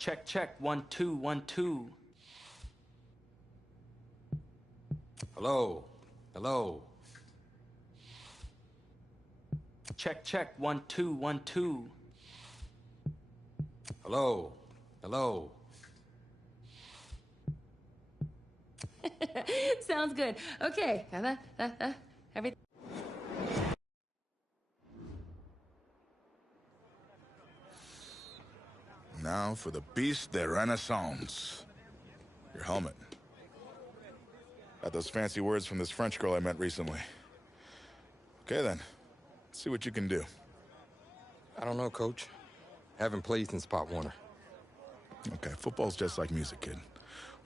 Check, check, 1 2 1 2. Hello. Hello. Check, check, 1 2 1 2. Hello. Hello. Sounds good. Okay. Everything. Now for the beast de Renaissance. Your helmet. Got those fancy words from this French girl I met recently. Okay then, let's see what you can do. I don't know, Coach. Haven't played since Pop Warner. Okay, football's just like music, kid.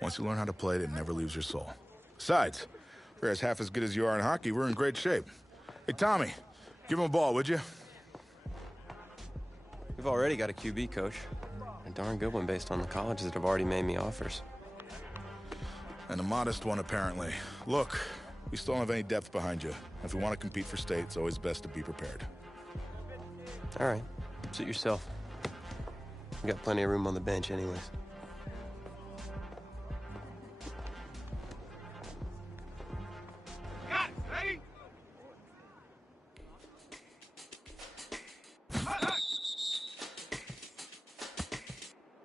Once you learn how to play it, it never leaves your soul. Besides, if you're as half as good as you are in hockey, we're in great shape. Hey, Tommy, give him a ball, would you? We've already got a QB, Coach. A darn good one based on the colleges that have already made me offers. And a modest one, apparently. Look, we still don't have any depth behind you. If we want to compete for state, it's always best to be prepared. All right. Suit yourself. We got plenty of room on the bench anyways. Got it! Ready?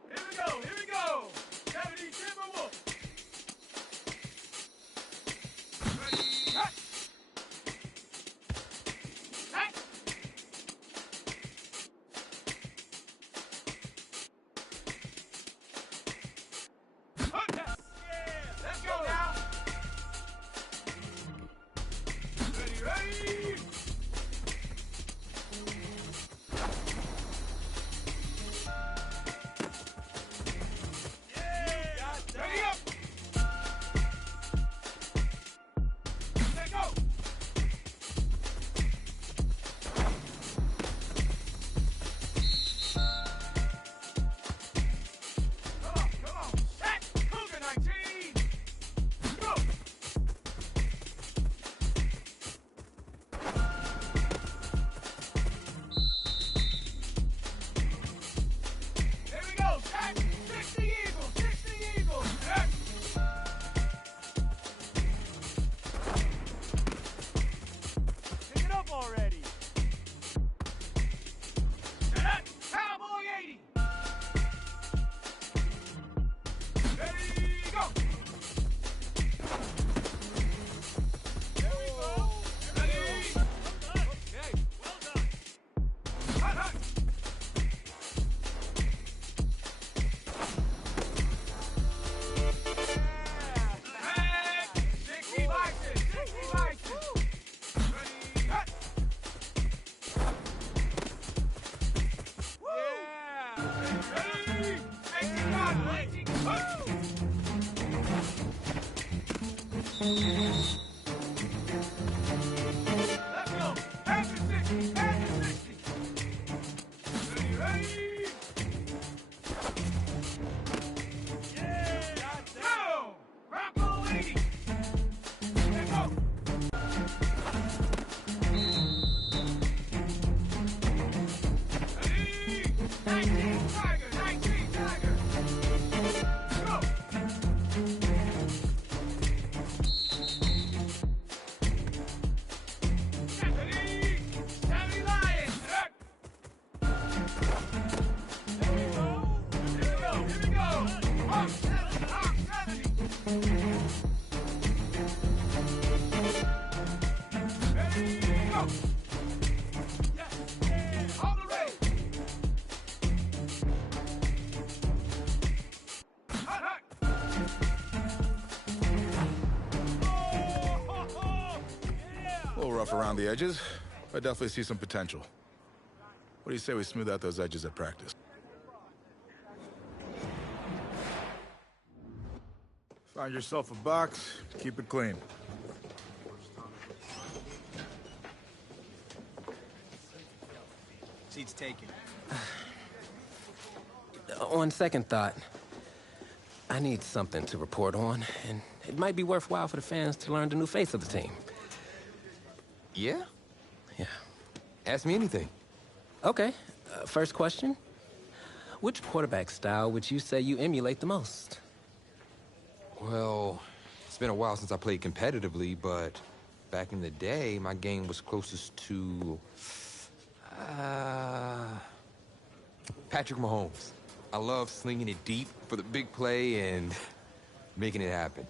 Here we go! Here we go! Deputy Timberwolf! Ready? Hut! Hut! Hut! Yeah! Let's go now! Ready, ready! Yeah! Ready up! Let go! Come on! Set! Cougar 19! Go! Here we go! Set! 60 Eagles! 60 Eagles! Set! Pick it up already! Set! Cowboy 80! Ready, go! Here we go! Ready! Okay, well done! Hut, hut! Hey! 60 Bison! 60 Bison! Ready, hut! Yeah! Ready! 18 God! 18! Woo! Let's go! After 60! After 60! Ready, ready! Yeah! Go! Bronco 80! Let's go! Ready! 19 Tiger! 19 Tiger! Go! Ready! 70 Lions! Here we go! Here we go! Here we go! Hawk 70! Hawk 70! Ready, go! Yes! Yeah! On the race! Hut, hut! Oh, yeah! A little rough around the edges, but I definitely see some potential. What do you say we smooth out those edges at practice? Find yourself a box, keep it clean. Seat's taken. On second thought, I need something to report on, and it might be worthwhile for the fans to learn the new face of the team. Yeah? Yeah. Ask me anything. Okay. First question. which quarterback style would you say you emulate the most? Well, it's been a while since I played competitively, but back in the day, my game was closest to... Patrick Mahomes. I love slinging it deep for the big play and making it happen.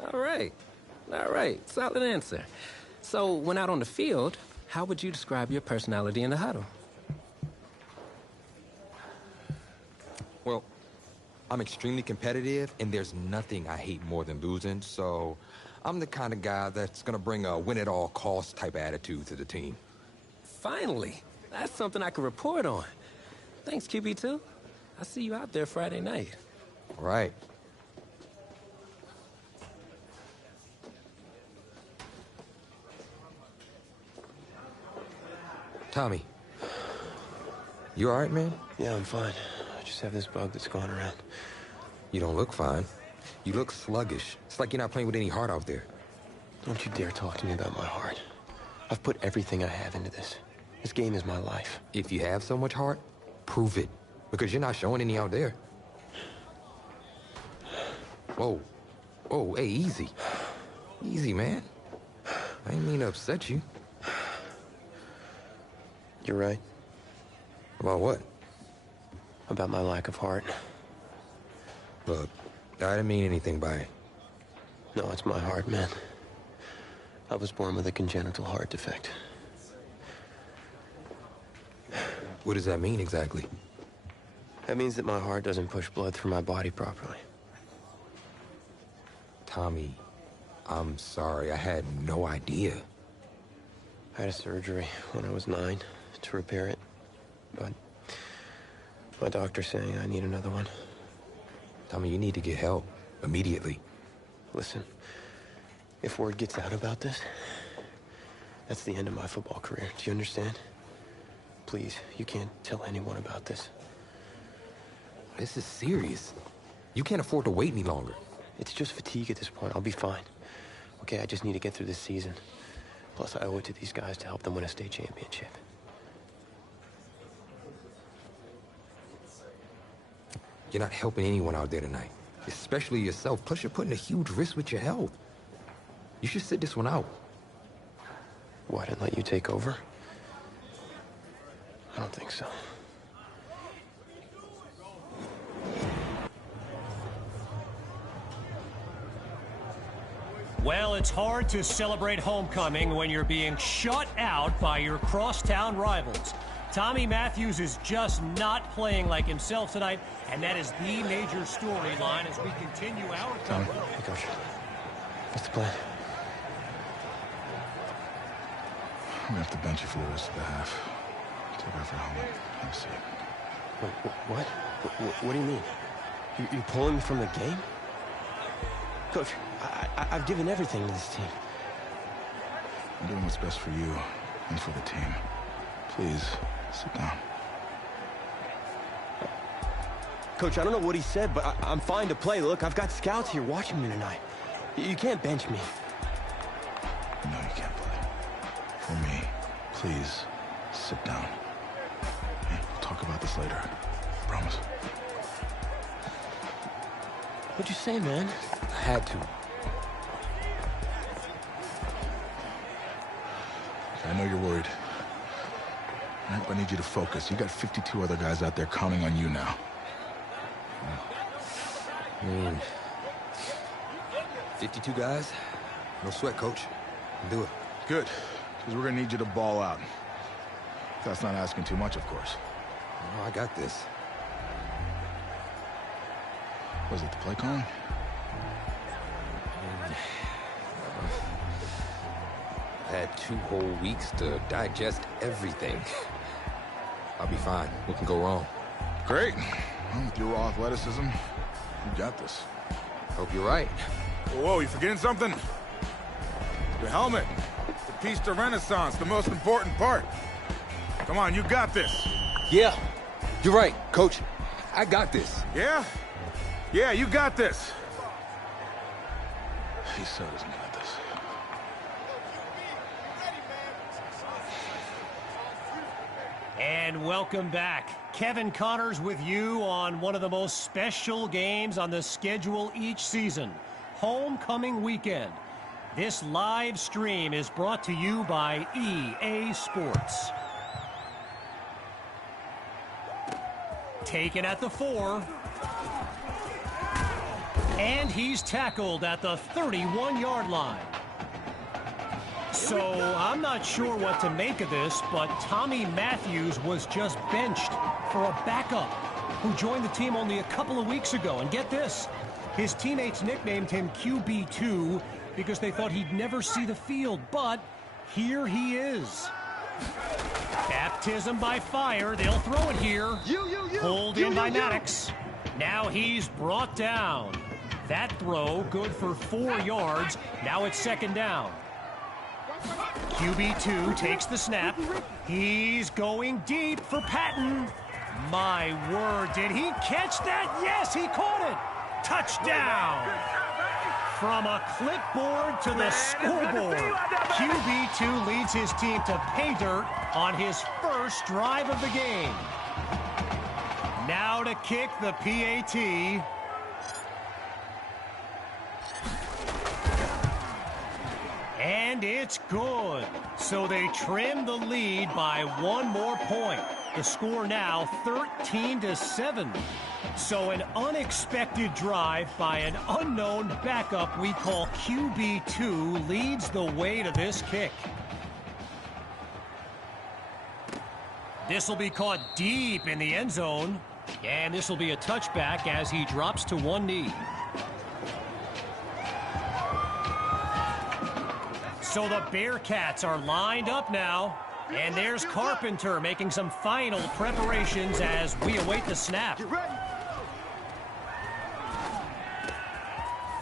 All right. All right. Solid answer. So, when out on the field, how would you describe your personality in the huddle? Well, I'm extremely competitive, and there's nothing I hate more than losing, so I'm the kind of guy that's gonna bring a win-at-all-costs type attitude to the team. Finally. That's something I can report on. Thanks, QB2. I'll see you out there Friday night. All right. Tommy. You all right, man? Yeah, I'm fine. I just have this bug that's going around. You don't look fine. You look sluggish. It's like you're not playing with any heart out there. Don't you dare talk to me about my heart. I've put everything I have into this. This game is my life. If you have so much heart, prove it. Because you're not showing any out there. Whoa. Whoa, hey, easy. Easy, man. I didn't mean to upset you. You're right. About what? About my lack of heart. Look, I didn't mean anything by it. No, it's my heart, man. I was born with a congenital heart defect. What does that mean exactly? That means that my heart doesn't push blood through my body properly. Tommy, I'm sorry. I had no idea. I had a surgery when I was 9 to repair it, but my doctor's saying I need another one. Tommy, you need to get help immediately. Listen, if word gets out about this, that's the end of my football career. Do you understand? Please, you can't tell anyone about this. This is serious. You can't afford to wait any longer. It's just fatigue at this point. I'll be fine. Okay, I just need to get through this season. Plus, I owe it to these guys to help them win a state championship. You're not helping anyone out there tonight, especially yourself. Plus, you're putting a huge risk with your health. You should sit this one out. Why didn't let you take over? I don't think so. Well, it's hard to celebrate homecoming when you're being shut out by your crosstown rivals. Tommy Matthews is just not playing like himself tonight, and that is the major storyline as we continue our coverage. Hey, Coach. What's the plan? We have to bench you for the rest of the half. Take off your helmet. Have a seat. Wait, what? What do you mean? You're pulling me from the game? Coach, I've given everything to this team. I'm doing what's best for you and for the team. Please, sit down. Coach, I don't know what he said, but I'm fine to play. Look, I've got scouts here watching me tonight. You can't bench me. No, you can't play. For me, please, sit down. Hey, we'll talk about this later. Promise. What'd you say, man? I had to. I know you're worried. I need you to focus. You got 52 other guys out there counting on you now. I mean, 52 guys? No sweat, Coach. Do it. Good, because we're gonna need you to ball out. That's not asking too much, of course. Oh, I got this. Was it the play calling? I had 2 whole weeks to digest everything. I'll be fine. What can go wrong? Great. Well, with your raw athleticism, you got this. Hope you're right. Whoa, you forgetting something? Your helmet. The piece de renaissance, the most important part. Come on, you got this. Yeah, you're right, Coach. I got this. Yeah? Yeah, you got this. He so doesn't got this. And welcome back. Kevin Connors with you on one of the most special games on the schedule each season, Homecoming Weekend. This live stream is brought to you by EA Sports. Taken at the 4. And he's tackled at the 31-yard line. So I'm not sure what to make of this, but Tommy Matthews was just benched for a backup who joined the team only a couple of weeks ago. And get this, his teammates nicknamed him QB2 because they thought he'd never see the field, but here he is. Baptism by fire, they'll throw it here. Pulled in by Maddox. Now he's brought down. That throw good for 4 yards. Now it's second down. QB2 takes the snap. He's going deep for Patton. My word, did he catch that? Yes, he caught it. Touchdown. From a clipboard to the scoreboard, QB2 leads his team to pay dirt on his first drive of the game. Now to kick the PAT. And it's good. So they trim the lead by 1 more point. The score now 13-7. So an unexpected drive by an unknown backup we call QB2 leads the way to this kick. This will be caught deep in the end zone. And this will be a touchback as he drops to one knee. So the Bearcats are lined up now. And there's Carpenter making some final preparations as we await the snap.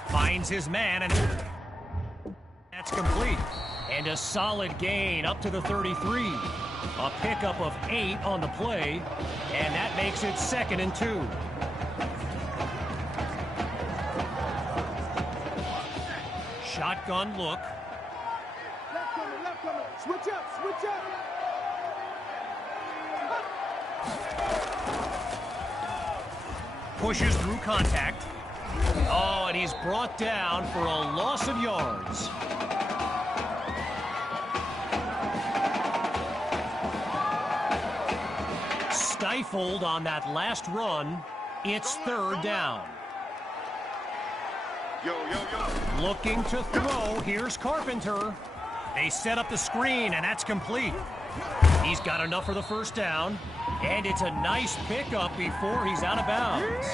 Finds his man, and that's complete. And a solid gain up to the 33. A pickup of 8 on the play, and that makes it 2nd and 2. Shotgun look. Left corner. Switch up. Pushes through contact. Oh, and he's brought down for a loss of yards. Stifled on that last run. It's 3rd down. Looking to throw. Here's Carpenter. They set up the screen, and that's complete. He's got enough for the first down, and it's a nice pickup before he's out of bounds.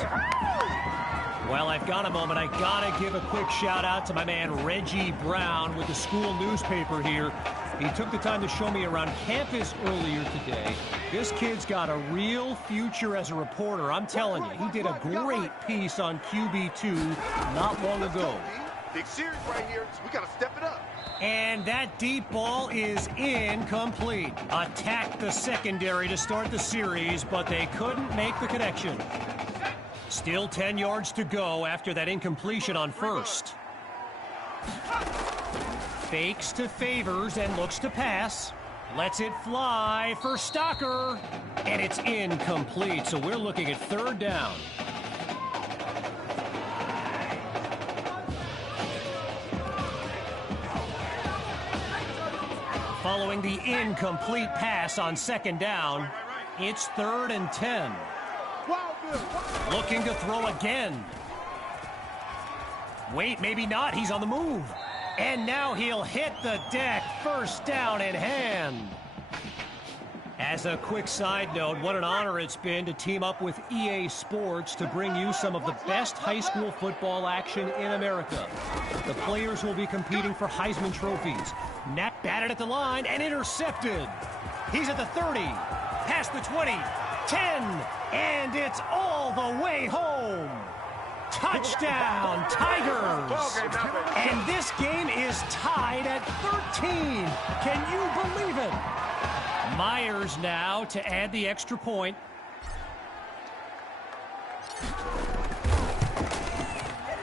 Well, I've got a moment. I gotta give a quick shout out to my man Reggie Brown with the school newspaper here. He took the time to show me around campus earlier today. This kid's got a real future as a reporter. I'm telling you, he did a great piece on QB2 not long ago. Big series right here, so we gotta step it up. And that deep ball is incomplete. Attacked the secondary to start the series, but they couldn't make the connection. Still 10 yards to go after that incompletion on first. Fakes to Favors and looks to pass. Lets it fly for Stocker. And it's incomplete, so we're looking at 3rd down. Following the incomplete pass on 2nd down, it's 3rd and 10. Looking to throw again. Wait, maybe not. He's on the move. And now he'll hit the deck. 1st down in hand. As a quick side note, what an honor it's been to team up with EA Sports to bring you some of the best high school football action in America. The players will be competing for Heisman trophies. Knapp batted at the line and intercepted. He's at the 30, past the 20, 10, and it's all the way home. Touchdown, Tigers! And this game is tied at 13. Can you believe it? Myers now to add the extra point.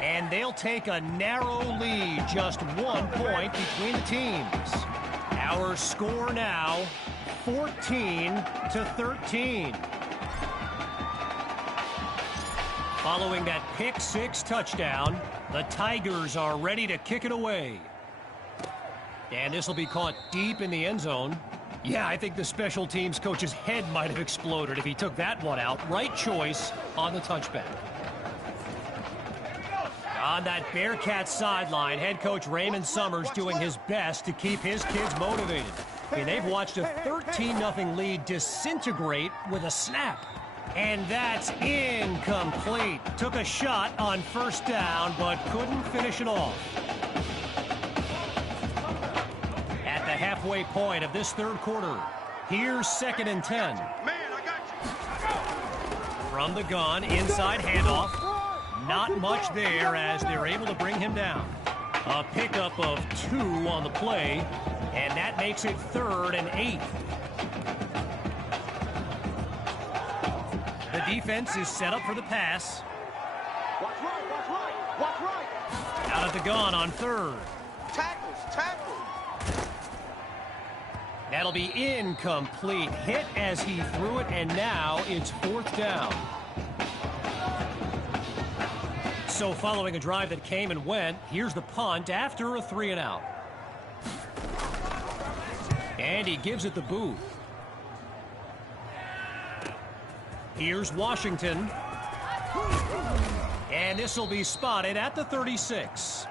And they'll take a narrow lead, just 1 point between the teams. Our score now, 14-13. Following that pick-6 touchdown, the Tigers are ready to kick it away. And this will be caught deep in the end zone. Yeah, I think the special teams coach's head might have exploded if he took that one out. Right choice on the touchback. On that Bearcats sideline, head coach Raymond Summers doing his best to keep his kids motivated. And they've watched a 13-0 lead disintegrate with a snap. And that's incomplete. Took a shot on first down, but couldn't finish it off. At the halfway point of this third quarter, here's 2nd and 10. Man, I got you. From the gun, inside handoff. Not much there as they're able to bring him down. A pickup of 2 on the play, and that makes it 3rd and 8. The defense is set up for the pass. Watch right, watch right, watch right. Out of the gun on 3rd. Tackles, tackles. That'll be incomplete. Hit as he threw it, and now it's 4th down. So following a drive that came and went, here's the punt after a 3-and-out. And he gives it the boot. Here's Washington. And this will be spotted at the 36.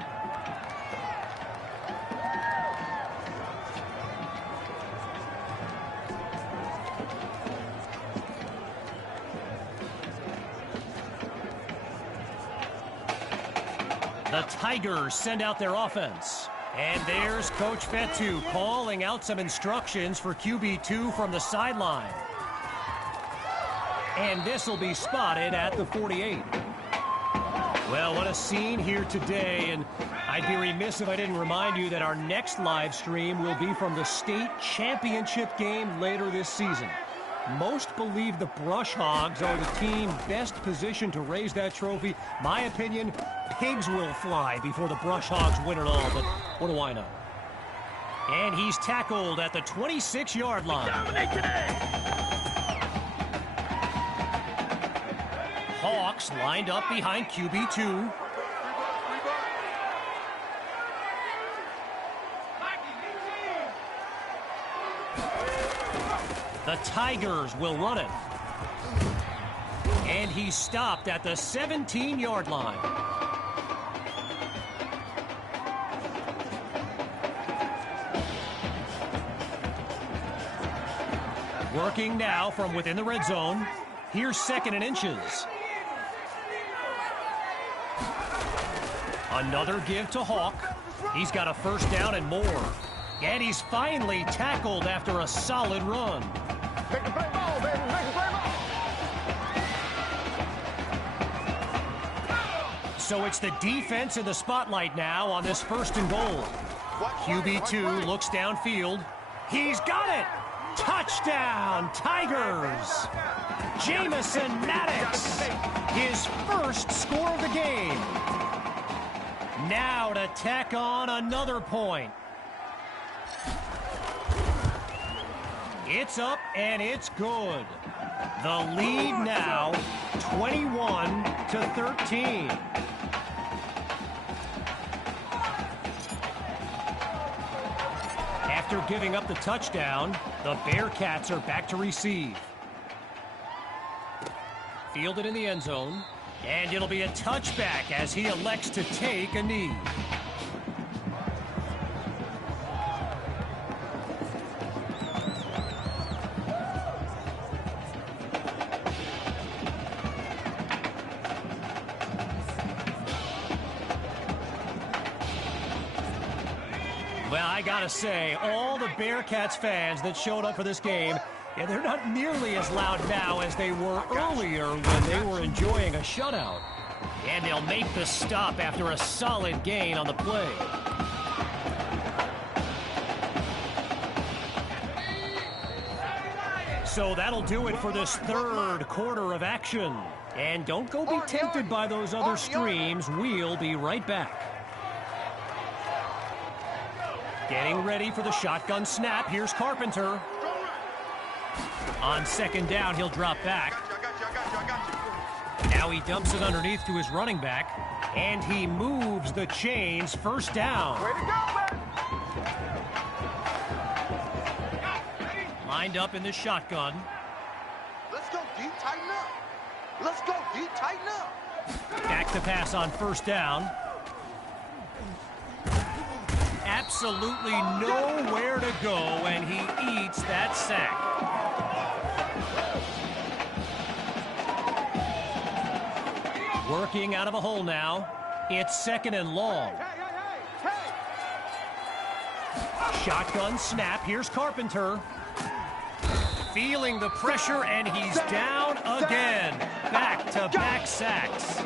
The Tigers send out their offense. And there's Coach Fetu calling out some instructions for QB2 from the sideline. And this will be spotted at the 48. Well, what a scene here today, and I'd be remiss if I didn't remind you that our next live stream will be from the state championship game later this season. Most believe the Brush Hogs are the team best positioned to raise that trophy. My opinion, pigs will fly before the Brush Hogs win it all, but what do I know? And he's tackled at the 26-yard line. Hawks lined up behind QB2. The Tigers will run it. And he's stopped at the 17-yard line. Working now from within the red zone. Here's 2nd and inches. Another give to Hawk. He's got a first down and more. And he's finally tackled after a solid run. Make the play ball, baby. Make the play ball. So it's the defense in the spotlight now on this 1st and goal. QB2 looks downfield. He's got it! Touchdown, Tigers! Jamison Maddox, his first score of the game. Now to tack on another point. It's up and it's good. The lead now 21-13. After giving up the touchdown, the Bearcats are back to receive. Fielded in the end zone, and it'll be a touchback as he elects to take a knee. Well, I gotta say, all the Bearcats fans that showed up for this game, yeah, they're not nearly as loud now as they were earlier when they were enjoying a shutout. And they'll make the stop after a solid gain on the play. So that'll do it for this third quarter of action. And don't go be tempted by those other streams. We'll be right back. Getting ready for the shotgun snap. Here's Carpenter. On second down, he'll drop back. Now he dumps it underneath to his running back, and he moves the chains. First down. Way to go, man! Lined up in the shotgun. Let's go deep, tighten up. Let's go deep, tighten up. Back to pass on first down. Absolutely nowhere to go, and he eats that sack. Working out of a hole now. It's second and long. Shotgun snap. Here's Carpenter. Feeling the pressure, and he's down again. Back-to-back sacks.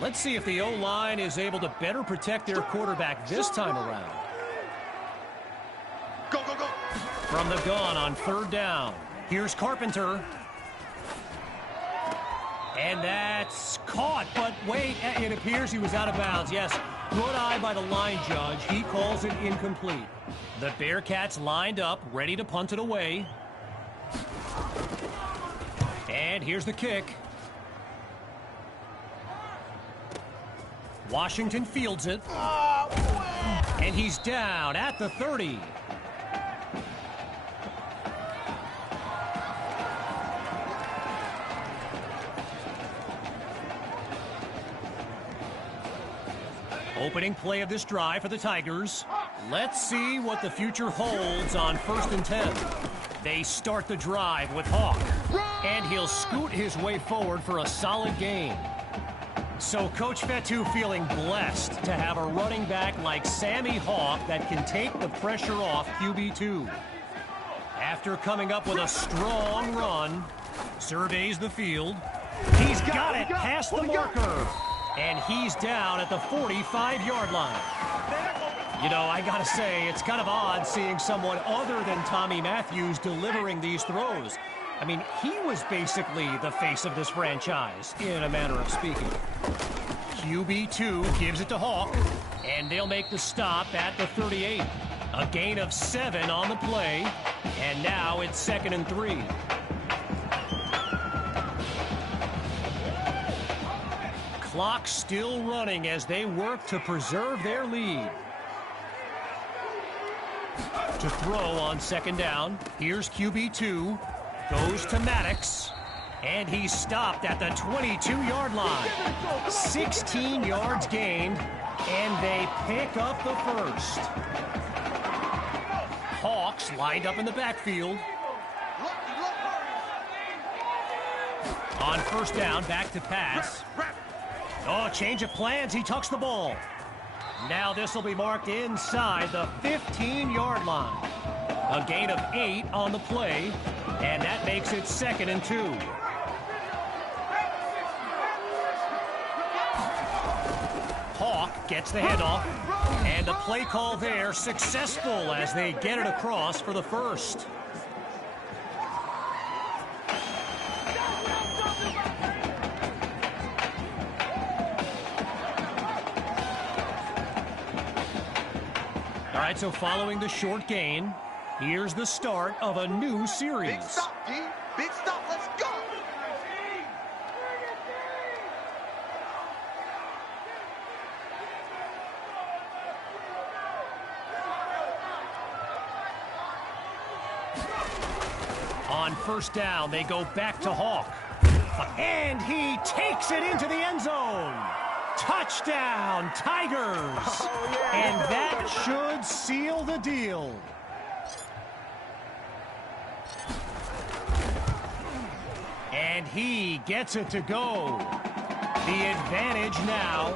Let's see if the O-line is able to better protect their quarterback this time around. Go, go, go. From the gun on third down. Here's Carpenter. And that's caught, but wait, it appears he was out of bounds. Yes, good eye by the line judge. He calls it incomplete. The Bearcats lined up, ready to punt it away. And here's the kick. Washington fields it. And he's down at the 30. Opening play of this drive for the Tigers. Let's see what the future holds on 1st and 10. They start the drive with Hawk, and he'll scoot his way forward for a solid gain. So Coach Fetu feeling blessed to have a running back like Sammy Hawk that can take the pressure off QB2. After coming up with a strong run, surveys the field. He's got it past the marker. And he's down at the 45-yard line. You know, I gotta say, it's kind of odd seeing someone other than Tommy Matthews delivering these throws. I mean, he was basically the face of this franchise, in a manner of speaking. QB2 gives it to Hawk, and they'll make the stop at the 38. A gain of 7 on the play, and now it's 2nd and 3. Clock still running as they work to preserve their lead. To throw on 2nd down. Here's QB2. Goes to Maddox. And he's stopped at the 22-yard line. 16 yards gained. And they pick up the first. Hawks lined up in the backfield. On 1st down, back to pass. Oh, change of plans. He tucks the ball. Now this will be marked inside the 15-yard line. A gain of 8 on the play, and that makes it 2nd and 2. Hawk gets the handoff, and the play call there successful as they get it across for the first. All right, so following the short gain, here's the start of a new series. Big stop, D. Big stop. Let's go. On 1st down, they go back to Hawk. And he takes it into the end zone. Touchdown, Tigers. And that should seal the deal. And he gets it to go. The advantage now,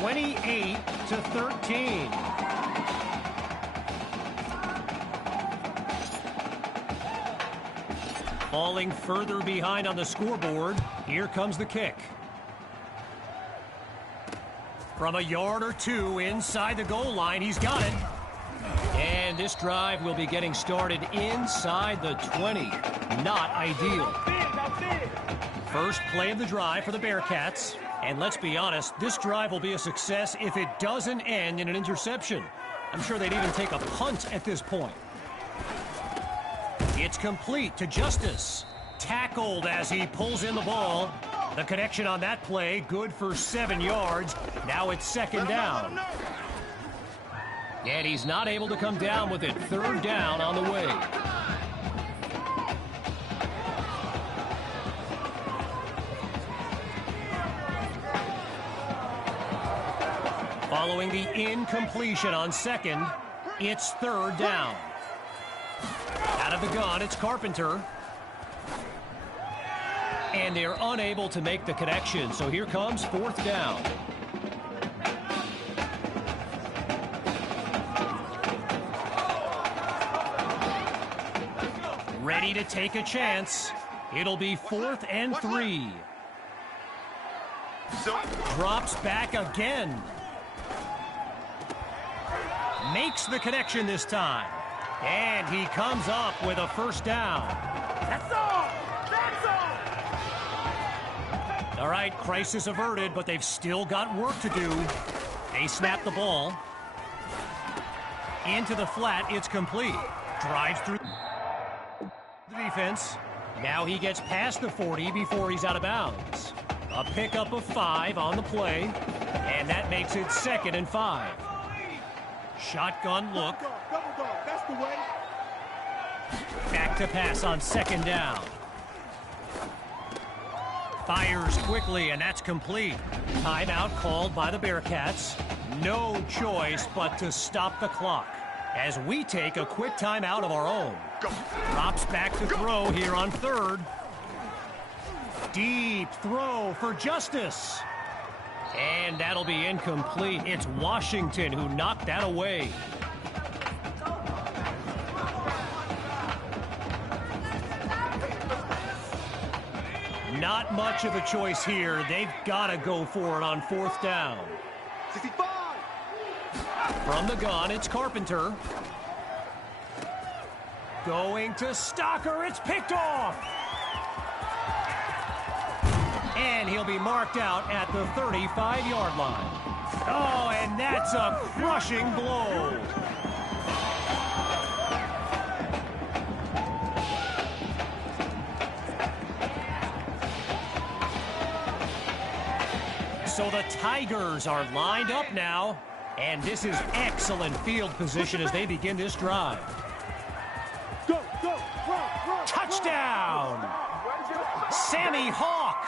28-13. Falling further behind on the scoreboard, here comes the kick. From a yard or two inside the goal line, he's got it. And this drive will be getting started inside the 20. Not ideal. First play of the drive for the Bearcats. And let's be honest, this drive will be a success if it doesn't end in an interception. I'm sure they'd even take a punt at this point. It's complete to Justice. Tackled as he pulls in the ball. The connection on that play, good for 7 yards. Now it's second down. And he's not able to come down with it. Third down on the way. Following the incompletion on second, it's third down. Out of the gun, it's Carpenter. And they're unable to make the connection, so here comes fourth down. Ready to take a chance. It'll be 4th and 3. Drops back again. Makes the connection this time. And he comes up with a first down. That's all! That's all! All right, crisis averted, but they've still got work to do. They snap the ball. Into the flat, it's complete. Drives through the defense. Now he gets past the 40 before he's out of bounds. A pickup of 5 on the play, and that makes it 2nd and 5. Shotgun look. Double dog, that's the way. Back to pass on second down. Fires quickly, and that's complete. Timeout called by the Bearcats. No choice but to stop the clock as we take a quick timeout of our own. Drops back to throw here on third. Deep throw for Justice. And that'll be incomplete. It's Washington who knocked that away. Not much of a choice here. They've got to go for it on fourth down. 65. From the gun, it's Carpenter. Going to Stocker. It's picked off. And he'll be marked out at the 35-yard line. Oh, and that's a crushing blow. So the Tigers are lined up now, and this is excellent field position as they begin this drive. Go, go, run. Touchdown! Sammy Hawk!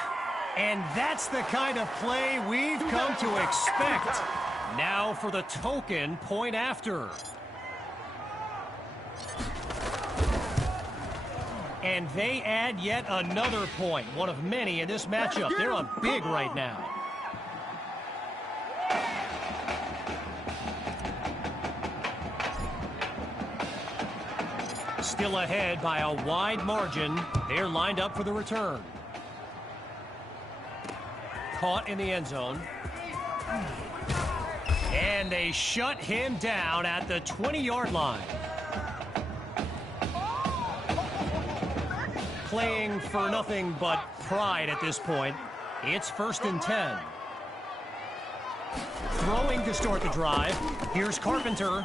And that's the kind of play we've come to expect. Now for the token point after. And they add yet another point, one of many in this matchup. They're on big right now. Still ahead by a wide margin. They're lined up for the return. Caught in the end zone. And they shut him down at the 20-yard line. Playing for nothing but pride at this point. It's 1st and 10. Throwing to start the drive. Here's Carpenter.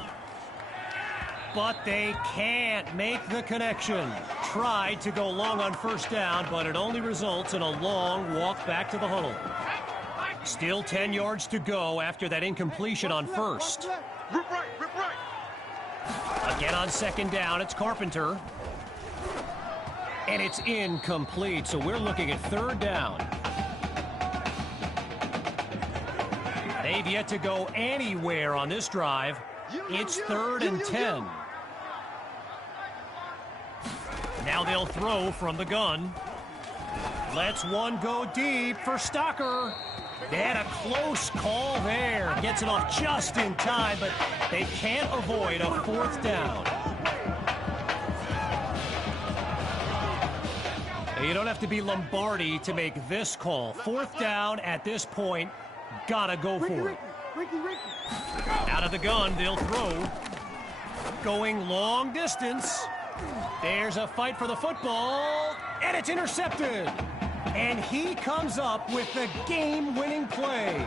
But they can't make the connection. Tried to go long on first down, but it only results in a long walk back to the huddle. Still 10 yards to go after that incompletion on first. Rip right, rip right. Again on second down, it's Carpenter. And it's incomplete, so we're looking at third down. They've yet to go anywhere on this drive. It's 3rd and 10. Now they'll throw from the gun. Lets one go deep for Stocker. They had a close call there. Gets it off just in time, but they can't avoid a 4th down. You don't have to be Lombardi to make this call. 4th down at this point. Gotta go for it. Out of the gun, they'll throw. Going long distance. There's a fight for the football. and it's intercepted. And he comes up with the game-winning play.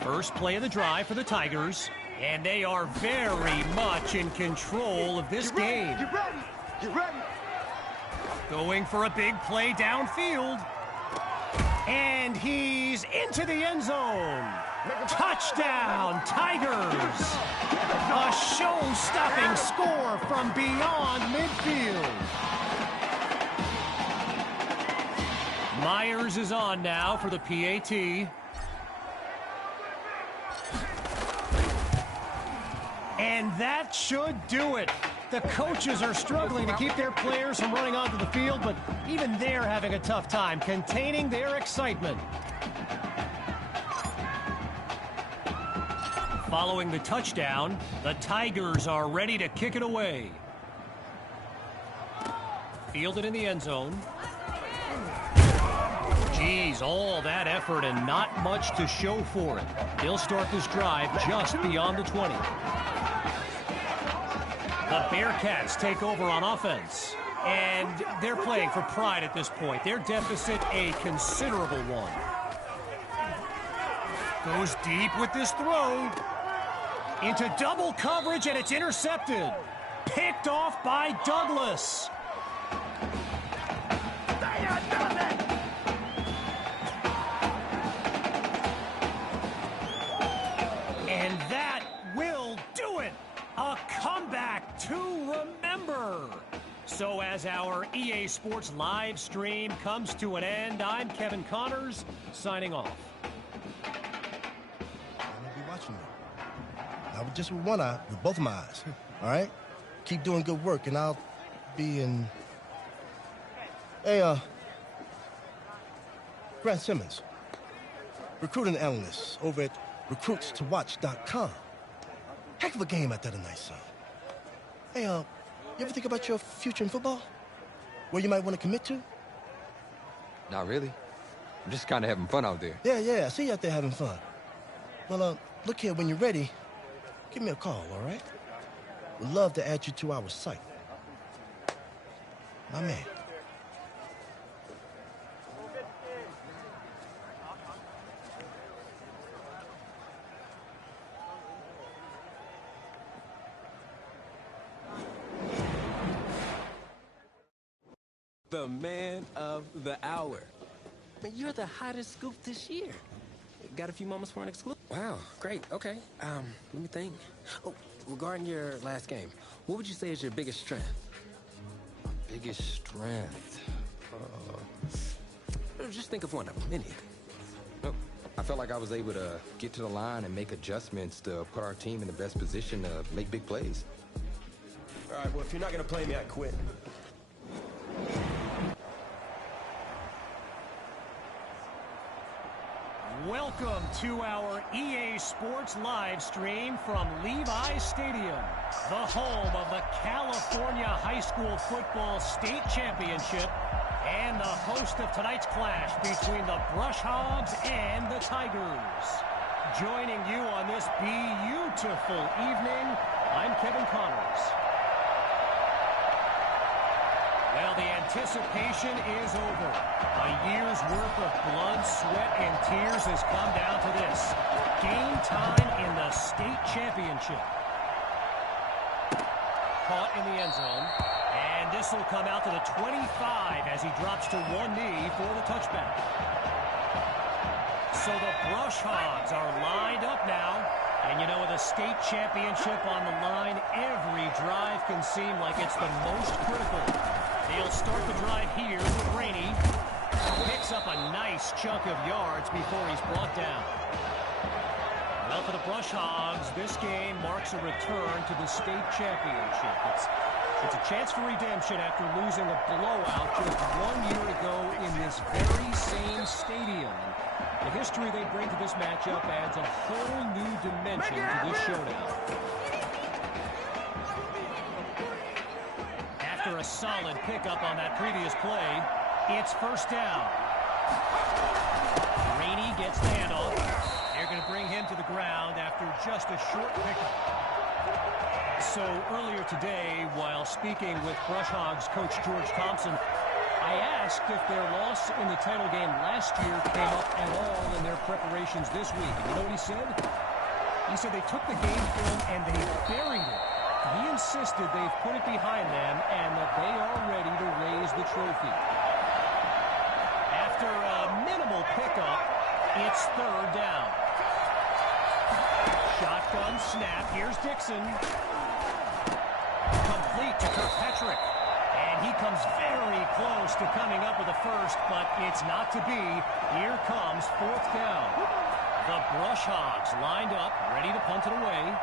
First play of the drive for the Tigers, and they are very much in control of this game. Get ready. Get ready. Going for a big play downfield. And he's into the end zone. Touchdown, Tigers! A show-stopping score from beyond midfield. Myers is on now for the PAT. And that should do it. The coaches are struggling to keep their players from running onto the field, but even they're having a tough time containing their excitement. Following the touchdown, the Tigers are ready to kick it away. Fielded in the end zone. Geez, all that effort and not much to show for it. They'll start this drive just beyond the 20. The Bearcats take over on offense, and they're playing for pride at this point. Their deficit a considerable one. Goes deep with this throw. Into double coverage, and it's intercepted. Picked off by Douglas. And that will do it. A comeback to remember. So as our EA Sports live stream comes to an end, I'm Kevin Connors, signing off. I'm gonna be watching you. Not just with one eye, with both of my eyes. All right? Keep doing good work, and I'll be in... Hey, Grant Simmons, recruiting analyst over at recruitstowatch.com. Heck of a game out there tonight, son. Hey, you ever think about your future in football? Where you might want to commit to? Not really. I'm just kind of having fun out there. Yeah, I see you out there having fun. Well, look here, when you're ready, give me a call, all right? We'd love to add you to our site. My man. The man of the hour. Man, you're the hottest scoop this year. Got a few moments for an exclusive? Wow, great, okay. Let me think. Oh, regarding your last game, what would you say is your biggest strength? Biggest strength? Just think of one of them, anything. Nope. I felt like I was able to get to the line and make adjustments to put our team in the best position to make big plays. All right, well, if you're not going to play me, I quit. Welcome to our EA Sports live stream from Levi's Stadium, the home of the California High School Football State Championship and the host of tonight's clash between the Brush Hogs and the Tigers. Joining you on this beautiful evening, I'm Kevin Connors. Well, the anticipation is over. A year's worth of blood, sweat, and tears has come down to this. Game time in the state championship. Caught in the end zone. And this will come out to the 25 as he drops to one knee for the touchback. So the Brush Hogs are lined up now. And you know, with a state championship on the line, every drive can seem like it's the most critical. They'll start the drive here with Rainey. Picks up a nice chunk of yards before he's brought down. Well, for the Brush Hogs, this game marks a return to the state championship. It's a chance for redemption after losing a blowout just 1 year ago in this very same stadium. The history they bring to this matchup adds a whole new dimension to this showdown. After a solid pickup on that previous play, it's first down. Rainey gets the handoff. They're going to bring him to the ground after just a short pickup. So earlier today, while speaking with Brush Hogs coach George Thompson, I asked if their loss in the title game last year came up at all in their preparations this week. And you know what he said? He said they took the game film and they buried it. He insisted they've put it behind them and that they are ready to raise the trophy. After a minimal pickup, it's third down. Shotgun snap. Here's Dixon. Complete to Kirkpatrick. And he comes very close to coming up with a first, but it's not to be. Here comes fourth down. The Brush Hogs lined up, ready to punt it away.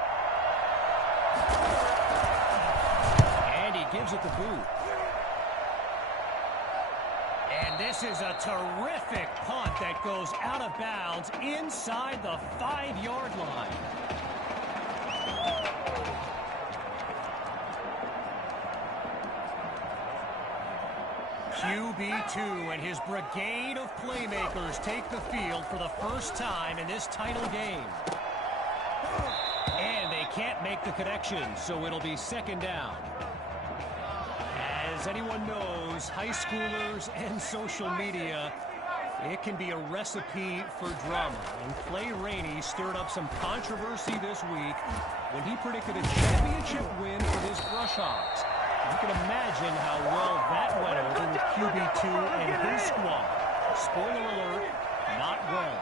And he gives it the boot. And this is a terrific punt that goes out of bounds inside the 5-yard line. QB2 and his brigade of playmakers take the field for the first time in this title game. And they can't make the connection, so it'll be second down. As anyone knows, high schoolers and social media, it can be a recipe for drama. And Clay Rainey stirred up some controversy this week when he predicted a championship win for his Brush Hogs. You can imagine how well that went over with QB2 and his squad. Spoiler alert, not well.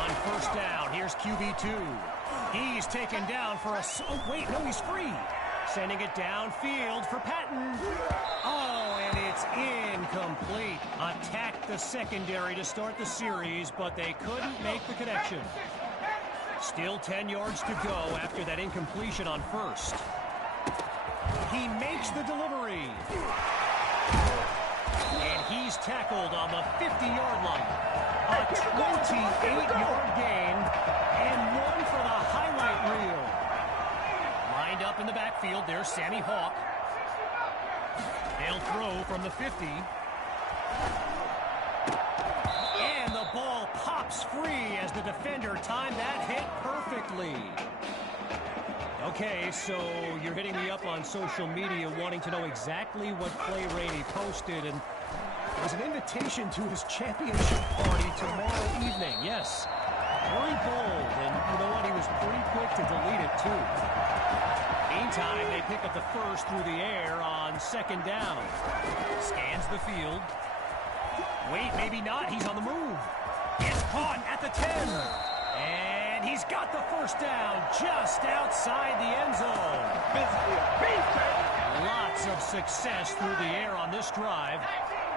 On first down, here's QB2. He's taken down for a... Oh, wait, no, he's free. Sending it downfield for Patton. Oh, and it's incomplete. Attacked the secondary to start the series, but they couldn't make the connection. Still 10 yards to go after that incompletion on first. He makes the delivery. And he's tackled on the 50-yard line. A 28-yard gain and one for the highlight reel. Lined up in the backfield, there's Sammy Hawk. They'll throw from the 50. And the ball pops free as the defender timed that hit perfectly. Okay, so you're hitting me up on social media wanting to know exactly what Clay Rainey posted, and it was an invitation to his championship party tomorrow evening. Yes, very bold, and you know what? He was pretty quick to delete it, too. Meantime, they pick up the first through the air on second down. Scans the field. Wait, maybe not. He's on the move. It's caught at the 10. And he's got the first down just outside the end zone. Lots of success through the air on this drive.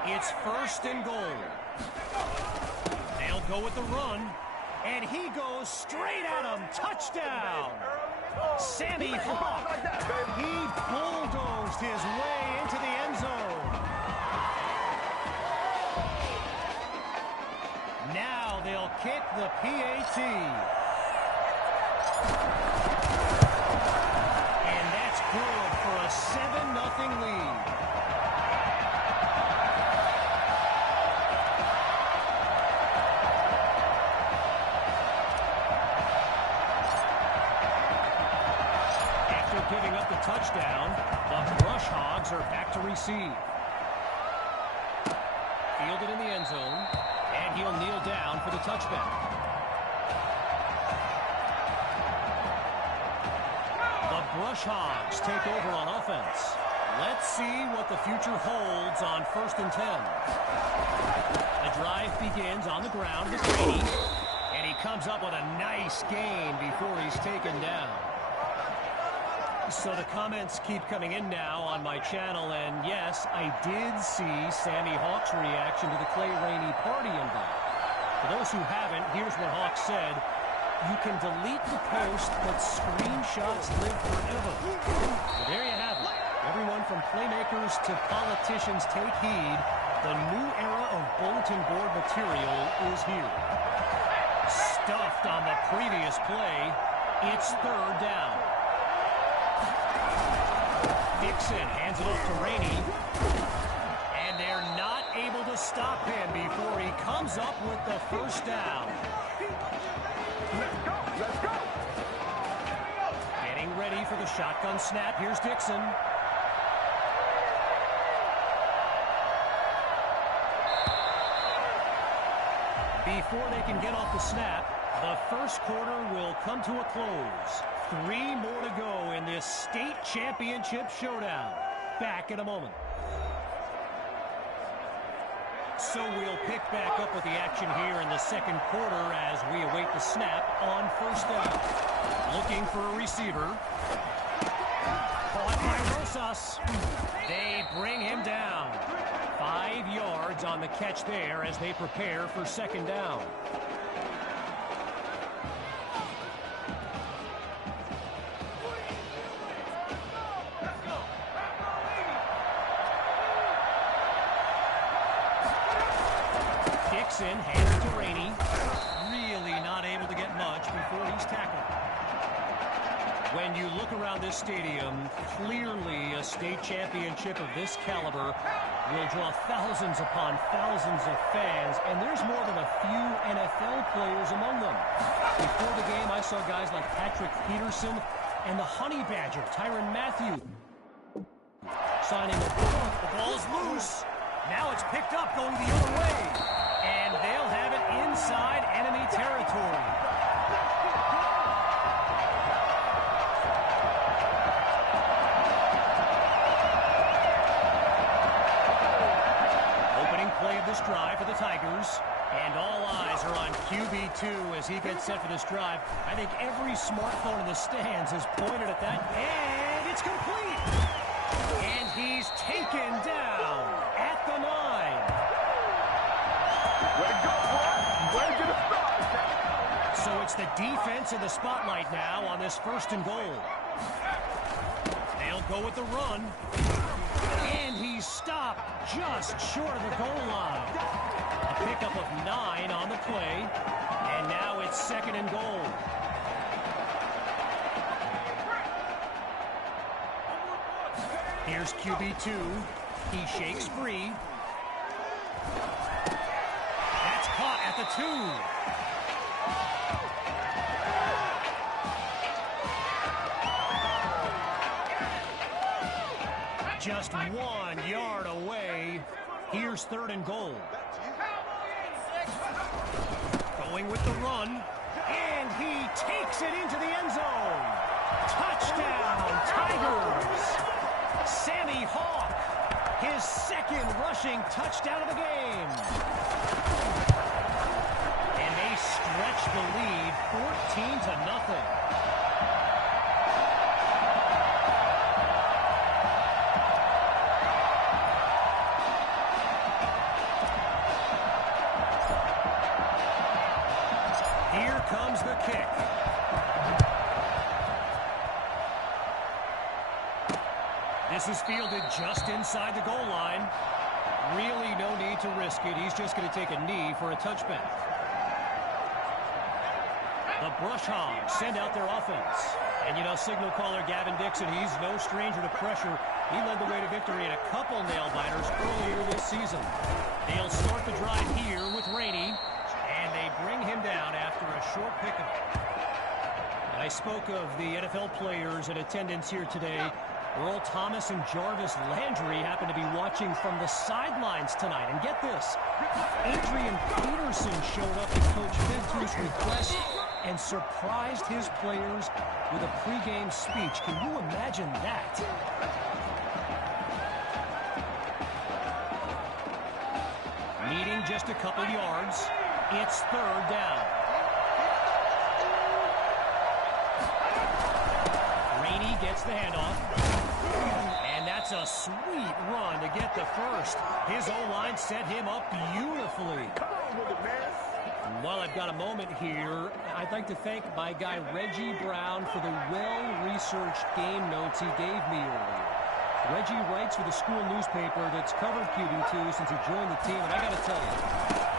It's first and goal. They'll go with the run. And he goes straight at him. Touchdown. Sammy Hawk. He bulldozed his way into the end zone. Now they'll kick the PAT. And that's good for a 7-0 lead. After giving up the touchdown, the Brush Hogs are back to receive. Fielded in the end zone. And he'll kneel down for the touchback. The Brush Hogs take over on offense. Let's see what the future holds on first and 10. The drive begins on the ground with Rainey. And he comes up with a nice gain before he's taken down. So the comments keep coming in now on my channel, and yes, I did see Sammy Hawk's reaction to the Clay Rainey party invite. For those who haven't, here's what Hawk said. You can delete the post, but screenshots live forever. So there you have it. Everyone from playmakers to politicians take heed. The new era of bulletin board material is here. Stuffed on the previous play, it's third down. Dixon hands it off to Rainey. And they're not able to stop him before he comes up with the first down. Let's go. Let's go. Getting ready for the shotgun snap. Here's Dixon. Before they can get off the snap, the first quarter will come to a close. 3 more to go in this state championship showdown. Back in a moment. So we'll pick back up with the action here in the second quarter as we await the snap on first down. Looking for a receiver. Caught by Rosas. They bring him down. 5 yards on the catch there as they prepare for second down. Dixon hands to Rainey. Really not able to get much before he's tackled. When you look around this stadium, clearly a state championship of this caliber will draw thousands upon thousands of fans, and there's more than a few NFL players among them. Before the game, I saw guys like Patrick Peterson and the Honey Badger, Tyrann Mathieu, signing a ball. The ball's loose. Now it's picked up going the other way, and they'll have it inside enemy territory. Play of this drive for the Tigers, and all eyes are on QB2 as he gets set for this drive. I think every smartphone in the stands is pointed at that, and it's complete. And he's taken down at the 9. Way to go, boy. Way to get a start. So it's the defense in the spotlight now on this first and goal. They'll go with the run. And he's stopped just short of the goal line. A pickup of 9 on the play. And now it's second and goal. Here's QB2. He shakes free. That's caught at the 2. Just 1 yard away. Here's third and goal. Going with the run. And he takes it into the end zone. Touchdown, Tigers. Sammy Hawk, his second rushing touchdown of the game. And they stretch the lead 14-0. Comes the kick. This is fielded just inside the goal line. Really no need to risk it. He's just going to take a knee for a touchback. The Brush Hogs send out their offense. And you know, signal caller Gavin Dixon, he's no stranger to pressure. He led the way to victory in a couple nail-biters earlier this season. They'll start the drive here with Rainey. And they bring him down after a short pickup. I spoke of the NFL players in attendance here today. Earl Thomas and Jarvis Landry happen to be watching from the sidelines tonight. And get this, Adrian Peterson showed up at Coach Fenton's request and surprised his players with a pregame speech. Can you imagine that? Needing just a couple yards. It's third down. Rainey gets the handoff. And that's a sweet run to get the first. His O-line set him up beautifully. Come on with it, man. While I've got a moment here, I'd like to thank my guy Reggie Brown for the well-researched game notes he gave me earlier. Reggie writes for the school newspaper that's covered QB2 since he joined the team, and I got to tell you,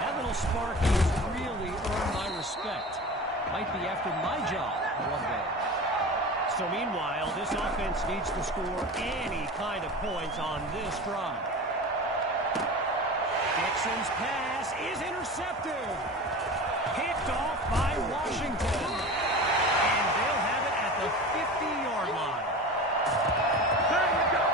that little Sparky has really earned my respect. Might be after my job one day. So meanwhile, this offense needs to score any kind of points on this drive. Dixon's pass is intercepted. Picked off by Washington. And they'll have it at the 50-yard line. There we go.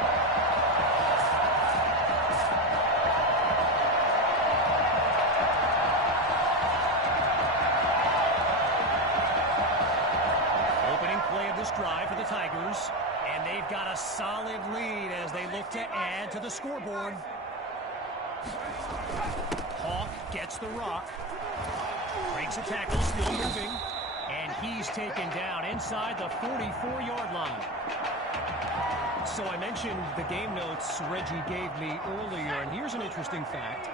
Opening play of this drive for the Tigers. And they've got a solid lead as they look to add to the scoreboard. Hawk gets the rock. Breaks a tackle, still moving. And he's taken down inside the 44-yard line. So I mentioned the game notes Reggie gave me earlier, and here's an interesting fact.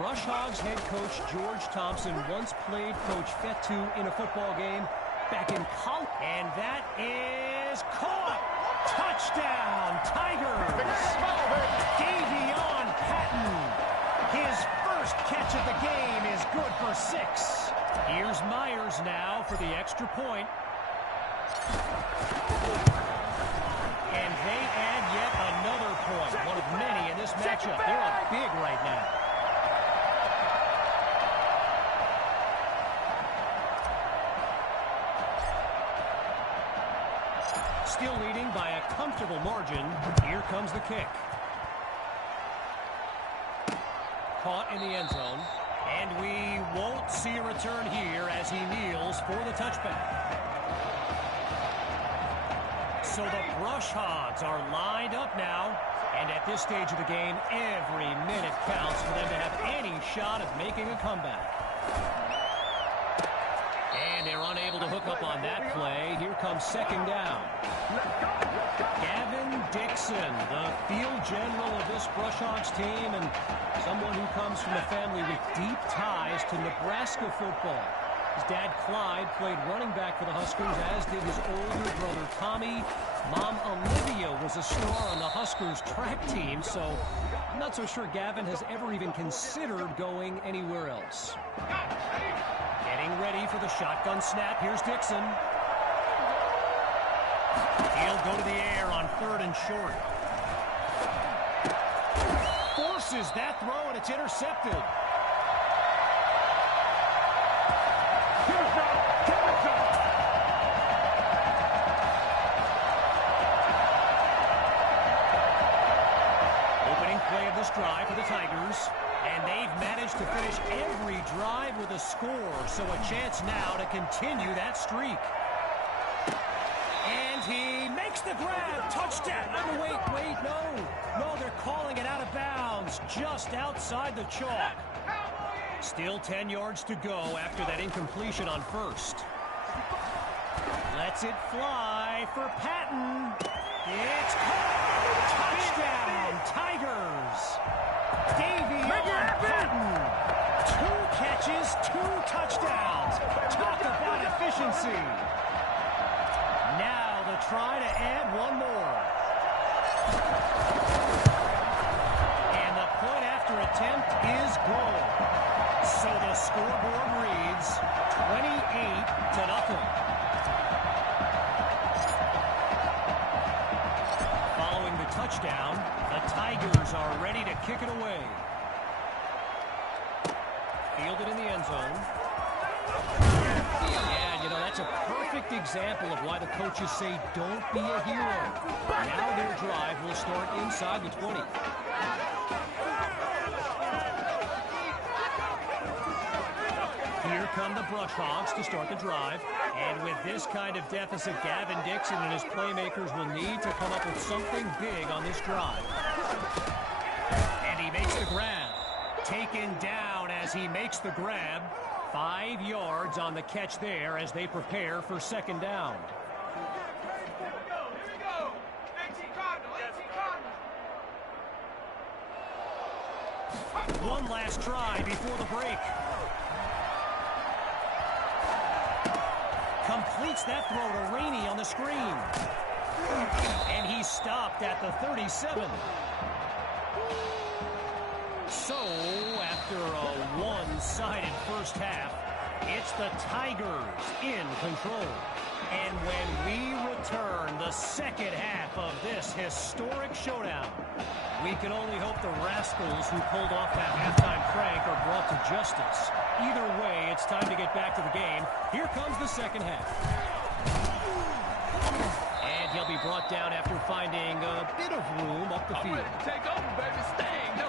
Rush Hogs head coach George Thompson once played Coach Fetu in a football game back in college. And that is caught. Touchdown, Tigers. Davion Patton. His first catch of the game is good for 6. Here's Myers now for the extra point. And they add yet another point. One of many in this matchup. They're up big right now. Still leading by a comfortable margin. Here comes the kick. Caught in the end zone. And we won't see a return here as he kneels for the touchback. So the Brush Hogs are lined up now. And at this stage of the game, every minute counts for them to have any shot of making a comeback. And they're unable to hook up on that play. Here comes second down. Gavin Dixon, the field general of this Brush Hogs team, and someone who comes from a family with deep ties to Nebraska football. His dad, Clyde, played running back for the Huskers, as did his older brother, Tommy. Mom, Olivia, was a star on the Huskers track team, so I'm not so sure Gavin has ever even considered going anywhere else. Getting ready for the shotgun snap. Here's Dixon. He'll go to the air on 3rd and short. Forces that throw, and it's intercepted. Opening play of this drive for the Tigers. And they've managed to finish every drive with a score, so a chance now to continue that streak. And he makes the grab. Touchdown. Oh, wait, no, they're calling it out of bounds, just outside the chalk. Still 10 yards to go after that incompletion on first. Lets it fly for Patton. It's caught. Touchdown, Tigers. Davion Patton. 2 catches, 2 touchdowns. Talk about efficiency. Now the try to add one more. And the point after attempt is good. So the scoreboard reads 28-0. Following the touchdown, the Tigers are ready to kick it away. Fielded in the end zone. Yeah, that's a perfect example of why the coaches say don't be a hero. Now their drive will start inside the 20. Here come the Brush Hogs to start the drive. And with this kind of deficit, Gavin Dixon and his playmakers will need to come up with something big on this drive. And he makes the grab. Taken down as he makes the grab. 5 yards on the catch there as they prepare for second down. Here we go. 18 Cardinal. One last try before the break. Completes that throw to Rainey on the screen. And he's stopped at the 37. So, after a one-sided first half, it's the Tigers in control. And when we return the second half of this historic showdown, we can only hope the rascals who pulled off that halftime prank are brought to justice. Either way, it's time to get back to the game. Here comes the second half. And he'll be brought down after finding a bit of room up the field. Ready to take over, baby. Staying, no.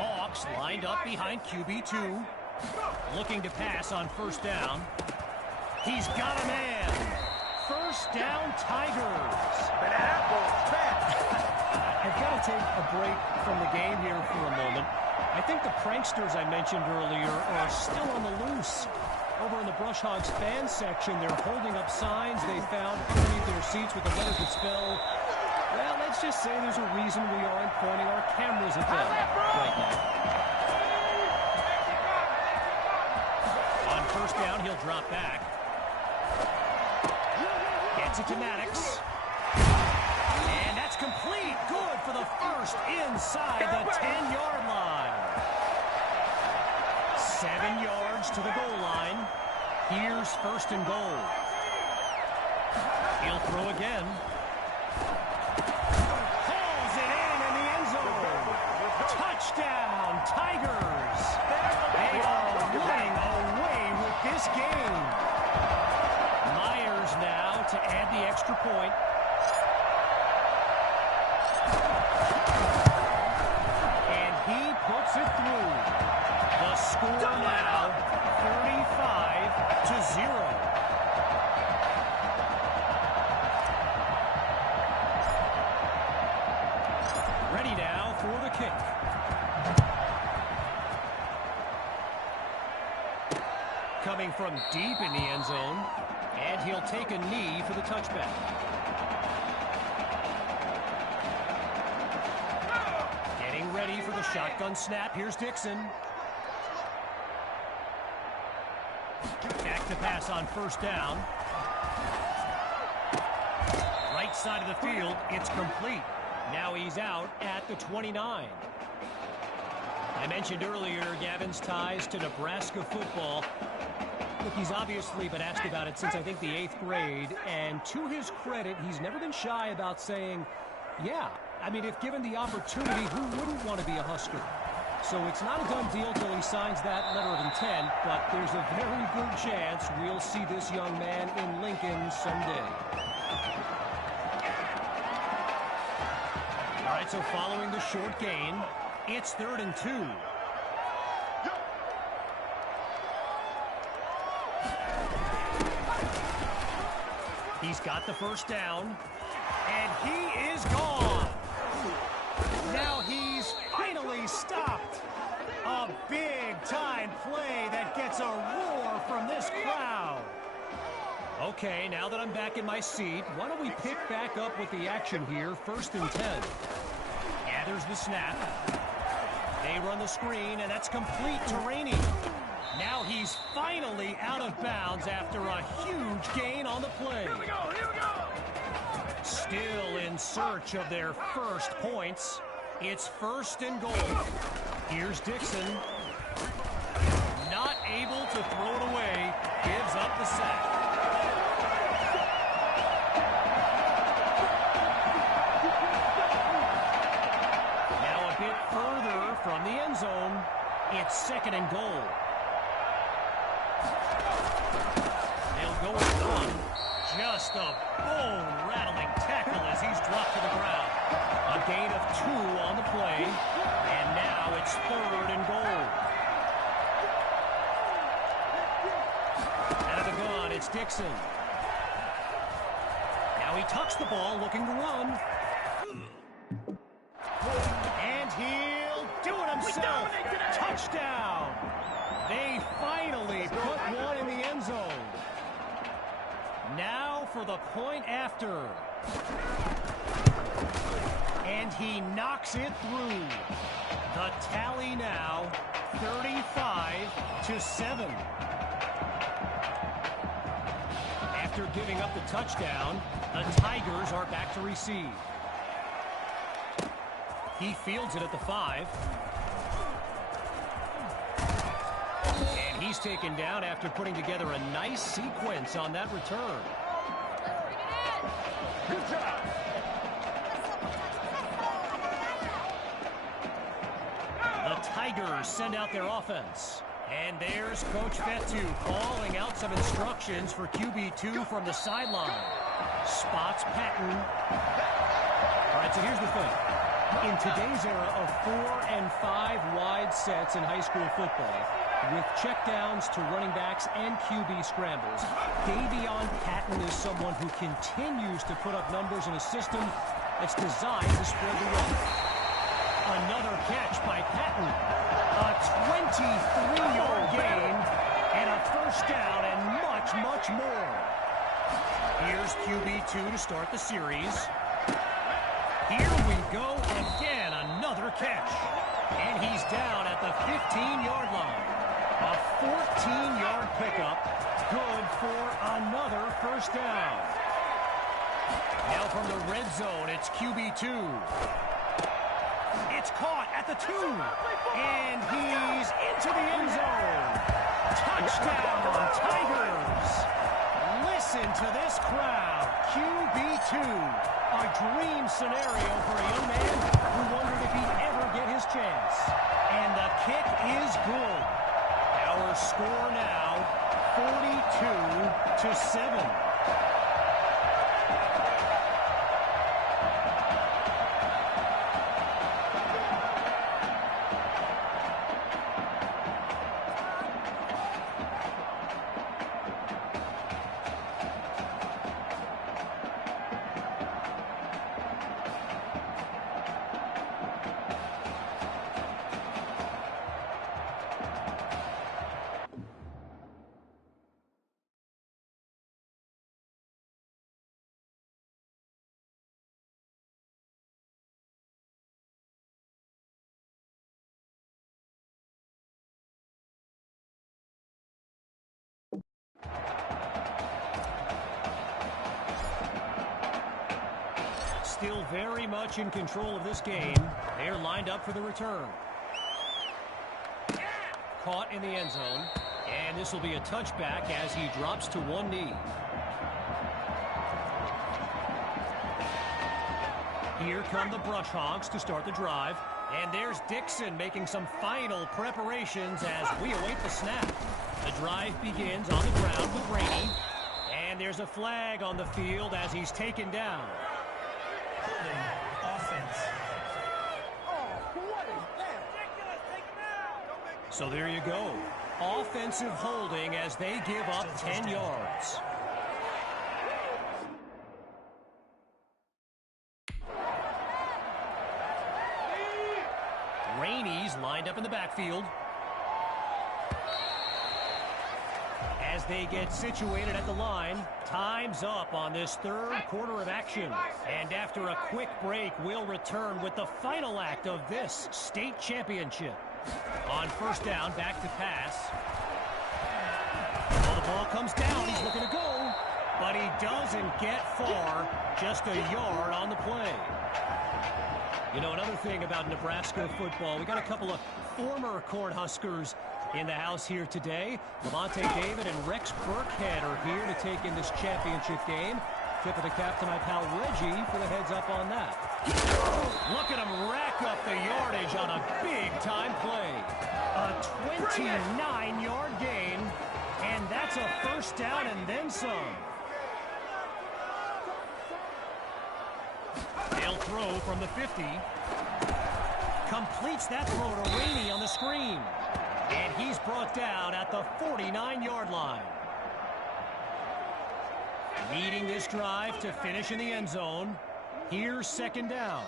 Hawks lined up behind QB2. Looking to pass on first down. He's got a man. First down, Tigers. I've got to take a break from the game here for a moment. I think the pranksters I mentioned earlier are still on the loose. Over in the Brush Hogs fan section, they're holding up signs they found underneath their seats with the letters that spell, well, let's just say there's a reason we aren't pointing our cameras at them right now. On first down, he'll drop back. Gets it to Maddox. And that's complete. Good for the first inside the 10-yard line. 7 yards to the goal line. Here's first and goal. He'll throw again. Pulls it in the end zone. Touchdown, Tigers. They are running away with this game. Myers now to add the extra point. And he puts it through. The score now 35-0. Ready now for the kick. Coming from deep in the end zone. And he'll take a knee for the touchback. Getting ready for the shotgun snap. Here's Dixon. Back to pass on first down. Right side of the field. It's complete. Now he's out at the 29. I mentioned earlier Gavin's ties to Nebraska football. Look, he's obviously been asked about it since, I think, the 8th grade. And to his credit, he's never been shy about saying, yeah, I mean, if given the opportunity, who wouldn't want to be a Husker? So it's not a done deal till he signs that letter of intent, but there's a very good chance we'll see this young man in Lincoln someday. All right, so following the short gain, it's 3rd and 2. He's got the first down, and he is gone. Now he's finally stopped. A big-time play that gets a roar from this crowd. Okay, now that I'm back in my seat, why don't we pick back up with the action here, 1st and 10. Gathers the snap. They run the screen, and that's complete to Rainey. Now he's finally out of bounds after a huge gain on the play. Here we go, here we go. Still in search of their first points. It's 1st and goal. Here's Dixon. Not able to throw it away. Gives up the sack. Now a bit further from the end zone. It's 2nd and goal. They'll go with one. Just a bone-rattling tackle as he's dropped to the ground. A gain of 2 on the play, and now it's 3rd and goal. Out of the gun, it's Dixon. Now he tucks the ball, looking to run. And he'll do it himself. Touchdown! They finally put one in the end zone. Now for the point after. And he knocks it through. The tally now, 35-7. After giving up the touchdown, the Tigers are back to receive. He fields it at the 5. He's taken down after putting together a nice sequence on that return. Good job. The Tigers send out their offense. And there's Coach Fetu calling out some instructions for QB2 from the sideline. Spots Patton. All right, so here's the thing. In today's era of 4 and 5 wide sets in high school football, with checkdowns to running backs and QB scrambles, Davion Patton is someone who continues to put up numbers in a system that's designed to spread the wealth. Another catch by Patton. A 23-yard gain and a first down and much, much more. Here's QB2 to start the series. Here we go again, another catch. And he's down at the 15-yard line. A 14-yard pickup, good for another first down. Now from the red zone, it's QB2. It's caught at the 2, and he's into the end zone. Touchdown, Tigers. Listen to this crowd. QB2, a dream scenario for a young man who wondered if he'd ever get his chance. And the kick is good. Our score now, 42-7. Still very much in control of this game. They're lined up for the return. Caught in the end zone. And this will be a touchback as he drops to one knee. Here come the Brush Hogs to start the drive. And there's Dixon making some final preparations as we await the snap. The drive begins on the ground with Rainey. And there's a flag on the field as he's taken down. Offense. So there you go. Offensive holding as they give up 10 yards. Rainey's lined up in the backfield. As they get situated at the line, time's up on this third quarter of action. And after a quick break, we'll return with the final act of this state championship. On first down, back to pass. Well, the ball comes down. He's looking to go, but he doesn't get far. Just a yard on the play. You know, another thing about Nebraska football, we got a couple of former Cornhuskers in the house here today. Levante David and Rex Burkhead are here to take in this championship game. Tip of the cap to my pal Reggie for the heads up on that. Look at him rack up the yardage on a big-time play. A 29-yard gain, and that's a first down and then some. They'll throw from the 50. Completes that throw to Rainey on the screen. And he's brought down at the 49-yard line. Leading this drive to finish in the end zone. Here's second down.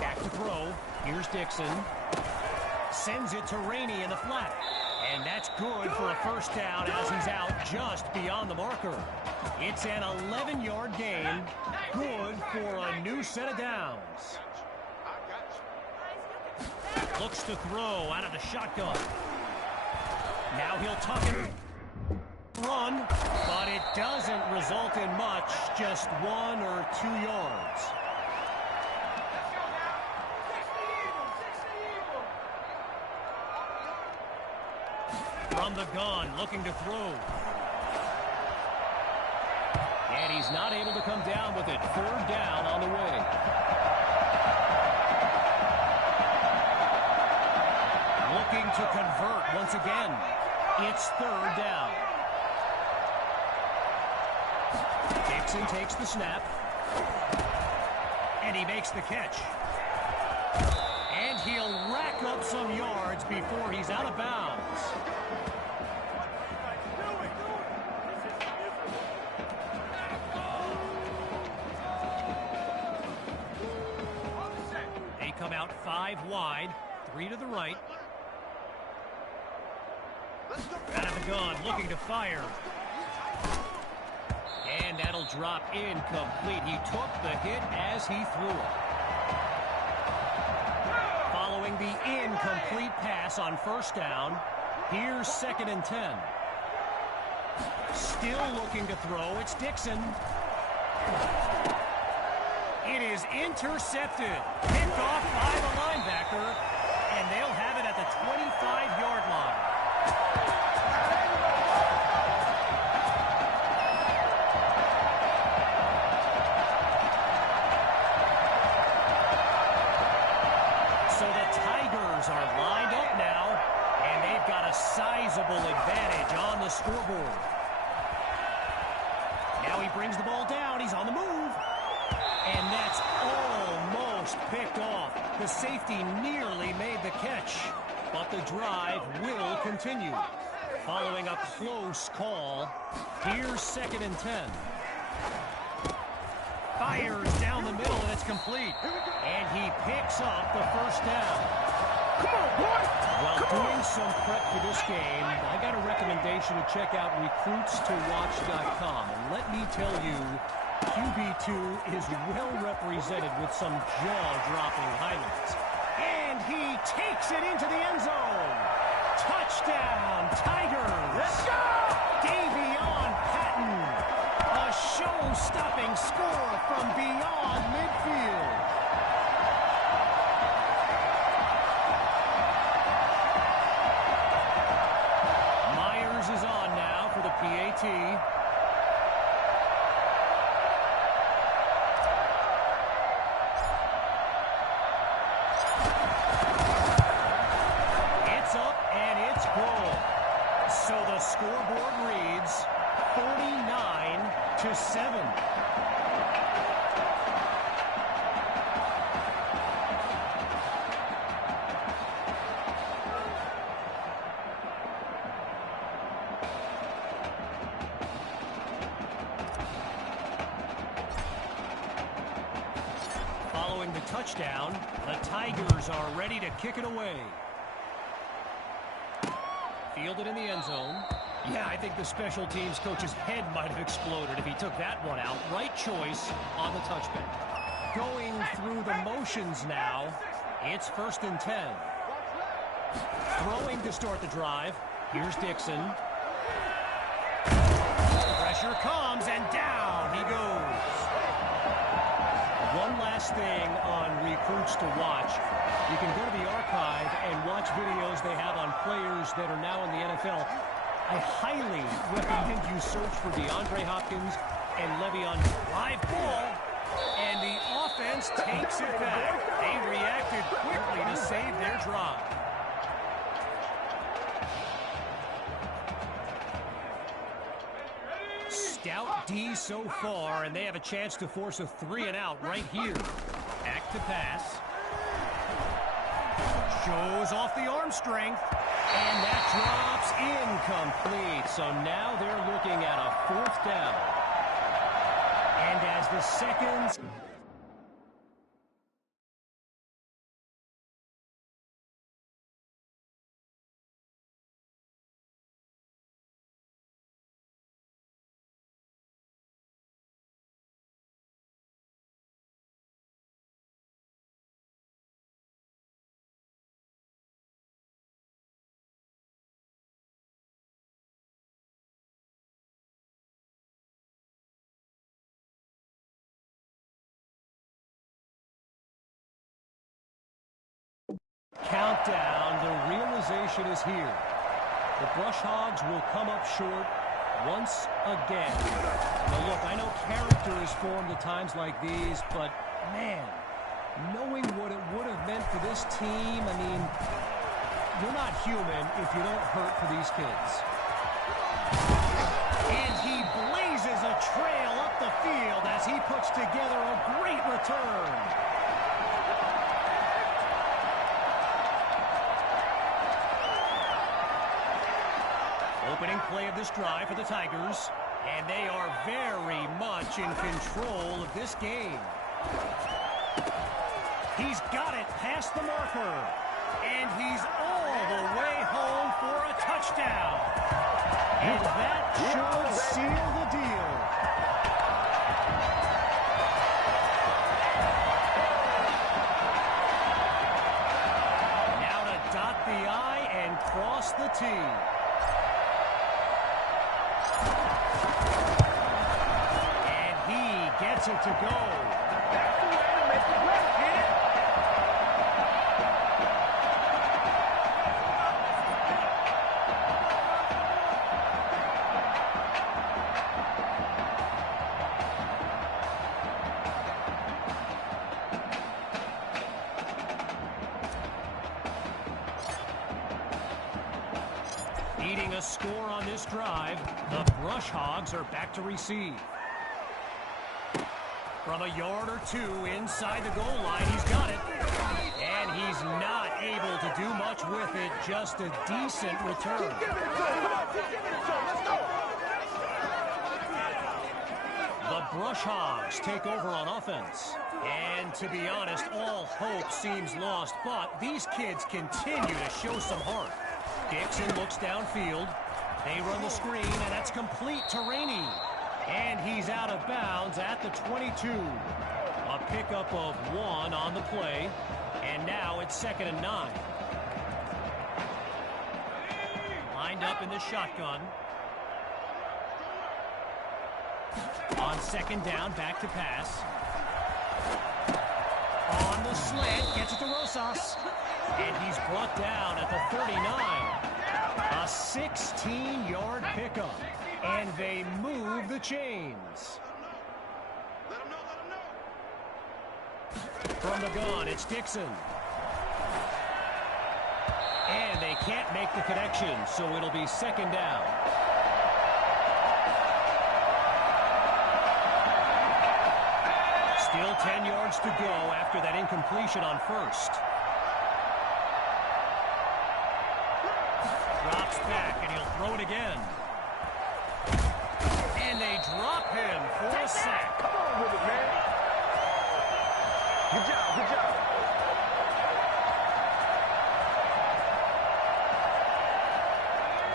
Back to throw. Here's Dixon. Sends it to Rainey in the flat. And that's good for a first down as he's out just beyond the marker. It's an 11-yard gain. Good for a new set of downs. Looks to throw out of the shotgun. Now he'll tuck it. Run, but it doesn't result in much, just 1 or 2 yards. From the gun, looking to throw. And he's not able to come down with it. Third down on the way. Looking to convert once again. It's third down. Dixon takes the snap. And he makes the catch. And he'll rack up some yards before he's out of bounds. They come out 5 wide, 3 to the right. Out of the gun, looking to fire. And that'll drop incomplete. He took the hit as he threw it. Following the incomplete pass on first down, here's 2nd and 10. Still looking to throw, it's Dixon. It is intercepted. Picked off by the linebacker, and they'll have it at the 25-yard line. So the Tigers are lined up now, and they've got a sizable advantage on the scoreboard. Now he brings the ball down. He's on the move. And that's almost picked off. The safety nearly made the catch, but the drive will continue. Following a close call, here's 2nd and 10. Fires down the middle, and it's complete. And he picks up the first down. Come on, boy! While doing some prep for this game, I got a recommendation to check out recruitstowatch.com. And let me tell you, QB2 is well represented with some jaw-dropping highlights. And he takes it into the end zone. Touchdown, Tigers! Let's go! Davion Patton. A show-stopping score from beyond midfield. Myers is on now for the PAT. So the scoreboard reads 49-7. Following the touchdown, the Tigers are ready to kick it away. Fielded in the end zone. Yeah, I think the special teams coach's head might have exploded if he took that one out. Right choice on the touchback. Going through the motions now. It's 1st and 10. Throwing to start the drive. Here's Dixon. Pressure comes, and down he goes. One last thing on Recruits to Watch. You can go to the archive and watch videos they have on players that are now in the NFL. I highly recommend you search for DeAndre Hopkins and Le'Veon. Live ball, and the offense takes it back. They reacted quickly to save their drive. Stout D so far, and they have a chance to force a 3-and-out right here. Back to pass. Shows off the arm strength, and that drops incomplete. So now they're looking at a 4th down. And as the seconds... Countdown, the realization is here. The Brush Hogs will come up short once again. Now look, I know character is formed at times like these, but man, knowing what it would have meant for this team, I mean, you're not human if you don't hurt for these kids. And he blazes a trail up the field as he puts together a great return. Opening play of this drive for the Tigers, and they are very much in control of this game. He's got it past the marker, and he's all the way home for a touchdown. And that should seal the deal. Now to dot the I and cross the T. And he gets it to go. That's the way to make the play, kid. Needing a score on this drive, the Brush Hogs are back to receive. From a yard or two inside the goal line, he's got it. And he's not able to do much with it, just a decent return. The Brush Hogs take over on offense. And to be honest, all hope seems lost, but these kids continue to show some heart. Dixon looks downfield. They run the screen, and that's complete to Rainey. And he's out of bounds at the 22. A pickup of 1 on the play. And now it's 2nd and 9. Lined up in the shotgun. On 2nd down, back to pass. On the slant, gets it to Rosas. And he's brought down at the 39. A 16-yard pickup. And they move the chains. From the gun, it's Dixon. And they can't make the connection, so it'll be 2nd down. Still 10 yards to go after that incompletion on 1st. Drops back, and he'll throw it again. And they drop him for a sack. Come on with it, man. Good job, good job.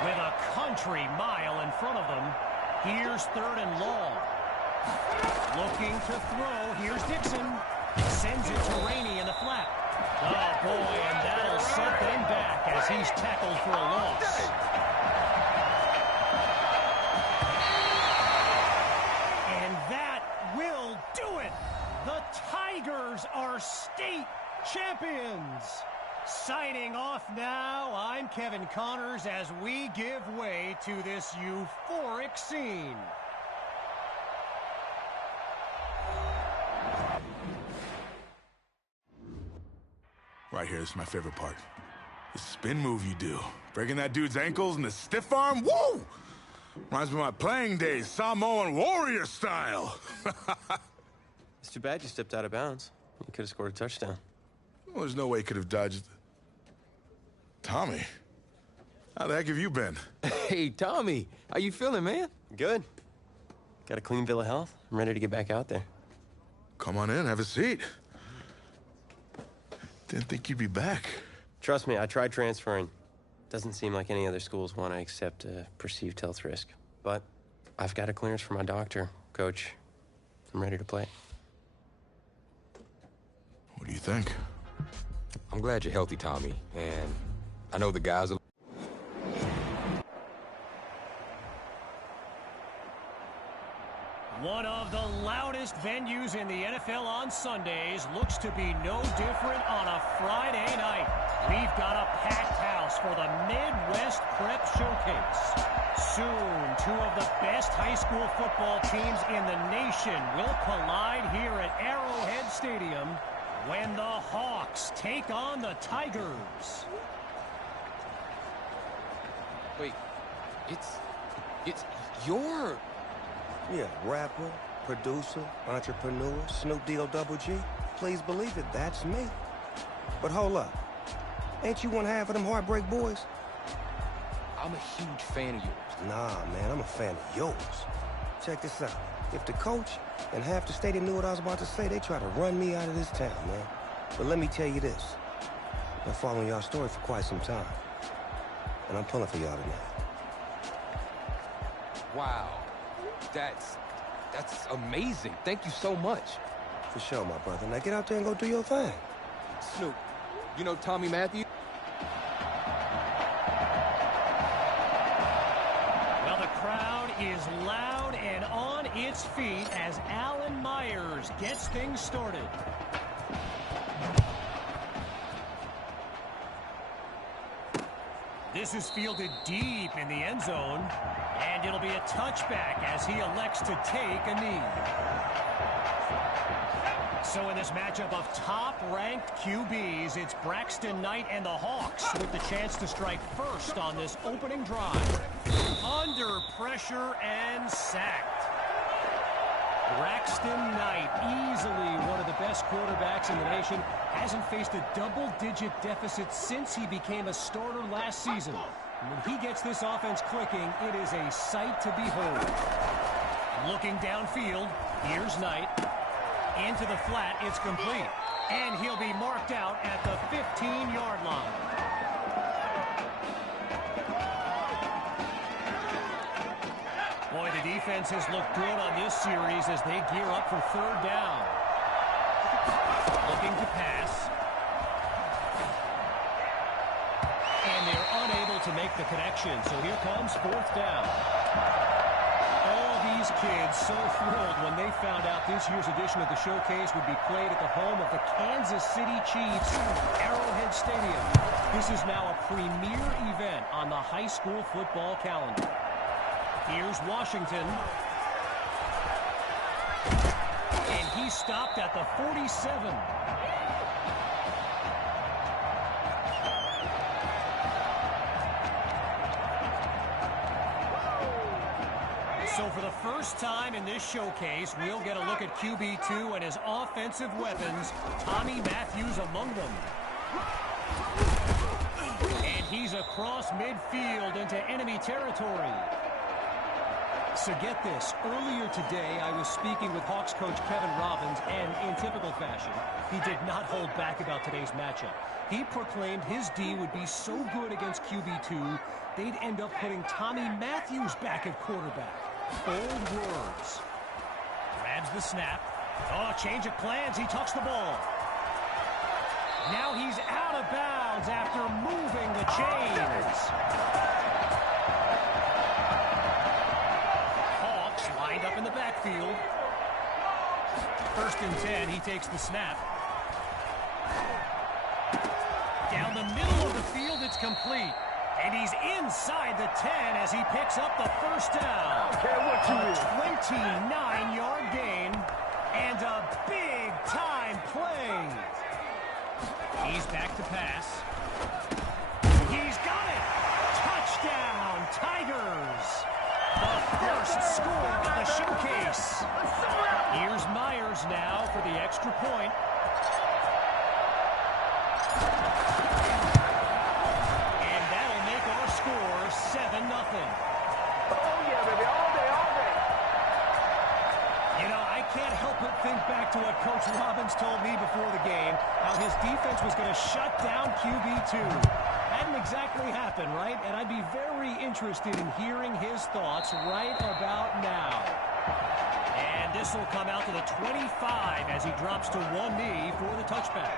With a country mile in front of them, here's 3rd and long. Looking to throw, here's Dixon. Sends it to Rainey in the flat. Oh, boy, and that'll set them back as he's tackled for a loss. And that will do it. The Tigers are state champions. Signing off now, I'm Kevin Connors as we give way to this euphoric scene. Right here, this is my favorite part. The spin move you do. Breaking that dude's ankles and the stiff arm, woo! Reminds me of my playing days, Samoan warrior style. It's too bad you stepped out of bounds. You could have scored a touchdown. Well, there's no way he could have dodged. Tommy, how the heck have you been? Hey, Tommy, how you feeling, man? Good. Got a clean bill of health. I'm ready to get back out there. Come on in, have a seat. Didn't think you'd be back. Trust me, I tried transferring. Doesn't seem like any other schools want to accept a perceived health risk. But I've got a clearance from my doctor, Coach. I'm ready to play. What do you think? I'm glad you're healthy, Tommy, and I know the guys are... One of the loudest venues in the NFL on Sundays looks to be no different on a Friday night. We've got a packed house for the Midwest Prep Showcase. showcase. Soon, two of the best high school football teams in the nation will collide here at Arrowhead Stadium when the Hawks take on the Tigers. Wait, it's your... Yeah, rapper, producer, entrepreneur, Snoop D-O-double-G. Please believe it, that's me. But hold up. Ain't you one half of them Heartbreak Boys? I'm a huge fan of yours. Nah, man, I'm a fan of yours. Check this out. If the coach and half the stadium knew what I was about to say, they try to run me out of this town, man. But let me tell you this. I've been following y'all story for quite some time. And I'm pulling for y'all tonight. Wow. That's amazing. Thank you so much. For sure, my brother. Now get out there and go do your thing. Snoop, you know Tommy Matthews? Well, the crowd is loud and on its feet as Alan Myers gets things started. This is fielded deep in the end zone, and it'll be a touchback as he elects to take a knee. So in this matchup of top-ranked QBs, it's Braxton Knight and the Hawks with the chance to strike first on this opening drive. Under pressure and sacked. Braxton Knight, easily one of the best quarterbacks in the nation, hasn't faced a double-digit deficit since he became a starter last season. When he gets this offense clicking, it is a sight to behold. Looking downfield, here's Knight. Into the flat, it's complete. And he'll be marked out at the 15-yard line. Boy, the defense has looked good on this series as they gear up for third down. Looking to pass. And they're unable to make the connection, so here comes fourth down. All these kids so thrilled when they found out this year's edition of the showcase would be played at the home of the Kansas City Chiefs, Arrowhead Stadium. This is now a premier event on the high school football calendar. Here's Washington. And he stopped at the 47. So for the first time in this showcase, we'll get a look at QB2 and his offensive weapons, Tommy Matthews among them. And he's across midfield into enemy territory. So get this, earlier today I was speaking with Hawks coach Kevin Robbins, and in typical fashion, he did not hold back about today's matchup. He proclaimed his D would be so good against QB2, they'd end up putting Tommy Matthews back at quarterback. Bold words. Grabs the snap. Oh, change of plans, he tucks the ball. Now he's out of bounds after moving the chains. Lined up in the backfield. First and 10, he takes the snap. Down the middle of the field, it's complete. And he's inside the 10 as he picks up the first down. A 29-yard gain and a big-time play. He's back to pass. He's got it! Touchdown, Tigers! The first score of the showcase. Here's Myers now for the extra point. And that'll make our score 7-0. Oh, yeah, baby. All day, all day. You know, I can't help but think back to what Coach Robbins told me before the game, how his defense was going to shut down QB2. Hadn't exactly happened, right? And I'd be very interested in hearing his thoughts right about now. And this will come out to the 25 as he drops to one knee for the touchback.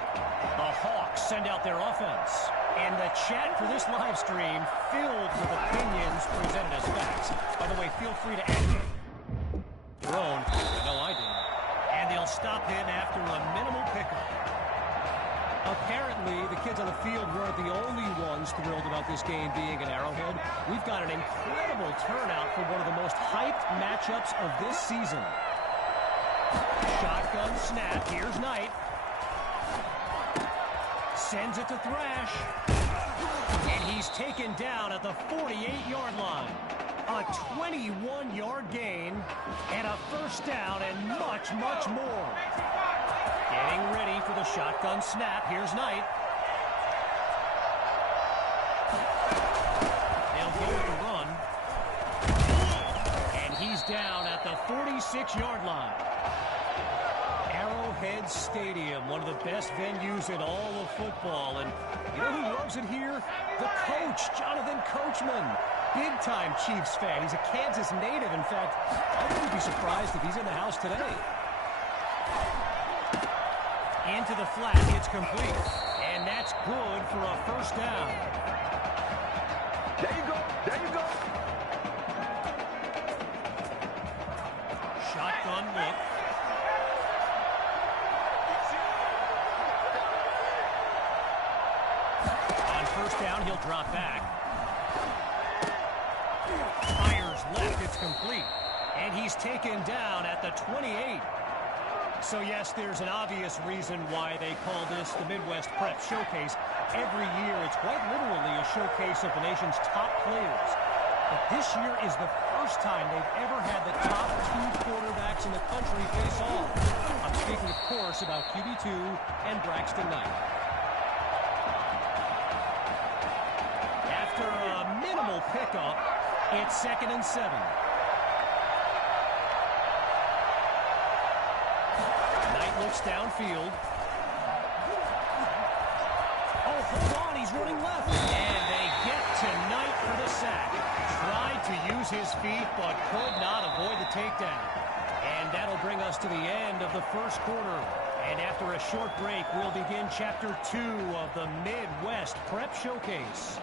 The Hawks send out their offense. And the chat for this live stream filled with opinions presented as facts. By the way, feel free to add your own. I know I did. And they'll stop him after a minimal pickup. Apparently, the kids on the field weren't the only ones thrilled about this game being at Arrowhead. We've got an incredible turnout for one of the most hyped matchups of this season. Shotgun snap. Here's Knight. Sends it to Thrash. And he's taken down at the 48-yard line. A 21-yard gain and a first down and much, much more. Getting ready for the shotgun snap. Here's Knight. They'll go with the run. And he's down at the 46-yard line. Arrowhead Stadium, one of the best venues in all of football. And you know who loves it here? The coach, Jonathan Coachman. Big-time Chiefs fan. He's a Kansas native. In fact, I wouldn't be surprised if he's in the house today. Into the flat, it's complete. And that's good for a first down. There you go. There you go. Shotgun look. On first down, he'll drop back. Fires left, it's complete. And he's taken down at the 28. So yes, there's an obvious reason why they call this the Midwest Prep Showcase. Every year, it's quite literally a showcase of the nation's top players. But this year is the first time they've ever had the top two quarterbacks in the country face off. I'm speaking, of course, about QB2 and Braxton Knight. After a minimal pickup, it's 2nd and 7. Knight looks downfield. Oh, hold on, he's running left. And they get to Knight for the sack. Tried to use his feet, but could not avoid the takedown. And that'll bring us to the end of the first quarter. And after a short break, we'll begin Chapter 2 of the Midwest Prep Showcase.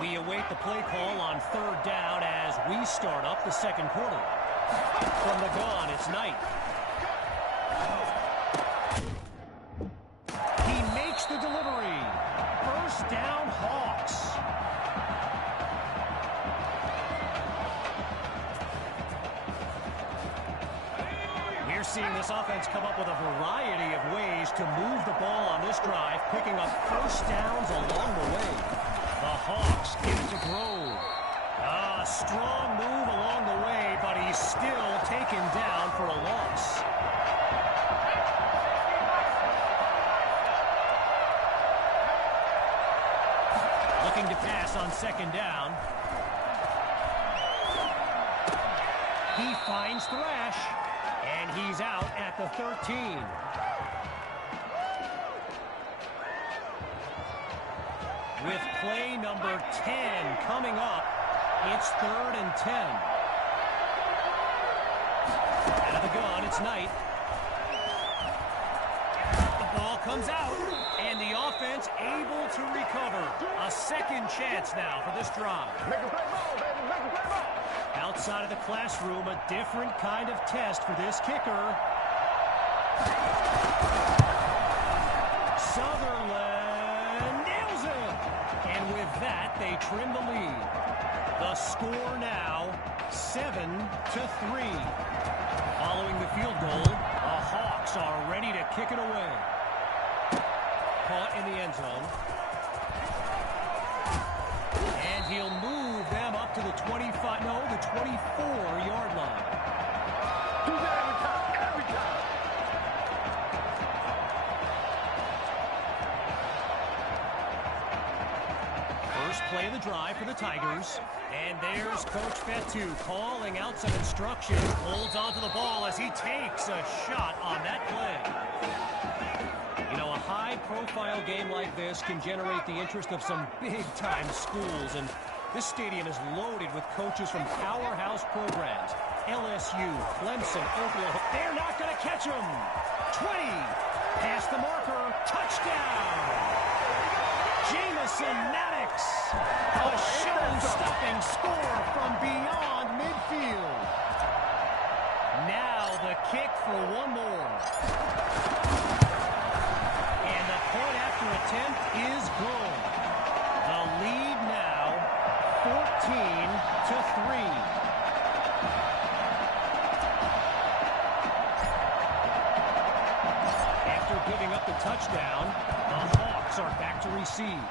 We await the play call on third down as we start up the second quarter. From the gun, it's Knight. He makes the delivery. First down, Hawks. We're seeing this offense come up with a variety of ways to move the ball on this drive, picking up first downs along the way. The Hawks give it to Grove. A strong move along the way, but he's still taken down for a loss. Looking to pass on second down. He finds Thrash, and he's out at the 13. With play number 10 coming up, it's 3rd and 10. Out of the gun, it's Knight. The ball comes out, and the offense able to recover. A second chance now for this drive. Make a play ball, baby. Make a play ball. Outside of the classroom, a different kind of test for this kicker. Sutherland nails it. And with that, they trim the lead. The score now, 7-3. Following the field goal, the Hawks are ready to kick it away. Caught in the end zone. And he'll move them up to the 24-yard line. Do that every time. Every time. First play of the drive for the Tigers. And there's Coach Fetu calling out some instructions. Holds onto the ball as he takes a shot on that play. You know, a high-profile game like this can generate the interest of some big-time schools. And this stadium is loaded with coaches from powerhouse programs. LSU, Clemson, Oklahoma. They're not going to catch him. 20. Past the marker. Touchdown. Jamison Maddox. A show-stopping score from beyond midfield. Now the kick for one more. And the point after attempt is good. The lead now 14-3. After giving up the touchdown, the Hawks are back to receive.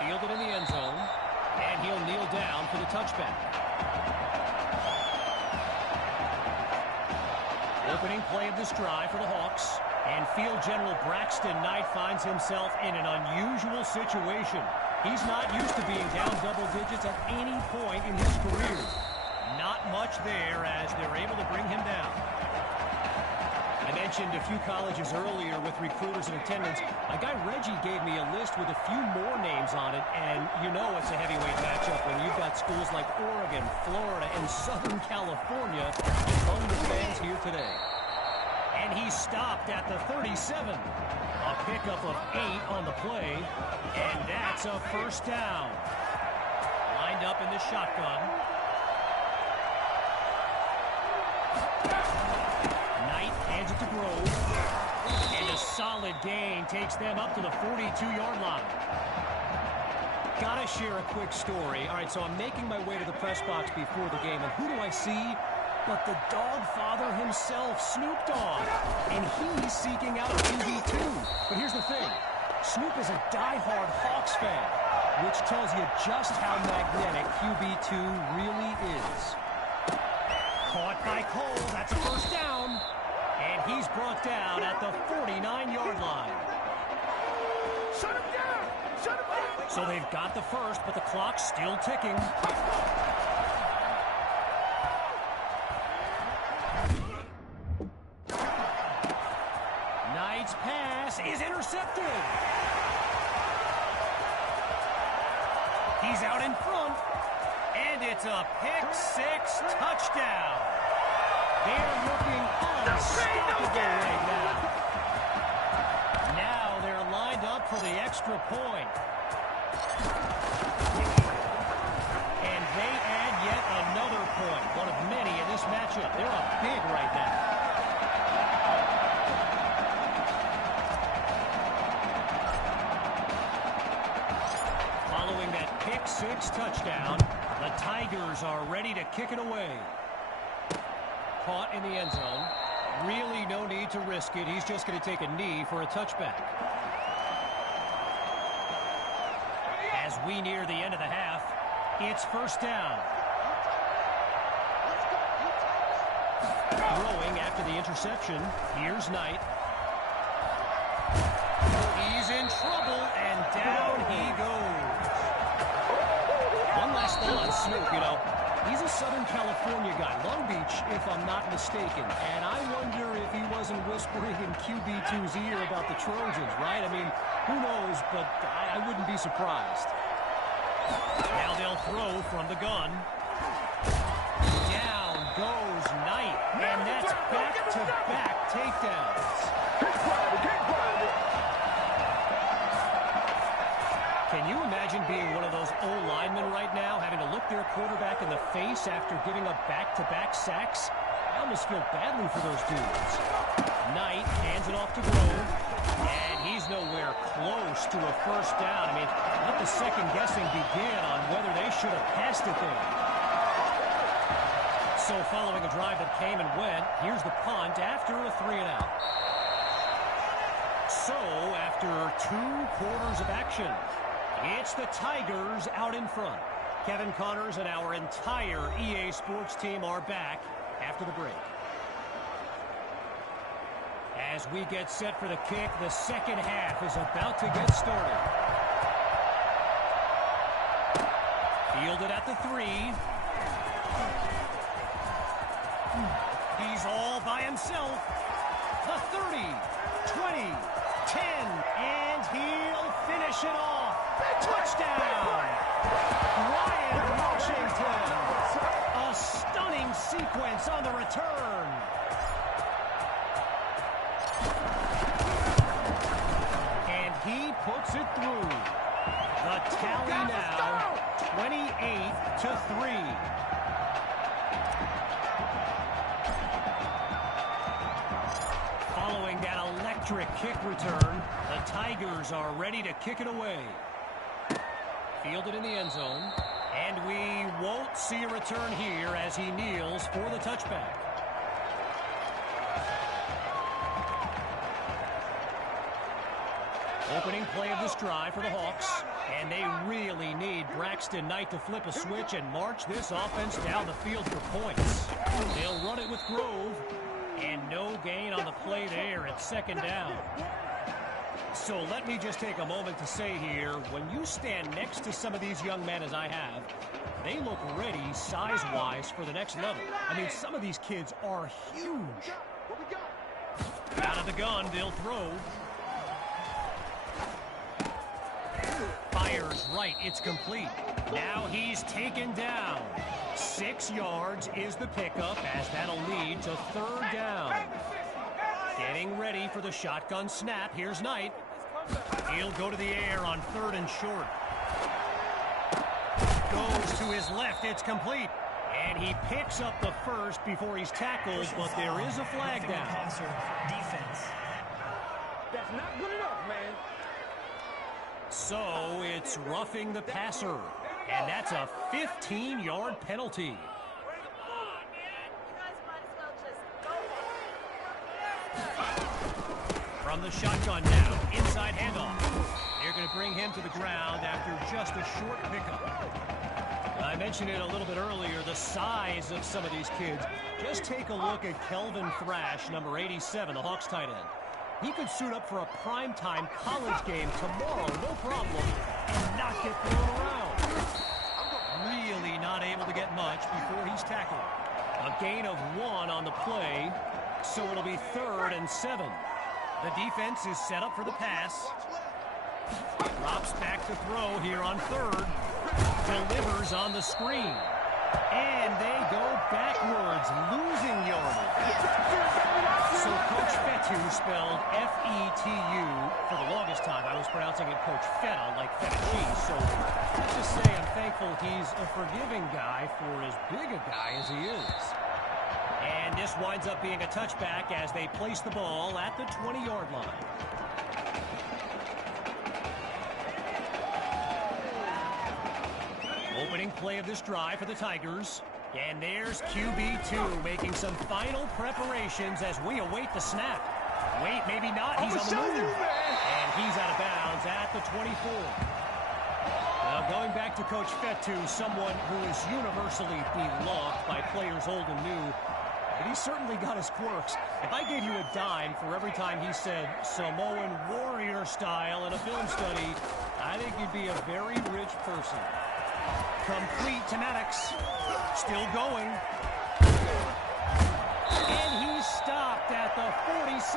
Fielded in the end zone, and he'll kneel down for the touchback. Opening play of this drive for the Hawks, and field general Braxton Knight finds himself in an unusual situation. He's not used to being down double digits at any point in his career. Not much there as they're able to bring him down. I mentioned a few colleges earlier with recruiters in attendance. My guy Reggie gave me a list with a few more names on it, and you know it's a heavyweight matchup when you've got schools like Oregon, Florida, and Southern California among the fans here today. And he stopped at the 37. A pickup of 8 on the play, and that's a first down. Lined up in the shotgun. Knight hands it to Grove. And a solid gain takes them up to the 42-yard line. Gotta share a quick story. All right, so I'm making my way to the press box before the game, and who do I see? But the dog father himself, Snoop Dogg. And he's seeking out a QB2. But here's the thing. Snoop is a diehard Hawks fan, which tells you just how magnetic QB2 really is. Caught by Cole. That's a first down. And he's brought down at the 49-yard line. Shut him down! Shut him down! So they've got the first, but the clock's still ticking. Knight's pass is intercepted. He's out in front. And it's a pick-6 touchdown. They're looking unstoppable right now. Now they're lined up for the extra point. And they add yet another point, one of many in this matchup. They're up big right now. Following that pick-6 touchdown, the Tigers are ready to kick it away. Caught in the end zone. Really no need to risk it. He's just going to take a knee for a touchback. As we near the end of the half, it's first down. Throwing after the interception. Here's Knight. He's in trouble, and down he goes. One last thought on Snoop, you know. He's a Southern California guy, Long Beach, if I'm not mistaken. And I wonder if he wasn't whispering in QB2's ear about the Trojans, right? I mean, who knows, but I wouldn't be surprised. Now they'll throw from the gun. Down goes Knight, and that's back-to-back takedowns. Can you imagine being one of those O-linemen right now, having to look their quarterback in the face after giving up back-to-back sacks? I almost feel badly for those dudes. Knight hands it off to Grove, and he's nowhere close to a first down. I mean, let the second-guessing begin on whether they should have passed it there. So following a drive that came and went, here's the punt after a 3-and-out. So after 2 quarters of action, it's the Tigers out in front. Kevin Connors and our entire EA Sports team are back after the break. As we get set for the kick, the second half is about to get started. Fielded at the 3. He's all by himself. The 30, 20, 10, and he'll finish it off. Touchdown! Ryan Washington. A stunning sequence on the return. And he puts it through. The tally now, 28-3. electric kick return. The Tigers are ready to kick it away. Fielded in the end zone. And we won't see a return here as he kneels for the touchback. Opening play of this drive for the Hawks. And they really need Braxton Knight to flip a switch and march this offense down the field for points. They'll run it with Grove. And no gain on the play there at second down. So let me just take a moment to say here, when you stand next to some of these young men as I have, they look ready size-wise for the next level. I mean, some of these kids are huge. Out of the gun, they'll throw. Fires right, it's complete. Now he's taken down. 6 yards is the pickup as that'll lead to third down. Getting ready for the shotgun snap. Here's Knight. He'll go to the air on 3rd and short. Goes to his left. It's complete. And he picks up the first before he's tackled, but there is a flag down. Defense. That's not good enough, man. So it's roughing the passer. And that's a 15-yard penalty. From the shotgun now, inside handoff. They're going to bring him to the ground after just a short pickup. I mentioned it a little bit earlier, the size of some of these kids. Just take a look at Kelvin Thrash, number 87, the Hawks tight end. He could suit up for a primetime college game tomorrow, no problem, and not get thrown around. Really not able to get much before he's tackled. A gain of 1 on the play, so it'll be 3rd and 7. The defense is set up for the pass. Drops back to throw here on 3rd. Delivers on the screen. And they go backwards, losing yardage. So Coach Fetu, spelled F-E-T-U, for the longest time I was pronouncing it Coach Feta, like feta cheese. So let's just say I'm thankful he's a forgiving guy for as big a guy as he is. And this winds up being a touchback as they place the ball at the 20-yard line. Opening play of this drive for the Tigers. And there's QB2 making some final preparations as we await the snap. Wait, maybe not. He's on the move. And he's out of bounds at the 24. Now going back to Coach Fetu, someone who is universally beloved by players old and new. But he's certainly got his quirks. If I gave you a dime for every time he said Samoan warrior style in a film study, I think you'd be a very rich person. Complete to Maddox. Still going. And he's stopped at the 46.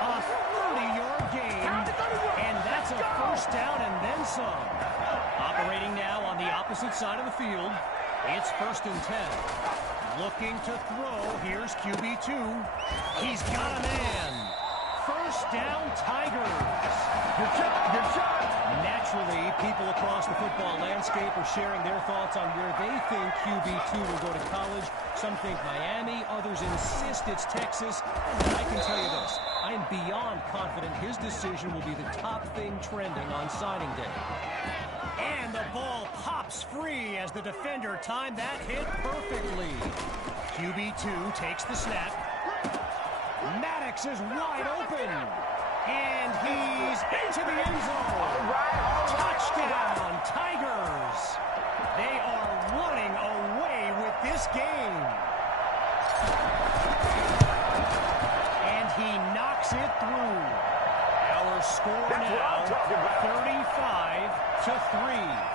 A 30-yard gain. And that's a first down and then some. Operating now on the opposite side of the field. It's 1st and 10. Looking to throw. Here's QB2. He's got a man. First down, Tigers. Good shot, good shot. Naturally, people across the football landscape are sharing their thoughts on where they think QB2 will go to college. Some think Miami, others insist it's Texas. I can tell you this, I am beyond confident his decision will be the top thing trending on signing day. And the ball pops free as the defender timed that hit perfectly. QB2 takes the snap. Maddox is wide open. And he's into the end zone. Touchdown, Tigers. They are running away with this game. And he knocks it through. Our score now, 35-3.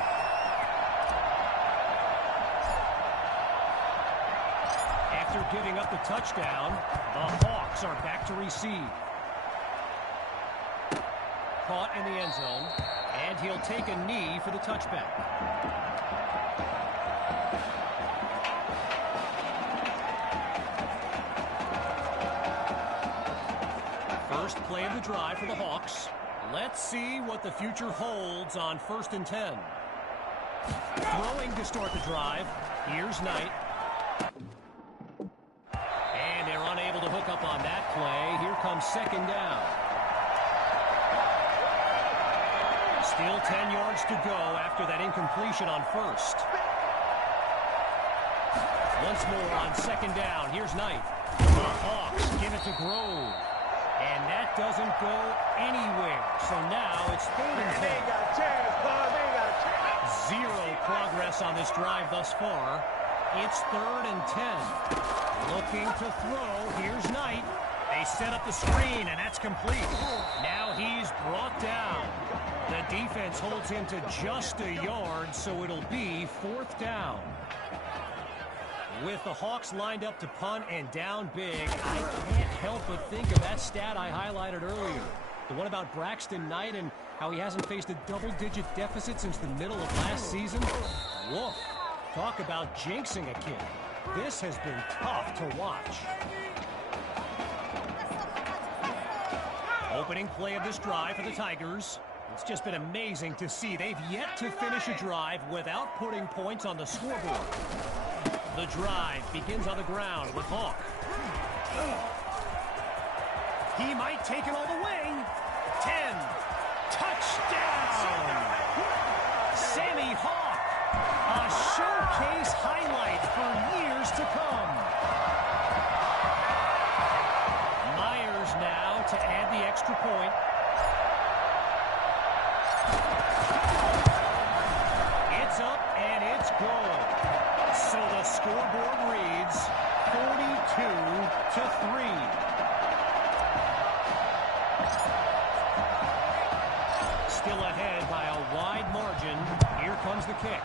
After giving up the touchdown, the Hawks are back to receive. Caught in the end zone, and he'll take a knee for the touchback. First play of the drive for the Hawks. Let's see what the future holds on 1st and 10. Throwing to start the drive. Here's Knight. And they're unable to hook up on that play. Here comes second down. Still 10 yards to go after that incompletion on first. Once more on second down. Here's Knight. The Hawks give it to Grove. And that doesn't go anywhere. So now it's 3rd and 10. They ain't got a chance, bud. They ain't got a chance. Zero progress on this drive thus far. It's 3rd and 10. Looking to throw. Here's Knight. They set up the screen, and that's complete. Now he's brought down. The defense holds him to just a yard, so it'll be 4th down. With the Hawks lined up to punt and down big, I can't help but think of that stat I highlighted earlier. The one about Braxton Knight and how he hasn't faced a double-digit deficit since the middle of last season. Woof. Talk about jinxing a kid. This has been tough to watch. Opening play of this drive for the Tigers. It's just been amazing to see. They've yet to finish a drive without putting points on the scoreboard. The drive begins on the ground with Hawk. He might take it all the way. 10. Touchdown! Sammy Hawk. A showcase highlight for years to come. Myers now to add the extra point. It's up and it's good. So the scoreboard reads 42-3. Still ahead by a wide margin. Here comes the kick.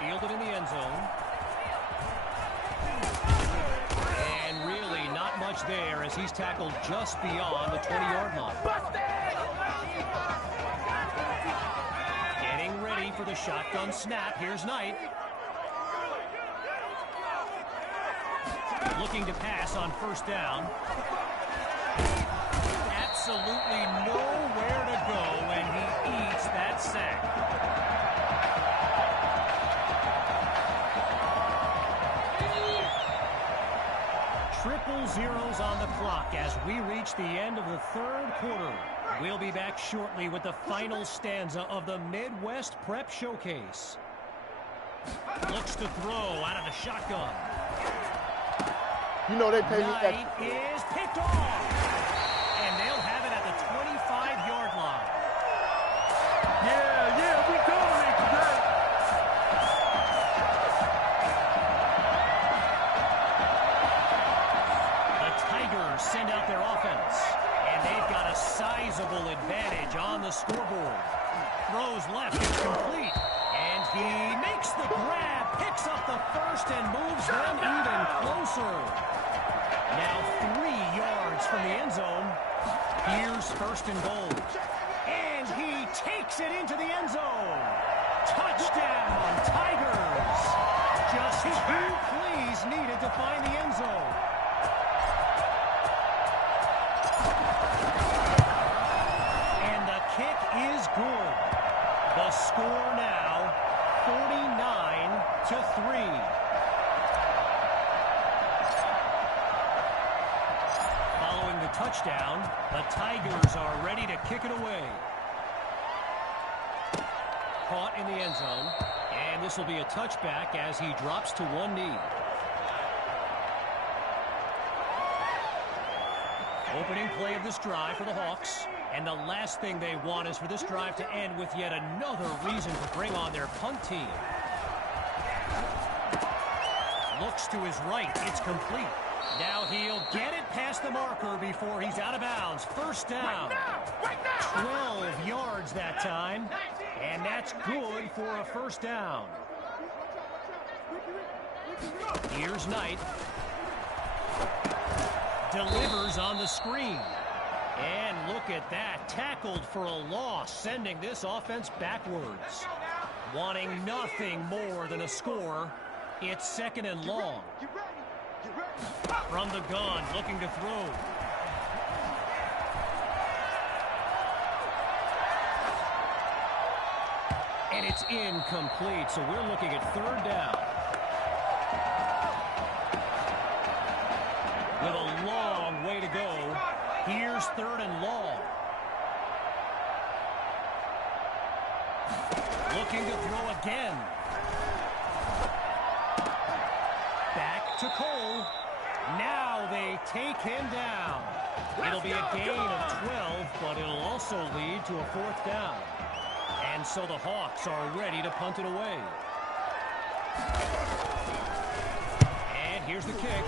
Fielded in the end zone. And really not much there as he's tackled just beyond the 20-yard line. Getting ready for the shotgun snap. Here's Knight. Looking to pass on first down. Absolutely nowhere to go, and he eats that sack. Triple zeros on the clock as we reach the end of the 3rd quarter. We'll be back shortly with the final stanza of the Midwest Prep Showcase. Looks to throw out of the shotgun. You know they pay me extra. Knight is picked off. And they'll have it at the 25-yard line. Yeah, we dominate today. The Tigers send out their offense. And they've got a sizable advantage on the scoreboard. Throws left, it's complete. And he makes the grab, picks up the first, and moves them even closer. Now 3 yards from the end zone. Here's 1st and goal. And he takes it into the end zone. Touchdown, Tigers. Just 2 plays needed to find the end zone. And the kick is good. The score now, 49-3. Following the touchdown, the Tigers are ready to kick it away. Caught in the end zone, and this will be a touchback as he drops to one knee. Opening play of this drive for the Hawks, and the last thing they want is for this drive to end with yet another reason to bring on their punt team. Looks to his right, it's complete. Now he'll get it past the marker before he's out of bounds. First down. 12 yards that time, and that's good for a first down. Here's Knight. Delivers on the screen. And look at that. Tackled for a loss, sending this offense backwards. Wanting nothing more than a score. It's 2nd and long. From the gun, looking to throw. And it's incomplete, so we're looking at 3rd down. With Here's 3rd and long. Looking to throw again. Back to Cole. Now they take him down. It'll be a gain of 12, but it'll also lead to a 4th down. And so the Hawks are ready to punt it away. And here's the kick.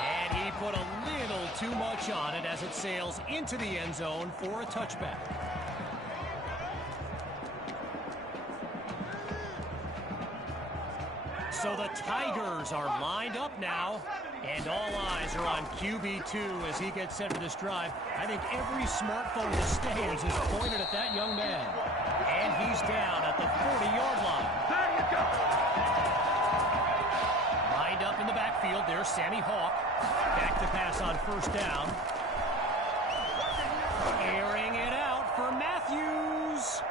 And he put a little too much on it as it sails into the end zone for a touchback. So the Tigers are lined up now, and all eyes are on QB2 as he gets set for this drive. I think every smartphone in the stands is pointed at that young man. And he's down at the 40-yard line. There you go. Lined up in the backfield, there's Sammy Hawk. Back to pass on 1st down. Airing it out for Matthews.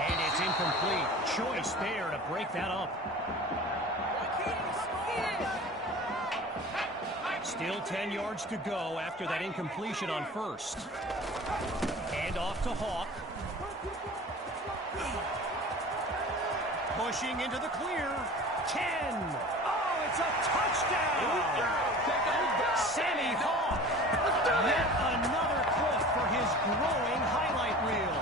And it's incomplete. Choice there to break that up. Still 10 yards to go after that incompletion on 1st. Hand off to Hawk. Pushing into the clear. 10. Oh, it's a touchdown. Sammy Hawk. Yet another clip for his growing highlight reel.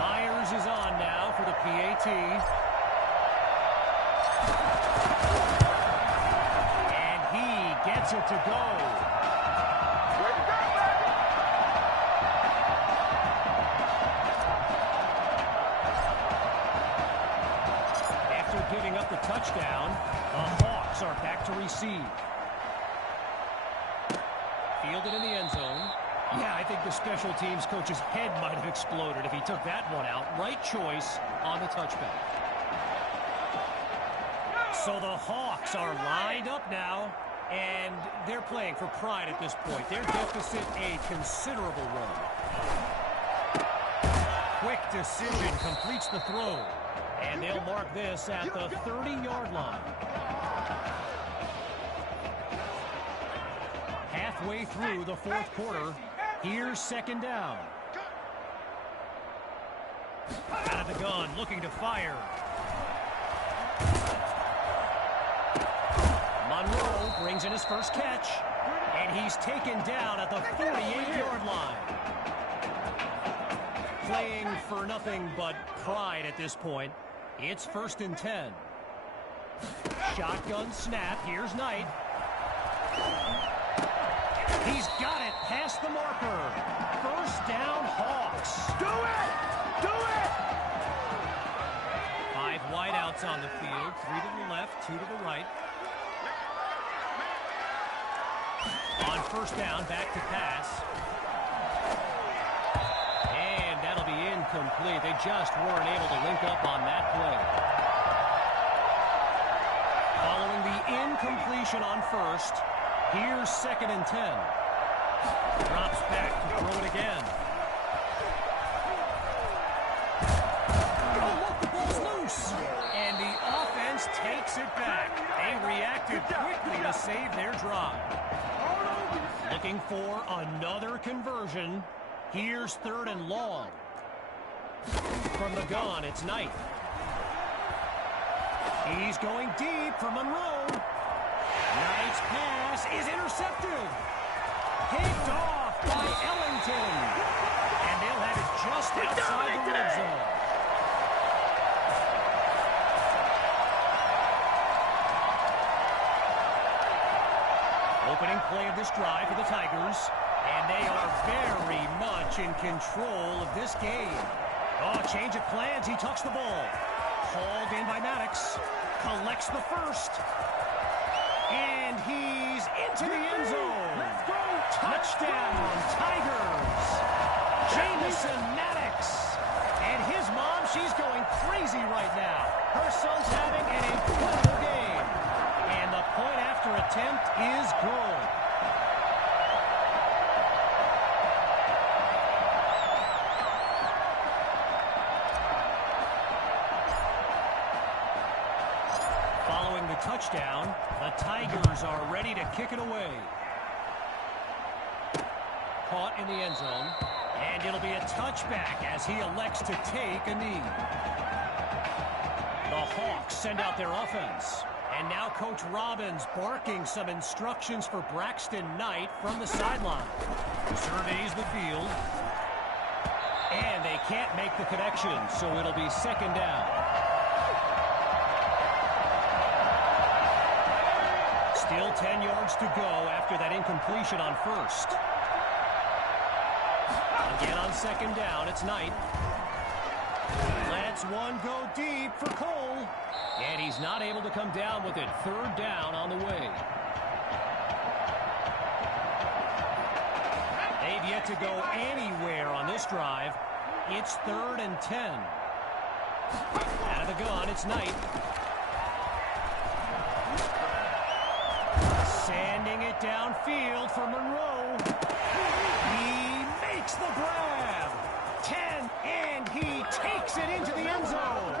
Myers is on now for the PAT. And he gets it to go. After giving up the touchdown, the Hawks are back to receive. Fielded in the end zone. Yeah, I think the special teams coach's head might have exploded if he took that one out. Right choice on the touchback. So the Hawks are lined up now, and they're playing for pride at this point. Their deficit a considerable one. Quick decision completes the throw, and they'll mark this at the 30-yard line. Halfway through the 4th quarter, here's 2nd down. Out of the gun, looking to fire. Monroe brings in his first catch, and he's taken down at the 48-yard line. Playing for nothing but pride at this point. It's 1st and 10. Shotgun snap. Here's Knight. He's got it past the marker. 1st down, Hawks. Do it! Do it! 5 wideouts on the field. 3 to the left, 2 to the right. On 1st down, back to pass. And that'll be incomplete. They just weren't able to link up on that play. Following the incompletion on 1st, here's 2nd and 10. Drops back to throw it again. Oh, look, the ball's loose. And the offense takes it back. They reacted quickly to save their drive. Looking for another conversion. Here's 3rd and long. From the gun, it's Knight. He's going deep for Monroe. Knight's pass is intercepted. Picked off by Ellington. And they'll have it just outside the red zone. Opening play of this drive for the Tigers. And they are very much in control of this game. Oh, change of plans. He tucks the ball. Hauled in by Maddox. Collects the first. And he's into the end zone. Let's go! Touchdown, Tigers. Jamison Maddox. And his mom, she's going crazy right now. Her son's having an incredible game. And the point after attempt is good. touchdown. The Tigers are ready to kick it away. Caught in the end zone. And it'll be a touchback as he elects to take a knee. The Hawks send out their offense. And now Coach Robbins barking some instructions for Braxton Knight from the sideline. Surveys the field. And they can't make the connection, so it'll be second down. Still 10 yards to go after that incompletion on first. Again on second down, it's Knight. Lets one go deep for Cole. And he's not able to come down with it. Third down on the way. They've yet to go anywhere on this drive. It's 3rd and 10. Out of the gun, it's Knight. Sending it downfield for Monroe. He makes the grab. 10, and he takes it into the end zone.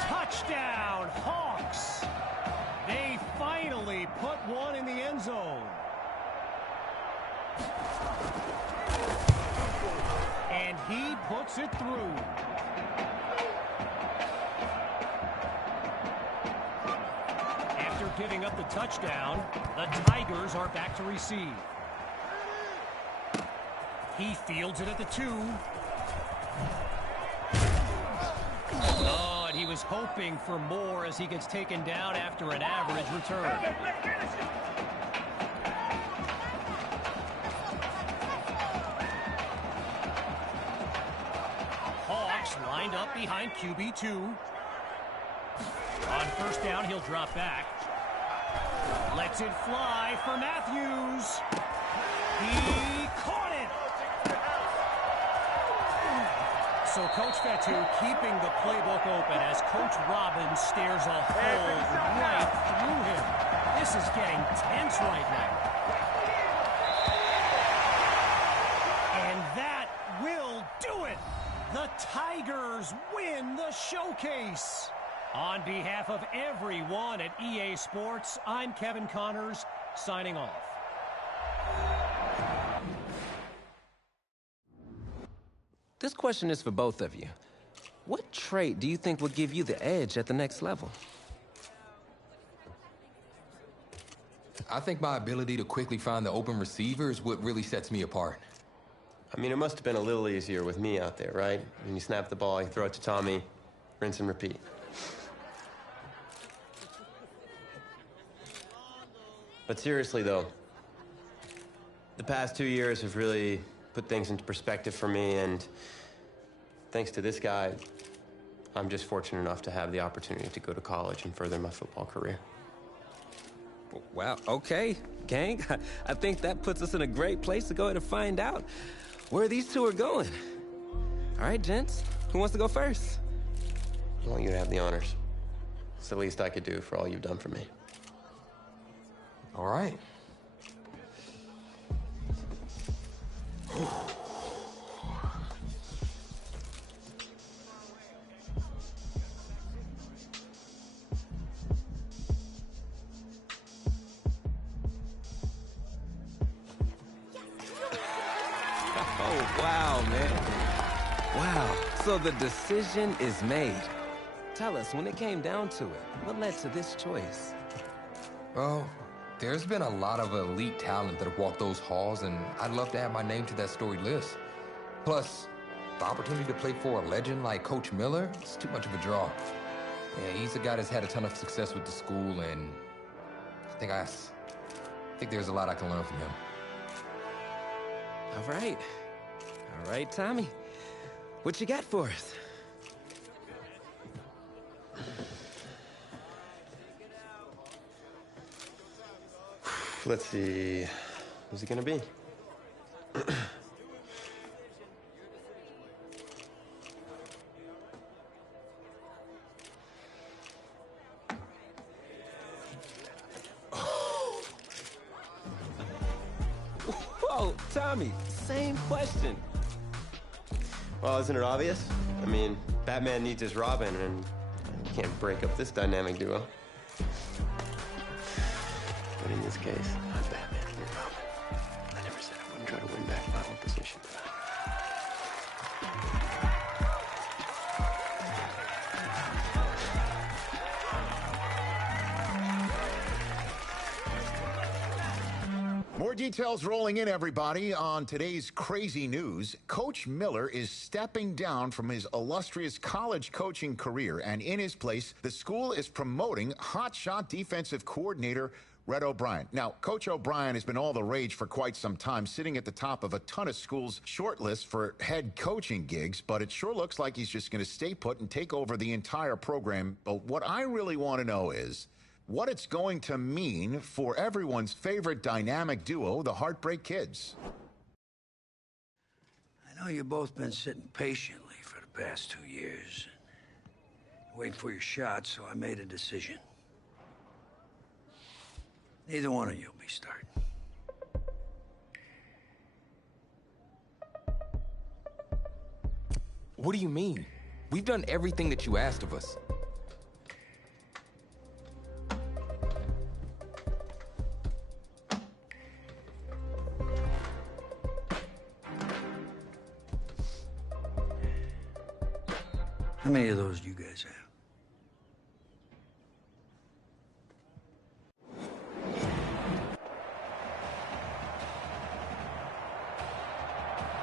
Touchdown, Hawks. They finally put one in the end zone. And he puts it through. After giving up the touchdown, the Tigers are back to receive. He fields it at the 2. Oh, and he was hoping for more as he gets taken down after an average return. Hawks lined up behind QB2. On first down, he'll drop back. Lets it fly for Matthews. He caught it. So Coach Fatu keeping the playbook open as Coach Robbins stares a hole right through him. This is getting tense right now. And that will do it. The Tigers win the showcase. On behalf of everyone at EA Sports, I'm Kevin Connors, signing off. This question is for both of you. What trait do you think will give you the edge at the next level? I think my ability to quickly find the open receiver is what really sets me apart. I mean, it must have been a little easier with me out there, right? When you snap the ball, you throw it to Tommy, rinse and repeat. But seriously, though, the past 2 years have really put things into perspective for me, and thanks to this guy, I'm just fortunate enough to have the opportunity to go to college and further my football career. Wow, okay, gang. I think that puts us in a great place to go ahead and find out where these two are going. All right, gents, who wants to go first? I want you to have the honors. It's the least I could do for all you've done for me. All right. Oh, wow, man. Wow. So the decision is made. Tell us, when it came down to it, what led to this choice? Well, there's been a lot of elite talent that have walked those halls, and I'd love to add my name to that storied list. Plus, the opportunity to play for a legend like Coach Miller is too much of a draw. Yeah, he's a guy that's had a ton of success with the school, and I think there's a lot I can learn from him. All right. All right, Tommy. What you got for us? Let's see. Who's it gonna be? Whoa, Tommy, same question. Well, isn't it obvious? I mean, Batman needs his Robin, and you can't break up this dynamic duo. in this case. I'm Batman. You're Robin. I never said I wouldn't try to win back my own position, but More details rolling in, everybody. On today's crazy news, Coach Miller is stepping down from his illustrious college coaching career, and in his place, the school is promoting hotshot defensive coordinator Red O'Brien. Now, Coach O'Brien has been all the rage for quite some time, sitting at the top of a ton of schools' shortlists for head coaching gigs, but it sure looks like he's just going to stay put and take over the entire program. But what I really want to know is what it's going to mean for everyone's favorite dynamic duo, the Heartbreak Kids. I know you've both been sitting patiently for the past 2 years, waiting for your shot, so I made a decision. Neither one of you will be starting. What do you mean? We've done everything that you asked of us. How many of those do you guys have?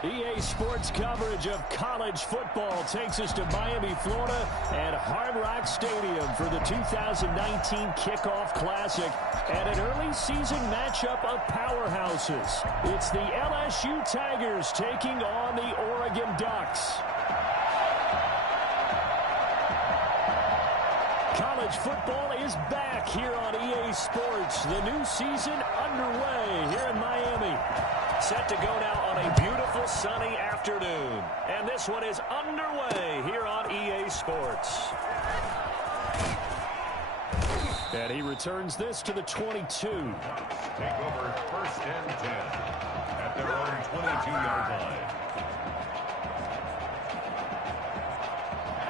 EA Sports coverage of college football takes us to Miami, Florida, and Hard Rock Stadium for the 2019 Kickoff Classic and an early season matchup of powerhouses. It's the LSU Tigers taking on the Oregon Ducks. College football is back here on EA Sports. The new season underway here in Miami. Set to go now on a beautiful sunny afternoon. And this one is underway here on EA Sports. And he returns this to the 22. Take over 1st and 10 at their own 22-yard line.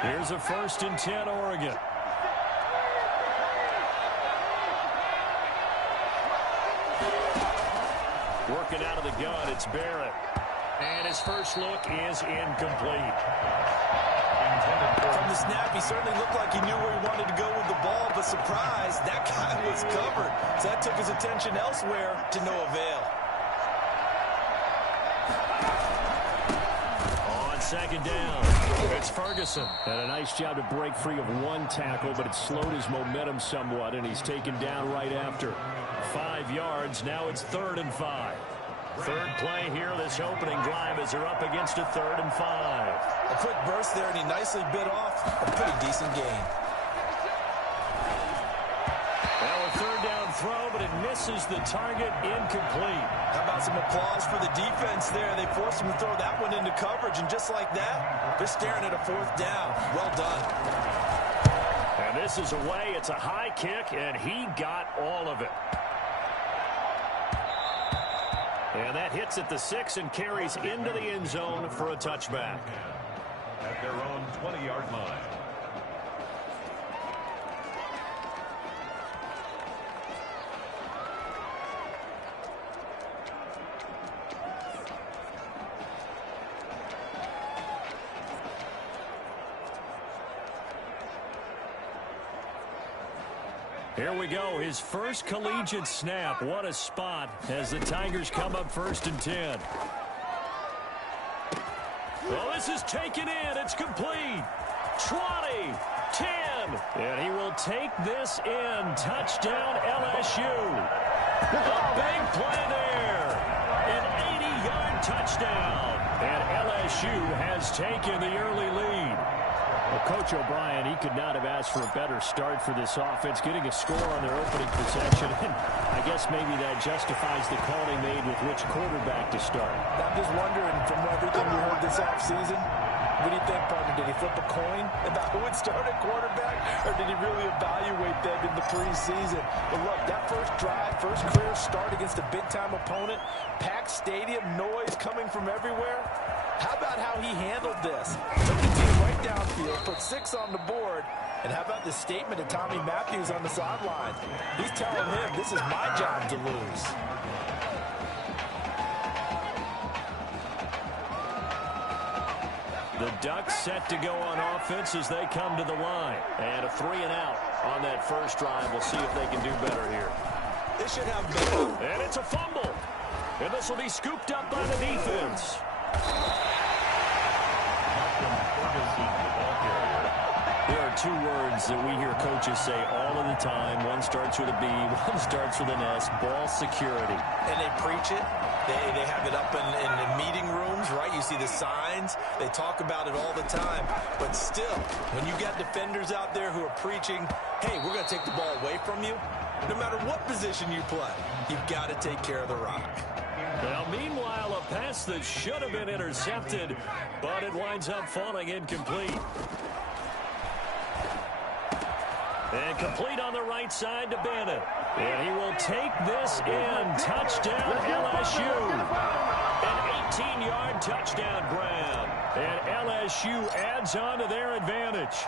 Here's a 1st and 10 Oregon. Working out of the gun, it's Barrett. And his first look is incomplete. From the snap, he certainly looked like he knew where he wanted to go with the ball, but surprise, that guy was covered. So that took his attention elsewhere to no avail. On 2nd down, it's Ferguson. And a nice job to break free of one tackle, but it slowed his momentum somewhat, and he's taken down right after. 5 yards, now it's 3rd and 5. Third play here, this opening drive as they're up against a 3rd and 5. A quick burst there, and he nicely bit off a pretty decent gain. Now a 3rd down throw, but it misses the target, incomplete. How about some applause for the defense there? They forced him to throw that one into coverage, and just like that, they're staring at a 4th down. Well done. And this is away. It's a high kick, and he got all of it. And that hits at the 6 and carries into the end zone for a touchback. At their own 20-yard line. Here we go, his first collegiate snap. What a spot as the Tigers come up 1st and 10. Well, this is taken in. It's complete. 20, 10, and he will take this in. Touchdown, LSU. A big play there. An 80-yard touchdown. And LSU has taken the early lead. Well, Coach O'Brien, he could not have asked for a better start for this offense, getting a score on their opening possession. And I guess maybe that justifies the call they made with which quarterback to start. I'm just wondering, from everything we heard this offseason, what do you think, partner? Did he flip a coin about who would start at quarterback, or did he really evaluate them in the preseason? But look, that first drive, first career start against a big-time opponent, packed stadium, noise coming from everywhere. How about how he handled this? Took the team right downfield, put 6 on the board. And how about the statement of Tommy Matthews on the sideline? He's telling him, this is my job to lose. The Ducks set to go on offense as they come to the line. And a 3 and out on that first drive. We'll see if they can do better here. They should have better. And it's a fumble. And this will be scooped up by the defense. There are 2 words that we hear coaches say all of the time. One starts with a B, one starts with an S. Ball security. And they preach it. They have it up in the meeting rooms, right? You see the signs. They talk about it all the time. But still, when you got defenders out there who are preaching, hey, we're going to take the ball away from you, no matter what position you play, you've got to take care of the rock. Now, meanwhile, a pass that should have been intercepted, but it winds up falling incomplete. And complete on the right side to Bennett. And he will take this in. Touchdown, LSU. An 18-yard touchdown grab. And LSU adds on to their advantage.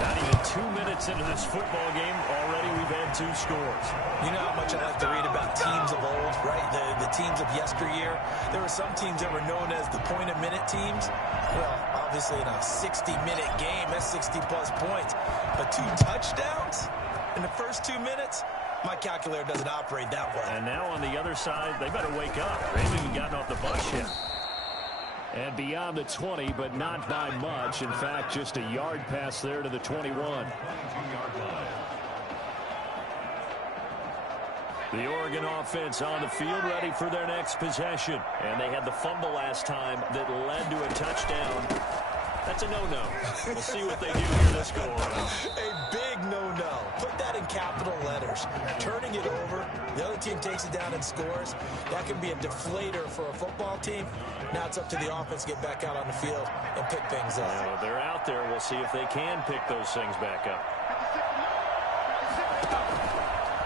Not even 2 minutes into this football game, already we've had 2 scores. You know how much I like to read about teams of old, right? The teams of yesteryear. There were some teams that were known as the point-a-minute teams. Well, obviously in a 60-minute game, that's 60-plus points. But 2 touchdowns in the first 2 minutes? My calculator doesn't operate that way. And now on the other side, they better wake up. They haven't even gotten off the bus yet. And beyond the 20, but not by much. In fact, just a yard pass there to the 21. The Oregon offense on the field ready for their next possession. And they had the fumble last time that led to a touchdown. That's a no-no. We'll see what they do here this go-around. A big no-no. Put that in capital letters. Turning it over, the other team takes it down and scores. That can be a deflator for a football team. Now it's up to the offense to get back out on the field and pick things up. Well, they're out there. We'll see if they can pick those things back up.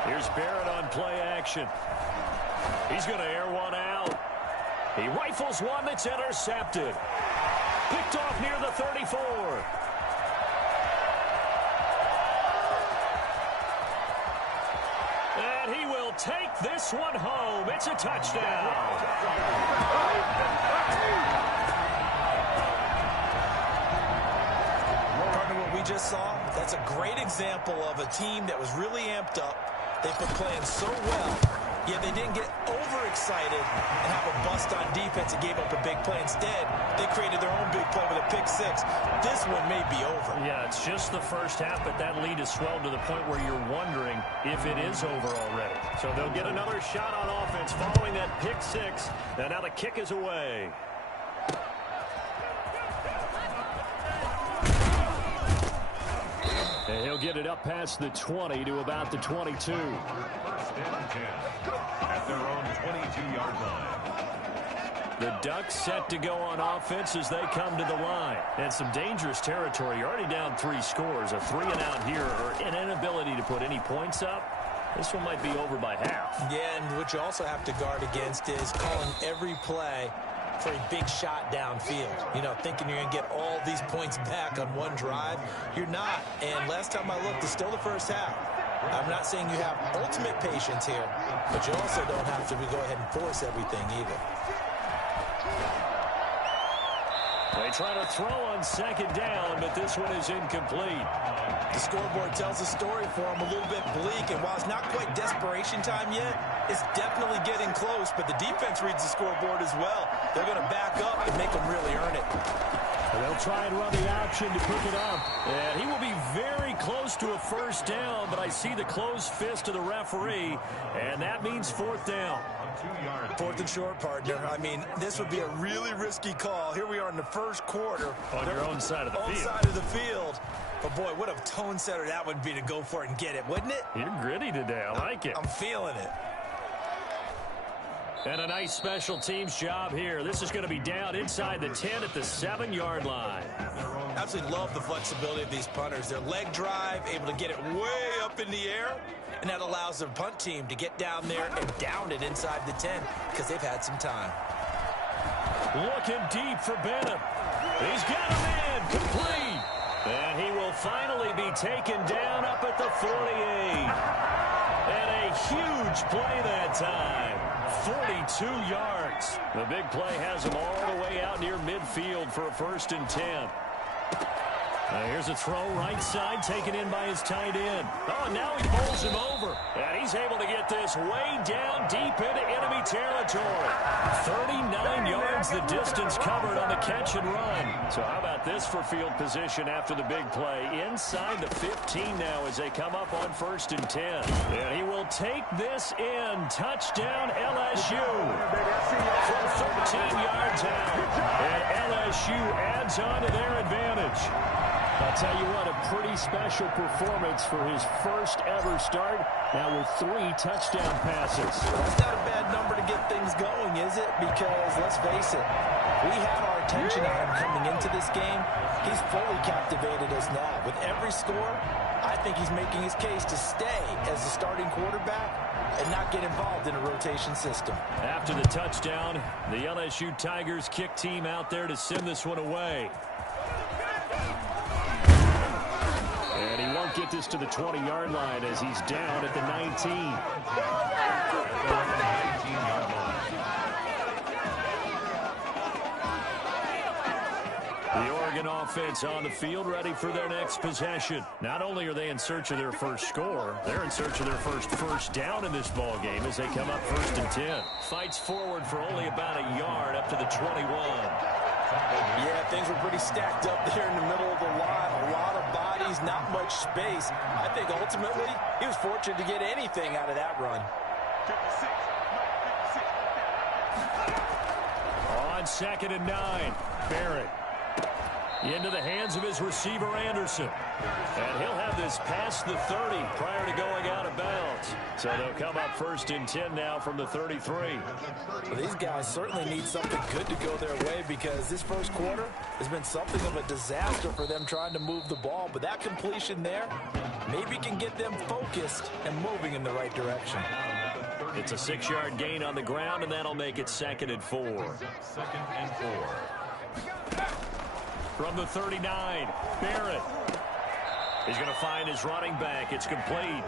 Here's Barrett on play action. He's going to air one out. He rifles one that's intercepted. Picked off near the 34. And he will take this one home. It's a touchdown. Partner, what we just saw, that's a great example of a team that was really amped up. They've been playing so well. Yeah, they didn't get overexcited and have a bust on defense and gave up a big play. Instead, they created their own big play with a pick-6. This one may be over. Yeah, it's just the first half, but that lead has swelled to the point where you're wondering if it is over already. So they'll get another shot on offense following that pick-6. And now the kick is away. And he'll get it up past the 20 to about the 22. At their own 22-yard line. The Ducks set to go on offense as they come to the line. And some dangerous territory. You're already down 3 scores. A 3 and out here, or an inability to put any points up. This one might be over by half. Yeah, and what you also have to guard against is calling every play for a big shot downfield. You know, thinking you're going to get all these points back on one drive. You're not. And last time I looked, it's still the first half. I'm not saying you have ultimate patience here, but you also don't have to go ahead and force everything either. They try to throw on second down, but this one is incomplete. The scoreboard tells a story for them, a little bit bleak, and while it's not quite desperation time yet, it's definitely getting close, but the defense reads the scoreboard as well. They're going to back up and make them really earn it. And they'll try and run the option to pick it up. And he will be very close to a first down, but I see the closed fist of the referee, and that means 4th down. 4th and short, partner. I mean, this would be a really risky call. Here we are in the first quarter. On your own side of the field. Side of the field. But, boy, what a tone setter that would be to go for it and get it, wouldn't it? You're gritty today. I like it. I'm feeling it. And a nice special teams job here. This is going to be down inside the 10 at the 7-yard line. Absolutely love the flexibility of these punters. Their leg drive, able to get it way up in the air, and that allows the punt team to get down there and down it inside the 10 because they've had some time. Looking deep for Bennett. He's got him in, complete. And he will finally be taken down up at the 48. And a huge play that time. 42 yards. The big play has him all the way out near midfield for a 1st and 10. Here's a throw right side taken in by his tight end. Oh, now he bowls him over. And he's able to get this way down deep into enemy territory. 39 yards the distance covered on the catch and run. So how about this for field position after the big play? Inside the 15 now as they come up on 1st and 10. And he will take this in. Touchdown LSU. From 13 yards out. And LSU adds on to their advantage. I'll tell you what, a pretty special performance for his first ever start, now with 3 touchdown passes. That's not a bad number to get things going, is it? Because, let's face it, we had our attention on him coming into this game. He's fully captivated us now. With every score, I think he's making his case to stay as the starting quarterback and not get involved in a rotation system. After the touchdown, the LSU Tigers kick team out there to send this one away. And he won't get this to the 20-yard line as he's down at the 19. The Oregon offense on the field ready for their next possession. Not only are they in search of their first score, they're in search of their first down in this ball game as they come up 1st and 10. Fights forward for only about a yard up to the 21. Yeah, things were pretty stacked up there in the middle of the line. A lot of bodies, not much space. I think ultimately he was fortunate to get anything out of that run. On 2nd and 9, Barrett into the hands of his receiver Anderson. And he'll have this past the 30 prior to going out of bounds. So they'll come up 1st and 10 now from the 33. Well, these guys certainly need something good to go their way because this first quarter has been something of a disaster for them trying to move the ball. But that completion there maybe can get them focused and moving in the right direction. It's a 6-yard gain on the ground, and that'll make it 2nd and 4. 2nd and 4. From the 39, Barrett. He's going to find his running back. It's complete.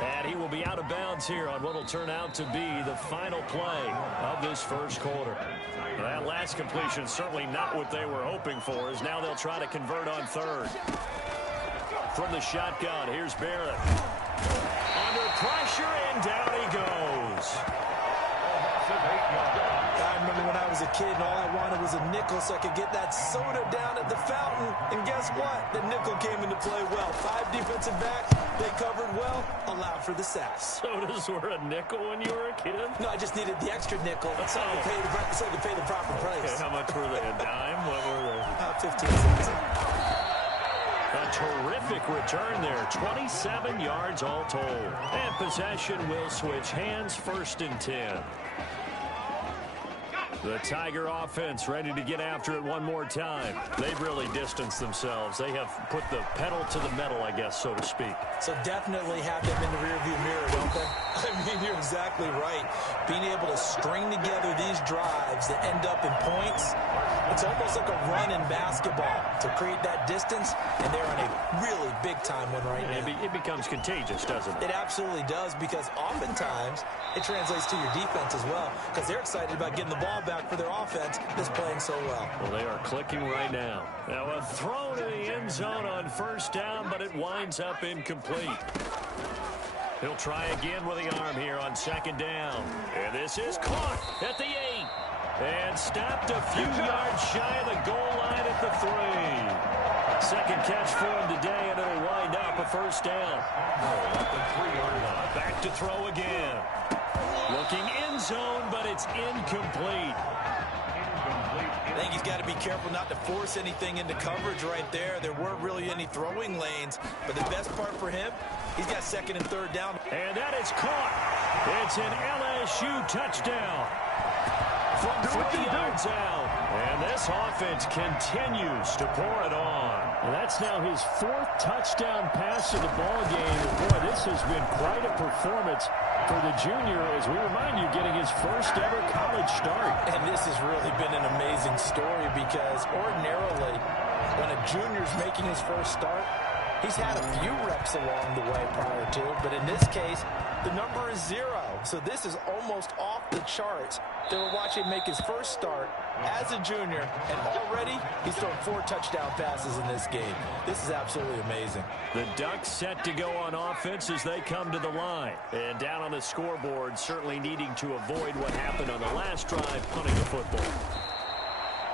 And he will be out of bounds here on what will turn out to be the final play of this first quarter. That last completion certainly not what they were hoping for, as now they'll try to convert on 3rd. From the shotgun, here's Barrett. Under pressure, and down he goes. I remember when I was a kid and all I wanted was a nickel so I could get that soda down at the fountain. And guess what? The nickel came into play well. 5 defensive backs, they covered well, allowed for the sacks. Sodas were a nickel when you were a kid? No, I just needed the extra nickel so I could pay the proper price. Okay, how much were they? A dime? What were they? 15 cents. A terrific return there. 27 yards all told. And possession will switch hands, 1st and 10. The Tiger offense ready to get after it one more time. They've really distanced themselves. They have put the pedal to the metal, I guess, so to speak. So definitely have them in the rearview mirror, don't they? I mean, you're exactly right. Being able to string together these drives that end up in points, it's almost like a run in basketball to create that distance, and they're on a really big-time one right now. It becomes contagious, doesn't it? It absolutely does, because oftentimes it translates to your defense as well, because they're excited about getting the ball back for their offense that's playing so well. Well, they are clicking right now. Now a throw to the end zone on 1st down, but it winds up incomplete. He'll try again with the arm here on 2nd down. And this is caught at the 8. And stopped a few yards shy of the goal line at the 3. Second catch for him today, and it'll wind up a 1st down. At the 3-yard line. Back to throw again. Looking end zone, but it's incomplete. I think he's got to be careful not to force anything into coverage right there. There weren't really any throwing lanes, but the best part for him, he's got 2nd and 3rd down. And that is caught. It's an LSU touchdown from 40 yards out. And this offense continues to pour it on. And that's now his 4th touchdown pass of the ball game. And boy, this has been quite a performance for the junior, as we remind you, getting his first ever college start. And this has really been an amazing story because ordinarily, when a junior's making his first start, he's had a few reps along the way prior to, but in this case, the number is 0. So this is almost off the charts. They were watching him make his first start as a junior, and already he's thrown 4 touchdown passes in this game. This is absolutely amazing. The Ducks set to go on offense as they come to the line. And down on the scoreboard, certainly needing to avoid what happened on the last drive, punting the football.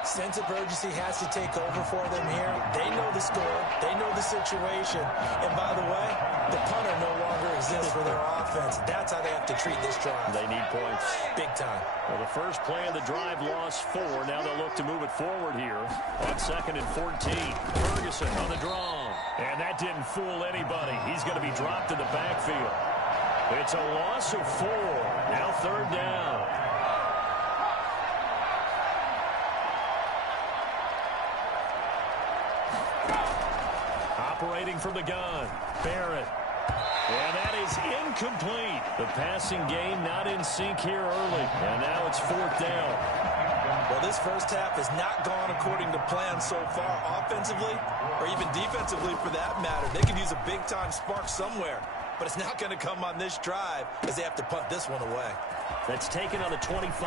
Sense of urgency has to take over for them here. They know the score. They know the situation. And by the way, the punter no longer exists for their offense. That's how they have to treat this drive. They need points. Big time. Well, the first play of the drive lost 4. Now they'll look to move it forward here on 2nd and 14. Ferguson on the draw. And that didn't fool anybody. He's going to be dropped in the backfield. It's a loss of 4. Now 3rd down. Operating from the gun, Barrett. And that is incomplete. The passing game not in sync here early. And now it's 4th down. Well, this first half has not gone according to plan so far, offensively or even defensively for that matter. They could use a big-time spark somewhere, but it's not going to come on this drive as they have to punt this one away. That's taken on the 25.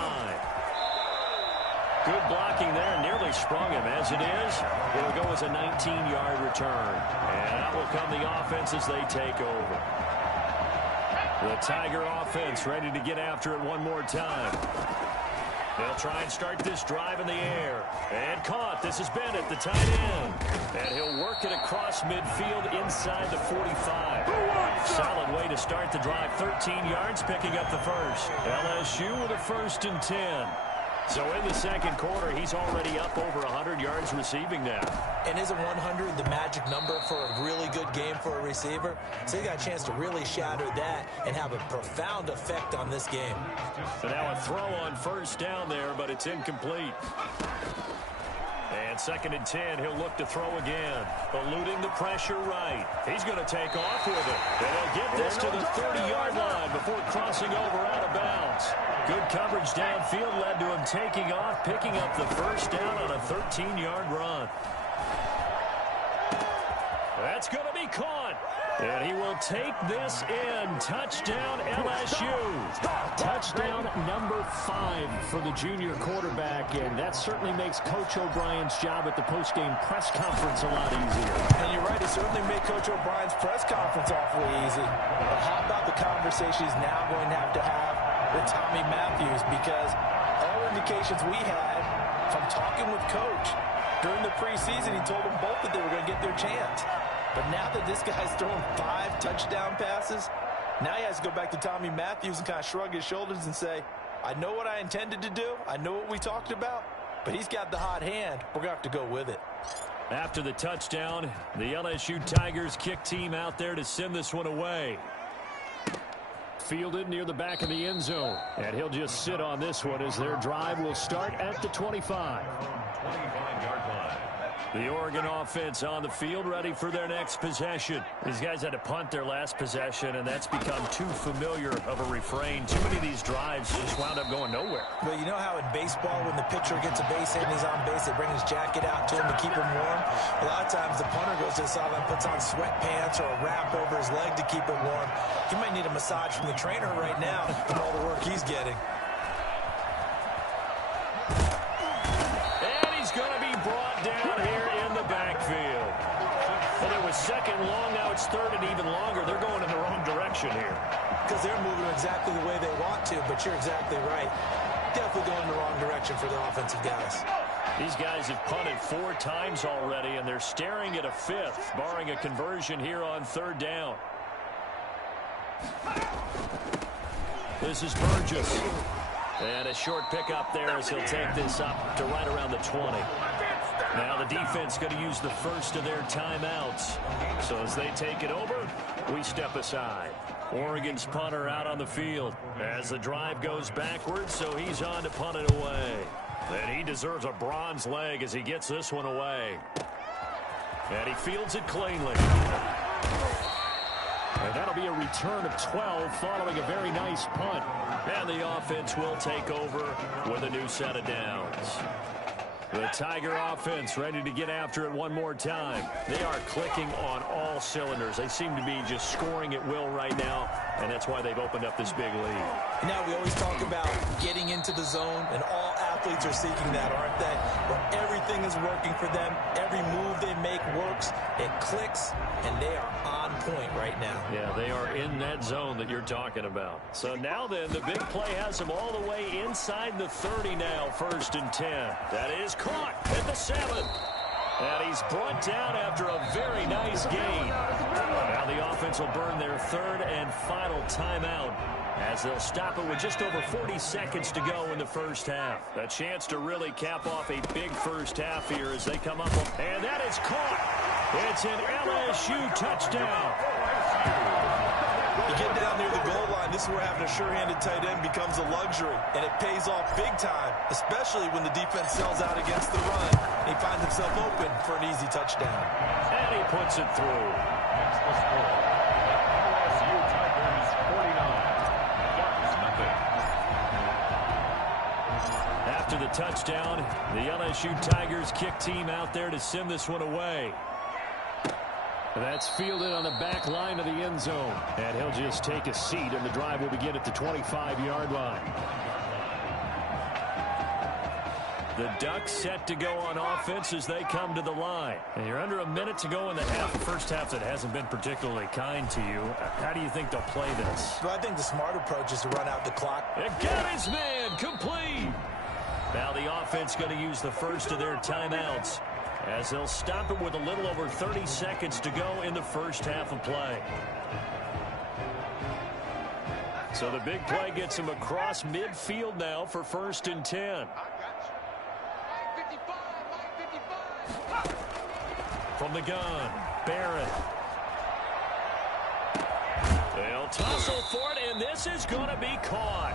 Good blocking there, nearly sprung him. As it is, it'll go as a 19-yard return. And out will come the offense as they take over. The Tiger offense ready to get after it one more time. They'll try and start this drive in the air. And caught. This is Bennett, the tight end. And he'll work it across midfield inside the 45. Solid way to start the drive. 13 yards, picking up the first. LSU with a 1st and 10. So in the second quarter, he's already up over 100 yards receiving now. And isn't 100 the magic number for a really good game for a receiver? So he got a chance to really shatter that and have a profound effect on this game. So now a throw on 1st down there, but it's incomplete. And 2nd and 10, he'll look to throw again. Eluding the pressure right. He's going to take off with it. And he'll get this to the 30-yard line before crossing over out of bounds. Good coverage downfield led to him taking off, picking up the 1st down on a 13-yard run. That's going to be caught. And he will take this in. Touchdown, LSU. Touchdown number 5 for the junior quarterback. And that certainly makes Coach O'Brien's job at the postgame press conference a lot easier. And you're right, it certainly made Coach O'Brien's press conference awfully easy. But how about the conversation he's now going to have with Tommy Matthews? Because all indications we had from talking with Coach during the preseason, he told them both that they were going to get their chance. But now that this guy's throwing 5 touchdown passes, now he has to go back to Tommy Matthews and kind of shrug his shoulders and say, I know what I intended to do. I know what we talked about. But he's got the hot hand. We're going to have to go with it. After the touchdown, the LSU Tigers kick team out there to send this one away. Fielded near the back of the end zone. And he'll just sit on this one as their drive will start at the 25. 25-yard line. The Oregon offense on the field ready for their next possession. These guys had to punt their last possession, and that's become too familiar of a refrain. Too many of these drives just wound up going nowhere. Well, you know how in baseball when the pitcher gets a base hit and he's on base, they bring his jacket out to him to keep him warm? A lot of times the punter goes to the sideline, puts on sweatpants or a wrap over his leg to keep it warm. He might need a massage from the trainer right now from all the work he's getting. And he's going to be brought down here in the backfield. Well, it was 2nd long, now it's 3rd and even longer. They're going in the wrong direction here. Because they're moving exactly the way they want to, but you're exactly right. Definitely going in the wrong direction for the offensive guys. These guys have punted 4 times already, and they're staring at a 5th, barring a conversion here on 3rd down. This is Burgess. And a short pickup there as he'll take this up to right around the 20. Now the defense going to use the first of their timeouts. So as they take it over, we step aside. Oregon's punter out on the field as the drive goes backwards, so he's on to punt it away. And he deserves a bronze leg as he gets this one away. And he fields it cleanly. And that'll be a return of 12 following a very nice punt. And the offense will take over with a new set of downs. The Tiger offense ready to get after it one more time. They are clicking on all cylinders. They seem to be just scoring at will right now, and that's why they've opened up this big lead. Now, we always talk about getting into the zone, and all athletes are seeking that, aren't they? Where everything is working for them. Every move they make works. It clicks, and they are on point right now. Yeah, they are in that zone that you're talking about. So now then, the big play has them all the way inside the 30 now, 1st and 10. That is caught at the 7. And he's brought down after a very nice gain. Now the offense will burn their 3rd and final timeout, as they'll stop it with just over 40 seconds to go in the first half. A chance to really cap off a big first half here as they come up. And that is caught. It's an LSU touchdown. You get down near the goal line, this is where having a sure-handed tight end becomes a luxury, and it pays off big time, especially when the defense sells out against the run. And he finds himself open for an easy touchdown. And he puts it through. That's the score. LSU Tigers 49, Ducks nothing. After the touchdown, the LSU Tigers kick team out there to send this one away. That's fielded on the back line of the end zone. And he'll just take a seat, and the drive will begin at the 25-yard line. The Ducks set to go on offense as they come to the line. And you're under a minute to go in the half. The first half that hasn't been particularly kind to you. How do you think they'll play this? Well, I think the smart approach is to run out the clock. It got his man complete. Now the offense going to use the first of their timeouts, as they'll stop it with a little over 30 seconds to go in the first half of play. So the big play gets him across midfield now for 1st and 10. From the gun, Barrett. They'll tussle for it, and this is going to be caught.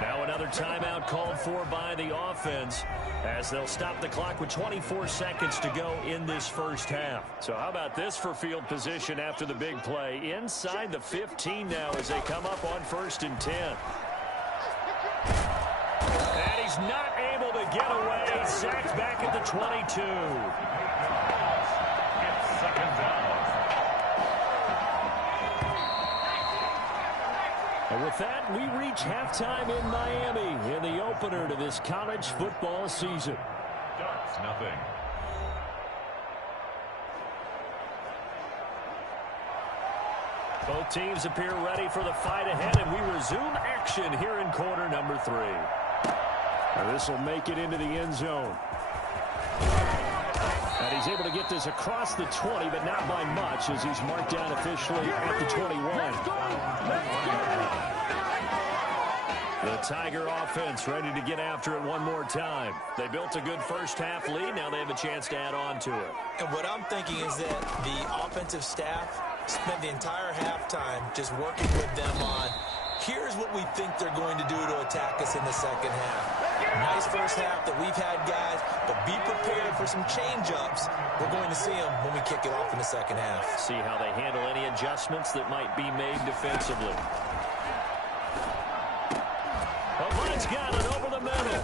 Now another timeout called for by the offense, as they'll stop the clock with 24 seconds to go in this first half. So how about this for field position after the big play? Inside the 15 now as they come up on 1st and 10. And he's not able to get away. Sacked back at the 22. It's 2nd down. And with that, we reach halftime in Miami in the opener to this college football season. Ducks nothing. Both teams appear ready for the fight ahead, and we resume action here in quarter number 3. Now this will make it into the end zone. And he's able to get this across the 20, but not by much, as he's marked down officially at the 21. The Tiger offense ready to get after it one more time. They built a good first half lead. Now they have a chance to add on to it. And what I'm thinking is that the offensive staff spent the entire halftime just working with them on, here's what we think they're going to do to attack us in the second half. Nice first half that we've had, guys, but be prepared for some change-ups. We're going to see them when we kick it off in the second half. See how they handle any adjustments that might be made defensively. He's got it over the middle.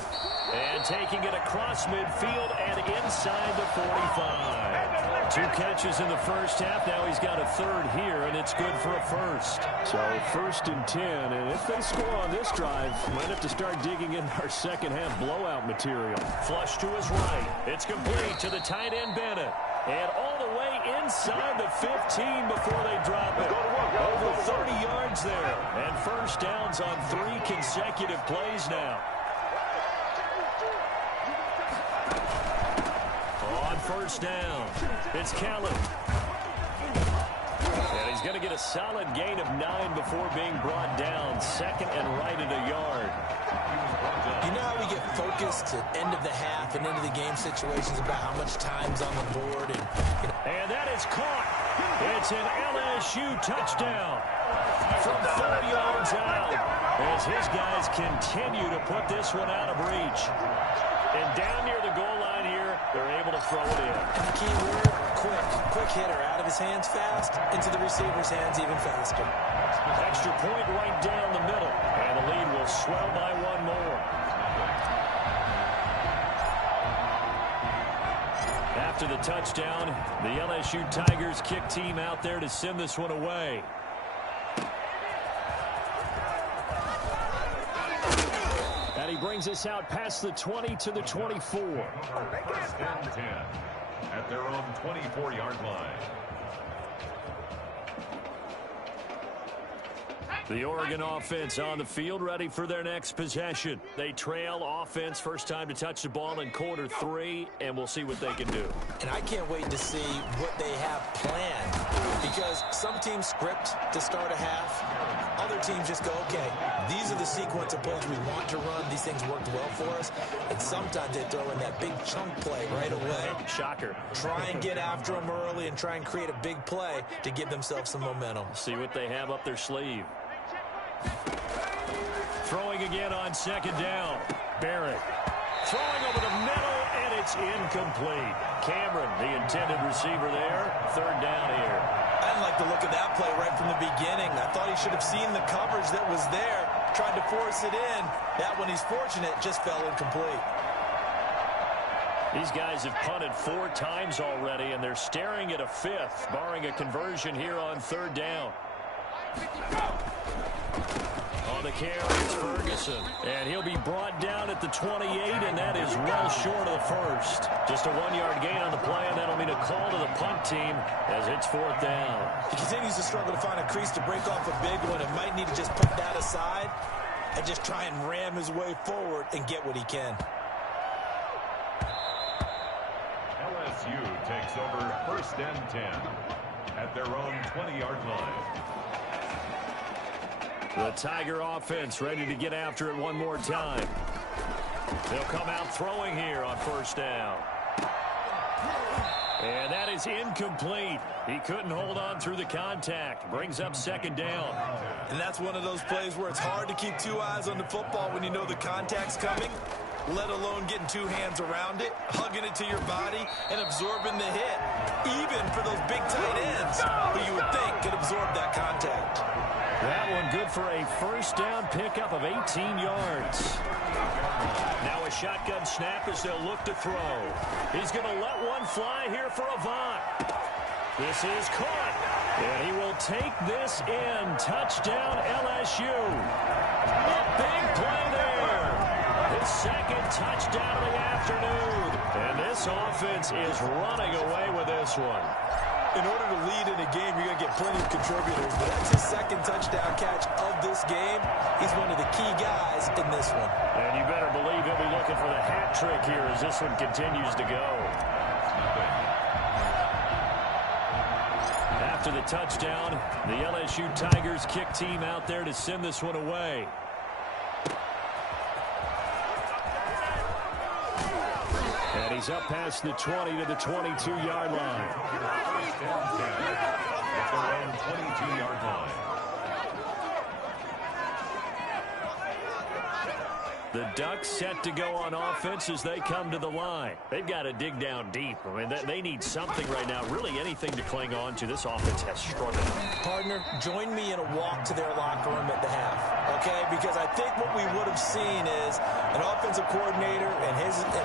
And taking it across midfield and inside the 45. 2 catches in the first half. Now he's got a 3rd here, and it's good for a 1st. So 1st and 10, and if they score on this drive, might have to start digging in our second half blowout material. Flush to his right. It's complete to the tight end Bennett. And all the way inside the 15 before they drop it. Over 30 yards there. And first downs on 3 consecutive plays now. On first down, it's Kellen. And he's going to get a solid gain of 9 before being brought down. 2nd and right at a yard. You know how we get focused at end of the half and into the game situations about how much time's on the board? And that is caught. It's an LSU touchdown from 4 yards out as his guys continue to put this one out of reach. And down near the goal line here, they're able to throw it in. And the key word, quick hitter out out of his hands fast, into the receiver's hands even faster. Extra point right down the middle, and the lead will swell by one more. After the touchdown, the LSU Tigers kick team out there to send this one away. And he brings us out past the 20 to the 24. First and 10 at their own 24-yard line. The Oregon offense on the field, ready for their next possession. They trail offense, first time to touch the ball in quarter 3, and we'll see what they can do. And I can't wait to see what they have planned, because some teams script to start a half. Other teams just go, okay, these are the sequence of plays we want to run. These things worked well for us. And sometimes they throw in that big chunk play right away. Shocker. Try and get after them early and try and create a big play to give themselves some momentum. See what they have up their sleeve. Throwing again on second down. Barrett throwing over the middle, and it's incomplete. Cameron, the intended receiver there. Third down here. I didn't like the look of that play right from the beginning. I thought he should have seen the coverage that was there, tried to force it in. That one, he's fortunate, just fell incomplete. These guys have punted 4 times already, and they're staring at a 5th, barring a conversion here on third down. On the carry is Ferguson, and he'll be brought down at the 28, and that is well short of the first. Just a 1-yard gain on the play, and that'll mean a call to the punt team as it's fourth down. He continues to struggle to find a crease to break off a big one and might need to just put that aside and just try and ram his way forward and get what he can. LSU takes over first and 10 at their own 20-yard line. The Tiger offense ready to get after it one more time. They'll come out throwing here on first down. And that is incomplete. He couldn't hold on through the contact. Brings up second down. And that's one of those plays where it's hard to keep 2 eyes on the football when you know the contact's coming, let alone getting 2 hands around it, hugging it to your body, and absorbing the hit, even for those big tight ends who you would think could absorb that contact. That one good for a first down pickup of 18 yards. Now a shotgun snap as they'll look to throw. He's going to let one fly here for Avant. This is caught, and he will take this in. Touchdown LSU. A big play there. His second touchdown of the afternoon. And this offense is running away with this one. In order to lead in a game, you're going to get plenty of contributors, but that's his second touchdown catch of this game. He's one of the key guys in this one. And you better believe he'll be looking for the hat trick here as this one continues to go. After the touchdown, the LSU Tigers kick team out there to send this one away. And he's up past the 20 to the 22-yard line. At their own 22-yard line. The Ducks set to go on offense as they come to the line. They've got to dig down deep. I mean, they need something right now, really anything to cling on to. This offense has struggled. Partner, join me in a walk to their locker room at the half, okay? Because I think what we would have seen is an offensive coordinator and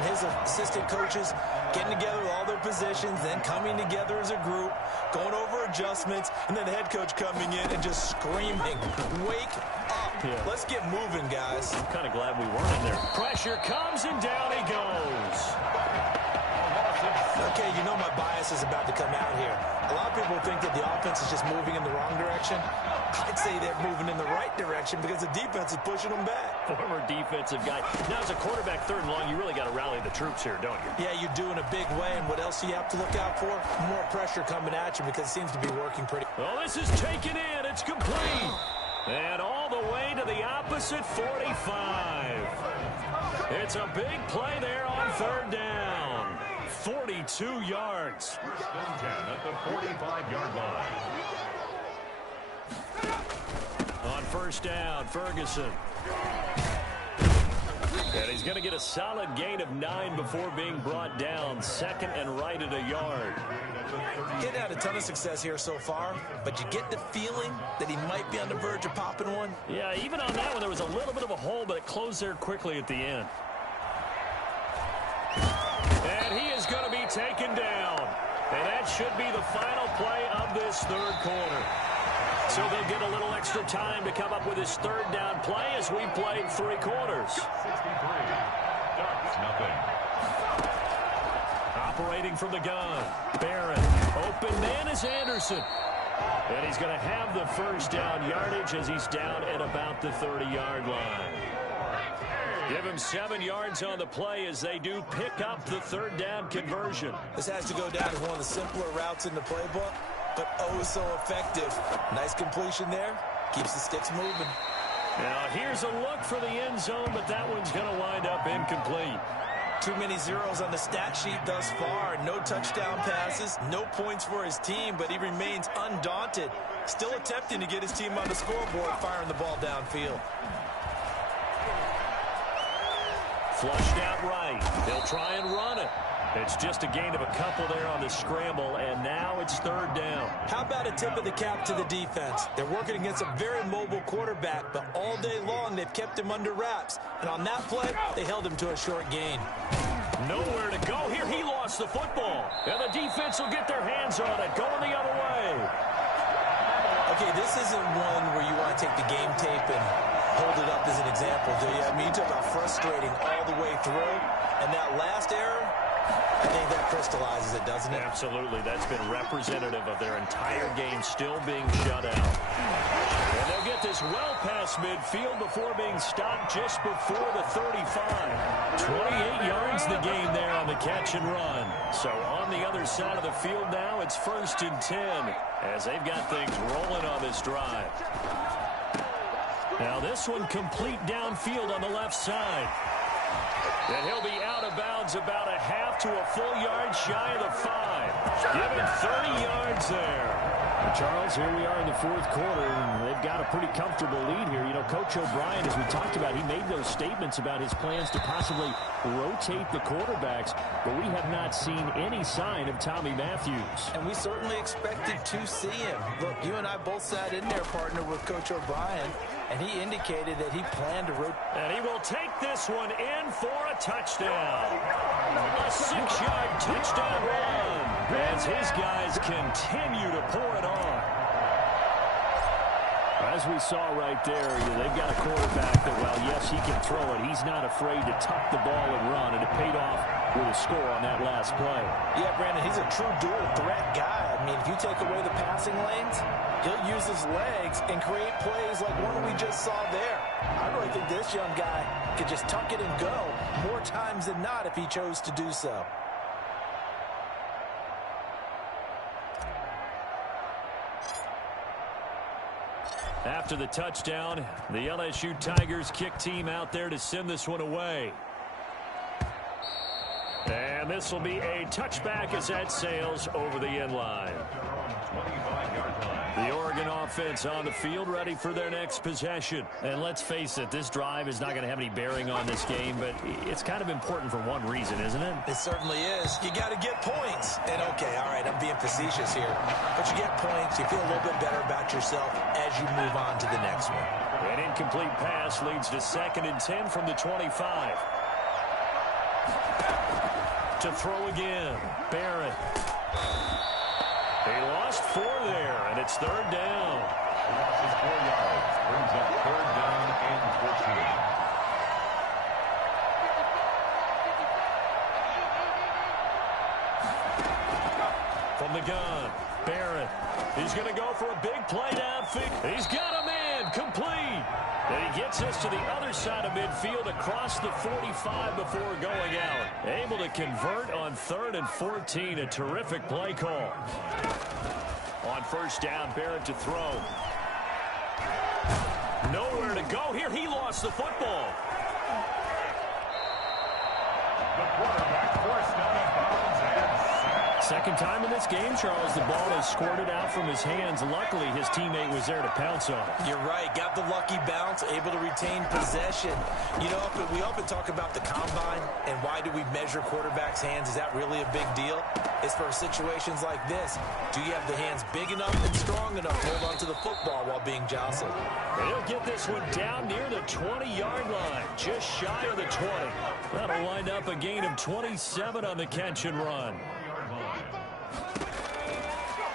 his assistant coaches getting together with all their positions, then coming together as a group, going over adjustments, and then the head coach coming in and just screaming, wake up. Yeah. Let's get moving, guys. I'm kind of glad we weren't in there. Pressure comes, and down he goes. Okay, you know my bias is about to come out here. A lot of people think that the offense is just moving in the wrong direction. I'd say they're moving in the right direction because the defense is pushing them back. Former defensive guy. Now, as a quarterback, third and long, you really got to rally the troops here, don't you? Yeah, you do in a big way. And what else do you have to look out for? More pressure coming at you because it seems to be working pretty. Well, this is taken in. It's complete. And all the way to the opposite 45. It's a big play there on third down. 42 yards. First and 10 at the 45-yard line. On first down, Ferguson. And he's going to get a solid gain of 9 before being brought down. Second and right at a yard. He hadn't had a ton of success here so far, but you get the feeling that he might be on the verge of popping one. Yeah, even on that one, there was a little bit of a hole, but it closed there quickly at the end. And he is going to be taken down. And that should be the final play of this third quarter. So they'll get a little extra time to come up with his third down play as we've played 3 quarters. 63. Ducks, nothing. Operating from the gun, Barron. Open man is Anderson. And he's going to have the first down yardage as he's down at about the 30-yard line. Give him 7 yards on the play as they do pick up the third down conversion. This has to go down as one of the simpler routes in the playbook, but oh so effective. Nice completion there. Keeps the sticks moving. Now here's a look for the end zone, but that one's going to wind up incomplete. Too many zeros on the stat sheet thus far. No touchdown passes, no points for his team, but he remains undaunted. Still attempting to get his team on the scoreboard, firing the ball downfield. Flushed out right. They'll try and run it. It's just a gain of a couple there on the scramble, and now it's third down. How about a tip of the cap to the defense? They're working against a very mobile quarterback, but all day long they've kept him under wraps. And on that play, they held him to a short gain. Nowhere to go here. He lost the football. And the defense will get their hands on it, going the other way. Okay, this isn't one where you want to take the game tape and hold it up as an example, do you? I mean, you talk about frustrating all the way through, and that last error, I think that crystallizes it, doesn't it? Absolutely. That's been representative of their entire game still being shut out. And they'll get this well past midfield before being stopped just before the 35. 28 yards the gain there on the catch and run. So on the other side of the field now, it's 1st and 10 as they've got things rolling on this drive. Now this one complete downfield on the left side. And he'll be out of bounds about a half to a full yard shy of the 5. Give him 30 yards there. Charles, here we are in the 4th quarter, and they've got a pretty comfortable lead here. You know, Coach O'Brien, as we talked about, he made those statements about his plans to possibly rotate the quarterbacks, but we have not seen any sign of Tommy Matthews. And we certainly expected to see him. Look, you and I both sat in there, partner, with Coach O'Brien, and he indicated that he planned to rotate. And he will take this one in for a touchdown. A 6-yard touchdown run as his guys continue to pour it on. As we saw right there, they've got a quarterback that, while yes, he can throw it, he's not afraid to tuck the ball and run, and it paid off with a score on that last play. Yeah, Brandon, he's a true dual threat guy. I mean, if you take away the passing lanes, he'll use his legs and create plays like one we just saw there. I really think this young guy could just tuck it and go more times than not if he chose to do so. After the touchdown, the LSU Tigers kick team out there to send this one away. And this will be a touchback as that sails over the end line. The Oregon offense on the field ready for their next possession. And let's face it, this drive is not going to have any bearing on this game, but it's kind of important for one reason, isn't it? It certainly is. You got to get points. And okay, all right, I'm being facetious here. But you get points, you feel a little bit better about yourself as you move on to the next one. An incomplete pass leads to 2nd and 10 from the 25. To throw again, Barrett. He lost 4 there, and it's 3rd down. Losses 4 yards, brings up 3rd down and 14. From the gun, Barrett. He's going to go for a big play downfield. He's got a man, complete. And he gets us to the other side of midfield across the 45 before going out. Able to convert on 3rd and 14. A terrific play call. On 1st down, Barrett to throw. Nowhere to go here. He lost the football. The quarterback forced out of bounds and sacked. Second time in this game, Charles, the ball has squirted out from his hands. Luckily, his teammate was there to pounce on it. You're right. Got the lucky bounce, able to retain possession. You know, we often talk about the combine and why do we measure quarterbacks' hands. Is that really a big deal? It's for situations like this. Do you have the hands big enough and strong enough to hold onto the football while being jostled? And he'll get this one down near the 20-yard line, just shy of the 20. That'll wind up a gain of 27 on the catch and run.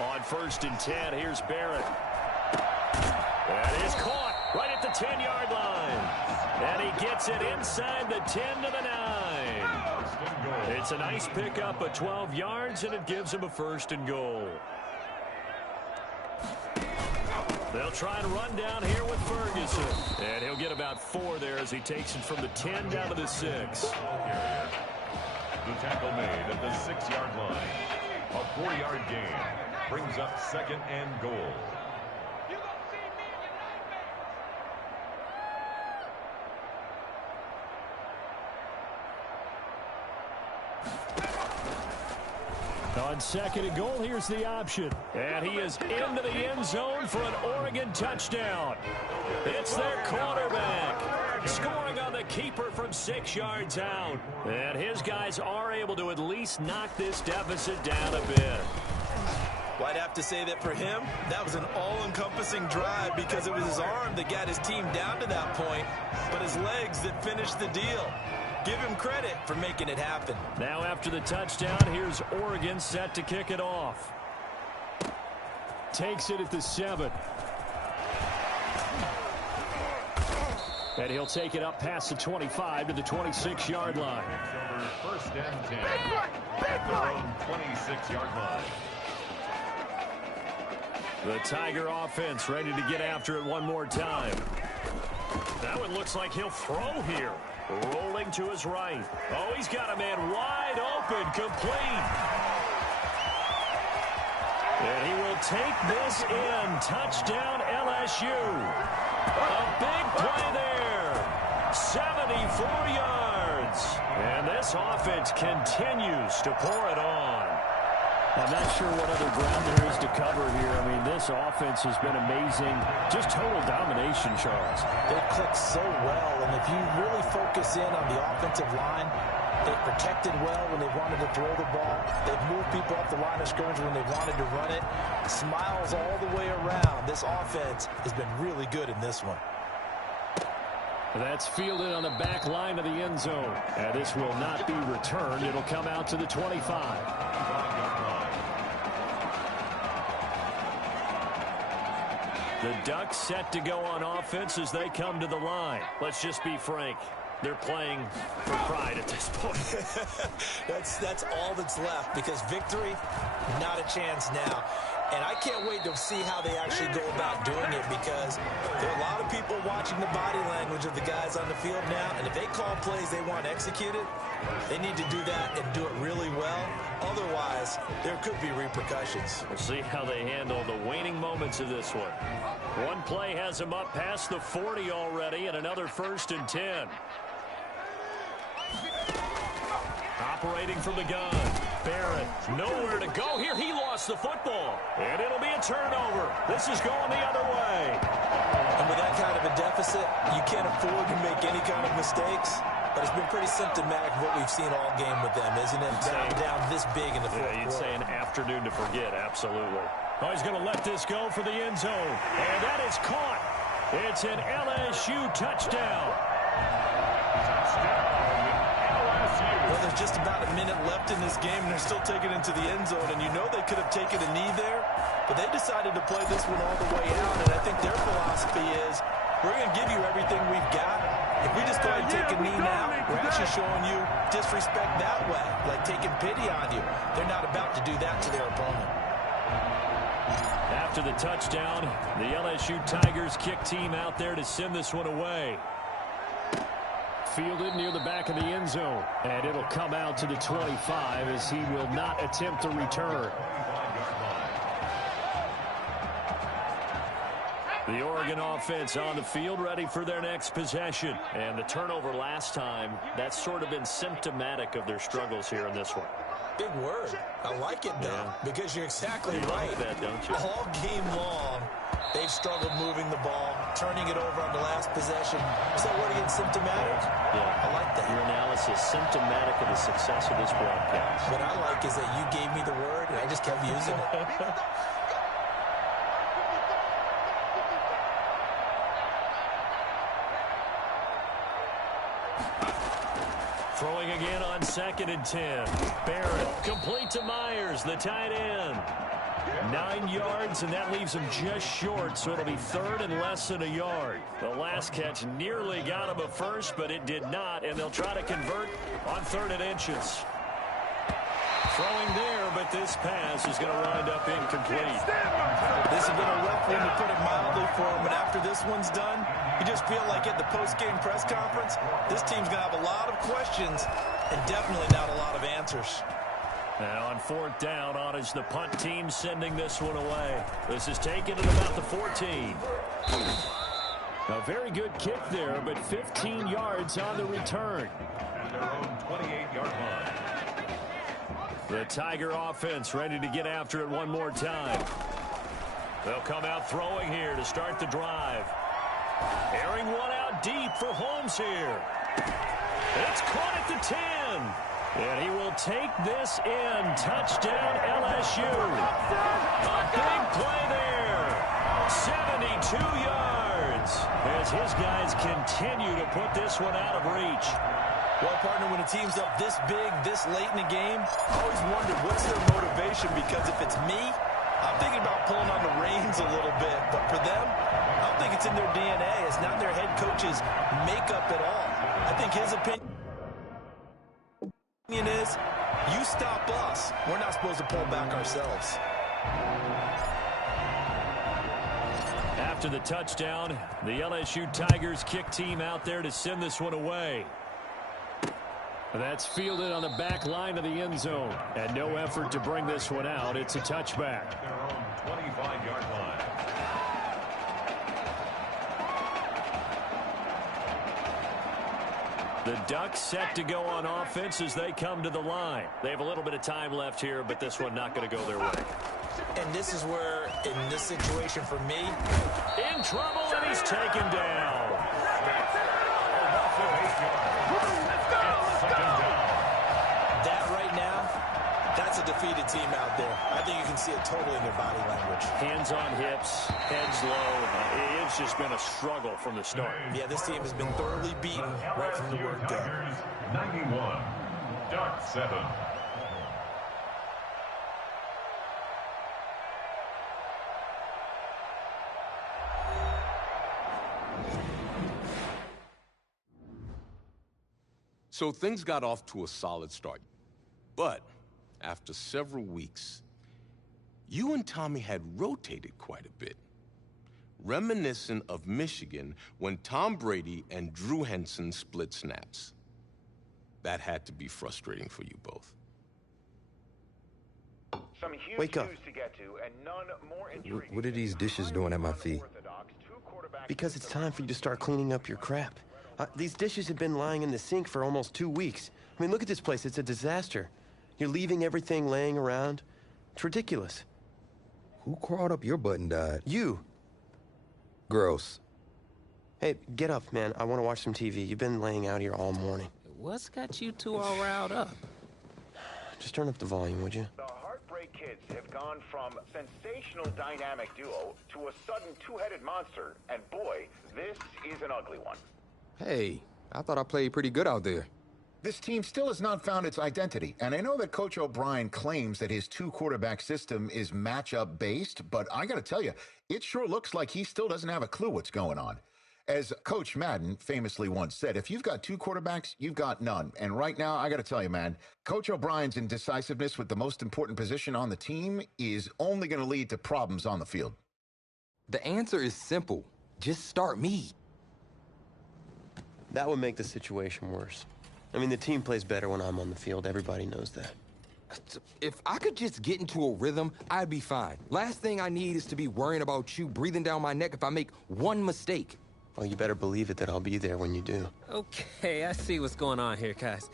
On 1st and 10, here's Barrett. That is caught right at the 10-yard line. And he gets it inside the 10 to the 9. It's a nice pickup of 12 yards, and it gives him a 1st and goal. They'll try and run down here with Ferguson. And he'll get about 4 there as he takes it from the 10 down to the 6. The tackle made at the 6-yard line. A 4-yard gain brings up 2nd and goal. On 2nd and goal, here's the option. And he is into the end zone for an Oregon touchdown. It's their quarterback scoring on the keeper from 6 yards out. And his guys are able to at least knock this deficit down a bit. Well, I'd have to say that for him, that was an all-encompassing drive because it was his arm that got his team down to that point, but his legs that finished the deal. Give him credit for making it happen. Now after the touchdown, here's Oregon set to kick it off. Takes it at the 7. And he'll take it up past the 25 to the 26-yard line. 1st and 10. At their own 26-yard line. The Tiger offense ready to get after it one more time. That one looks like he'll throw here. Rolling to his right. Oh, he's got a man wide open, complete. And he will take this in. Touchdown, LSU. A big play there. 74 yards. And this offense continues to pour it on. I'm not sure what other ground there is to cover here. I mean, this offense has been amazing. Just total domination, Charles. They click so well, and if you really focus in on the offensive line, they've protected well when they wanted to throw the ball. They've moved people up the line of scrimmage when they wanted to run it. Smiles all the way around. This offense has been really good in this one. That's fielded on the back line of the end zone. And this will not be returned. It'll come out to the 25. The Ducks set to go on offense as they come to the line. Let's just be frank. They're playing for pride at this point. That's all that's left because victory, not a chance now. And I can't wait to see how they actually go about doing it because there are a lot of people watching the body language of the guys on the field now. And if they call plays they want executed, they need to do that and do it really well. Otherwise, there could be repercussions. We'll see how they handle the waning moments of this one. One play has them up past the 40 already and another 1st and 10. Operating from the gun. Barrett, nowhere to go here. He lost the football. And it'll be a turnover. This is going the other way. And with that kind of a deficit, you can't afford to make any kind of mistakes. But it's been pretty symptomatic of what we've seen all game with them, isn't it? Down this big in the fourth quarter. You'd say an afternoon to forget, absolutely. Oh, he's going to let this go for the end zone. And that is caught. It's an LSU touchdown. Well, there's just about a minute left in this game, and they're still taking it into the end zone. And you know they could have taken a knee there, but they decided to play this one all the way out. And I think their philosophy is, we're going to give you everything we've got. If we just go ahead and take a knee now, we're actually showing you disrespect that way, like taking pity on you. They're not about to do that to their opponent. After the touchdown, the LSU Tigers kick team out there to send this one away. Fielded near the back of the end zone. And it'll come out to the 25 as he will not attempt to return. The Oregon offense on the field ready for their next possession. And the turnover last time, that's sort of been symptomatic of their struggles here in this one. Big word. I like it, though, because you're exactly right. Like that, don't you? All game long, they've struggled moving the ball, turning it over on the last possession. Is that word again, symptomatic? Yeah. I like that. Your analysis symptomatic of the success of this broadcast. What I like is that you gave me the word, and I just kept using it. Throwing again on 2nd and 10. Barrett complete to Myers, the tight end. 9 yards, and that leaves him just short, so it'll be 3rd and less than a yard. The last catch nearly got him a first, but it did not, and they'll try to convert on 3rd and inches. Throwing there, but this pass is going to wind up incomplete. This has been a rough one, to put it mildly, for him, but after this one's done, you just feel like at the post-game press conference, this team's going to have a lot of questions and definitely not a lot of answers. Now on 4th down, on is the punt team sending this one away. This is taken at about the 14. A very good kick there, but 15 yards on the return. At their own 28-yard line. The Tiger offense ready to get after it one more time. They'll come out throwing here to start the drive. Airing one out deep for Holmes here. It's caught at the 10. And he will take this in. Touchdown LSU. A big play there. 72 yards. As his guys continue to put this one out of reach. Well, partner, when a team's up this big, this late in the game, I always wondered what's their motivation, because if it's me, I'm thinking about pulling on the reins a little bit. But for them, I don't think it's in their DNA. It's not their head coach's makeup at all. I think his opinion is, you stop us. We're not supposed to pull back ourselves. After the touchdown, the LSU Tigers kick team out there to send this one away. That's fielded on the back line of the end zone. And no effort to bring this one out. It's a touchback. Their own 25-yard line. The Ducks set to go on offense as they come to the line. They have a little bit of time left here, but this one not going to go their way. And this is where, in this situation for me, in trouble, and he's taken down. That right now, that's a defeated team out there. I think you can see it totally in their body language. Hands on hips, heads low. It's just been a struggle from the start. Yeah, this team has been thoroughly beaten right from the word go. 91, Duck 7. So things got off to a solid start. But after several weeks, you and Tommy had rotated quite a bit. Reminiscent of Michigan when Tom Brady and Drew Henson split snaps. That had to be frustrating for you both. Some huge Wake up. news to get to, and none more intriguing. What are these dishes doing at my feet? Because it's time for you to start cleaning up your crap. These dishes have been lying in the sink for almost 2 weeks. I mean, look at this place. It's a disaster. You're leaving everything laying around. It's ridiculous. Who crawled up your butt and died? You. Gross. Hey, get up, man. I want to watch some TV. You've been laying out here all morning. What's got you two all riled up? Just turn up the volume, would you? The Heartbreak Kids have gone from sensational dynamic duo to a sudden two-headed monster, and boy, this is an ugly one. Hey, I thought I played pretty good out there. This team still has not found its identity, and I know that Coach O'Brien claims that his two-quarterback system is matchup-based, but I gotta tell you, it sure looks like he still doesn't have a clue what's going on. As Coach Madden famously once said, if you've got two quarterbacks, you've got none. And right now, I gotta tell you, man, Coach O'Brien's indecisiveness with the most important position on the team is only gonna lead to problems on the field. The answer is simple. Just start me. That would make the situation worse. I mean, the team plays better when I'm on the field. Everybody knows that. If I could just get into a rhythm, I'd be fine. Last thing I need is to be worrying about you breathing down my neck if I make one mistake. Well, you better believe it that I'll be there when you do. Okay, I see what's going on here, guys.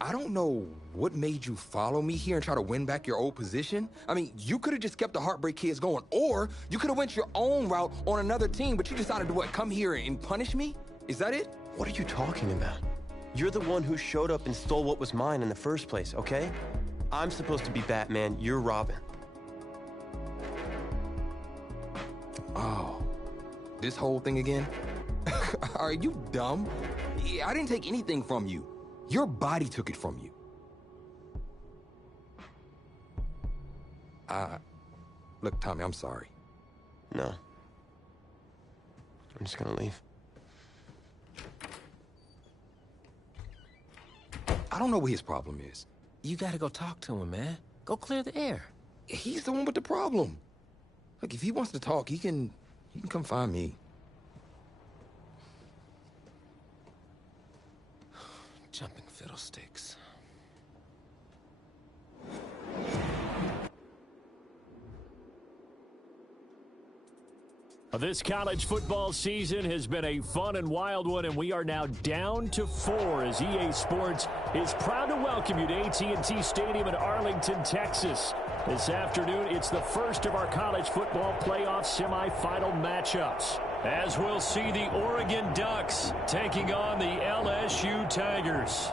I don't know what made you follow me here and try to win back your old position. I mean, you could have just kept the Heartbreak Kids going, or you could have went your own route on another team, but you decided to, what, come here and punish me? Is that it? What are you talking about? You're the one who showed up and stole what was mine in the first place, okay? I'm supposed to be Batman, you're Robin. Oh, this whole thing again? Are you dumb? I didn't take anything from you. Your body took it from you. Look, Tommy, I'm sorry. No. I'm just gonna leave. I don't know what his problem is. You gotta go talk to him, man. Go clear the air. He's the one with the problem. Look, if he wants to talk, he can come find me. Jumping fiddlesticks. This college football season has been a fun and wild one, and we are now down to 4 as EA Sports is proud to welcome you to AT&T Stadium in Arlington, Texas. This afternoon, it's the first of our college football playoff semifinal matchups, as we'll see the Oregon Ducks taking on the LSU Tigers.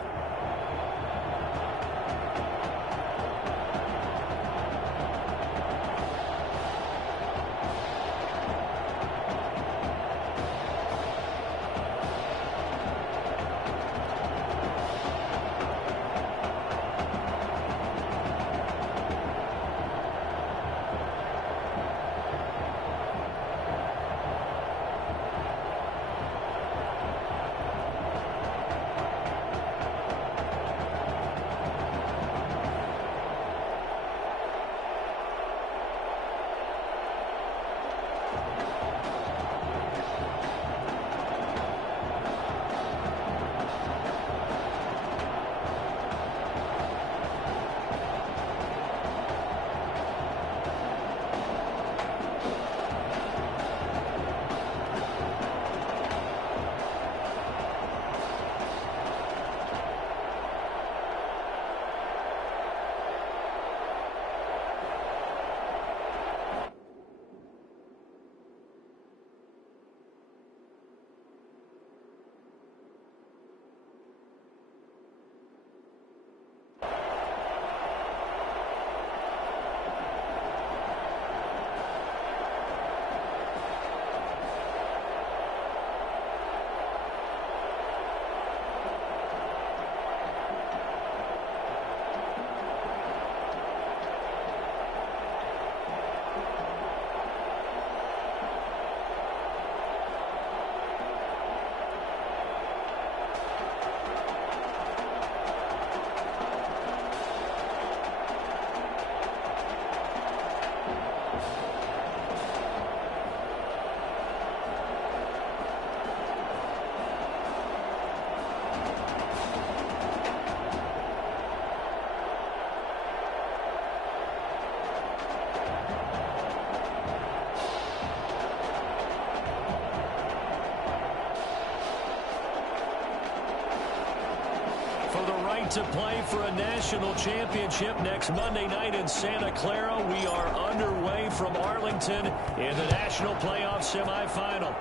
To play for a national championship next Monday night in Santa Clara. We are underway from Arlington in the national playoff semifinal.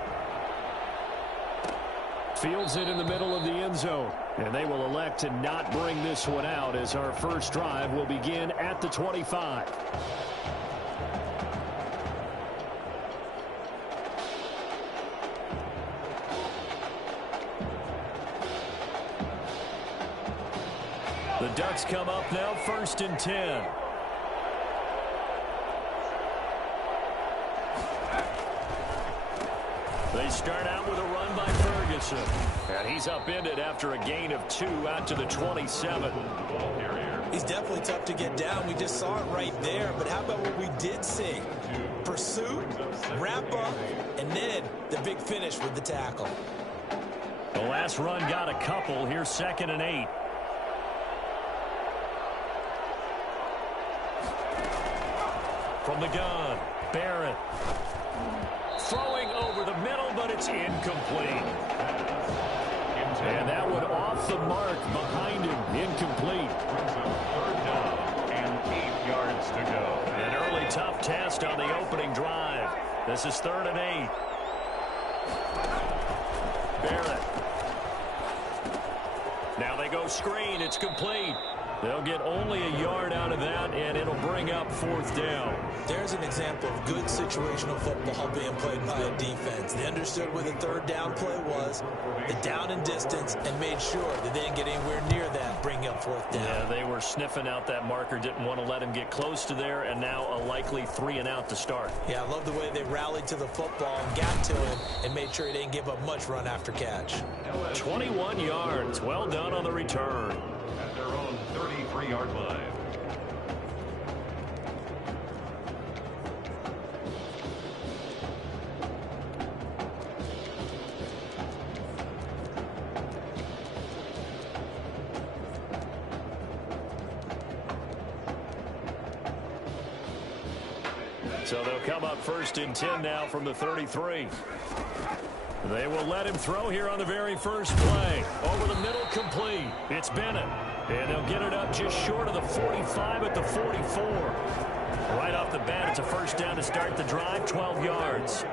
Fields it in the middle of the end zone, and they will elect to not bring this one out as our first drive will begin at the 25. The Ducks come up now, 1st and 10. They start out with a run by Ferguson. And he's upended after a gain of 2 out to the 27. He's definitely tough to get down. We just saw it right there. But how about what we did see? Pursuit, wrap up, and then the big finish with the tackle. The last run got a couple. Here's 2nd and 8. From the gun, Barrett. Throwing over the middle, but it's incomplete. And that one off the mark behind him. Incomplete. Third down and 8 yards to go. An early tough test on the opening drive. This is 3rd and 8. Barrett. Now they go screen. It's complete. They'll get only a yard out of that, and it'll bring up 4th down. There's an example of good situational football being played by a defense. They understood where the 3rd down play was, the down and distance, and made sure that they didn't get anywhere near that, bringing up 4th down. Yeah, they were sniffing out that marker, didn't want to let him get close to there, and now a likely 3 and out to start. Yeah, I love the way they rallied to the football and got to him and made sure he didn't give up much run after catch. 21 yards. Well done on the return. At their own 33-yard line. So they'll come up 1st and 10 now from the 33. They will let him throw here on the very first play. Over the middle, complete. It's Bennett. And they'll get it up just short of the 45 at the 44. Right off the bat, it's a 1st down to start the drive, 12 yards.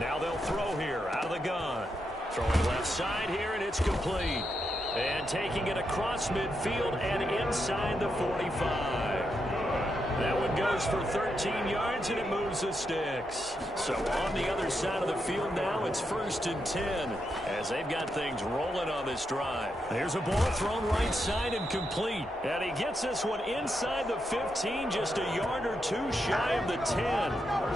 Now they'll throw here out of the gun. Throwing left side here, and it's complete. And taking it across midfield and inside the 45. That one goes for 13 yards, and it moves the sticks. So on the other side of the field now, it's 1st and 10 as they've got things rolling on this drive. There's a ball thrown right side and complete. And he gets this one inside the 15, just a yard or 2 shy of the 10.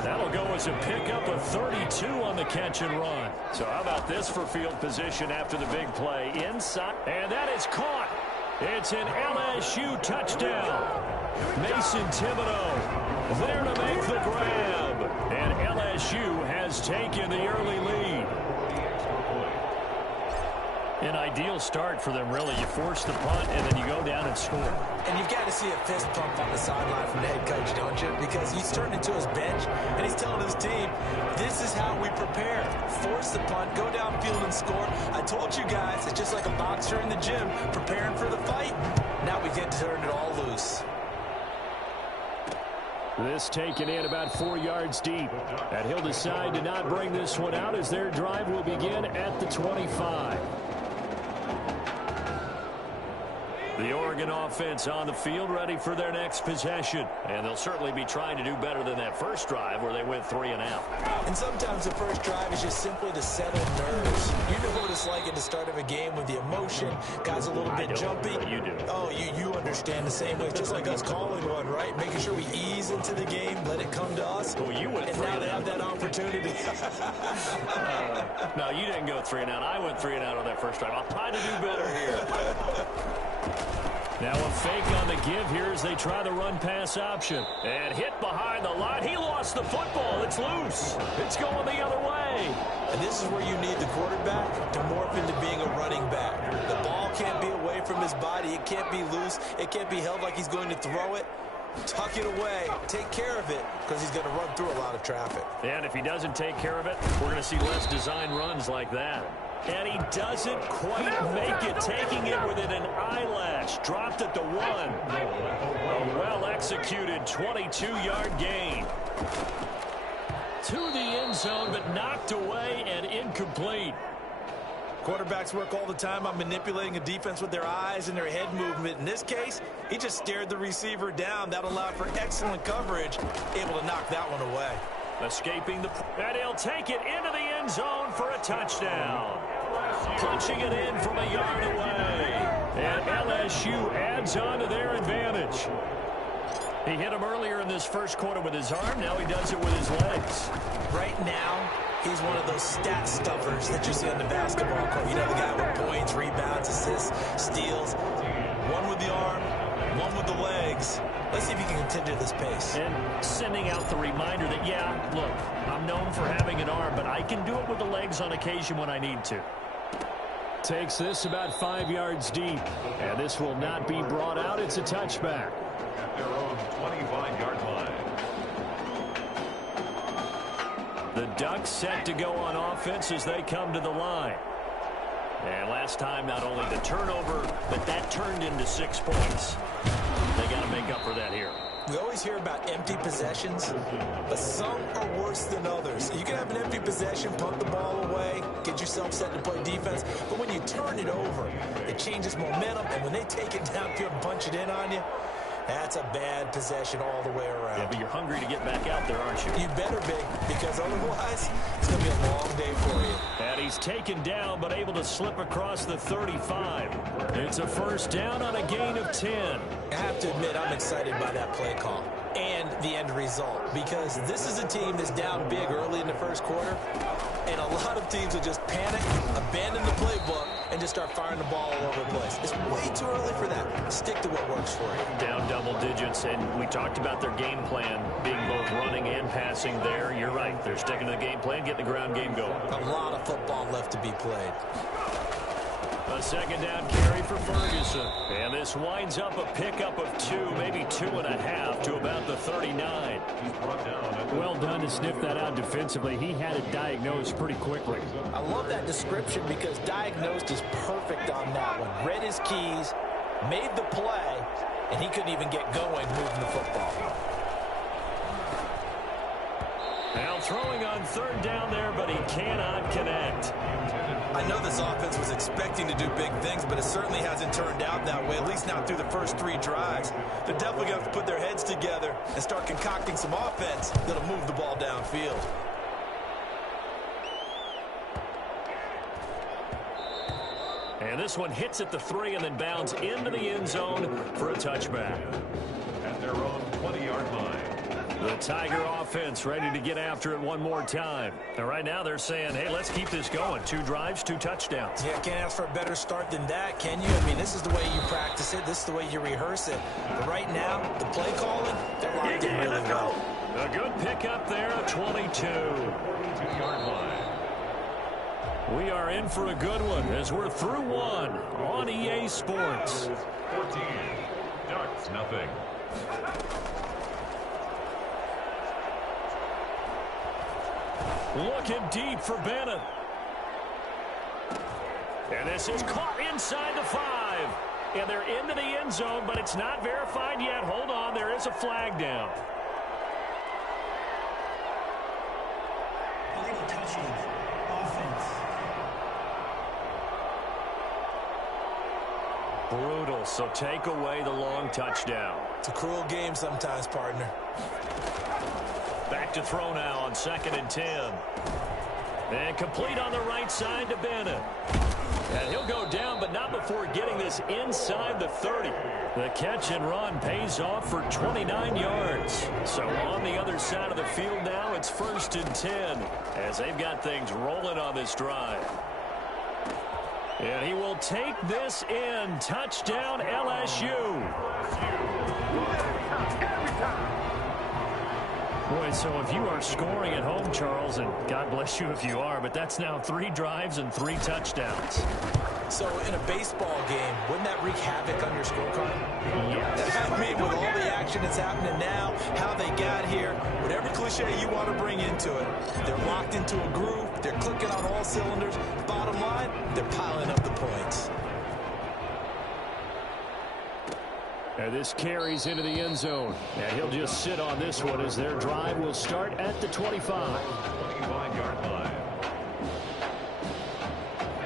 That'll go as a pickup of 32 on the catch and run. So how about this for field position after the big play? Inside, and that is caught. It's an LSU touchdown. Mason Thibodeau there to make the grab. And LSU has taken the early lead. An ideal start for them, really. You force the punt, and then you go down and score. And you've got to see a fist pump on the sideline from the head coach, don't you? Because he's turning into his bench, and he's telling his team, this is how we prepare. Force the punt, go downfield and score. I told you guys, it's just like a boxer in the gym preparing for the fight. Now we get to turn it all loose. This taken in about 4 yards deep. And he'll decide to not bring this one out as their drive will begin at the 25. The Oregon offense on the field ready for their next possession. And they'll certainly be trying to do better than that first drive where they went 3 and out. And sometimes the first drive is just simply to settle nerves. You know what it's like at the start of a game with the emotion. Guys a little bit jumpy. You do. Oh, you understand the same way. Just like us calling one, right? Making sure we ease into the game, let it come to us. Well, you went and 3 now and they out. have that opportunity. No, you didn't go 3 and out. I went 3 and out on that first drive. I'll try to do better here. Now a fake on the give here as they try the run-pass option. And hit behind the line. He lost the football. It's loose. It's going the other way. And this is where you need the quarterback to morph into being a running back. The ball can't be away from his body. It can't be loose. It can't be held like he's going to throw it. Tuck it away. Take care of it because he's going to run through a lot of traffic. And if he doesn't take care of it, we're going to see less design runs like that. And he doesn't quite make it, taking it within an eyelash. Dropped at the 1. A well-executed 22-yard gain. To the end zone, but knocked away and incomplete. Quarterbacks work all the time on manipulating a defense with their eyes and their head movement. In this case, he just stared the receiver down. That allowed for excellent coverage, able to knock that one away. Escaping the... And he'll take it into the end zone for a touchdown. Punching it in from a yard away. And LSU adds on to their advantage. He hit him earlier in this first quarter with his arm. Now he does it with his legs. Right now, he's one of those stat stuffers that you see on the basketball court. You know, the guy with points, rebounds, assists, steals. One with the arm, one with the legs. Let's see if he can continue this pace. And sending out the reminder that, yeah, look, I'm known for having an arm, but I can do it with the legs on occasion when I need to. Takes this about 5 yards deep. And this will not be brought out. It's a touchback. At their own 25-yard line. The Ducks set to go on offense as they come to the line. And last time, not only the turnover, but that turned into 6 points. They got to make up for that here. We always hear about empty possessions, but some are worse than others. You can have an empty possession, punt the ball away, get yourself set to play defense, but when you turn it over, it changes momentum, and when they take it downfield and punch it in on you, that's a bad possession all the way around. Yeah, but you're hungry to get back out there, aren't you? You better be, because otherwise, it's going to be a long day for you. And he's taken down, but able to slip across the 35. It's a first down on a gain of 10. I have to admit, I'm excited by that play call and the end result, because this is a team that's down big early in the first quarter, and a lot of teams will just panic, abandon the playbook, and just start firing the ball all over the place. It's way too early for that. Stick to what works for you. Down double digits, and we talked about their game plan being both running and passing there. You're right. They're sticking to the game plan, getting the ground game going. A lot of football left to be played. A second down carry for Ferguson. And this winds up a pickup of 2, maybe 2.5 to about the 39. Well done to sniff that out defensively. He had it diagnosed pretty quickly. I love that description because diagnosed is perfect on that one. Read his keys, made the play, and he couldn't even get going moving the football. Now throwing on third down there, but he cannot connect. I know this offense was expecting to do big things, but it certainly hasn't turned out that way, at least not through the first 3 drives. They're definitely going to have to put their heads together and start concocting some offense that'll move the ball downfield. And this one hits at the 3 and then bounds into the end zone for a touchback. At their own 20-yard line. The Tiger offense ready to get after it one more time. And right now they're saying, hey, let's keep this going. 2 drives, 2 touchdowns. Yeah, can't ask for a better start than that, can you? I mean, this is the way you practice it. This is the way you rehearse it. But right now, the play calling, they're locked in really well. A good pickup there, a 22. 22-yard line. We are in for a good one as we're through 1 on EA Sports. 14. Ducks, nothing. Looking deep for Bennett. And this is caught inside the 5. And they're into the end zone, but it's not verified yet. Hold on, there is a flag down. Illegal touching. Offense. Brutal, so take away the long touchdown. It's a cruel game sometimes, partner. Back to throw now on 2nd and 10. And complete on the right side to Bennett. And he'll go down, but not before getting this inside the 30. The catch and run pays off for 29 yards. So on the other side of the field now, it's 1st and 10 as they've got things rolling on this drive. And he will take this in. Touchdown, LSU. Every time. Boy, so if you are scoring at home, Charles, and God bless you if you are, but that's now 3 drives and 3 touchdowns. So in a baseball game, wouldn't that wreak havoc on your scorecard? Yes. I mean, with all the action that's happening now, how they got here, whatever cliche you want to bring into it, they're locked into a groove, they're clicking on all cylinders. Bottom line, they're piling up the points. And this carries into the end zone. And he'll just sit on this one as their drive will start at the 25. 25-yard line.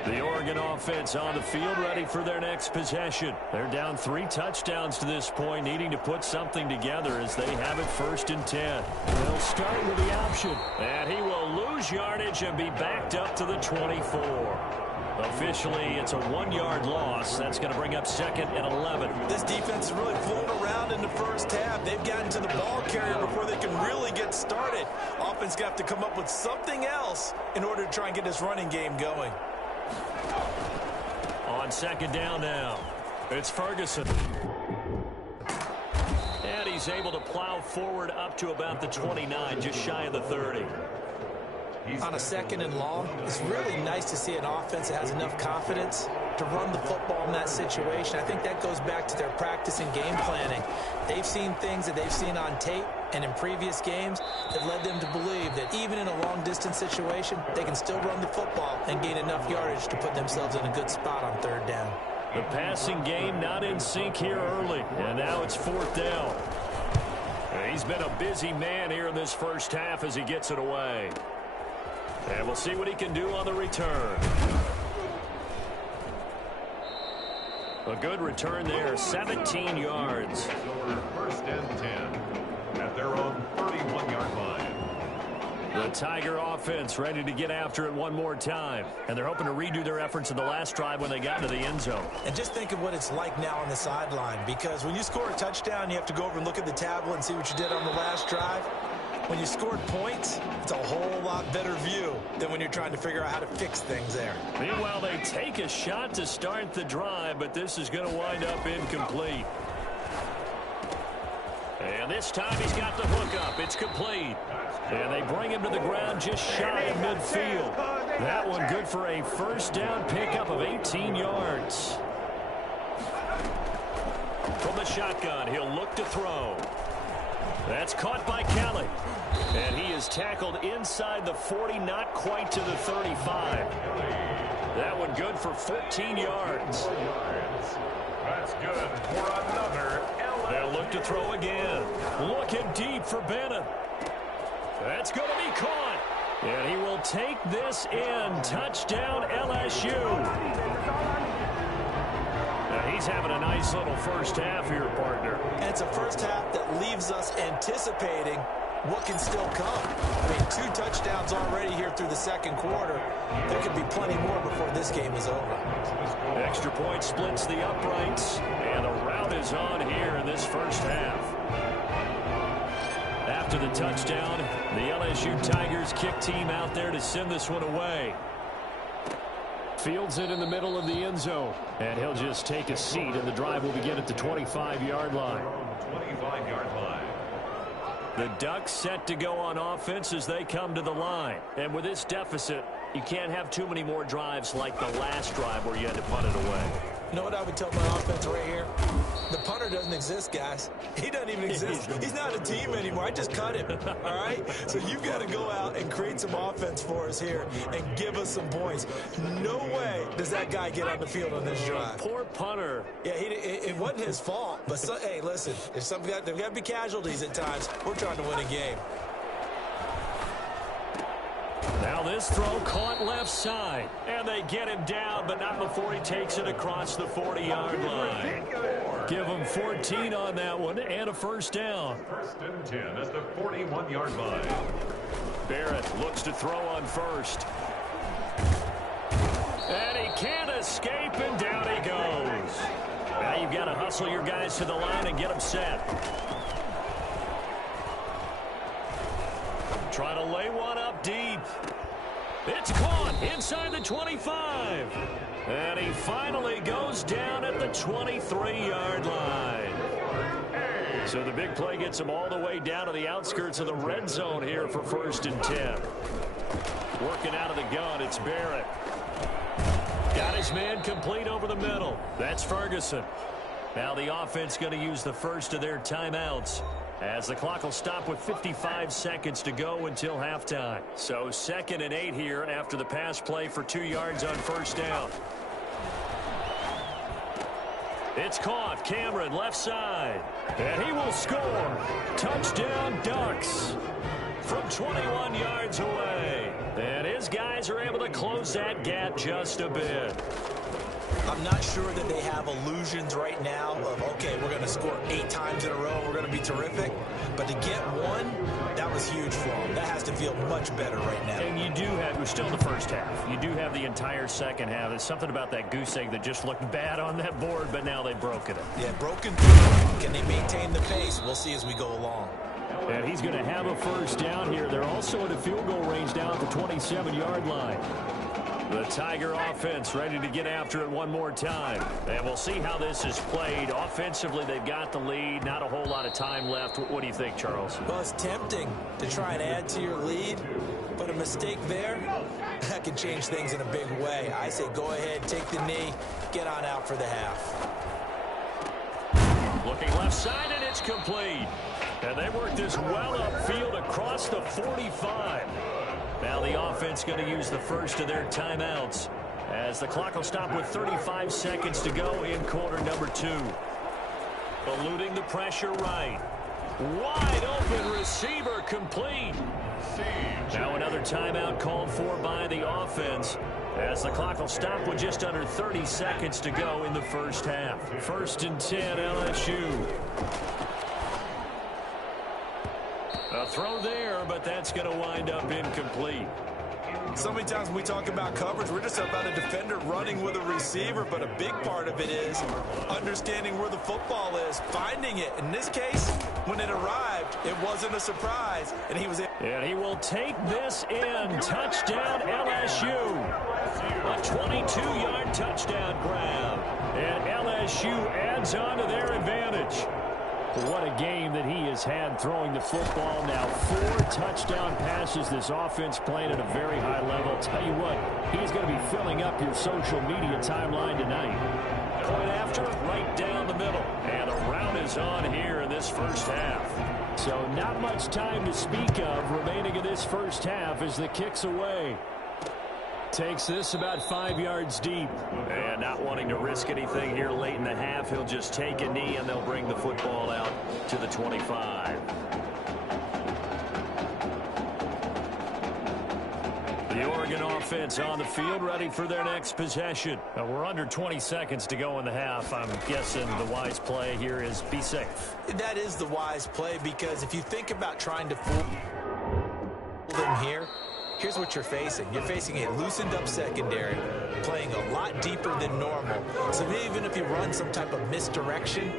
The Oregon offense on the field ready for their next possession. They're down 3 touchdowns to this point, needing to put something together as they have it 1st and 10. They'll start with the option. And he will lose yardage and be backed up to the 24. Officially, it's a 1-yard loss. That's going to bring up 2nd and 11. This defense is really floating around in the first half. They've gotten to the ball carrier before they can really get started. Offense got to come up with something else in order to try and get this running game going. On 2nd down now, it's Ferguson. And he's able to plow forward up to about the 29, just shy of the 30. On a 2nd and long, it's really nice to see an offense that has enough confidence to run the football in that situation. I think that goes back to their practice and game planning. They've seen things that they've seen on tape and in previous games that led them to believe that even in a long-distance situation, they can still run the football and gain enough yardage to put themselves in a good spot on third down. The passing game not in sync here early, and now it's fourth down. And he's been a busy man here in this first half as he gets it away. And we'll see what he can do on the return. A good return there, 17 yards. First and 10 at their own 31-yard line. The Tiger offense ready to get after it one more time. And they're hoping to redo their efforts in the last drive when they got into the end zone. And just think of what it's like now on the sideline, because when you score a touchdown, you have to go over and look at the tablet and see what you did on the last drive. When you scored points, it's a whole lot better view than when you're trying to figure out how to fix things there. Meanwhile, they take a shot to start the drive, but this is going to wind up incomplete. And this time he's got the hook up. It's complete. And they bring him to the ground just shy of midfield. That one good for a first down pickup of 18 yards. From the shotgun, he'll look to throw. That's caught by Kelly. And he is tackled inside the 40, not quite to the 35. That one good for 14 yards. That's good for another. They'll look to throw again. Looking deep for Bennett. That's going to be caught. And he will take this in. Touchdown LSU. He's having a nice little first half here, partner. And it's a first half that leaves us anticipating what can still come. I mean, 2 touchdowns already here through the second quarter. There could be plenty more before this game is over. Extra point splits the uprights, and the route is on here in this first half. After the touchdown, the LSU Tigers kick team out there to send this one away. Fields it in the middle of the end zone. And he'll just take a seat, and the drive will begin at the 25-yard line. 25-yard line. The Ducks set to go on offense as they come to the line. And with this deficit, you can't have too many more drives like the last drive where you had to punt it away. You know what I would tell my offense right here? The punter doesn't exist, guys. He doesn't even exist. He's not a team anymore. I just cut him, all right? So you've got to go out and create some offense for us here and give us some points. No way does that guy get on the field on this drive. Poor punter. Yeah, it wasn't his fault. But, hey, listen, there's got to be casualties at times. We're trying to win a game. Now this throw caught left side. And they get him down, but not before he takes it across the 40-yard line. Give him 14 on that one and a first down. First and 10 at the 41-yard line. Barrett looks to throw on first. And he can't escape, and down he goes. Now you've got to hustle your guys to the line and get them set. Try to lay one up deep. It's caught inside the 25. And he finally goes down at the 23-yard line. So the big play gets him all the way down to the outskirts of the red zone here for first and 10. Working out of the gun, it's Barrett. Got his man complete over the middle. That's Ferguson. Now the offense going to use the first of their timeouts, as the clock will stop with 55 seconds to go until halftime. So 2nd and 8 here after the pass play for 2 yards on first down. It's caught. Cameron left side. And he will score. Touchdown Ducks from 21 yards away. And his guys are able to close that gap just a bit. I'm not sure that they have illusions right now of, okay, we're going to score 8 times in a row, we're going to be terrific. But to get one, that was huge for them. That has to feel much better right now. And you do have, we're still in the first half. You do have the entire second half. There's something about that goose egg that just looked bad on that board, but now they've broken it. Yeah, broken through. Can they maintain the pace? We'll see as we go along. And he's going to have a first down here. They're also in a field goal range now at the 27-yard line. The Tiger offense ready to get after it one more time. And we'll see how this is played. Offensively, they've got the lead. Not a whole lot of time left. What do you think, Charles? Well, it's tempting to try and add to your lead, but a mistake there, that can change things in a big way. I say go ahead, take the knee, get on out for the half. Looking left side, and it's complete. And they work this well upfield across the 45. Now the offense going to use the first of their timeouts, as the clock will stop with 35 seconds to go in quarter number 2. Eluding the pressure right. Wide open receiver complete. Now another timeout called for by the offense, as the clock will stop with just under 30 seconds to go in the first half. 1st and 10 LSU. A throw there, but that's going to wind up incomplete. So many times when we talk about coverage, we're just about a defender running with a receiver, but a big part of it is understanding where the football is, finding it. In this case, when it arrived, it wasn't a surprise, and he was in. And he will take this in. Touchdown LSU. A 22-yard touchdown grab. And LSU adds on to their advantage. What a game that he has had throwing the football now. 4 touchdown passes. This offense playing at a very high level. Tell you what, he's going to be filling up your social media timeline tonight. Point after, right down the middle. And a round is on here in this first half. So not much time to speak of remaining in this first half as the kick's away. Takes this about 5 yards deep. And not wanting to risk anything here late in the half, he'll just take a knee and they'll bring the football out to the 25. The Oregon offense on the field, ready for their next possession. We're under 20 seconds to go in the half. I'm guessing the wise play here is be safe. That is the wise play, because if you think about trying to fool them here, here's what you're facing. You're facing a loosened up secondary, playing a lot deeper than normal. So even if you run some type of misdirection,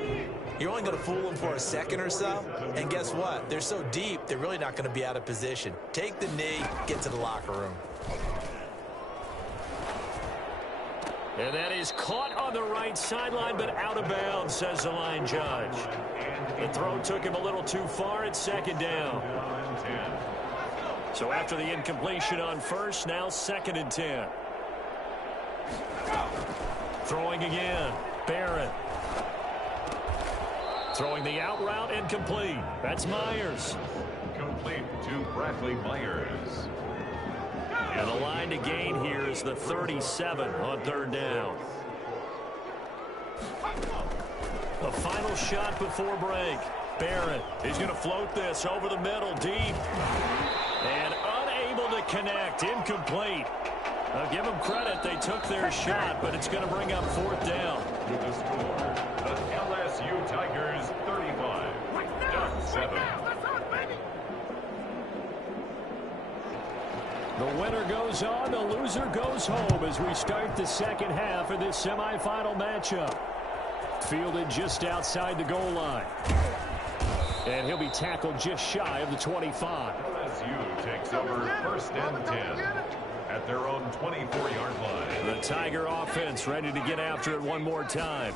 you're only going to fool them for a second or so. And guess what? They're so deep, they're really not going to be out of position. Take the knee, get to the locker room. And that is caught on the right sideline, but out of bounds, says the line judge. The throw took him a little too far at 2nd down. So after the incompletion on first, now 2nd and 10. Throwing again. Barrett. Throwing the out route, incomplete. That's Myers. Complete to Bradley Myers. And the line to gain here is the 37 on 3rd down. The final shot before break. Barrett, he's going to float this over the middle, deep. And unable to connect, incomplete. I'll give them credit, they took their shot, but it's going to bring up 4th down. With the score, the LSU Tigers 35, Duck 7. The winner goes on, the loser goes home as we start the second half of this semifinal matchup. Fielded just outside the goal line. And he'll be tackled just shy of the 25. LSU takes over 1st and 10 at their own 24-yard line. The Tiger offense ready to get after it one more time.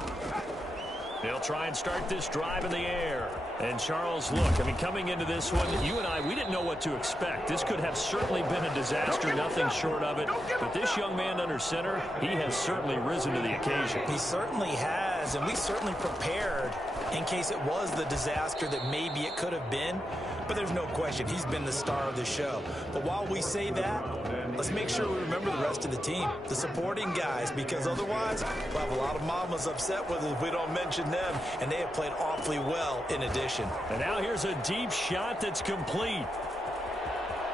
They'll try and start this drive in the air. And Charles, look, I mean, coming into this one, you and I, we didn't know what to expect. This could have certainly been a disaster, nothing short of it. But this young man under center, he has certainly risen to the occasion. He certainly has, and we certainly prepared in case it was the disaster that maybe it could have been. But there's no question, he's been the star of the show. But while we say that, let's make sure we remember the rest of the team, the supporting guys, because otherwise we'll have a lot of mamas upset with us if we don't mention them, and they have played awfully well in addition. And now here's a deep shot that's complete.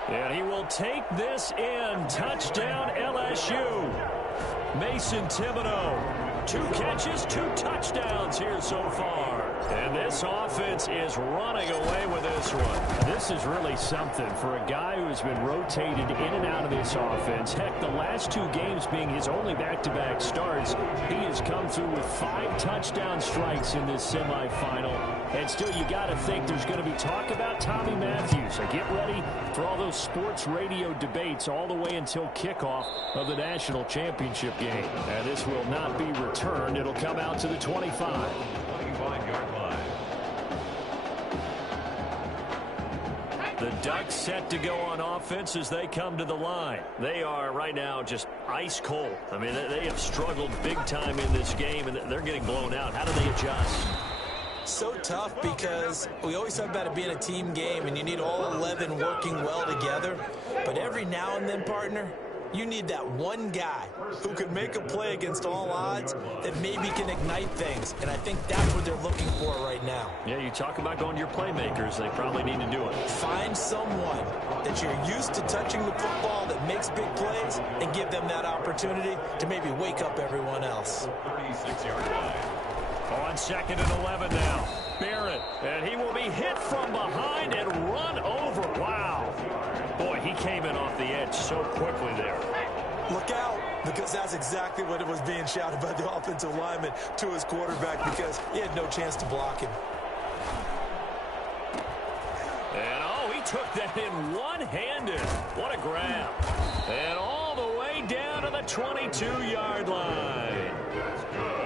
And he will take this in. Touchdown LSU. Mason Thibodeau. 2 catches, 2 touchdowns here so far. And this offense is running away with this one. This is really something for a guy who has been rotated in and out of this offense. Heck, the last 2 games being his only back-to-back starts, he has come through with 5 touchdown strikes in this semifinal. And still, you got to think there's going to be talk about Tommy Matthews. So get ready for all those sports radio debates all the way until kickoff of the national championship game. And this will not be returned. It'll come out to the 25. 25-yard line. The Ducks set to go on offense as they come to the line. They are right now just ice cold. I mean, they have struggled big time in this game, and they're getting blown out. How do they adjust? So tough because we always talk about it being a team game, and you need all 11 working well together. But every now and then, partner, you need that one guy who could make a play against all odds that maybe can ignite things. And I think that's what they're looking for right now. Yeah, you talk about going to your playmakers. They probably need to do it. Find someone that you're used to touching the football that makes big plays and give them that opportunity to maybe wake up everyone else. 36-yard line. On 2nd and 11 now. Barrett, and he will be hit from behind and run over. Wow. Boy, he came in off the edge so quickly there. Look out, because that's exactly what it was being shouted by the offensive lineman to his quarterback because he had no chance to block him. And, oh, he took that in one-handed. What a grab. And all the way down to the 22-yard line.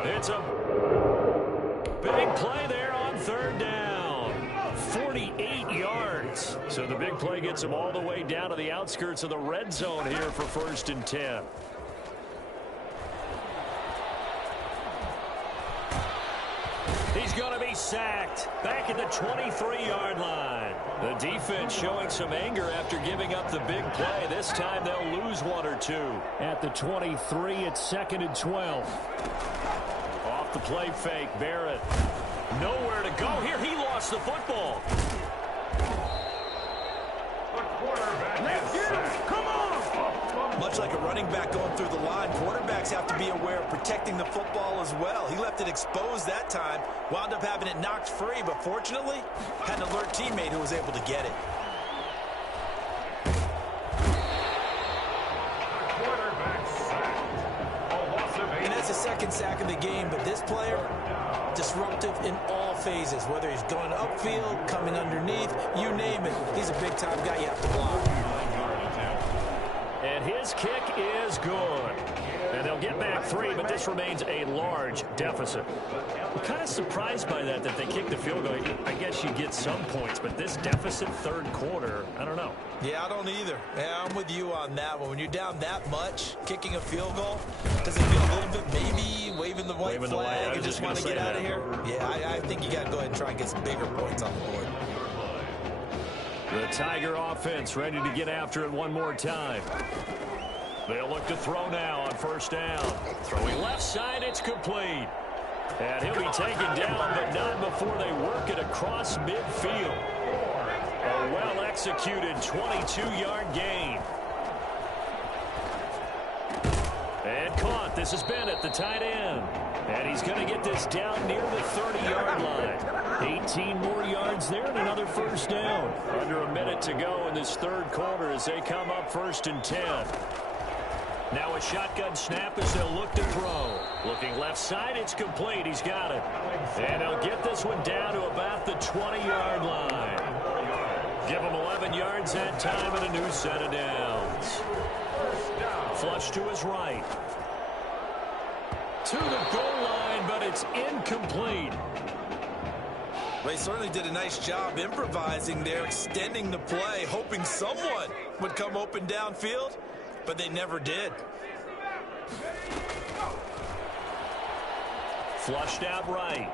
It's a big play there on 3rd down. 48 yards. So the big play gets him all the way down to the outskirts of the red zone here for 1st and 10. He's going to be sacked back at the 23-yard line. The defense showing some anger after giving up the big play. This time they'll lose 1 or 2. At the 23, it's 2nd and 12. Off the play fake, Barrett. Nowhere to go here. He lost the football. The quarterback is sacked. Come on! Much like a running back going through the line, quarterbacks have to be aware of protecting the football as well. He left it exposed that time, wound up having it knocked free, but fortunately, had an alert teammate who was able to get it. And that's the 2nd sack of the game, but this player, disruptive in all phases, whether he's going upfield, coming underneath, you name it. He's a big-time guy you have to block. And his kick is good. And they'll get back 3, but this remains a large deficit. I'm kind of surprised by that they kicked the field goal. I guess you get some points, but this deficit 3rd quarter, I don't know. Yeah, I don't either. Yeah, I'm with you on that one. When you're down that much, kicking a field goal, does it feel a little bit maybe waving the white flag and just want to get out of here? Yeah, I think you got to go ahead and try and get some bigger points on the board. The Tiger offense ready to get after it one more time. They'll look to throw now on 1st down. Throwing left side, it's complete. And he'll be taken down, but not before they work it across midfield. A well-executed 22-yard gain. And caught. This is Bennett, the tight end. And he's going to get this down near the 30-yard line. 18 more yards there and another 1st down. Under a minute to go in this 3rd quarter as they come up 1st and 10. Now a shotgun snap as they'll look to throw. Looking left side, it's complete. He's got it. And he'll get this one down to about the 20-yard line. Give him 11 yards that time and a new set of downs. Flush to his right. To the goal line, but it's incomplete. They certainly did a nice job improvising there, extending the play, hoping someone would come open downfield, but they never did. Flushed out right.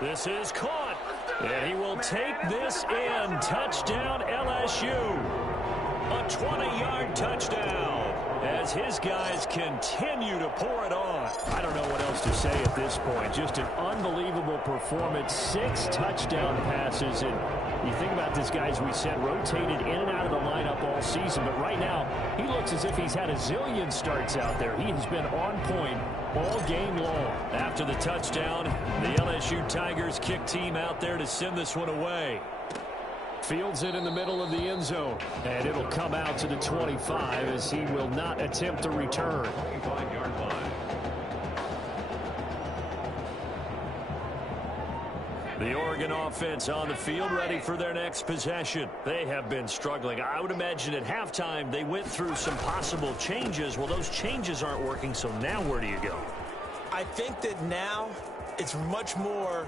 This is caught. And he will take this in. Touchdown, LSU. A 20-yard touchdown as his guys continue to pour it on. I don't know what else to say at this point. Just an unbelievable performance. 6 touchdown passes. And you think about this guy, as we said, rotated in and out of the lineup all season. But right now, he looks as if he's had a zillion starts out there. He has been on point all game long. After the touchdown, the LSU Tigers kick team out there to send this one away. Fields it in the middle of the end zone. And it'll come out to the 25 as he will not attempt to return. The Oregon offense on the field ready for their next possession. They have been struggling. I would imagine at halftime they went through some possible changes. Well, those changes aren't working, so now where do you go? I think that now it's much more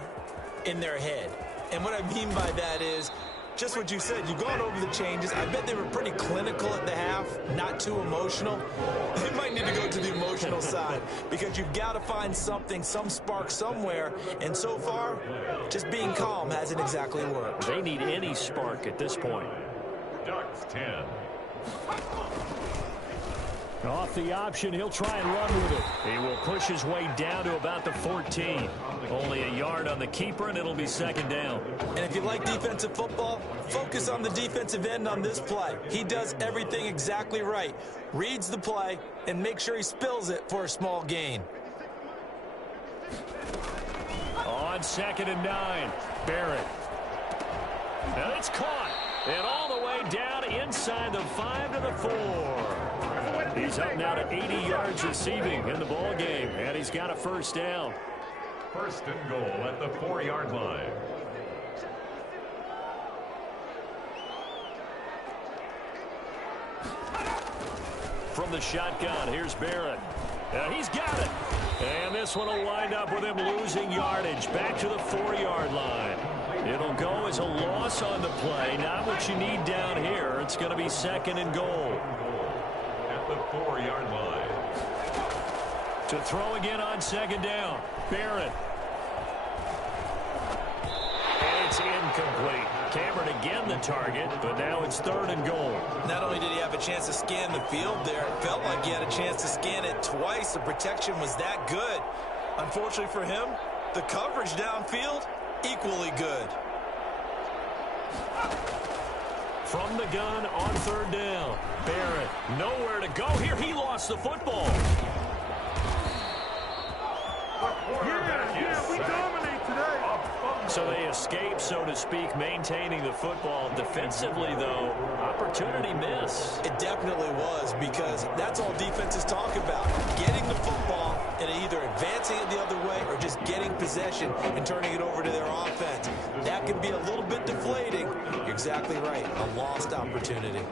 in their head. And what I mean by that is just what you said. You've gone over the changes. I bet they were pretty clinical at the half, not too emotional. They might need to go to the emotional side because you've got to find something, some spark somewhere. And so far, just being calm hasn't exactly worked. They need any spark at this point. Ducks 10. Off the option, he'll try and run with it. He will push his way down to about the 14. Only a yard on the keeper, and it'll be second down. And if you like defensive football, focus on the defensive end on this play. He does everything exactly right. Reads the play and makes sure he spills it for a small gain. On 2nd and 9, Barrett. Now it's caught. And all the way down inside the 5 to the 4. He's up now to 80 yards receiving in the ball game, and he's got a first down. First and goal at the 4-yard line. From the shotgun, here's Barrett. He's got it. And this one will wind up with him losing yardage back to the 4-yard line. It'll go as a loss on the play. Not what you need down here. It's going to be 2nd and goal. At the 4-yard line. To throw again on 2nd down. Barrett. And it's incomplete. Cameron again the target, but now it's 3rd and goal. Not only did he have a chance to scan the field there, it felt like he had a chance to scan it twice. The protection was that good. Unfortunately for him, the coverage downfield, equally good. From the gun on 3rd down. Barrett, nowhere to go here. He lost the football. Yeah, we dominate today. So they escape, so to speak, maintaining the football. Defensively, though, opportunity miss. It definitely was, because that's all defenses talk about. Getting the football and either advancing it the other way or just getting possession and turning it over to their offense. That can be a little bit deflating. You're exactly right. A lost opportunity.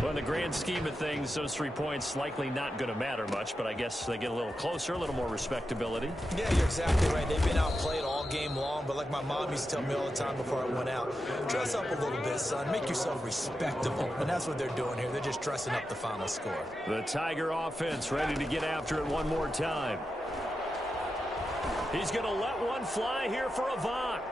Well, in the grand scheme of things, those 3 points likely not going to matter much, but I guess they get a little closer, a little more respectability. Yeah, you're exactly right. They've been outplayed all game long, but like my mom used to tell me all the time before I went out, dress up a little bit, son. Make yourself respectable. And that's what they're doing here. They're just dressing up the final score. The Tiger offense ready to get after it one more time. He's going to let one fly here for Avant.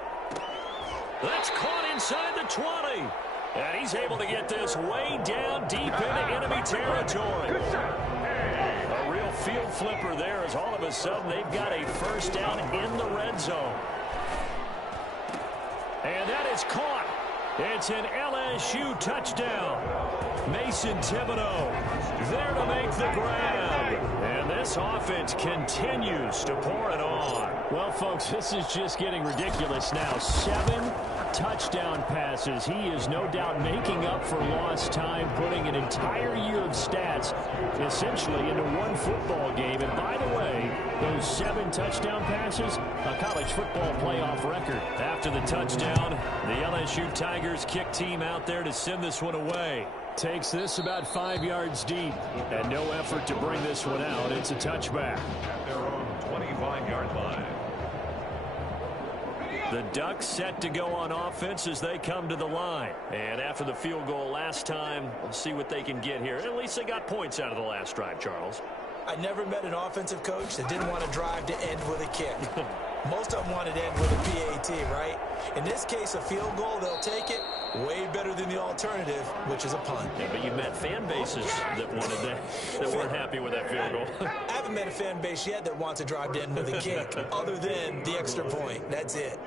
That's caught inside the 20. And he's able to get this way down deep into enemy territory. A real field flipper there as all of a sudden they've got a first down in the red zone. And that is caught. It's an LSU touchdown. Mason Thibodeau there to make the grab. And this offense continues to pour it on. Well, folks, this is just getting ridiculous now. 7 touchdown passes. He is no doubt making up for lost time, putting an entire year of stats essentially into one football game. And by the way, those 7 touchdown passes, a college football playoff record. After the touchdown, the LSU Tigers kick team out there to send this one away. Takes this about 5 yards deep, and no effort to bring this one out. It's a touchback. At their own 25-yard line. The Ducks set to go on offense as they come to the line. And after the field goal last time, we'll see what they can get here. At least they got points out of the last drive, Charles. I never met an offensive coach that didn't want to drive to end with a kick. Most of them wanted to end with a PAT, right? In this case, a field goal, they'll take it. Way better than the alternative, which is a punt. Yeah, but you met fan bases that wanted that weren't happy with that field goal. I haven't met a fan base yet that wants to drive to end with a kick, other than the extra point. That's it.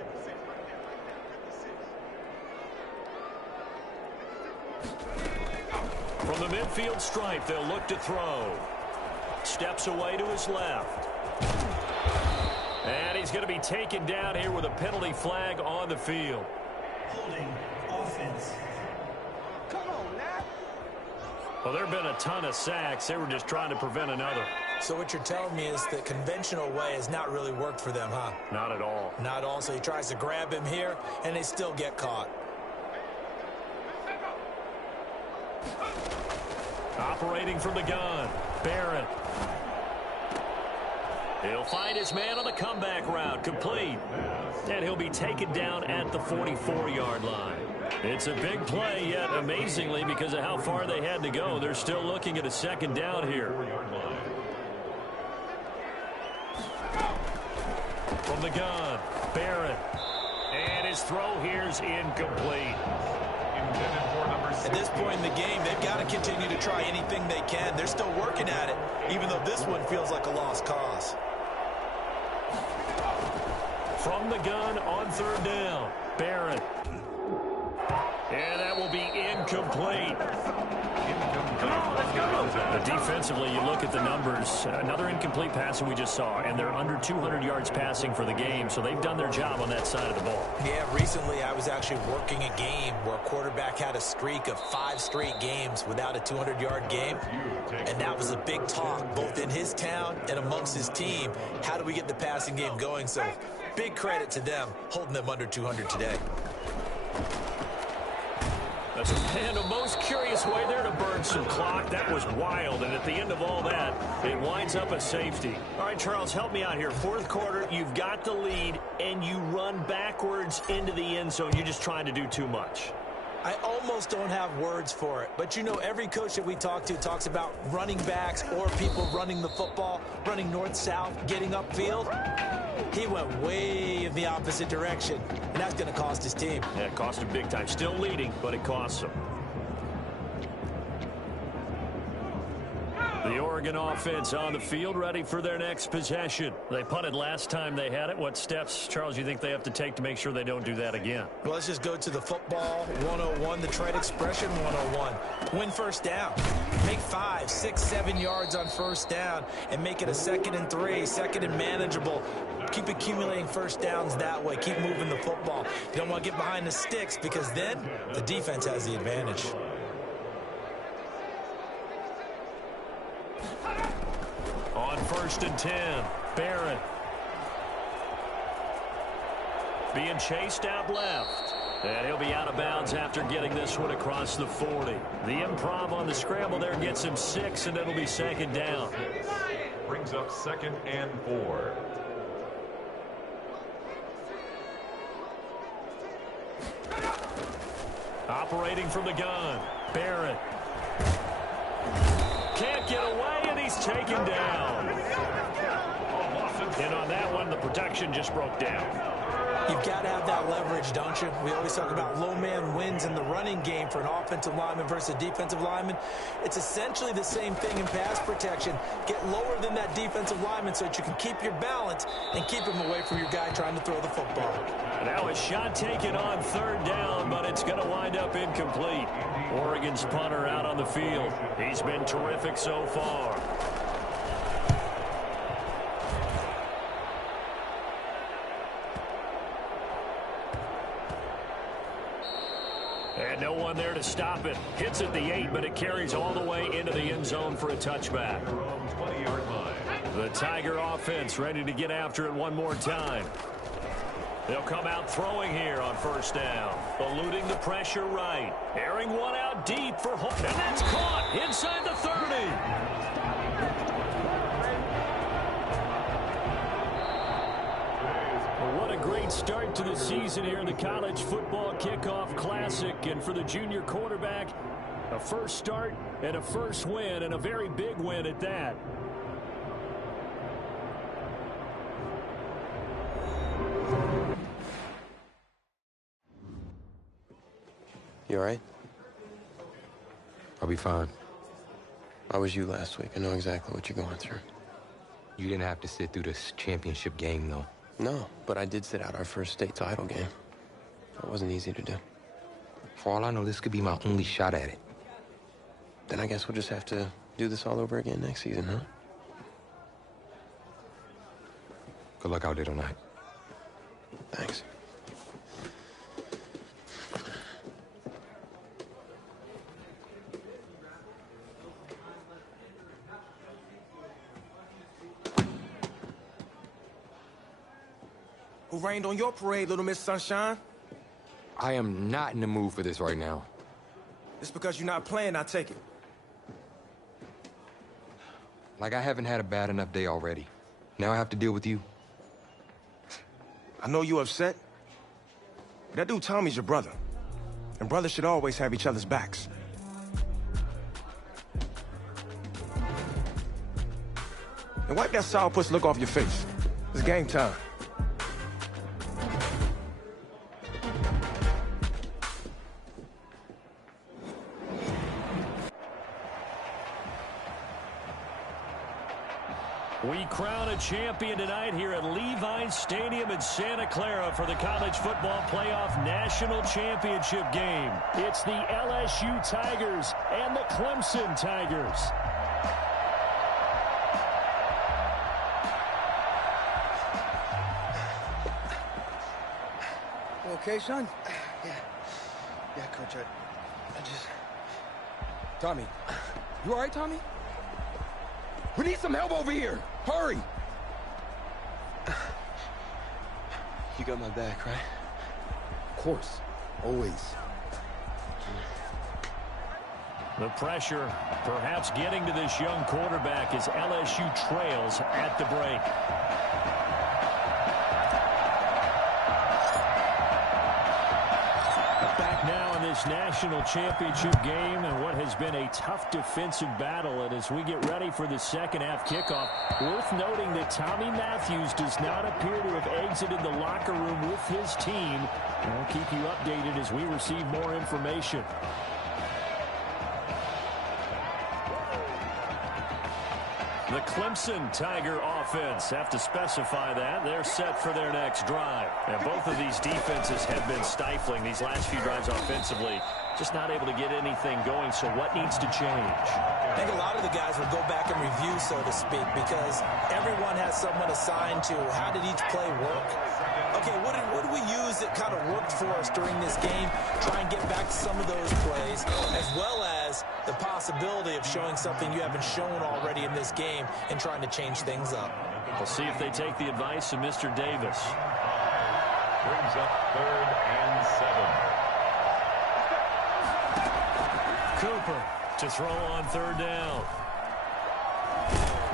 From the midfield stripe, they'll look to throw. Steps away to his left. And he's going to be taken down here with a penalty flag on the field. Holding offense. Come on, now. Well, there have been a ton of sacks. They were just trying to prevent another. So what you're telling me is the conventional way has not really worked for them, huh? Not at all. Not at all. So he tries to grab him here, and they still get caught. Operating from the gun, Barrett. He'll find his man on the comeback route, complete. And he'll be taken down at the 44-yard line. It's a big play, yet amazingly, because of how far they had to go, they're still looking at a second down here. From the gun, Barrett. And his throw here's incomplete. At this point in the game, they've got to continue to try anything they can. They're still working at it, even though this one feels like a lost cause. From the gun on third down, Barrett. And that will be incomplete. Defensively, you look at the numbers. Another incomplete pass that we just saw, and they're under 200 yards passing for the game, so they've done their job on that side of the ball. Yeah, recently I was actually working a game where a quarterback had a streak of 5 straight games without a 200-yard game, and that was a big talk, both in his town and amongst his team. How do we get the passing game going? So big credit to them, holding them under 200 today. And a most curious way there to burn some clock. That was wild, and at the end of all that, it winds up a safety. All right, Charles, help me out here. Fourth quarter, you've got the lead, and you run backwards into the end zone. You're just trying to do too much. I almost don't have words for it, but you know, every coach that we talk to talks about running backs or people running the football, running north-south, getting upfield. He went way in the opposite direction, and that's going to cost his team. Yeah, it cost him big time. Still leading, but it costs him. The Oregon offense on the field, ready for their next possession. They punted last time they had it. What steps, Charles, you think they have to take to make sure they don't do that again? Well, let's just go to the football 101, the trade expression 101. Win first down. Make 5, 6, 7 yards on first down and make it a 2nd and 3, 2nd and manageable. Keep accumulating first downs that way. Keep moving the football. You don't want to get behind the sticks because then the defense has the advantage. On 1st and 10, Barrett. Being chased out left. And he'll be out of bounds after getting this one across the 40. The improv on the scramble there gets him 6, and it'll be 2nd down. Brings up 2nd and 4. Operating from the gun, Barrett. Can't get away, and he's taken down. And on that one, the protection just broke down. You've got to have that leverage, don't you? We always talk about low man wins in the running game for an offensive lineman versus a defensive lineman. It's essentially the same thing in pass protection. Get lower than that defensive lineman so that you can keep your balance and keep him away from your guy trying to throw the football. Now a shot taken on 3rd down, but it's going to wind up incomplete. Oregon's punter out on the field. He's been terrific so far. And no one there to stop it. Hits at the 8, but it carries all the way into the end zone for a touchback. 20-yard line. The Tiger offense ready to get after it one more time. They'll come out throwing here on 1st down. Eluding the pressure right. Airing one out deep for home. And that's caught inside the 30. What a great start to the season here in the College Football Kickoff Classic. And for the junior quarterback, a first start and a first win, and a very big win at that. You all right? I'll be fine. How was you last week? I know exactly what you're going through. You didn't have to sit through this championship game, though. No, but I did sit out our first state title game. It wasn't easy to do. For all I know, this could be my only shot at it. Then I guess we'll just have to do this all over again next season, huh? Good luck out there tonight. Thanks. Who rained on your parade, Little Miss Sunshine? I am not in the mood for this right now. It's because you're not playing, I take it. Like I haven't had a bad enough day already. Now I have to deal with you. I know you upset. But that dude Tommy's your brother. And brothers should always have each other's backs. And wipe that sourpuss look off your face. It's game time. We crown a champion tonight here at Levi's Stadium in Santa Clara for the College Football Playoff National Championship game. It's the LSU Tigers and the Clemson Tigers. You okay, son? Yeah, Coach, I just... Tommy. You all right, Tommy? We need some help over here. Hurry. You got my back, right? Of course. Always. The pressure perhaps getting to this young quarterback as LSU trails at the break. Back now in this national championship game and what has been a tough defensive battle. And as we get ready for the second half kickoff, worth noting that Tommy Matthews does not appear to have exited the locker room with his team. And we'll keep you updated as we receive more information. The Clemson Tiger offense, have to specify that. They're set for their next drive. And both of these defenses have been stifling these last few drives offensively. Just not able to get anything going, so what needs to change? I think a lot of the guys will go back and review, so to speak, because everyone has someone assigned to how did each play work. Okay, what did we use that kind of worked for us during this game? Try and get back to some of those plays, as well as the possibility of showing something you haven't shown already in this game and trying to change things up. We'll see if they take the advice of Mr. Davis. Brings up 3rd and 7. Cooper to throw on 3rd down.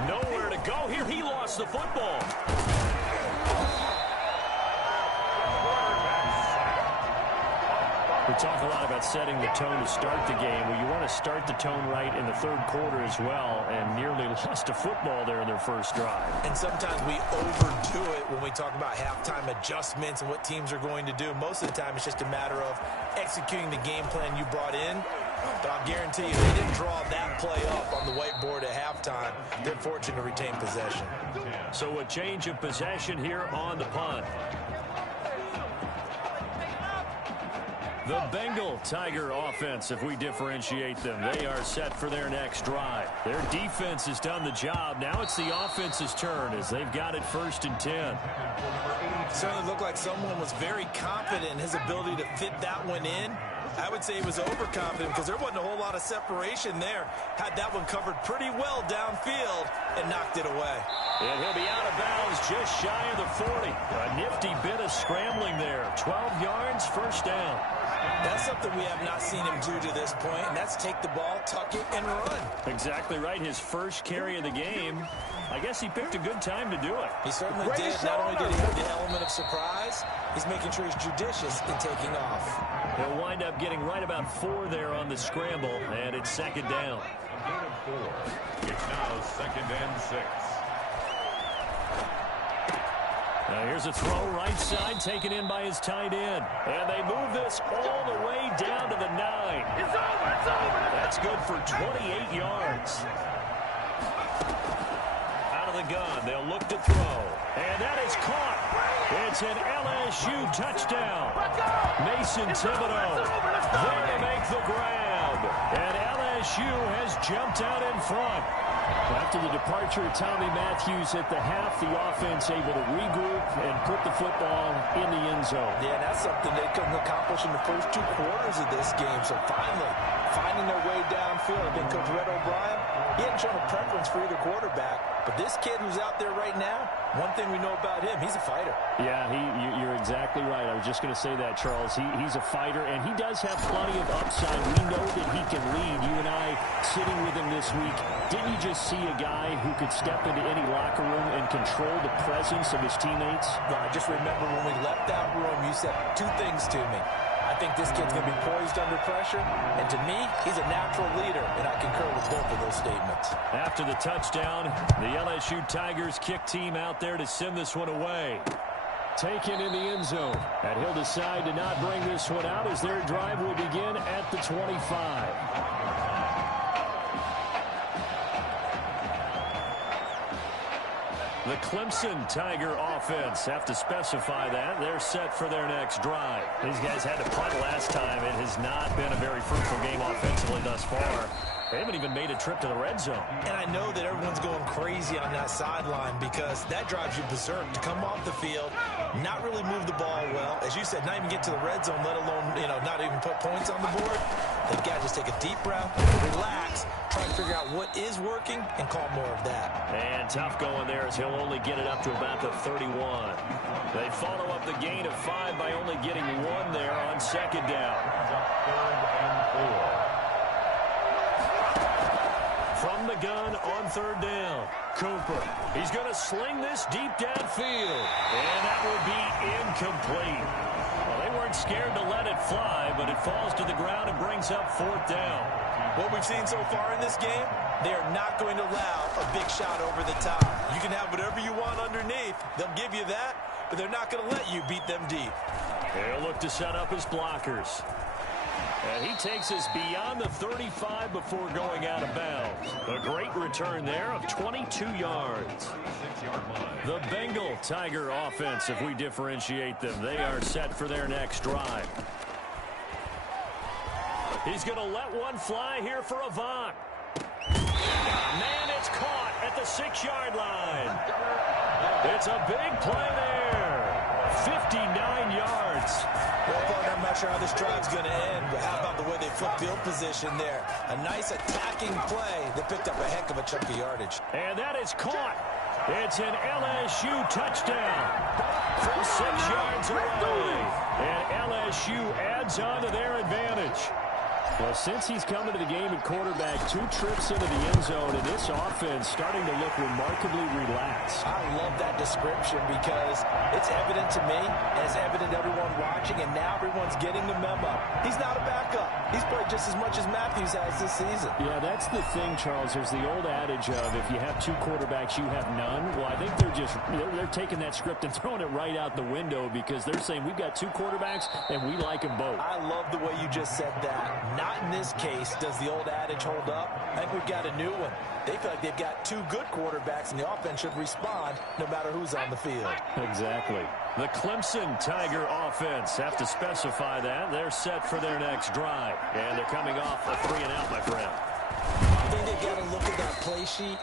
Nowhere to go here. He lost the football. We talk a lot about setting the tone to start the game. Well, you want to start the tone right in the 3rd quarter as well, and nearly lost a football there in their first drive. And sometimes we overdo it when we talk about halftime adjustments and what teams are going to do. Most of the time, it's just a matter of executing the game plan you brought in. But I'll guarantee you, they didn't draw that play up on the whiteboard at halftime. They're fortunate to retain possession. So a change of possession here on the punt. The Bengal Tiger offense, if we differentiate them, they are set for their next drive. Their defense has done the job. Now it's the offense's turn as they've got it 1st and 10. It certainly looked like someone was very confident in his ability to fit that one in. I would say he was overconfident because there wasn't a whole lot of separation there. Had that one covered pretty well downfield and knocked it away. And he'll be out of bounds just shy of the 40. A nifty bit of scrambling there. 12 yards, 1st down. That's something we have not seen him do to this point, and that's take the ball, tuck it, and run. Exactly right. His first carry of the game. I guess he picked a good time to do it. He certainly did. Not only did he have the element of surprise, he's making sure he's judicious in taking off. He'll wind up getting right about 4 there on the scramble, and it's 2nd down. Gain of 4. It's now 2nd and 6. Now here's a throw right side taken in by his tight end. And they move this all the way down to the 9. It's over! It's over! That's good for 28 yards. Out of the gun, they'll look to throw. And that is caught. It's an LSU touchdown. Mason Thibodeau there to make the grab. And LSU has jumped out in front. After the departure of Tommy Matthews at the half, the offense able to regroup and put the football in the end zone. Yeah, that's something they couldn't accomplish in the first 2 quarters of this game. So finally, finding their way downfield. I think Coach Red O'Brien He hadn't shown a preference for either quarterback, but this kid who's out there right now, one thing we know about him, he's a fighter. Yeah, you're exactly right. I was just going to say that, Charles. He's a fighter, and he does have plenty of upside. We know that he can lead. You and I, sitting with him this week, didn't you just see a guy who could step into any locker room and control the presence of his teammates? I just remember when we left that room, you said two things to me. I think this kid's going to be poised under pressure, and to me, he's a natural leader, and I concur with both of those statements. After the touchdown, the LSU Tigers kick team out there to send this one away. Taken in the end zone, and he'll decide to not bring this one out as their drive will begin at the 25. The Clemson Tiger offense have to specify that. They're set for their next drive. These guys had to punt last time. It has not been a very fruitful game offensively thus far. They haven't even made a trip to the red zone. And I know that everyone's going crazy on that sideline because that drives you berserk to come off the field, not really move the ball well. As you said, not even get to the red zone, let alone, not even put points on the board. They've got to just take a deep breath, relax, try to figure out what is working, and call more of that. And tough going there as he'll only get it up to about the 31. They follow up the gain of 5 by only getting 1 there on second down. 3rd and 4. From the gun on 3rd down, Cooper. He's going to sling this deep downfield, and that will be incomplete. Well, they weren't scared to let it fly, but it falls to the ground and brings up 4th down. What we've seen so far in this game, they are not going to allow a big shot over the top. You can have whatever you want underneath. They'll give you that, but they're not going to let you beat them deep. They'll look to set up his blockers. And he takes us beyond the 35 before going out of bounds. A great return there of 22 yards. The Bengal Tiger offense, if we differentiate them, they are set for their next drive. He's going to let one fly here for Avant. Man, it's caught at the 6-yard line. It's a big play there. 59 yards. Well, partner, I'm not sure how this drive's going to end, but how about the way they flip field position there? A nice attacking play that picked up a heck of a chunk of yardage. And that is caught. It's an LSU touchdown from 6 yards away. And LSU adds on to their advantage. Well, since he's come into the game at quarterback, 2 trips into the end zone, and this offense starting to look remarkably relaxed. I love that description because it's evident to me, and it's evident to everyone watching, and now everyone's getting the memo. He's not a backup. He's played just as much as Matthews has this season. Yeah, that's the thing, Charles. There's the old adage of if you have 2 quarterbacks, you have none. Well, I think they're taking that script and throwing it right out the window because they're saying we've got 2 quarterbacks, and we like them both. I love the way you just said that. Not in this case does the old adage hold up. I think we've got a new one. They feel like they've got 2 good quarterbacks, and the offense should respond no matter who's on the field. Exactly. The Clemson Tiger offense have to specify that. They're set for their next drive, and they're coming off a 3-and-out, my friend. I think they've got to look at that play sheet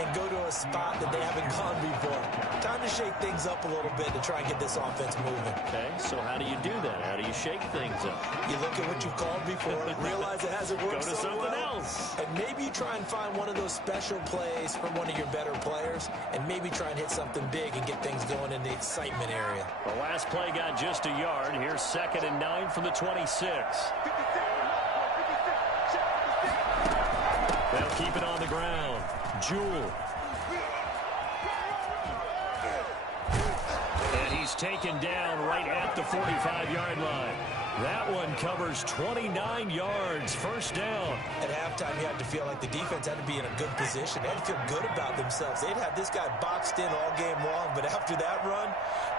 and go to a spot that they haven't gone before. Time to shake things up a little bit to try and get this offense moving. Okay, so how do you do that? How do you shake things up? You look at what you've called before, realize it hasn't worked so well. Go to something else. And maybe you try and find one of those special plays from one of your better players, and maybe try and hit something big and get things going in the excitement area. The last play got just a yard. Here's 2nd and 9 from the 26. They'll keep it on the ground. Jewell. And he's taken down right at the 45-yard line. That one covers 29 yards. 1st down. At halftime, you had to feel like the defense had to be in a good position. They had to feel good about themselves. They'd had this guy boxed in all game long, but after that run,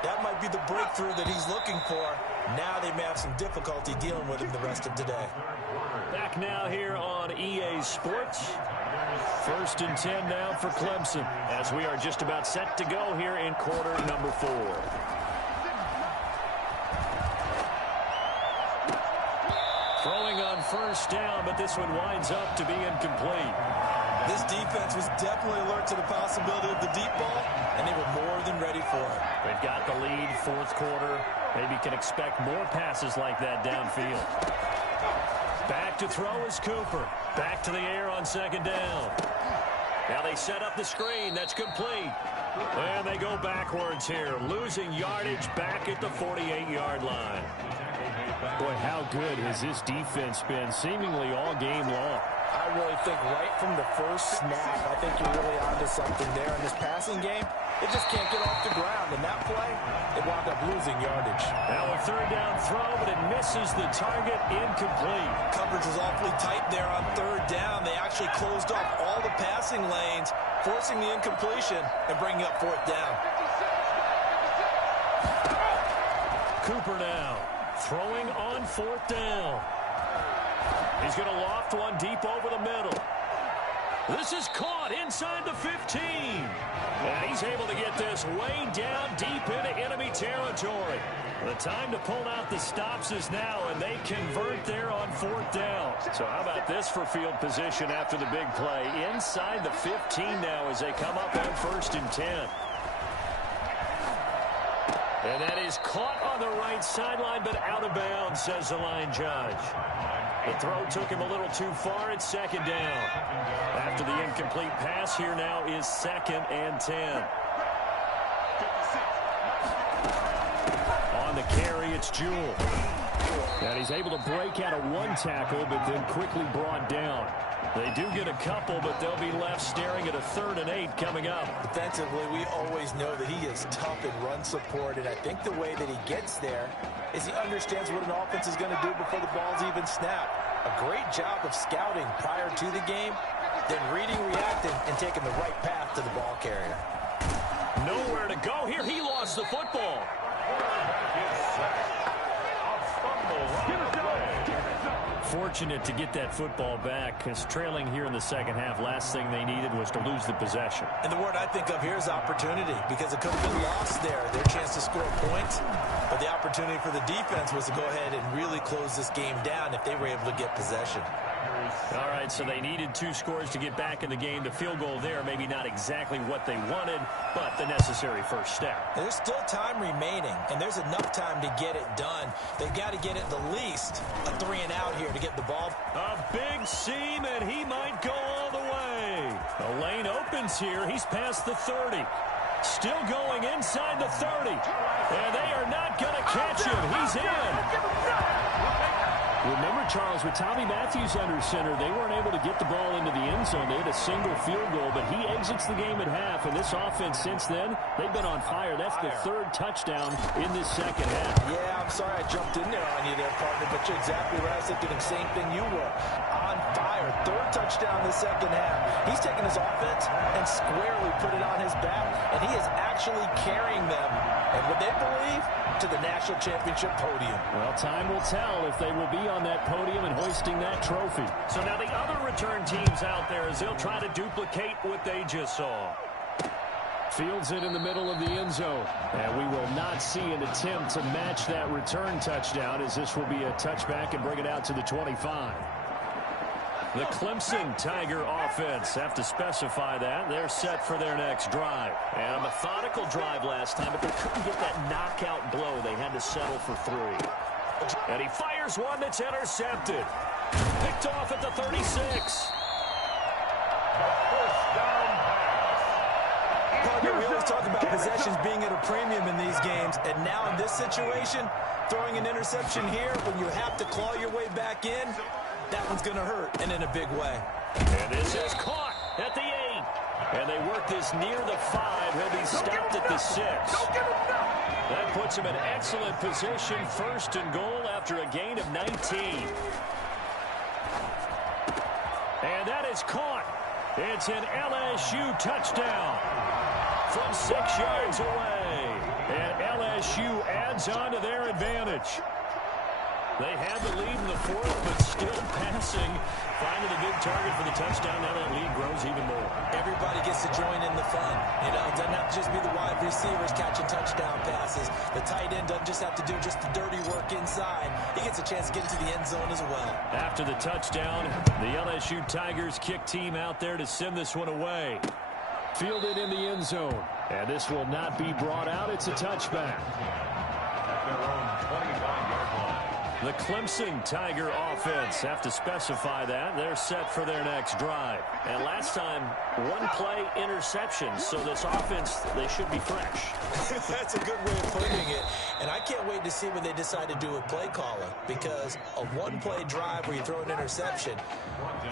that might be the breakthrough that he's looking for. Now they may have some difficulty dealing with him the rest of today. Back now here on EA Sports. 1st and 10 now for Clemson as we are just about set to go here in quarter number 4. Throwing on 1st down, but this one winds up to be incomplete. This defense was definitely alert to the possibility of the deep ball, and they were more than ready for it. They've got the lead, 4th quarter. Maybe can expect more passes like that downfield. Back to throw is Cooper. Back to the air on 2nd down. Now they set up the screen. That's complete. And they go backwards here, losing yardage back at the 48-yard line. Boy, how good has this defense been seemingly all game long? I really think right from the first snap, I think you're really onto something there in this passing game. It just can't get off the ground. And that play, it wound up losing yardage. Now a third down throw, but it misses the target, incomplete. Coverage was awfully tight there on third down. They actually closed off all the passing lanes, forcing the incompletion and bringing up fourth down. Cooper now throwing on fourth down. He's going to loft one deep over the middle. This is caught inside the 15. And he's able to get this way down deep into enemy territory. The time to pull out the stops is now, and they convert there on fourth down. So how about this for field position after the big play? Inside the 15 now as they come up on 1st and 10. And that is caught on the right sideline, but out of bounds, says the line judge. The throw took him a little too far. It's 2nd down. After the incomplete pass, here now is 2nd and 10. On the carry, it's Jewell. And he's able to break out of one tackle, but then quickly brought down. They do get a couple, but they'll be left staring at a 3rd and 8 coming up. Defensively, we always know that he is tough in run support, and I think the way that he gets there is he understands what an offense is going to do before the ball's even snapped. A great job of scouting prior to the game, then reading, reacting, and taking the right path to the ball carrier. Nowhere to go here. He lost the football. Fortunate to get that football back, because trailing here in the second half, last thing they needed was to lose the possession. And the word I think of here is opportunity, because it could have been lost there, their chance to score points. But the opportunity for the defense was to go ahead and really close this game down if they were able to get possession. All right, so they needed 2 scores to get back in the game. The field goal there, maybe not exactly what they wanted, but the necessary first step. There's still time remaining, and there's enough time to get it done. They've got to get at the least a 3 and out here to get the ball. A big seam, and he might go all the way. The lane opens here. He's past the 30. Still going inside the 30. And they are not going to catch him. He's in. Remember, Charles, with Tommy Matthews under center, they weren't able to get the ball into the end zone. They had a single field goal, but he exits the game at half. And this offense since then, they've been on fire. That's the 3rd touchdown in this second half. Yeah, I'm sorry I jumped in there on you there, partner, but you're exactly right. I was thinking the same thing you were. On fire. 3rd touchdown in the second half. He's taken his offense and squarely put it on his back, and he is actually carrying them, and what they believe, to the national championship podium. Well, time will tell if they will be on that podium and hoisting that trophy. So now the other return teams out there as they'll try to duplicate what they just saw. Fields it in the middle of the end zone. And we will not see an attempt to match that return touchdown, as this will be a touchback and bring it out to the 25. The Clemson Tiger offense have to specify that. They're set for their next drive. And a methodical drive last time, but they couldn't get that knockout blow. They had to settle for 3. And he fires one that's intercepted. Picked off at the 36. Partner, we always talk about possessions being at a premium in these games, and now in this situation, throwing an interception here when you have to claw your way back in, that one's going to hurt, and in a big way. And this is caught at the 8. And they work this near the 5. He'll be stopped at the 6. That puts him in excellent position, 1st and goal after a gain of 19. And that is caught. It's an LSU touchdown from 6 yards away. And LSU adds on to their advantage. They had the lead in the 4th, but still passing. Finding a big target for the touchdown. Now that lead grows even more. Everybody gets to join in the fun. You know, it doesn't have to just be the wide receivers catching touchdown passes. The tight end doesn't just have to do just the dirty work inside. He gets a chance to get into the end zone as well. After the touchdown, the LSU Tigers kick team out there to send this one away. Fielded in the end zone. And this will not be brought out. It's a touchback. At their own 29-yard line. The Clemson Tiger offense have to specify that. They're set for their next drive. And last time, one play interception. So this offense, they should be fresh. That's a good way of putting it. And I can't wait to see what they decide to do with play calling. Because a one-play drive where you throw an interception,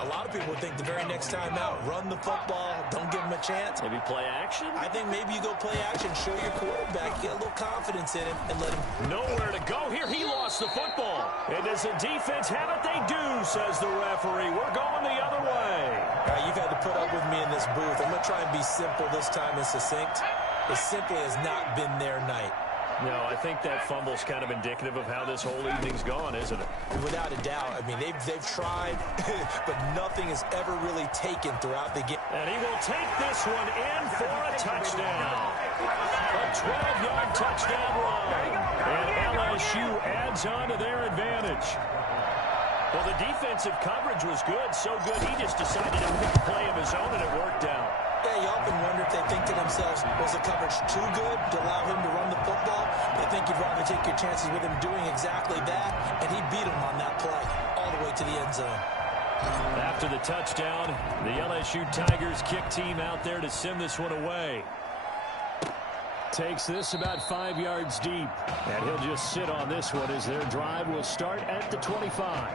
a lot of people think the very next time out, run the football, don't give them a chance. Maybe play action? I think maybe you go play action, show your quarterback, get a little confidence in him, and let him... Nowhere to go. Here he lost the football. And does the defense have it? They do, says the referee. We're going the other way. All right, you've had to put up with me in this booth. I'm going to try and be simple this time and succinct. It simply has not been their night. No, I think that fumble's kind of indicative of how this whole evening's gone, isn't it? Without a doubt. I mean, they've tried, but nothing has ever really taken throughout the game. And he will take this one in for a touchdown. A 12-yard touchdown run. And LSU adds on to their advantage. Well, the defensive coverage was good, so good he just decided to pick a play of his own, and it worked out. Yeah, you often wonder if they think to themselves, was the coverage too good to allow him to run the football? They think you'd rather take your chances with him doing exactly that, and he beat him on that play all the way to the end zone. After the touchdown, the LSU Tigers kick team out there to send this one away. Takes this about 5 yards deep, and he'll just sit on this one as their drive will start at the 25.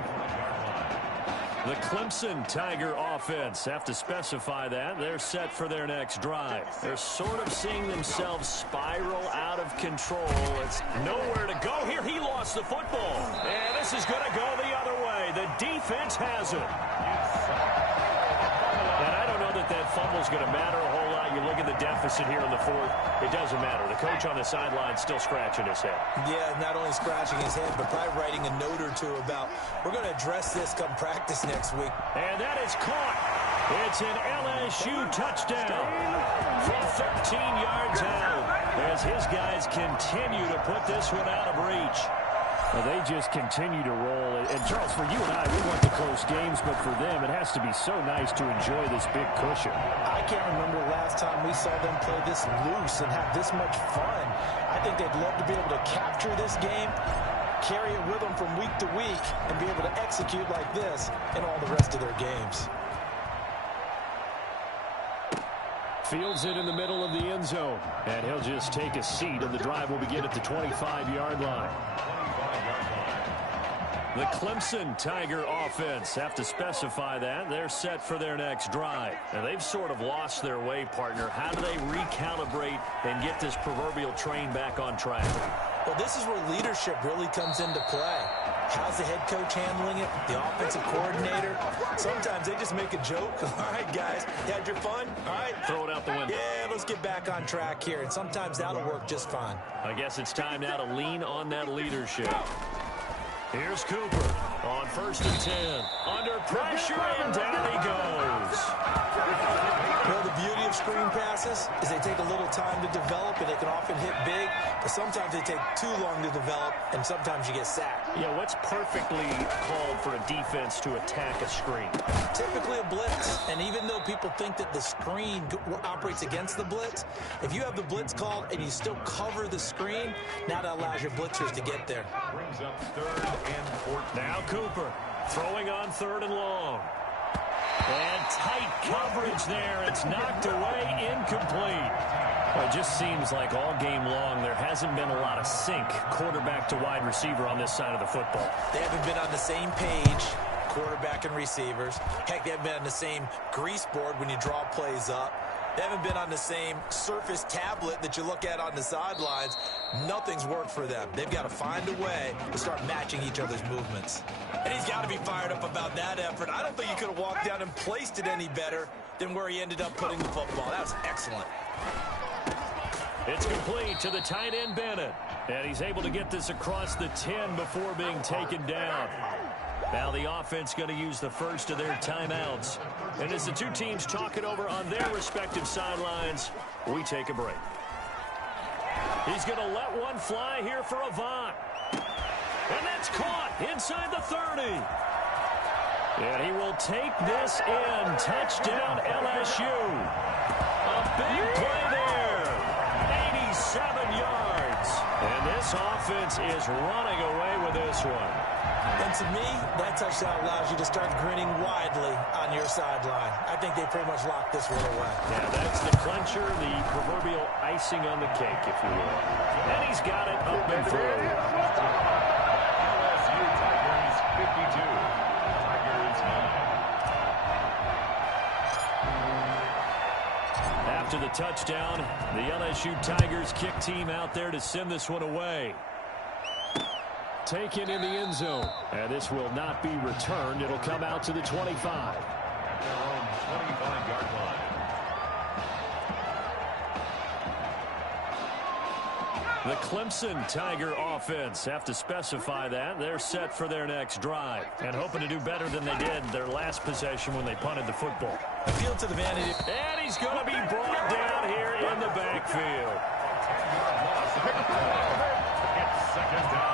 The Clemson Tiger offense have to specify that. They're set for their next drive. They're sort of seeing themselves spiral out of control. It's nowhere to go. Here he lost the football. And this is going to go the other way. The defense has it. And I don't know that that fumble's going to matter a whole lot. You look at the deficit here in the fourth. It doesn't matter. The coach on the sideline still scratching his head. Yeah, not only scratching his head, but probably writing a note or two about, we're going to address this come practice next week. And that is caught. It's an LSU touchdown from 13 yards out as his guys continue to put this one out of reach. Well, they just continue to roll. And, Charles, for you and I, we want the close games, but for them, it has to be so nice to enjoy this big cushion. I can't remember the last time we saw them play this loose and have this much fun. I think they'd love to be able to capture this game, carry it with them from week to week, and be able to execute like this in all the rest of their games. Fields it in the middle of the end zone, and he'll just take a seat, and the drive will begin at the 25-yard line. The Clemson Tiger offense have to specify that. They're set for their next drive. And they've sort of lost their way, partner. How do they recalibrate and get this proverbial train back on track? Well, this is where leadership really comes into play. How's the head coach handling it? The offensive coordinator? Sometimes they just make a joke. All right, guys, you had your fun? All right. Throw it out the window. Yeah, let's get back on track here. And sometimes that'll work just fine. I guess it's time now to lean on that leadership. Here's Cooper on 1st and 10. Under pressure, and down he goes. Well, the beauty of screen passes is they take a little time to develop, and they can often hit big, but sometimes they take too long to develop, and sometimes you get sacked. Yeah, what's perfectly called for a defense to attack a screen? Typically a blitz, and even though people think that the screen operates against the blitz, if you have the blitz called and you still cover the screen, now that allows your blitzers to get there. Brings up 3rd and 14. Now Cooper throwing on 3rd and long. And tight coverage there. It's knocked away, incomplete. Well, it just seems like all game long there hasn't been a lot of sync quarterback to wide receiver on this side of the football. They haven't been on the same page, quarterback and receivers. Heck, they haven't been on the same grease board when you draw plays up. They haven't been on the same Surface tablet that you look at on the sidelines. Nothing's worked for them. They've got to find a way to start matching each other's movements. And he's got to be fired up about that effort. I don't think he could have walked down and placed it any better than where he ended up putting the football. That was excellent. It's complete to the tight end, Bennett. And he's able to get this across the 10 before being taken down. Now the offense going to use the first of their timeouts. And as the two teams talk it over on their respective sidelines, we take a break. He's going to let one fly here for Avant. And that's caught inside the 30. And he will take this in. Touchdown LSU. A big play there. 87 yards. And This offense is running away with this one. And to me, that touchdown allows you to start grinning widely on your sideline. I think they pretty much locked this one away. Yeah, that's the clincher, the proverbial icing on the cake, if you will. And he's got it up and through. LSU Tigers 52. Tigers 9. After the touchdown, the LSU Tigers kick team out there to send this one away. Taken in the end zone. And this will not be returned. It'll come out to the 25. At their own 25-yard line. The Clemson Tiger offense have to specify that. They're set for their next drive and hoping to do better than they did their last possession when they punted the football. Appeal to the vanity. And he's going to be brought down here in the backfield. It's second down.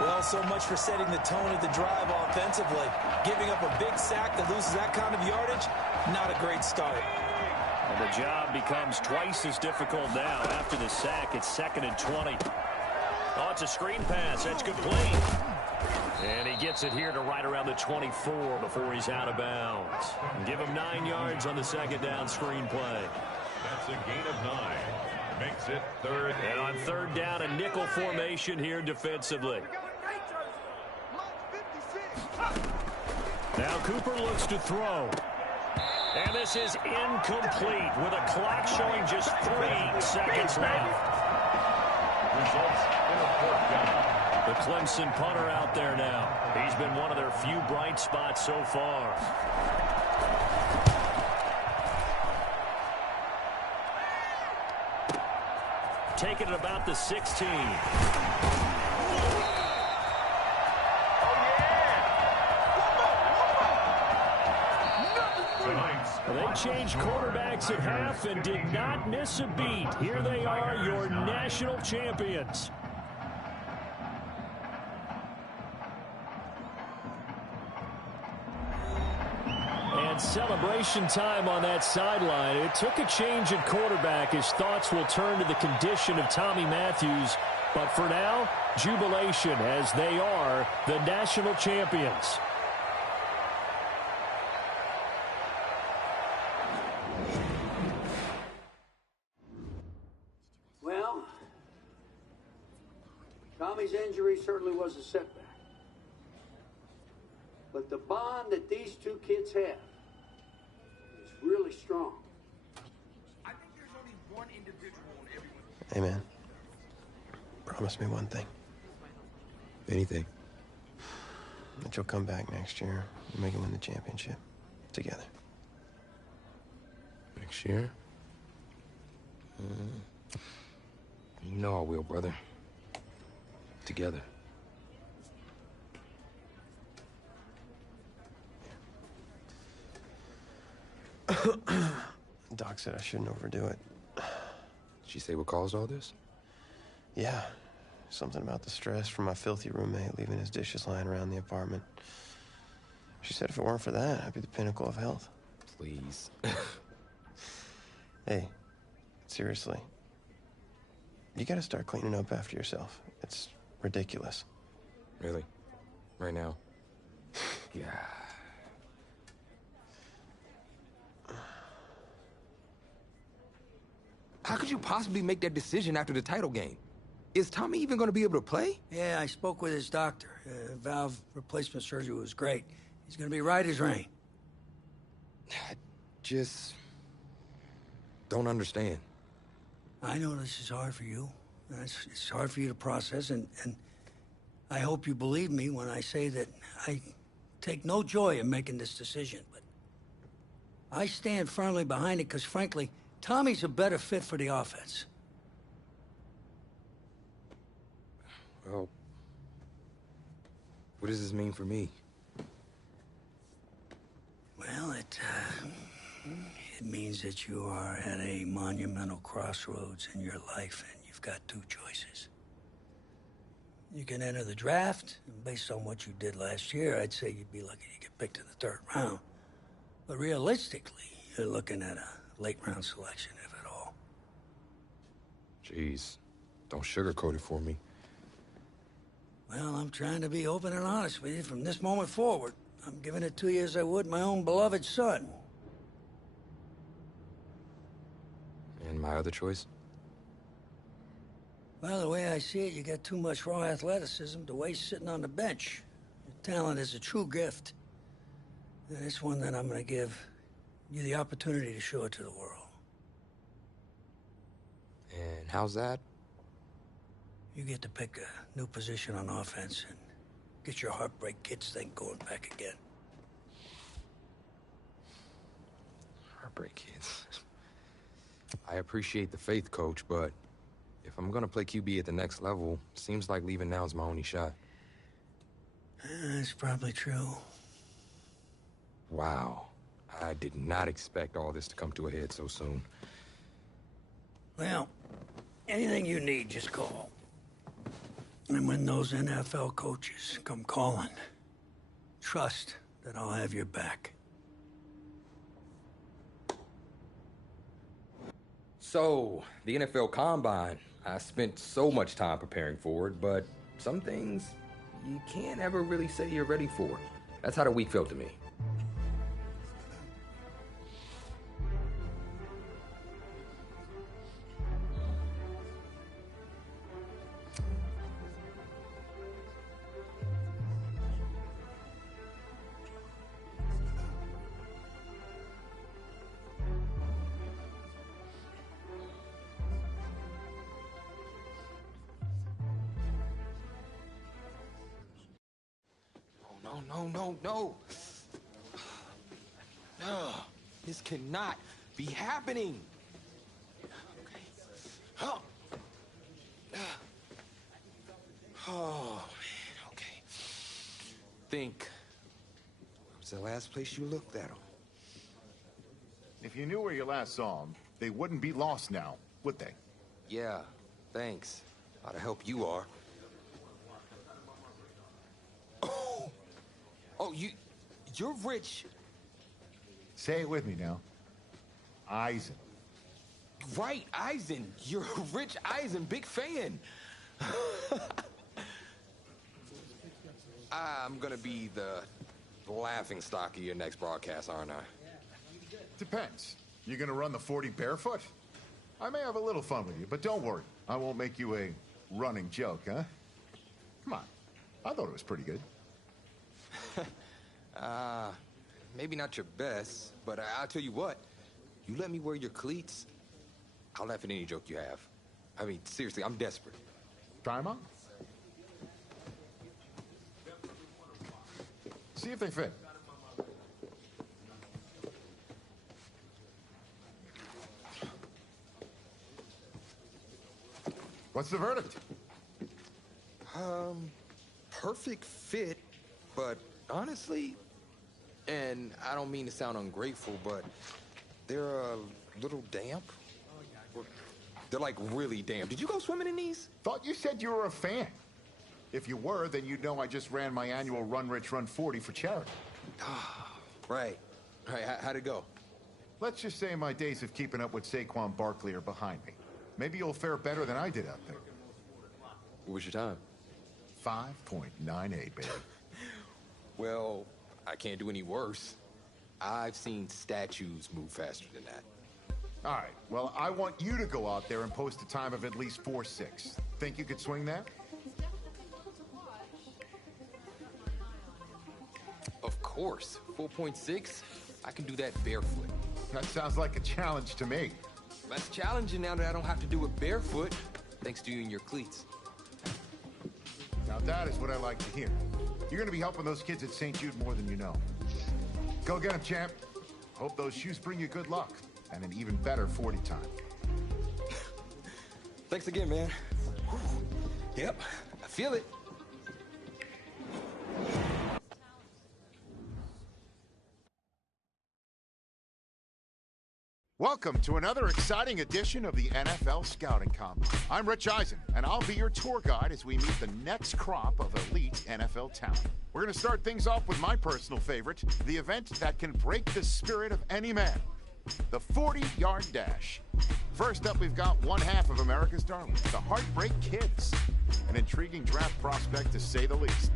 Well, so much for setting the tone of the drive offensively. Giving up a big sack that loses that kind of yardage, not a great start. And the job becomes twice as difficult now. After the sack, it's 2nd and 20. Oh, it's a screen pass. That's good play. And he gets it here to right around the 24 before he's out of bounds. And give him 9 yards on the second down screen play. That's a gain of 9. Makes it 3rd. And on 3rd down, a nickel formation here defensively. Now Cooper looks to throw. And this is incomplete with a clock showing just 3 seconds left. Results in a 4th down. The Clemson punter out there now. He's been one of their few bright spots so far. Taking it about the 16. They changed quarterbacks at half and did not miss a beat. Here they are, your national champions. And celebration time on that sideline. It took a change at quarterback. His thoughts will turn to the condition of Tommy Matthews. But for now, jubilation as they are the national champions. Well, Tommy's injury certainly was a setback. But the bond that these two kids have is really strong. I think there's only one individual in everyone. Hey, man. Promise me one thing. Anything. That you'll come back next year and make it win the championship. Together. Next year? You know I will, brother. Together. Doc said I shouldn't overdo it. Did she say what caused all this? Yeah. Something about the stress from my filthy roommate leaving his dishes lying around the apartment. She said if it weren't for that, I'd be the pinnacle of health. Please. Hey, seriously. You gotta start cleaning up after yourself. It's ridiculous. Really? Right now? Yeah. How could you possibly make that decision after the title game? Is Tommy even going to be able to play? Yeah, I spoke with his doctor. Valve replacement surgery was great. He's going to be right as rain. I just don't understand. I know this is hard for you. It's hard for you to process, and I hope you believe me when I say that I take no joy in making this decision, but I stand firmly behind it because, frankly, Tommy's a better fit for the offense. Well, what does this mean for me? Well, it means that you are at a monumental crossroads in your life, and you've got 2 choices. You can enter the draft, and based on what you did last year, I'd say you'd be lucky to get picked in the 3rd round. But realistically, you're looking at a late-round selection, if at all. Jeez, don't sugarcoat it for me. Well, I'm trying to be open and honest with you from this moment forward. I'm giving it to you as I would my own beloved son. And my other choice? Well, the way I see it, you got too much raw athleticism to waste sitting on the bench. Your talent is a true gift. And it's one that I'm going to give you the opportunity to show it to the world. And how's that? You get to pick a new position on offense and get your Heartbreak Kids thing going back again. Heartbreak Kids. I appreciate the faith, Coach, but if I'm gonna play QB at the next level, seems like leaving now is my only shot. That's probably true. Wow. I did not expect all this to come to a head so soon. Well, anything you need, just call. And when those NFL coaches come calling, trust that I'll have your back. So, the NFL Combine. I spent so much time preparing for it, but some things you can't ever really say you're ready for. That's how the week felt to me. No. No. This cannot be happening. Okay. Oh, man, okay. Think. Where was the last place you looked at them? If you knew where you last saw them, they wouldn't be lost now, would they? Yeah, thanks. A lot of help you are. Oh, you're rich. Say it with me now. Eisen. Right, Eisen. You're Rich Eisen, big fan. I'm gonna be the laughingstock of your next broadcast, aren't I? Depends. You gonna run the 40 barefoot? I may have a little fun with you, but don't worry. I won't make you a running joke, huh? Come on. I thought it was pretty good. Maybe not your best, but I'll tell you what. You let me wear your cleats, I'll laugh at any joke you have. I mean, seriously, I'm desperate. Try 'em on. See if they fit. What's the verdict? Perfect fit, but honestly, and I don't mean to sound ungrateful, but they're a little damp. They're like really damp. Did you go swimming in these? Thought you said you were a fan. If you were, then you'd know I just ran my annual Run Rich Run 40 for charity. Right. How'd it go? Let's just say my days of keeping up with Saquon Barkley are behind me. Maybe you'll fare better than I did out there. What was your time? 5.98, baby. Well, I can't do any worse. I've seen statues move faster than that. All right, well, I want you to go out there and post a time of at least 4.6. Think you could swing that? Of course. 4.6? I can do that barefoot. That sounds like a challenge to me. That's challenging now that I don't have to do it barefoot, thanks to you and your cleats. Now that is what I like to hear. You're going to be helping those kids at St. Jude more than you know. Go get them, champ. Hope those shoes bring you good luck and an even better 40 time. Thanks again, man. Yep, I feel it. Welcome to another exciting edition of the NFL Scouting Combine. I'm Rich Eisen, and I'll be your tour guide as we meet the next crop of elite NFL talent. We're going to start things off with my personal favorite, the event that can break the spirit of any man, the 40-yard dash. First up, we've got one half of America's darlings, the Heartbreak Kids. An intriguing draft prospect, to say the least.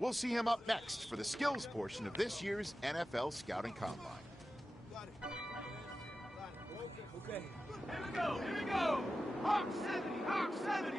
We'll see him up next for the skills portion of this year's NFL Scouting Combine. Okay. Here we go. Hawk 70, Hawk 70.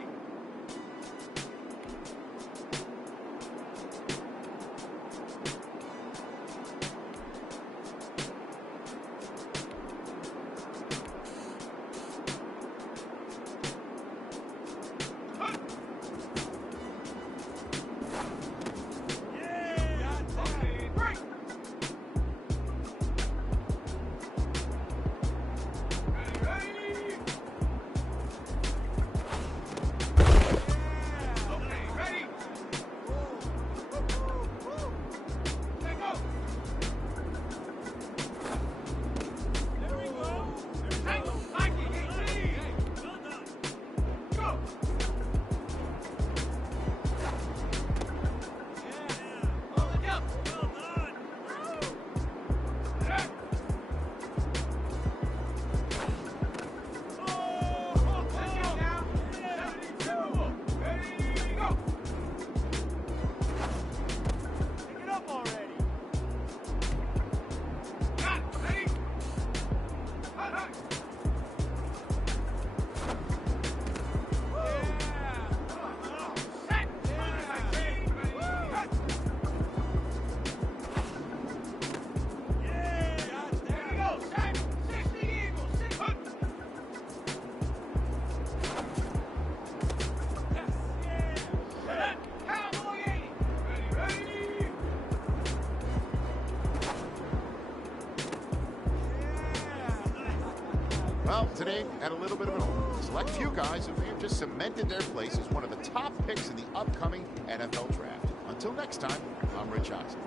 Well, today, had a little bit of an opening. Select few guys who may have just cemented their place as one of the top picks in the upcoming NFL Draft. Until next time, I'm Rich Eisen.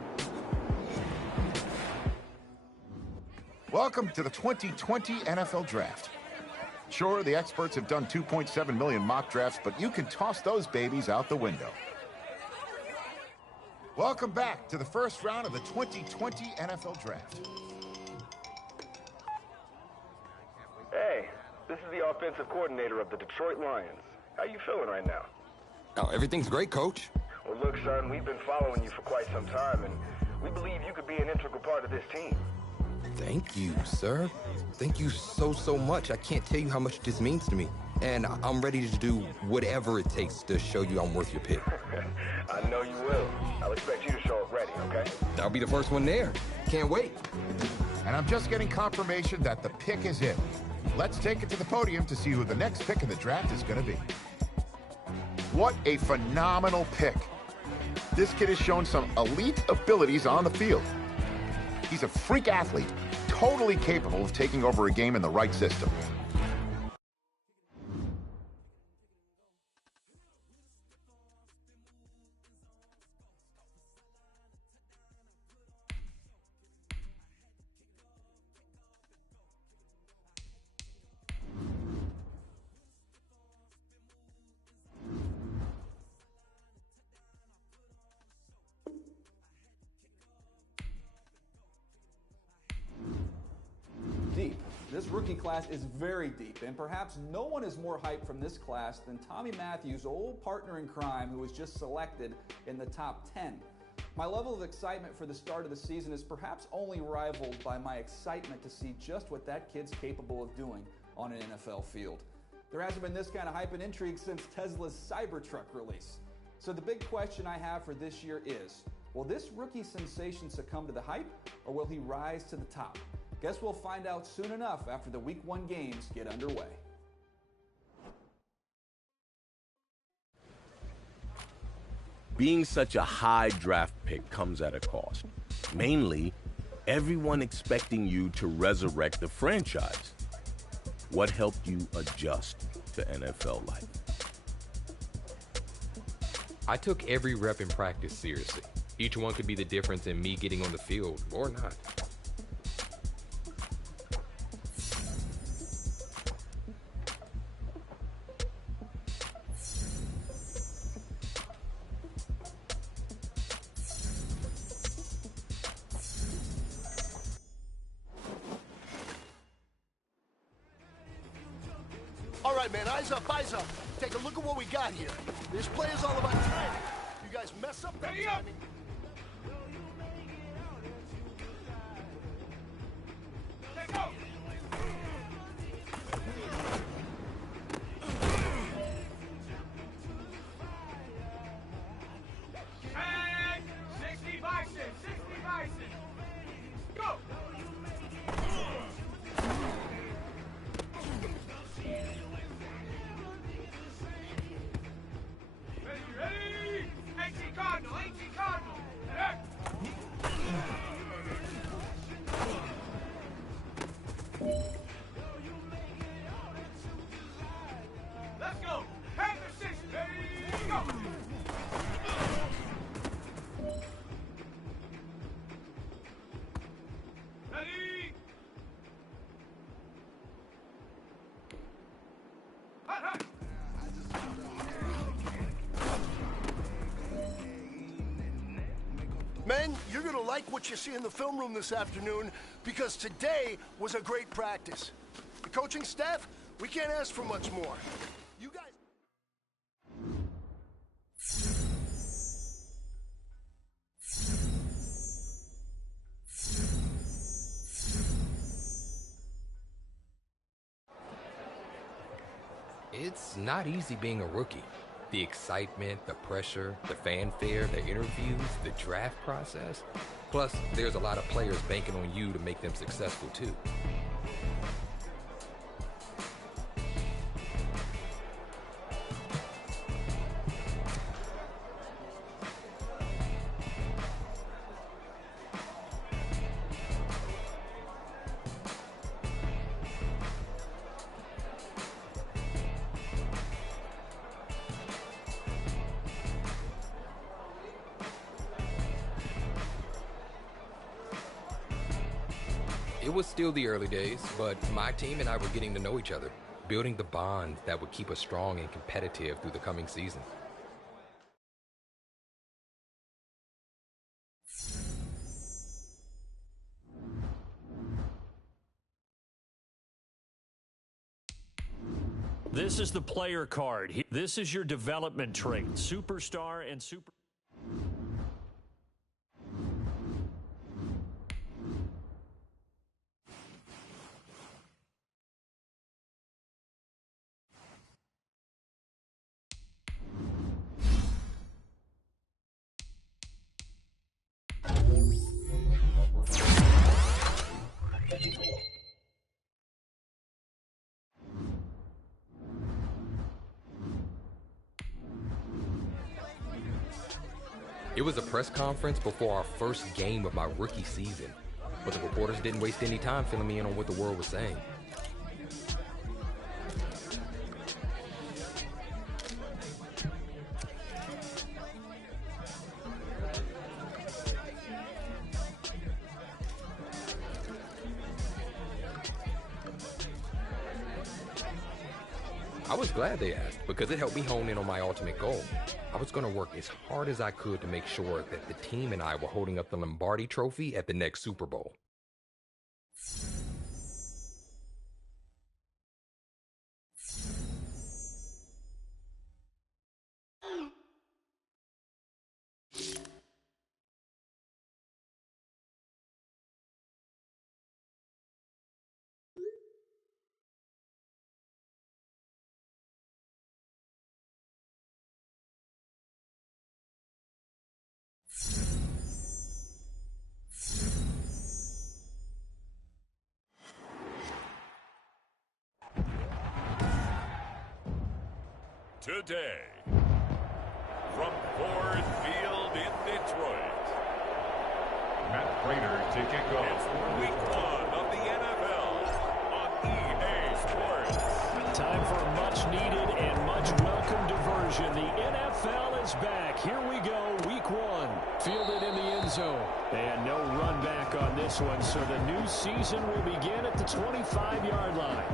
Welcome to the 2020 NFL Draft. Sure, the experts have done 2.7 million mock drafts, but you can toss those babies out the window. Welcome back to the first round of the 2020 NFL Draft. Hey, this is the offensive coordinator of the Detroit Lions. How you feeling right now? Oh, everything's great, Coach. Well, look, son, we've been following you for quite some time, and we believe you could be an integral part of this team. Thank you, sir. Thank you so much. I can't tell you how much this means to me. And I'm ready to do whatever it takes to show you I'm worth your pick. I know you will. I'll expect you to show up ready, okay? I'll be the first one there. Can't wait. And I'm just getting confirmation that the pick is in. Let's take it to the podium to see who the next pick in the draft is going to be. What a phenomenal pick. This kid has shown some elite abilities on the field. He's a freak athlete, totally capable of taking over a game in the right system. Deep. This rookie class is very deep, and perhaps no one is more hyped from this class than Tommy Matthews' old partner in crime, who was just selected in the top 10. My level of excitement for the start of the season is perhaps only rivaled by my excitement to see just what that kid's capable of doing on an NFL field. There hasn't been this kind of hype and intrigue since Tesla's Cybertruck release. So the big question I have for this year is, will this rookie sensation succumb to the hype, or will he rise to the top? Guess we'll find out soon enough after the Week 1 games get underway. Being such a high draft pick comes at a cost. Mainly, everyone expecting you to resurrect the franchise. What helped you adjust to NFL life? I took every rep in practice seriously. Each one could be the difference in me getting on the field or not. All right, man, eyes up, eyes up. Take a look at what we got here. This play is all about timing. You guys mess up that timing. Men, you're gonna like what you see in the film room this afternoon because today was a great practice. The coaching staff, we can't ask for much more. You guys... It's not easy being a rookie. The excitement, the pressure, the fanfare, the interviews, the draft process. Plus, there's a lot of players banking on you to make them successful too. It was still the early days, but my team and I were getting to know each other, building the bond that would keep us strong and competitive through the coming season. This is the player card. This is your development trait, superstar and super... It was a press conference before our first game of my rookie season, but the reporters didn't waste any time filling me in on what the world was saying. I was glad they asked because it helped me hone in on my ultimate goal. I was going to work as hard as I could to make sure that the team and I were holding up the Lombardi Trophy at the next Super Bowl. Today, from Ford Field in Detroit. Matt Prater to kick off. It's week 1 of the NFL on EA Sports. Time for a much-needed and much-welcome diversion. The NFL is back. Here we go, week 1. Fielded in the end zone. And no run back on this one, so the new season will begin at the 25-yard line.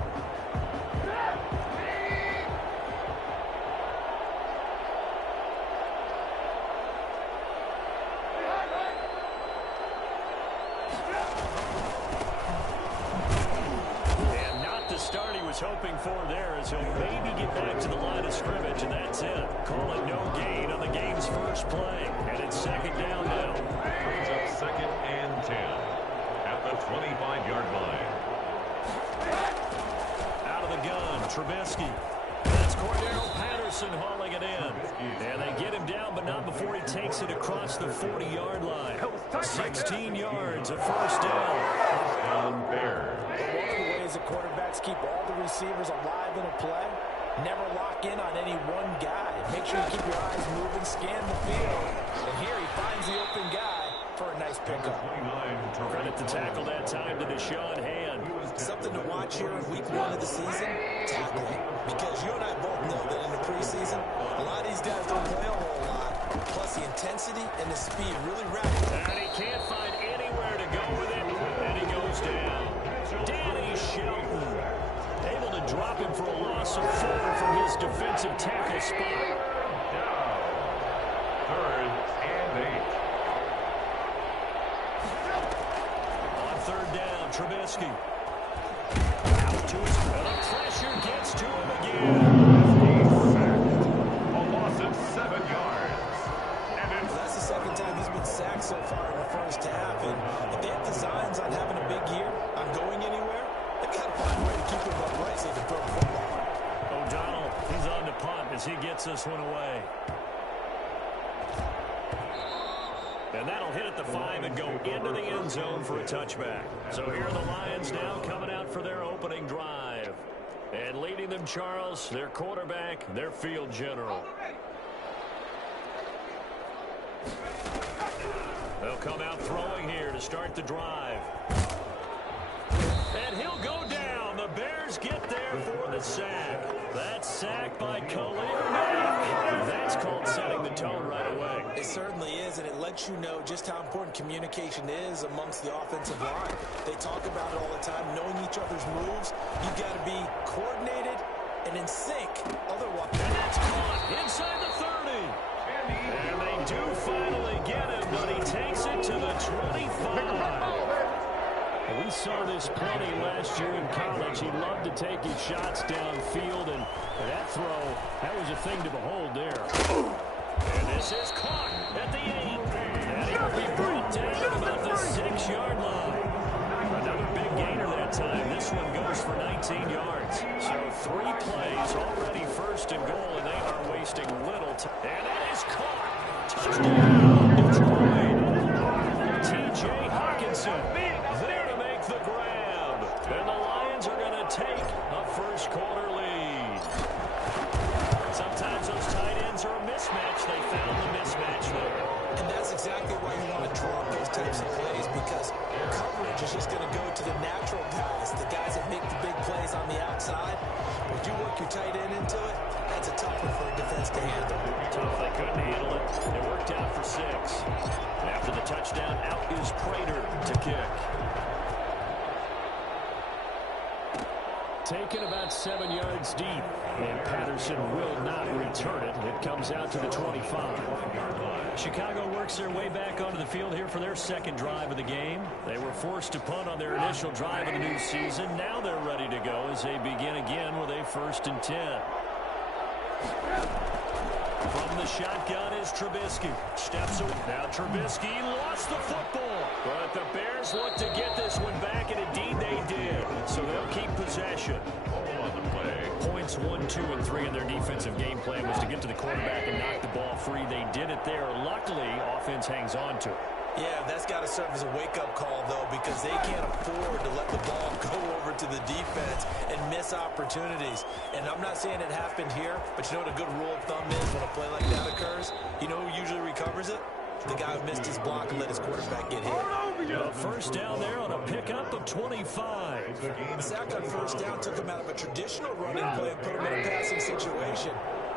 Hoping for there as he'll maybe get back to the line of scrimmage, and that's it. Call it no gain on the game's first play, and it's second down now. Brings up second and 10 at the 25-yard line. Out of the gun, Trubisky. That's Cordero Patterson hauling it in. And they get him down, but not before he takes it across the 40-yard line. 16 yards, a first down. First down, Bears. One of the ways the quarterbacks keep all the receivers alive in a play, never lock in on any one guy. Make sure you keep your eyes moving, scan the field. And here he finds the open guy for a nice pickup. Credit to tackle that time to Deshaun Hand. Something to watch here in week 1 of the season, tackling. Because you and I both know that in the preseason, a lot of these guys don't play a whole lot. Plus the intensity and the speed really rapid. And he can't find anywhere to go with it. And he goes down. Danny Shelton able to drop him for a loss of 4 from his defensive tackle spot. Down. 3rd and 8. On 3rd down, Trubisky. Out to his and the pressure gets to him again. He's sacked. A loss of 7 yards. And Well, that's the second time he's been sacked so far in the first half. And if they have designs on having a big year, on going anywhere, they've got to find a way to keep him upright so they can throw the football. O'Donnell, he's on to punt as he gets this one away. And that'll hit at the 5 and go into the end zone for a touchback. So here are the Lions now coming out for their opening drive. And leading them, Charles, their quarterback, their field general. They'll come out throwing here to start the drive. And he'll go down. The Bears get there for the sack. That sack by Khalil Mack. That's called setting the tone right away. It certainly is, and it lets you know just how important communication is amongst the offensive line. They talk about it all the time, knowing each other's moves. You've got to be coordinated and in sync. Otherwise, and that's caught inside the 30. And they do finally get him, but he takes it to the 25. We saw this plenty last year in college. He loved to take his shots downfield, and that throw, that was a thing to behold there. And this is caught at the 8. And he'll be brought down at about the 6-yard line. Another big gainer that time. This one goes for 19 yards. So 3 plays, already first and goal, and they are wasting little time. And that is caught. Touchdown, Detroit. T.J. Hawkinson there to make the grab. And the Lions are going to take a first-quarter lead. Sometimes those tight ends are a mismatch. They found the mismatch there. And that's exactly why you want to draw up those types of plays, because coverage is just going to go to the natural guys, the guys that make the big plays on the outside. But you work your tight end into it, that's a tough one for a defense to handle. Tough, they couldn't handle it. It worked out for 6. After the touchdown, out is Prater to kick. Taken about 7 yards deep, and Patterson will not return it. It comes out to the 25. Chicago works their way back onto the field here for their second drive of the game. They were forced to punt on their initial drive of the new season. Now they're ready to go as they begin again with a 1st and 10. From the shotgun is Trubisky. Steps away. Now Trubisky lost the football. But the Bears look to get this one back, and indeed they did. So they'll keep possession. On the play. Points 1, 2, and 3 in their defensive game plan was to get to the quarterback and knock the ball free. They did it there. Luckily, offense hangs on to it. Yeah, that's got to serve as a wake-up call, though, because they can't afford to let the ball go over to the defense and miss opportunities. And I'm not saying it happened here, but you know what a good rule of thumb is when a play like that occurs? You know who usually recovers it? The guy who missed his block and let his quarterback get hit. First down there on a pickup of 25. The sack on first down took him out of a traditional running play and put him in a passing situation,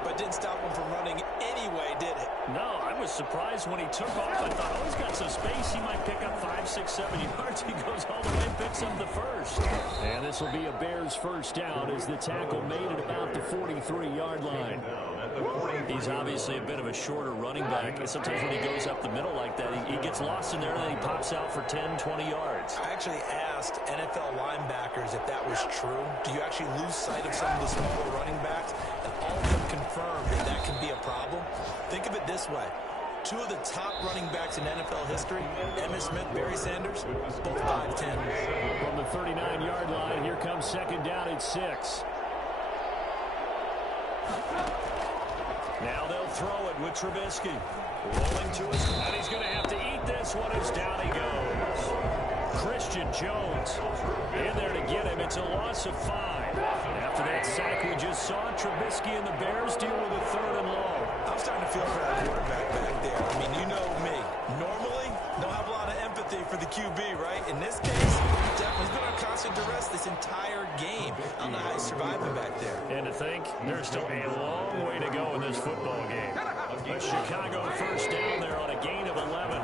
but didn't stop him from running anyway, did it? No, I was surprised when he took off. I thought, oh, he's got some space. He might pick up 5, 6, 7 yards. He goes all the way and picks up the first. And this will be a Bears first down as the tackle made at about the 43-yard line. He's obviously a bit of a shorter running back. And sometimes when he goes up the middle like that, he gets lost in there and then he pops out for 10, 20 yards. I actually asked NFL linebackers if that was true. Do you actually lose sight of some of the smaller running backs? And all of them confirmed that that can be a problem. Think of it this way. 2 of the top running backs in NFL history, Emmitt Smith, Barry Sanders, both 5'10". From the 39-yard line, here comes second down at 6. Now they'll throw it with Trubisky. Rolling to his, and he's going to have to eat this one as down he goes. Christian Jones in there to get him. It's a loss of 5. After that sack we just saw, Trubisky and the Bears deal with a 3rd and long. I'm starting to feel for that quarterback back there. I mean, you know me. Normally, don't have a lot of empathy for the QB, right? In this case, he's been on constant duress this entire game. I don't know how he's surviving back there. And to think, there's still a long way to go in this football game. A Chicago first down there on a gain of 11.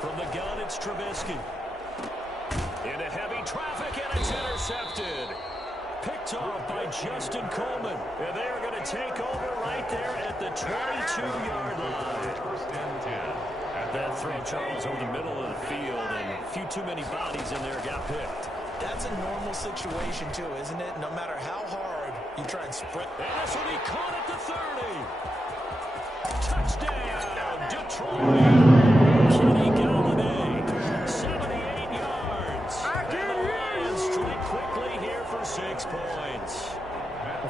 From the gun, it's Trubisky. Into heavy traffic, and it's intercepted. Picked off by Justin Coleman. And they're going to take over right there at the 22-yard line. That throw, Charles, over the middle of the field, and a few too many bodies in there got picked. That's a normal situation, too, isn't it? No matter how hard you try and sprint. And this will be caught at the 30. Touchdown, Detroit. Kenny Galladay, 78 yards. And the Lions strike quickly here for 6 points.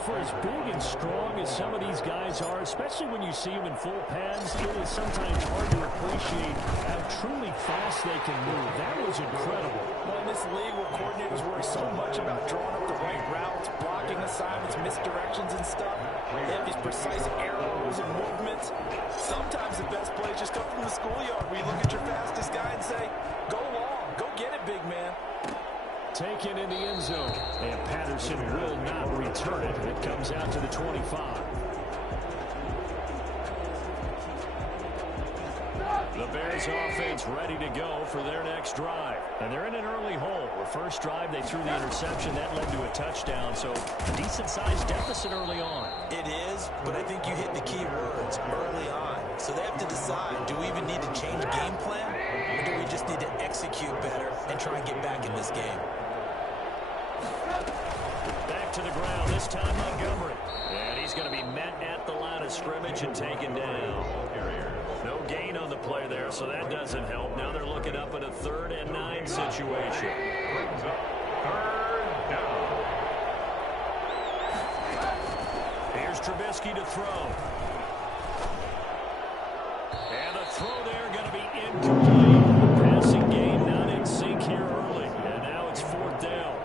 For as big and strong as some of these guys are, especially when you see them in full pads, it is sometimes hard to appreciate how truly fast they can move. That was incredible. Well, in this league where coordinators worry so much about drawing up the right routes, blocking assignments, misdirections and stuff, they have these precise arrows and movements. Sometimes the best plays just come from the schoolyard where you look at your fastest guy and say, go long, go get it, big man. Taken in the end zone, and Patterson will not return it. It comes out to the 25. The Bears offense ready to go for their next drive. And they're in an early hole. The first drive, they threw the interception. That led to a touchdown, so a decent-sized deficit early on. It is, but I think you hit the key words early on. So they have to decide, do we even need to change game plan, or do we just need to execute better and try and get back in this game? Back to the ground, this time Montgomery. And he's going to be met at the line of scrimmage and taken down. No gain on the play there, so that doesn't help. Now they're looking up at a 3rd and 9 situation. Here's Trubisky to throw. And the throw there going to be incomplete. Passing game not in sync here early. And now it's 4th down.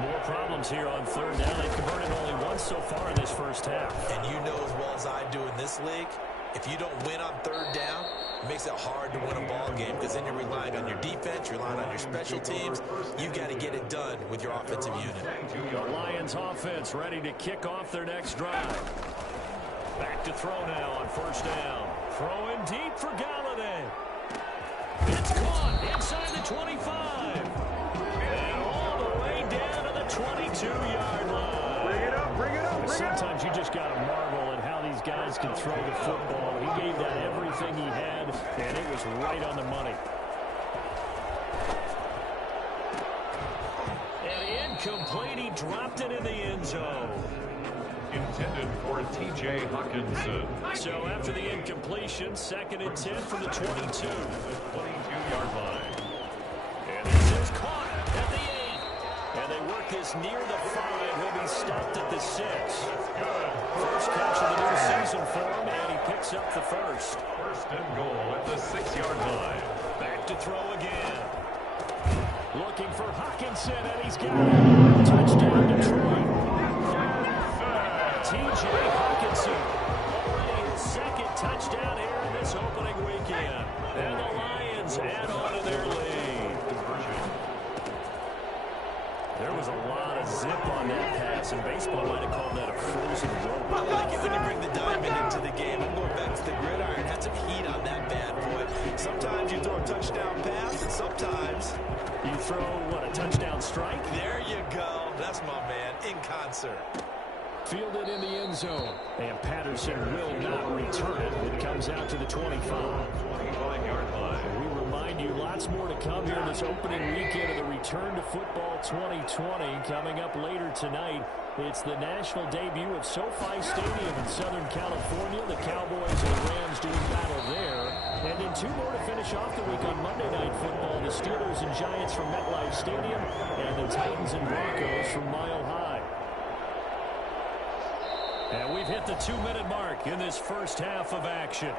More problems here on 3rd down. They've converted only once so far in this first half. And you know as well as I do in this league, if you don't win on 3rd down, it makes it hard to win a ball game because then you're relying on your defense, you're relying on your special teams. You've got to get it done with your offensive unit. The Lions offense ready to kick off their next drive. Back to throw now on 1st down. Throwing deep for Galladay. It's caught inside the 25. And all the way down to the 22-yard line. Bring it up, bring it up, bring it up. Sometimes you just got to marvel at how these guys can throw the football. He gave that everything he had, and it was right on the money. And incomplete, he dropped it in the end zone. Intended for T.J. Hawkinson. So after the incompletion, 2nd and 10 from the 22. The 22-yard line. And this is caught at the 8. And they work this near the 5. He'll be stopped at the 6. First catch of the new season for him, and he picks up the first. 1st and goal at the 6-yard line. Back throw again. Looking for Hawkinson, and he's got it. Touchdown, Detroit. T.J. Hawkinson. Already his second touchdown here in this opening weekend. And the Lions add on to their lead. There was a lot of zip on that pass, and baseball might have called that a frozen rope. I like it when you bring the diamond into the game. I'm going back to the gridiron. Had some heat on that bad boy. Sometimes you throw a touchdown pass, and sometimes you throw, what, a touchdown strike? There you go. That's my man, in concert. Fielded in the end zone. And Patterson will not return it. It comes out to the 25. 25-yard line. And we remind you, lots more to come here in this opening weekend of the Return to Football 2020. Coming up later tonight, it's the national debut of SoFi Stadium in Southern California. The Cowboys and the Rams doing battle there. And then two more to finish off the week on Monday Night Football. The Steelers and Giants from MetLife Stadium, and the Titans and Broncos from Mile High. And we've hit the 2-minute mark in this first half of action.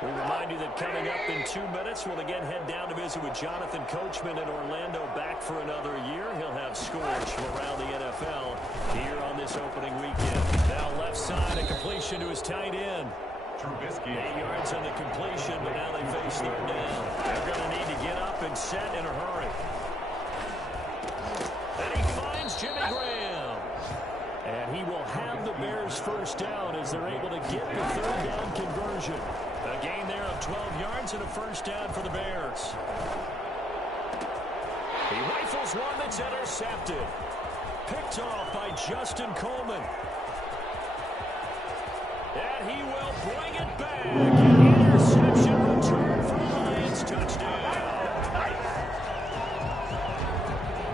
We remind you that coming up in 2 minutes, we'll again head down to visit with Jonathan Coachman in Orlando, back for another year. He'll have scores from around the NFL here on this opening weekend. Now left side, a completion to his tight end. Trubisky. 8 yards on the completion, but now they face third down. They're going to need to get up and set in a hurry. And he finds Jimmy Graham. And he will have the Bears first down as they're able to get the third down conversion. A gain there of 12 yards and a first down for the Bears. He rifles one that's intercepted. Picked off by Justin Coleman. And he will bring it back. An interception return for the Lions. Touchdown.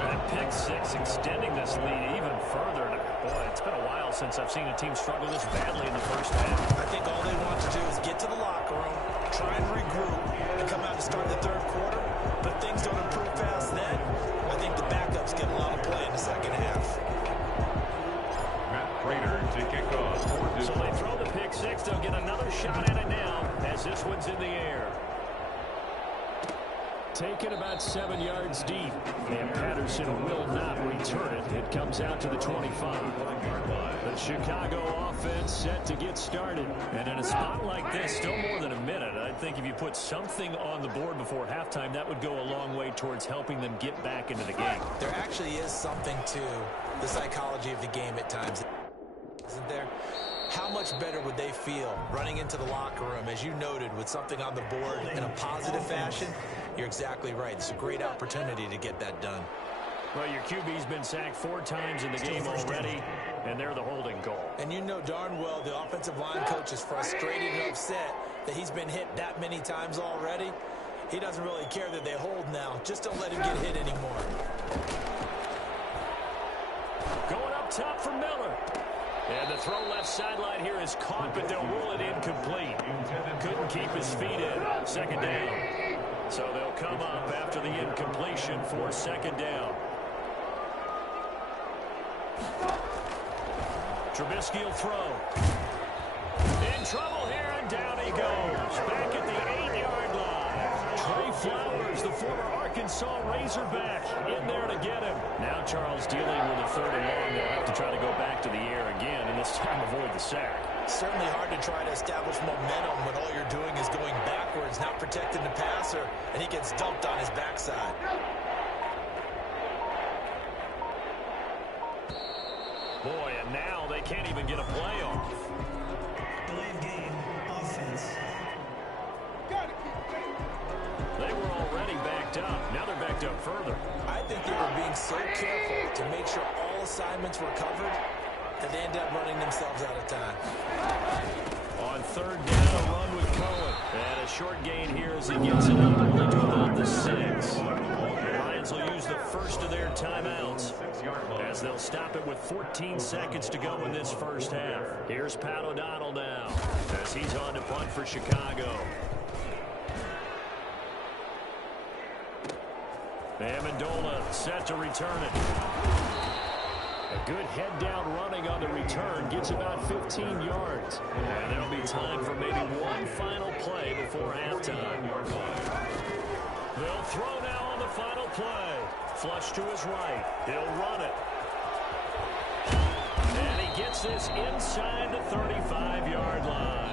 That pick six extending this lead even further. Boy, it's been a while since I've seen a team struggle this badly in the first half. I think all they want to do is get to the locker room, try and regroup, and come out to start the third quarter. But things don't improve past then. I think the backups get a lot of play in the second half. Matt Prater to kick off. So they throw the pick six. They'll get another shot at it now as this one's in the air. Taken about 7 yards deep. And Patterson will not return it. It comes out to the 25. The Chicago offense set to get started. And in a spot like this, still more than a minute, I think if you put something on the board before halftime, that would go a long way towards helping them get back into the game. There actually is something to the psychology of the game at times, isn't there? How much better would they feel running into the locker room, as you noted, with something on the board in a positive fashion? You're exactly right. It's a great opportunity to get that done. Well, your QB's been sacked 4 times in the game already, and they're the holding goal. And you know darn well the offensive line coach is frustrated and upset that he's been hit that many times already. He doesn't really care that they hold now. Just don't let him get hit anymore. Going up top for Miller. And the throw left sideline here is caught, but they'll rule it incomplete. Couldn't keep his feet in. Second down. So they'll come up after the incompletion for second down. Trubisky will throw. In trouble here, and down he goes. Back at the 8-yard line. Trey Flowers, the former Arkansas Razorback, in there to get him. Now Charles dealing with a 3rd and long. They'll have to try to go back to the air again, and this time avoid the sack. Certainly hard to try to establish momentum when all you're doing is going backwards, not protecting the passer, and he gets dumped on his backside. Boy, and now they can't even get a play off. Delay of game, offense. They were already backed up. Now they're backed up further. I think they were being so careful to make sure all assignments were covered that they ended up running themselves out of time. On 3rd down, a run with Cohen. And a short gain here as he gets it up, only to about the 6. The Lions will use the first of their timeouts as they'll stop it with 14 seconds to go in this first half. Here's Pat O'Donnell now as he's on to punt for Chicago. Amendola set to return it. A good head-down running on the return gets about 15 yards. And there'll be time for maybe one final play before halftime. They'll throw now on the final play. Flush to his right. He'll run it. And he gets this inside the 35-yard line.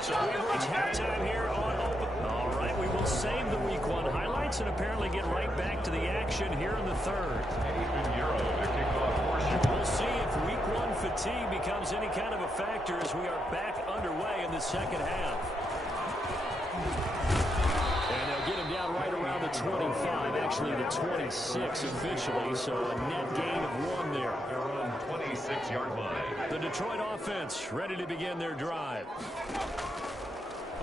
So we reach halftime here on Open. All right, we will save the Week 1 highlights and apparently get right back to the action here in the third. We'll see if Week 1 fatigue becomes any kind of a factor as we are back underway in the second half. And they'll get him down right around the 25, actually the 26 officially, so a net gain of 1 there. They're on 26-yard line. The Detroit offense ready to begin their drive.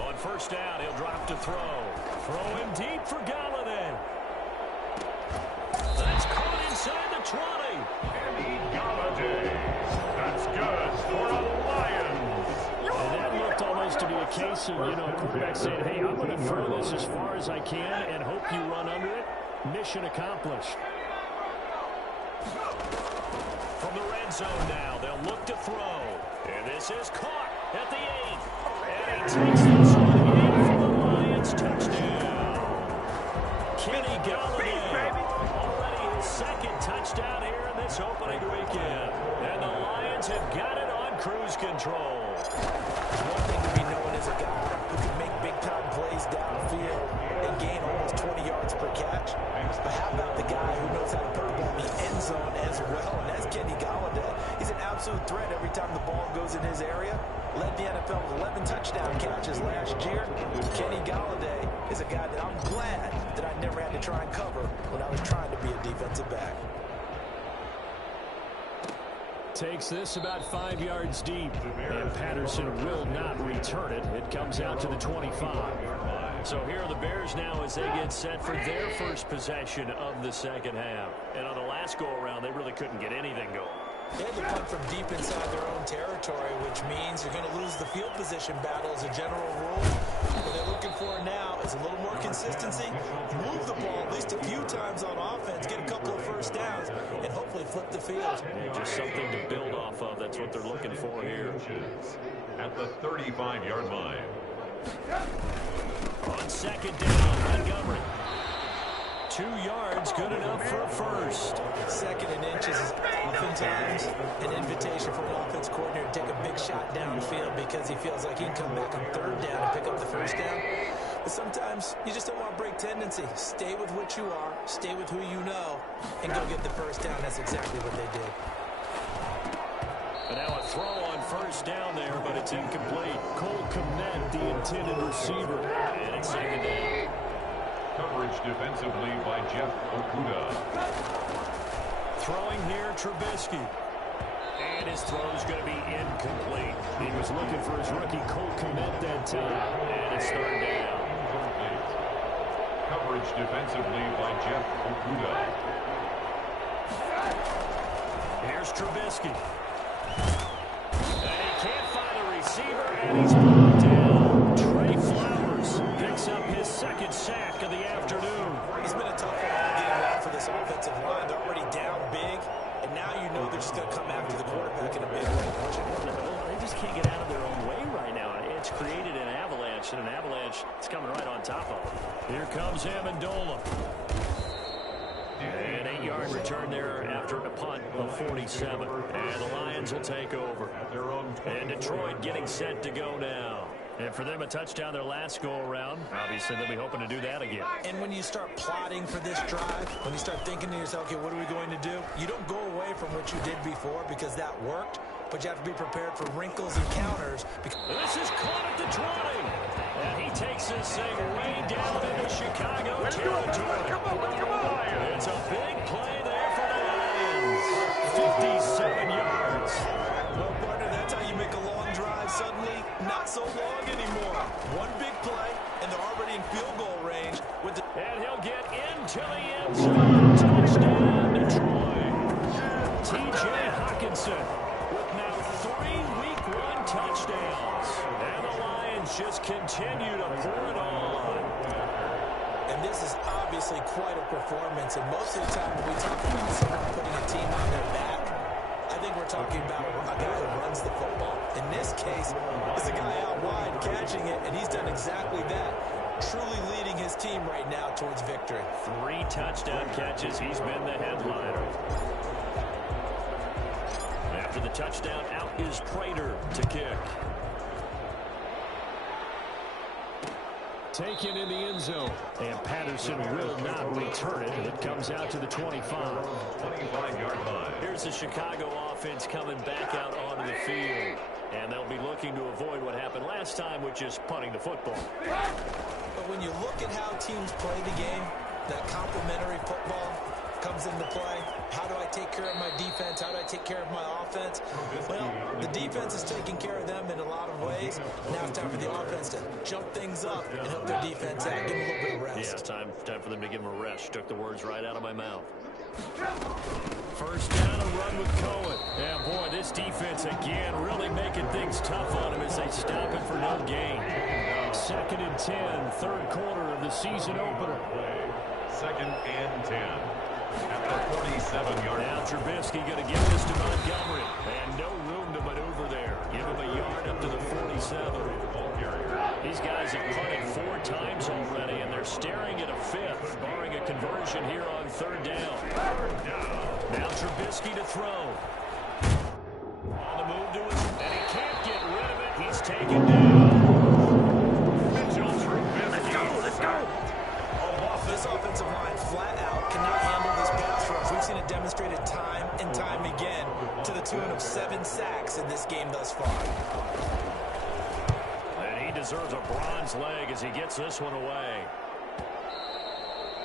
On first down, he'll drop to throw. Throw him deep for Galladay. That's caught inside the 20. Kenny Galladay. That's good for the Lions. And that looked almost to be a case of, quarterback saying, hey, I'm going to throw this as far as I can and hope you run under it. Mission accomplished. From the red zone now, they'll look to throw. And this is caught at the 8. And he takes this one in for the Lions. Touchdown. Kenny Galladay. Already his second touchdown here in this opening weekend. And the Lions have got it on cruise control. It's one thing to be known as a guy who can make big-time plays downfield and gain almost 20 yards per catch. But how about the guy who knows how to put the ball in the end zone as well? And that's Kenny Galladay. He's an absolute threat every time the ball goes in his area. Led the NFL with 11 touchdown catches last year. Kenny Galladay is a guy that I'm glad that I never had to try and cover when I was trying to be a defensive back. Takes this about 5 yards deep, and Patterson will not return it. It comes out to the 25. So here are the Bears now as they get set for their first possession of the second half. And on the last go-around, they really couldn't get anything going. They had to punt from deep inside their own territory, which means you're going to lose the field position battle as a general rule. What they're looking for now is a little more consistency, move the ball at least a few times on offense, get a couple of first downs, and hopefully flip the field. Just something to build off of. That's what they're looking for here. At the 35-yard line. On second down, Montgomery. 2 yards, good enough for a first. Second and inches is oftentimes an invitation for an offense coordinator to take a big shot downfield because he feels like he can come back on third down and pick up the first down. But sometimes you just don't want to break tendency. Stay with what you are, stay with who you know, and go get the first down. That's exactly what they did. And now a throw on first down there, but it's incomplete. Cole Kmet, the intended receiver. And it's second down. Coverage defensively by Jeff Okuda. Throwing here, Trubisky. And his throw's going to be incomplete. He was looking for his rookie Cole Kmet that time. And it's third down. Coverage defensively by Jeff Okuda. Here's Trubisky. And he can't find a receiver, and he's brought down. Trey Flowers picks up his second sack of the afternoon. It's been a tough one all game long for this offensive line. They're already down big, and now you know they're just going to come after the quarterback in a big way. They just can't get out of their own way right now. It's created an avalanche, and an avalanche is coming right on top of them. Here comes Amendola. An 8-yard return there after a punt of 47. And the Lions will take over. And Detroit getting set to go now. And for them, a touchdown their last go-around. Obviously, they'll be hoping to do that again. And when you start plotting for this drive, when you start thinking to yourself, okay, what are we going to do? You don't go away from what you did before because that worked, but you have to be prepared for wrinkles and counters. This is caught at the 20. And he takes this thing way down into Chicago territory. It's a big play there for the Lions. 57 yards. Well, partner, that's how you make a long drive suddenly not so long anymore. One big play, and they're already in field goal range. And he'll get into the end zone. Touchdown, Detroit. T.J. Hockenson with now 3 Week 1 touchdowns. And the Lions just continue to pour it all on. And this is obviously quite a performance. And most of the time when we talk about someone putting a team on their back, we're talking about a guy who runs the football. In this case, it's a guy out wide catching it, and he's done exactly that. Truly leading his team right now towards victory. 3 touchdown catches. He's been the headliner. After the touchdown, out is Prater to kick. Taken in the end zone. And Patterson will not return it. It comes out to the 25. 25-yard line. Here's the Chicago offense coming back out onto the field. And they'll be looking to avoid what happened last time, which is punting the football. But when you look at how teams play the game, that complementary football comes into play. How do I take care of my defense? How do I take care of my offense? Well, the defense is taking care of them in a lot of ways. Now it's time for the offense to jump things up and help their defense out. Give them a little bit of rest. Yeah, time for them to give them a rest. Took the words right out of my mouth. First down, a run with Cohen. Yeah, boy, this defense again really making things tough on him as they stop it for no gain. 2nd and 10, third quarter of the season opener. 2nd and 10. At the 47-yard line. Now Trubisky going to give this to Montgomery. And no room to maneuver there. Give him a yard up to the 47. These guys have punted 4 times already, and they're staring at a 5th, barring a conversion here on 3rd down. Now Trubisky to throw. On the move to his, and he can't get rid of it. He's taken down. Let's go. This offensive line flat out cannot handle this pass rush. We've seen it demonstrated time and time again to the tune of 7 sacks in this game thus far. And he deserves a bronze leg as he gets this one away.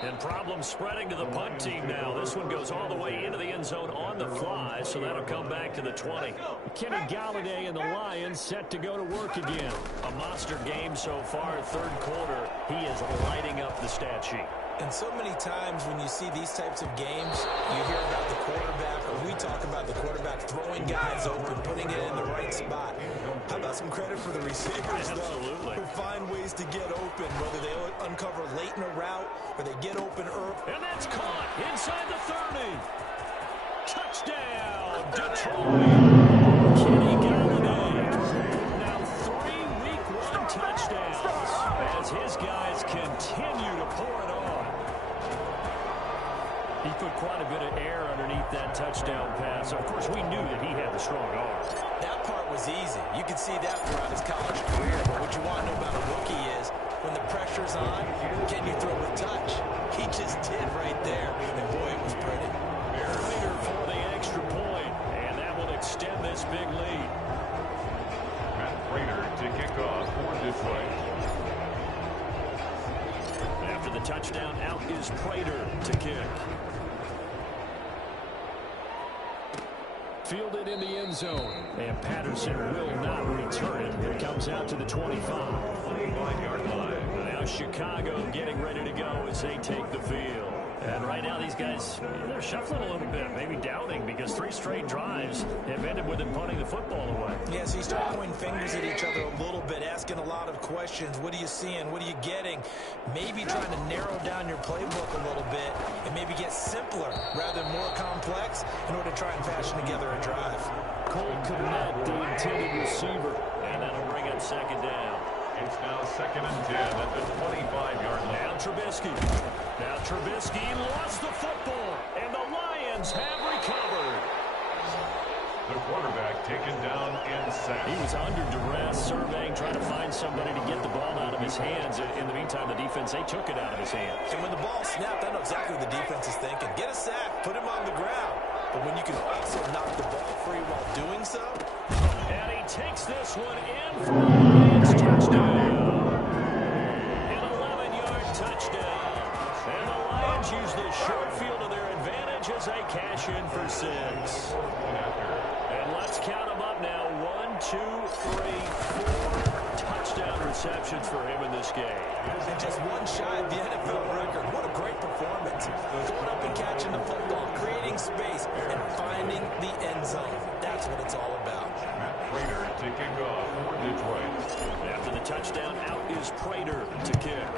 And problems spreading to the punt team now. This one goes all the way into the end zone on the fly, so that'll come back to the 20. Kenny Galladay and the Lions set to go to work again. A monster game so far, 3rd quarter. He is lighting up the stat sheet. And so many times when you see these types of games, you hear about the quarterback, or we talk about the quarterback throwing guys open, putting it in the right spot. How about some credit for the receivers, though, who find ways to get open, whether they uncover late in a route or they get open early. And that's caught inside the 30. Touchdown, Detroit. Kenny Galladay. Now 3 Week 1 touchdowns as his guys continue to pour it on. He put quite a bit of air underneath that touchdown pass. Of course, we knew that he had the strong arm. That part was easy. You could see that throughout his college career. But what you want to know about a rookie is when the pressure's on, can you throw with touch? He just did right there. And boy, it was pretty. Prater for the extra point, and that will extend this big lead. Matt Prater to kick off for Detroit. After the touchdown, out is Prater to kick. Fielded in the end zone. And Patterson will not return it. It comes out to the 25. 25-yard line. Now Chicago getting ready to go as they take the field. And right now these guys, they're shuffling a little bit, maybe doubting, because 3 straight drives have ended with them punting the football away. Yeah, so you start pointing fingers at each other a little bit, asking a lot of questions. What are you seeing? What are you getting? Maybe trying to narrow down your playbook a little bit and maybe get simpler rather than more complex in order to try and fashion together a drive. Cole Kmet, the intended receiver, and that'll bring up 2nd down. It's now 2nd and 10 at the 25-yard line. Now Trubisky. Now Trubisky lost the football, and the Lions have recovered. The quarterback taken down in sack. He was under duress, surveying, trying to find somebody to get the ball out of his hands. In the meantime, the defense, they took it out of his hands. And when the ball snapped, I know exactly what the defense is thinking. Get a sack, put him on the ground. But when you can also knock the ball free while doing so. And he takes this one in for the Lions touchdown. An 11-yard touchdown. And the Lions use the short field to their advantage as they cash in for 6. And let's count them up now. 1, 2, 3, 4 touchdown receptions for him in this game. And just one shy of the NFL record. What a great performance. Going up and catching the football, creating space, and finding the end zone. That's what it's all about. Matt Prater to kick off for Detroit. After the touchdown, out is Prater to kick.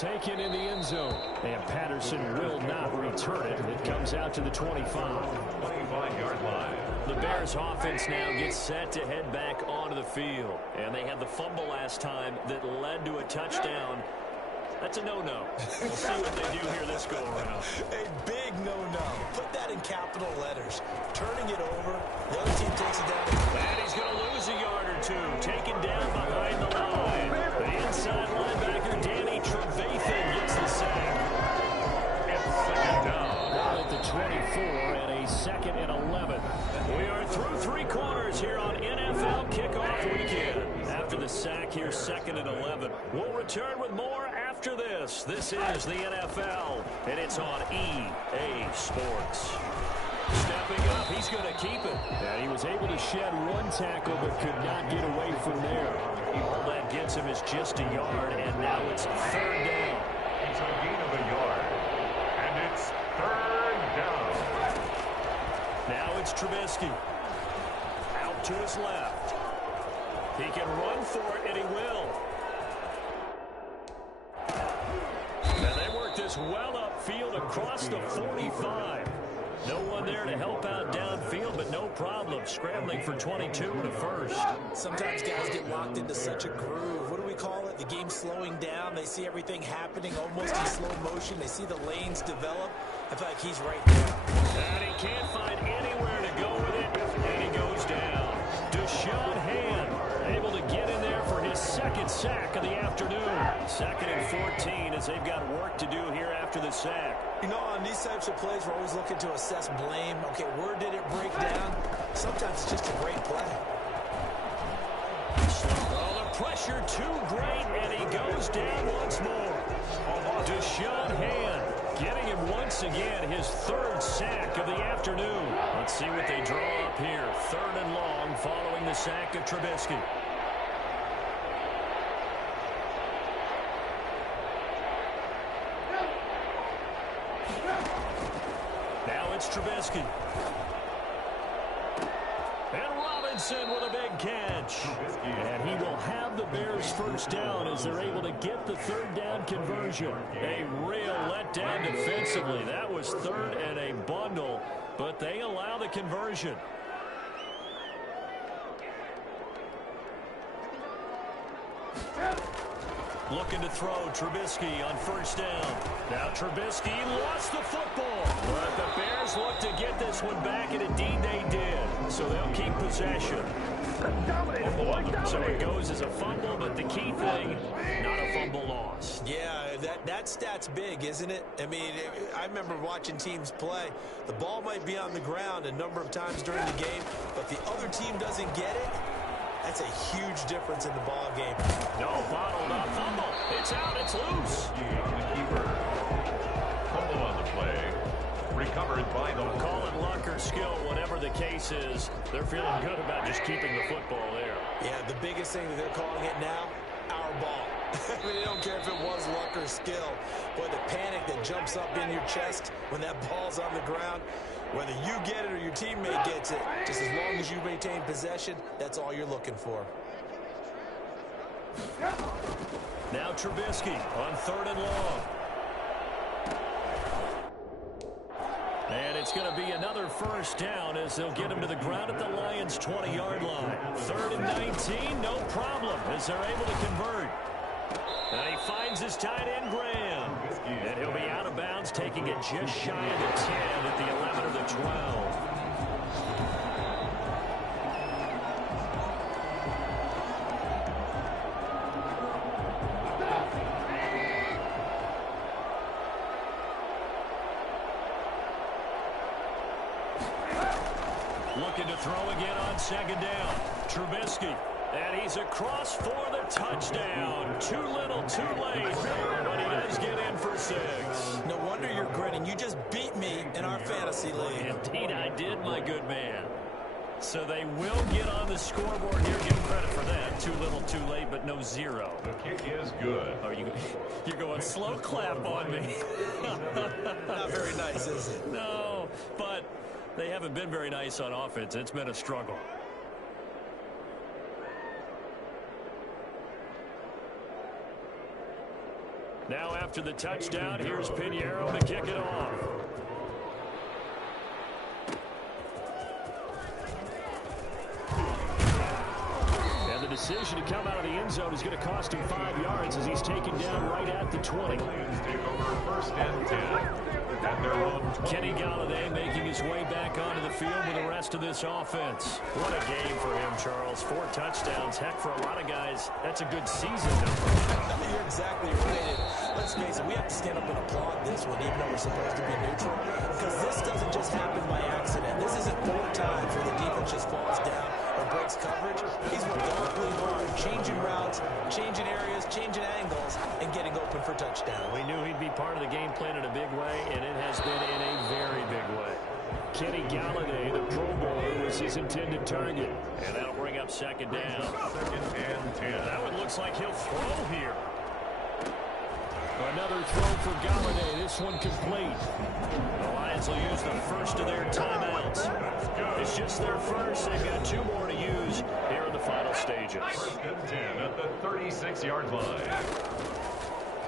taken in the end zone. And Patterson will not return it. It comes out to the 25. 25-yard line. The Bears offense now gets set to head back onto the field. And they had the fumble last time that led to a touchdown. That's a no-no. We'll see what they do here this go-around. A big no-no. Put that in capital letters. Turning it over, the other team takes it down. And he's going to lose a yard or two. Taken down behind the line. The inside linebacker, Danny Trevathan, gets the sack. It's second down. Down at the 24 and a 2nd and 11. We are through 3 quarters here on NFL Kickoff Weekend. After the sack here, 2nd and 11. We'll return with more after this. This is the NFL, and it's on EA Sports. Stepping up, he's going to keep it. And he was able to shed 1 tackle, but could not get away from there. All that gets him is just a yard, and now it's 3rd down. It's a gain of a yard, and it's 3rd down. Now it's Trubisky. Out to his left. He can run for it, and he will. And they work this well upfield across the 45. No one there to help out downfield, but no problem. Scrambling for 22 and a first. Sometimes guys get locked into such a groove. What do we call it? The game's slowing down. They see everything happening almost in slow motion. They see the lanes develop. I feel like he's right there. And he can't find anywhere to go with it, and he goes down. Deshaun Hand able to get in there for his 2nd sack of the afternoon. 2nd and 14 as they've got work to do here after the sack. You know, on these types of plays, we're always looking to assess blame. Okay, where did it break down? Sometimes it's just a great play. Well, the pressure too great, and he goes down once more. Deshaun Hand getting him once again his 3rd sack of the afternoon. Let's see what they draw up here. 3rd and long following the sack of Trubisky. Now it's Trubisky. And Robinson with a big catch. And he will have the Bears' first down as they're able to get the 3rd down conversion. A real letdown defensively. That was 3rd and a bundle, but they allow the conversion. Looking to throw Trubisky on 1st down. Now Trubisky lost the football. But the Bears look to get this one back, and indeed they did. So they'll keep possession. So it goes as a fumble, but the key thing, not a fumble loss. Yeah, that stat's big, isn't it? I mean, I remember watching teams play. The ball might be on the ground a number of times during the game, but the other team doesn't get it. That's a huge difference in the ball game. No, bottled up fumble. It's out. It's loose. The keeper. Fumble on the play. Recovered by the... Call it luck or skill, whatever the case is. They're feeling good about just keeping the football there. Yeah, the biggest thing that they're calling it now, our ball. I mean, they don't care if it was luck or skill. Boy, the panic that jumps up in your chest when that ball's on the ground, whether you get it or your teammate gets it, just as long as you maintain possession, that's all you're looking for. Now Trubisky on 3rd and long. And it's going to be another first down as they'll get him to the ground at the Lions' 20-yard line. 3rd and 19, no problem as they're able to convert. And he finds his tight end, Graham. And he'll be out of bounds, taking it just shy of the 10 at the 11 or the 12. Looking to throw again on 2nd down. Trubisky. And he's across for the touchdown. Too little, too late. But he does get in for 6. No wonder you're grinning. You just beat me in our fantasy league. Indeed I did, my good man. So they will get on the scoreboard here. Give credit for that. Too little, too late, but no 0. The kick is good. Oh, you're going slow clap on me. Not very nice, is it? No, but they haven't been very nice on offense. It's been a struggle. Now after the touchdown, here's Pinheiro to kick it off. And the decision to come out of the end zone is going to cost him 5 yards as he's taken down right at the 20. Take over first and 10. And they're on 20. Kenny Galladay making his way back onto the field with the rest of this offense. What a game for him, Charles. 4 touchdowns. Heck, for a lot of guys, that's a good season number. You're exactly right. And let's face it, we have to stand up and applaud this one, even though we're supposed to be neutral. Because this doesn't just happen by accident. This isn't 4 times where the defense just falls down or breaks coverage. He's worked awfully hard, changing routes, changing areas, changing angles, and getting open for touchdowns. We knew he'd be part of the game plan in a big way, and it has been in a very big way. Kenny Galladay, the Pro Bowler, was his intended target. And that'll bring up second down. Second and 10. That one looks like he'll throw here. Another throw for Galladay. This one complete. The Lions will use the first of their timeouts. It's just their first. They've got 2 more to use here in the final stages. First and 10 at the 36-yard line.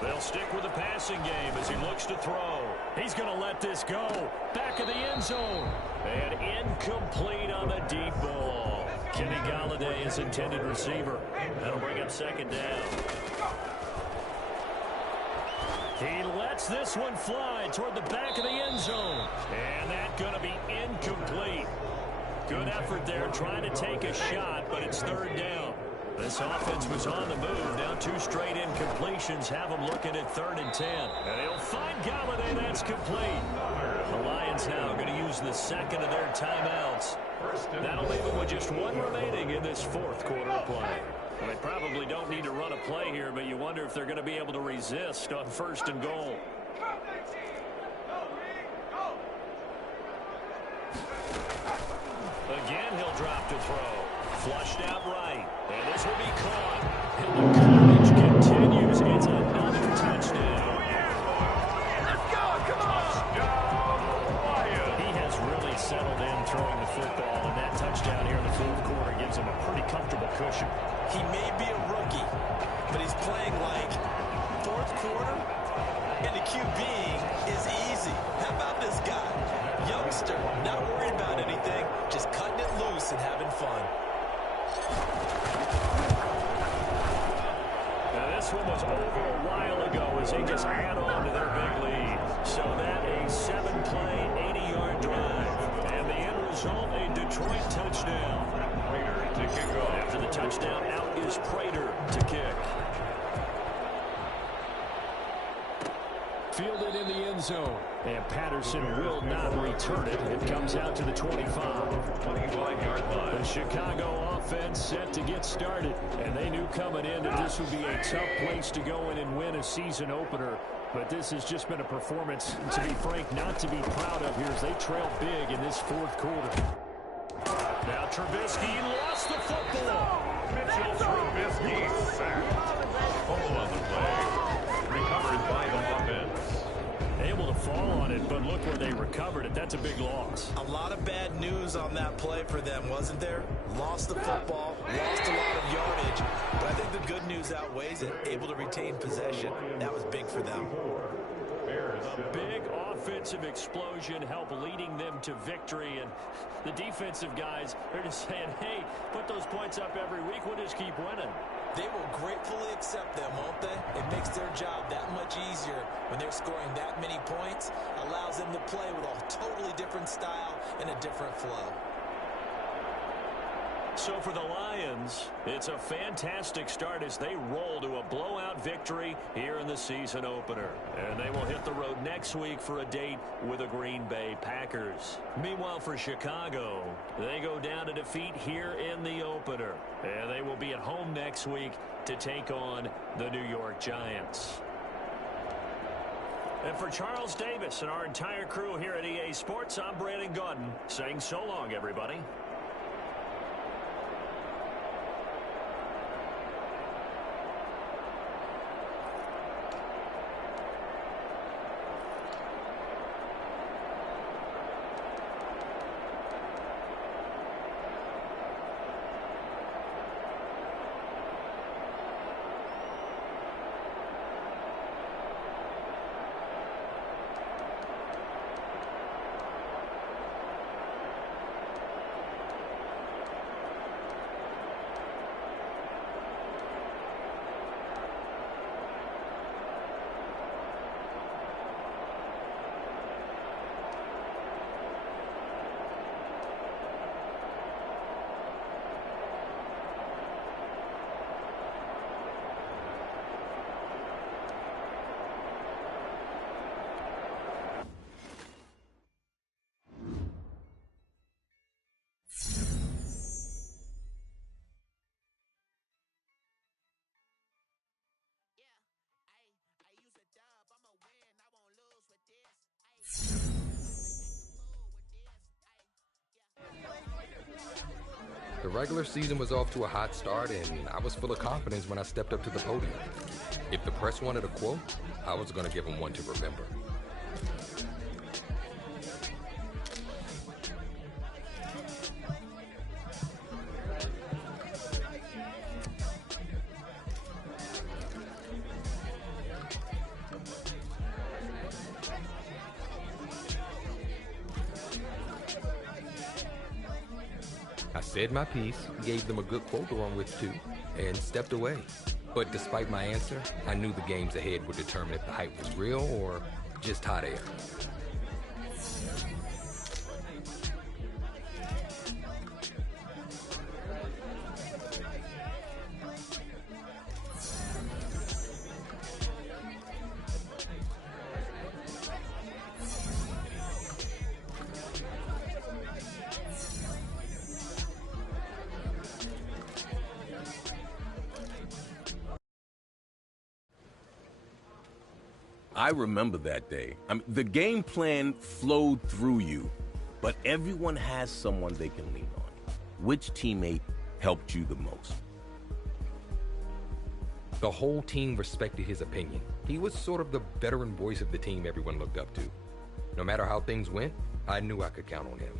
They'll stick with the passing game as he looks to throw. He's going to let this go. Back of the end zone. And incomplete on the deep ball. Kenny Galladay is intended receiver. That'll bring up second down. He lets this one fly toward the back of the end zone. And that's going to be incomplete. Good effort there trying to take a shot, but it's third down. This offense was on the move. Now 2 straight incompletions have them looking at 3rd and 10. And they'll find Galladay. That's complete. The Lions now going to use the second of their timeouts. That'll leave them with just 1 remaining in this 4th quarter of play. Well, they probably don't need to run a play here, but you wonder if they're going to be able to resist on 1st and goal. Again, he'll drop to throw. Flushed out right. And this will be caught. And the carnage continues. It's another touchdown. Let's go. Come on. Touchdown, He has really settled in throwing the football, and that touchdown here in the 4th quarter gives him a pretty comfortable cushion. He may be a rookie, but he's playing like 4th quarter, and the QBing is easy. How about this guy? Youngster, not worried about anything, just cutting it loose and having fun. Now this one was over a while ago as they just add on to their big lead. So that a 7-play, 80-yard drive. And the end result, a Detroit touchdown. Prater to kick off. After the touchdown, out is Prater to kick. Fielded in the end zone. And Patterson will not return it. It comes out to the 25. 25-yard line. The Chicago offense set to get started. And they knew coming in that this would be a tough place to go in and win a season opener. But this has just been a performance, to be frank, not to be proud of here as they trail big in this 4th quarter. Now Trubisky lost the football. Mitchell Trubisky sacked. Fumble on the play. Recovered by the offense. Able to fall on it, but look where they recovered it. That's a big loss. A lot of bad news on that play for them, wasn't there? Lost the football, lost a lot of yardage, but I think the good news outweighs it. Able to retain possession. That was big for them. A big offensive explosion helped leading them to victory, and the defensive guys are just saying, hey, put those points up every week, we'll just keep winning. They will gratefully accept them, won't they? It makes their job that much easier when they're scoring that many points. Allows them to play with a totally different style and a different flow. So for the Lions, it's a fantastic start as they roll to a blowout victory here in the season opener. And they will hit the road next week for a date with the Green Bay Packers. Meanwhile, for Chicago, they go down to defeat here in the opener. And they will be at home next week to take on the New York Giants. And for Charles Davis and our entire crew here at EA Sports, I'm Brandon Gaudin saying so long, everybody. The regular season was off to a hot start, and I was full of confidence when I stepped up to the podium. If the press wanted a quote, I was going to give them one to remember. I said my piece, gave them a good quote to run with too, and stepped away. But despite my answer, I knew the games ahead would determine if the hype was real or just hot air. I remember that day. I mean, the game plan flowed through you, but everyone has someone they can lean on. Which teammate helped you the most? The whole team respected his opinion. He was sort of the veteran voice of the team everyone looked up to. No matter how things went, I knew I could count on him.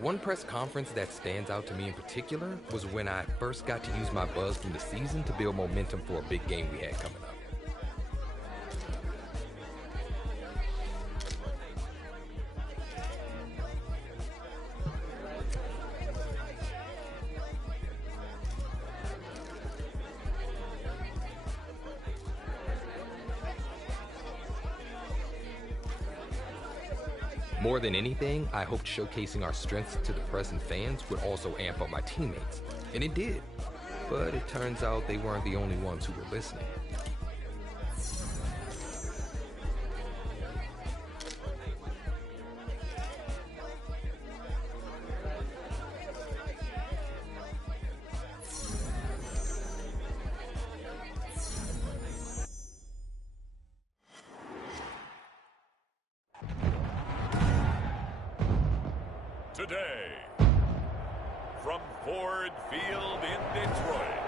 One press conference that stands out to me in particular was when I first got to use my buzz from the season to build momentum for a big game we had coming up. More than anything, I hoped showcasing our strengths to the press and fans would also amp up my teammates. And it did. But it turns out they weren't the only ones who were listening. Today, from Ford Field in Detroit,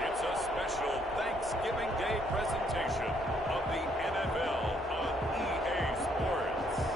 it's a special Thanksgiving Day presentation of the NFL on EA Sports.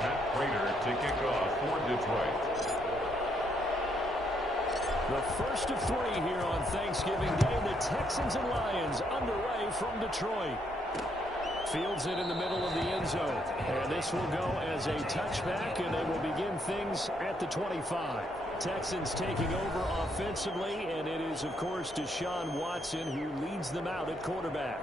Matt Prater to kick off for Detroit. The first of 3 here on Thanksgiving Day. The Texans and Lions underway from Detroit. Fields it in the middle of the end zone. And this will go as a touchback, and they will begin things at the 25. Texans taking over offensively, and it is, of course, Deshaun Watson who leads them out at quarterback.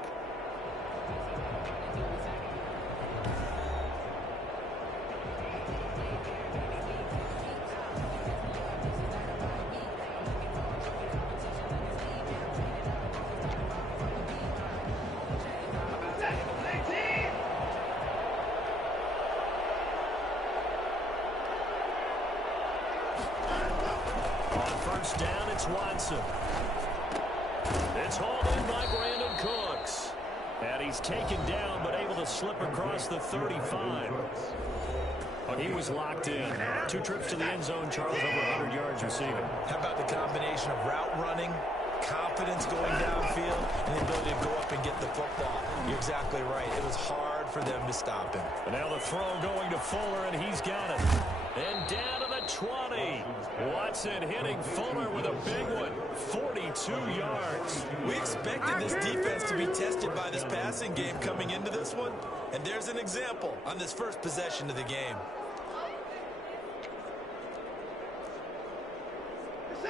Down, it's Watson. It's hauled in by Brandon Cooks. And he's taken down, but able to slip across the 35. He was locked in. 2 trips to the end zone, Charles, over 100 yards receiving. How about the combination of route running, confidence going downfield, and the ability to go up and get the football? You're exactly right. It was hard for them to stop him. And now the throw going to Fuller, and he's got it. And down to the 20. Watson hitting Fuller with a big one. 42 yards. We expected this defense to be tested by this passing game coming into this one. And there's an example on this first possession of the game.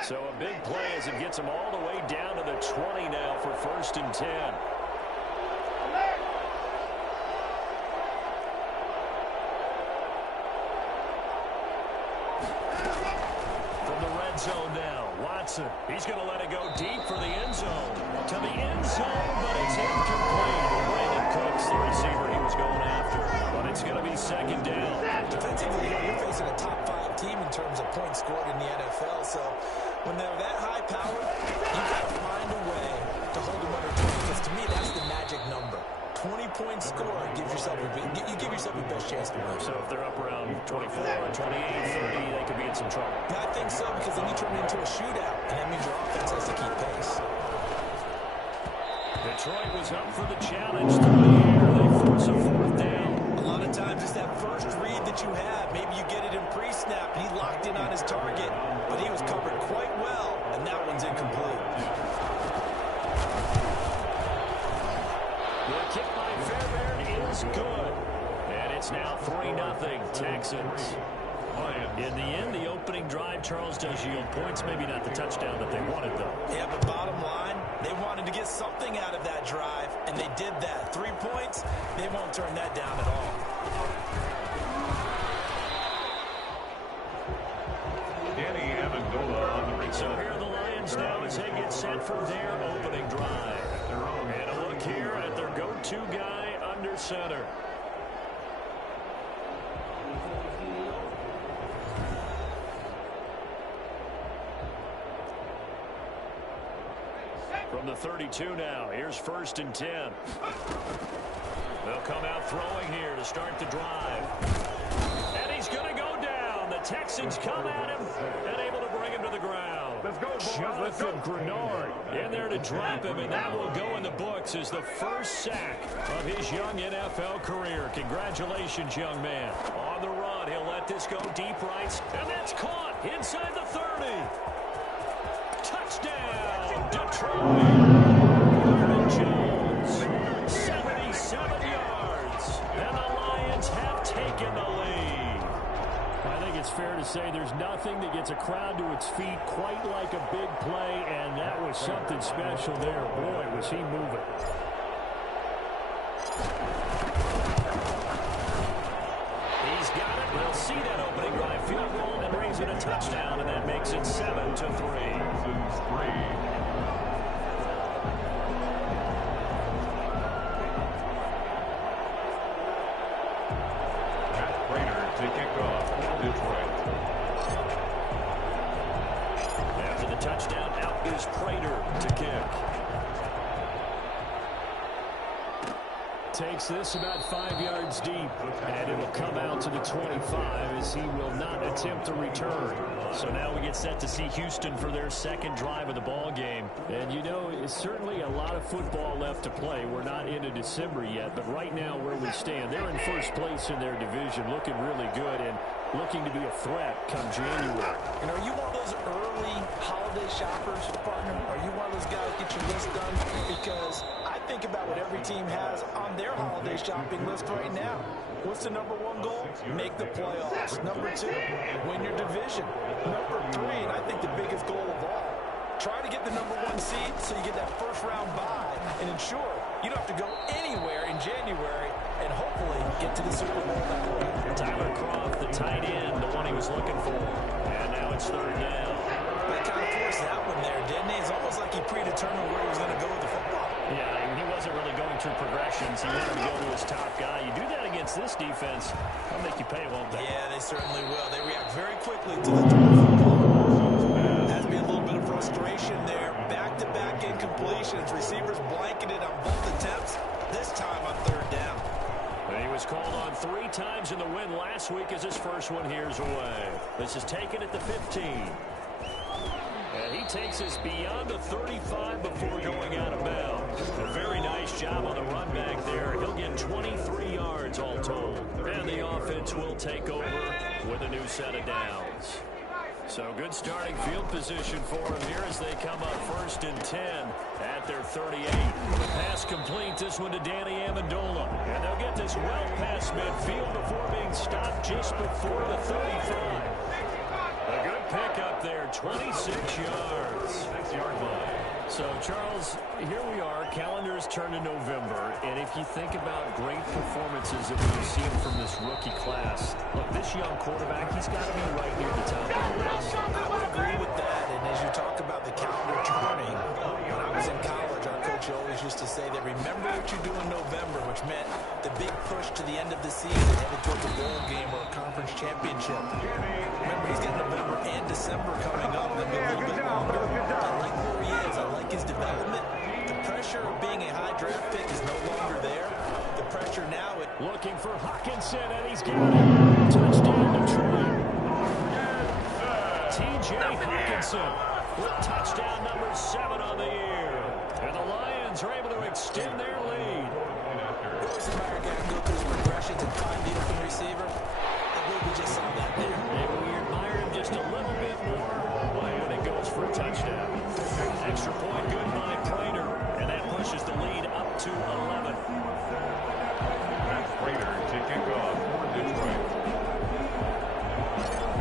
So a big play as it gets him all the way down to the 20 now for 1st and 10. From the red zone now, Watson. He's going to let it go deep for the end zone. To the end zone, but it's incomplete. Brandon Cooks, the receiver he was going after. But it's going to be 2nd down. Defensively, you're facing a top 5 team in terms of points scored in the NFL. So when they're that high powered, you've got to find a way to hold them under 20. Because to me, that's the magic number. 20 points scored gives yourself you give yourself your best chance to win. So if they're up around 24, 28, 30, they could be in some trouble. Yeah, I think so, because then you turn it into a shootout, and that means your offense has to keep pace. Detroit was up for the challenge through the air. They force a 4th down. A lot of times it's that first read that you have. Maybe you get it in pre-snap, and he locked in on his target, but he was covered quite well, and that one's incomplete. The kick by Fairbairn is good. And it's now 3-0 Texans. In the end, the opening drive, Charles, does yield points. Maybe not the touchdown that they wanted, though. Yeah, but bottom line, they wanted to get something out of that drive, and they did that. 3 points, they won't turn that down at all. Danny Amendola on the return. So here are the Lions now as they get set for their opening drive. And a look here at their go-to guy under center. From the 32 now, here's 1st and 10. They'll come out throwing here to start the drive. And he's going to go down. The Texans come at him and able to bring him to the ground. Let's go, boys. Jonathan Grenard in there to drop him, and that will go in the books as the first sack of his young NFL career. Congratulations, young man. On the run, he'll let this go deep right, and that's caught inside the 30. Touchdown, Detroit. Marvin Jones, 77 yards, and the Lions have taken the lead. I think it's fair to say there's nothing that gets a crowd to its feet quite like a big play, and that was something special there. Boy, was he moving. He's got it. We'll see that opening drive field goal and raise it a touchdown, and that makes it 7-3. To kick off for Detroit. After the touchdown, out is Prater to kick. Takes this about 5 yards deep, and it'll come out to the 25 as he will not attempt a return. So now we get set to see Houston for their second drive of the ball game. And you know, it's certainly a lot of football left to play. We're not into December yet, but right now where we stand, they're in first place in their division, looking really good and looking to be a threat come January. And are you one of those early holiday shoppers, partner? Are you one of those guys get your list done? Because I think about what every team has on their holiday shopping list right now. What's the number one goal? Make the playoffs. Number two, win your division. Number three, and I think the biggest goal of all, try to get the number one seed so you get that first round bye and ensure you don't have to go anywhere in January and hopefully get to the Super Bowl that way. Tyler Croft, the tight end, the one he was looking for. And now it's third down. They kind of forced that one there, didn't he? It's almost like he predetermined where he was going to go with the football. Yeah, I mean, he wasn't really going through progressions. He wanted to go to his top guy. You do that against this defense, they'll make you pay, won't they? Yeah, they certainly will. They react very quickly to the throw football. Has to be a little bit of frustration there. Back-to-back incompletions. Receivers blanketed on both attempts, this time on third down. He was called on 3 times in the win last week as his first one here's away. This is taken at the 15. And he takes us beyond the 35 before going out of bounds. A very nice job on the run back there. He'll get 23 yards all told. And the offense will take over with a new set of downs. So good starting field position for him here as they come up 1st and 10 at their 38. The pass complete, this one to Danny Amendola. And they'll get this well past midfield before being stopped just before the 35. A good pickup there, 26 yards. 6-yard line. So, Charles, here we are. Calendars turn to November. And if you think about great performances that we've seen from this rookie class, look, this young quarterback, he's got to be right near the top of the list. I would agree with that. And as you talk about the calendar turning, when I was in college, our coach always used to say that remember what you do in November, which meant the big push to the end of the season, headed towards a bowl game or a conference championship. Remember, he's got November and December coming up. Maybe a little bit longer. I like where he is. I like his development. The pressure of being a high draft pick is no longer there. The pressure now is looking for Hawkinson, and he's got it. Touchdown Detroit. T.J. Hawkinson with touchdown number 7 on the year. And the Lions are able to extend their lead. Rosenmeyer can go through his progressions and find the open receiver. I believe we just saw that there. Maybe we admire him just a little bit more. And it goes for a touchdown. Extra point good by Prater. And that pushes the lead up to 11. That's Prater to kick off for Detroit.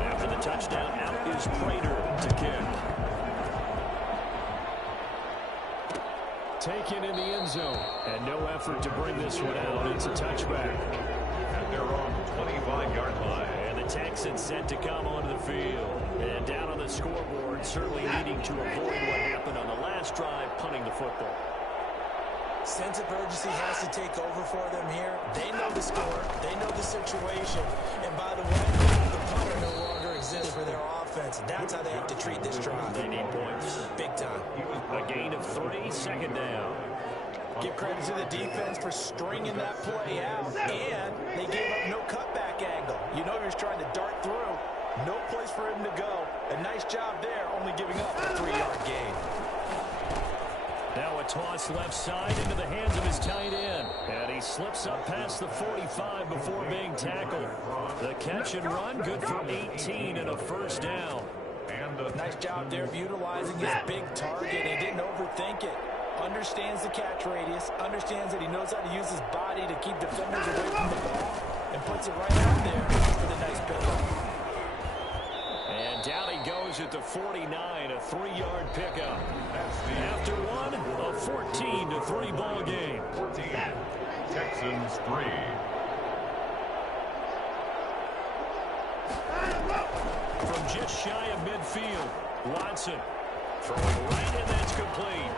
After the touchdown, out is Prater to kick. Taken in the end zone. And no effort to bring this one out. It's a touchback. At their own 25-yard line. And the Texans set to come onto the field. And down on the scoreboard, certainly needing to avoid what happened on the last drive, punting the football. Sense of urgency has to take over for them here. They know the score. They know the situation. And by the way, the punter no longer exists for their offense. That's how they have to treat this drive. They need points. Big time. A gain of 3, second down. Give credit to the defense for stringing that play out. And they gave up no cutback angle. You know he was trying to dart through. No place for him to go. A nice job there, only giving up a 3-yard gain. Now a toss left side into the hands of his tight end. And he slips up past the 45 before being tackled. The catch and run, good for 18 and a first down. Nice job there of utilizing his big target. He didn't overthink it. Understands the catch radius. Understands that he knows how to use his body to keep defenders away from the ball. And puts it right out there for the nice pickup. And down he goes at the 49, a 3-yard pickup. After one, a 14-3 ball game. 14, Texans 3. From just shy of midfield, Watson throwing right, and that's complete.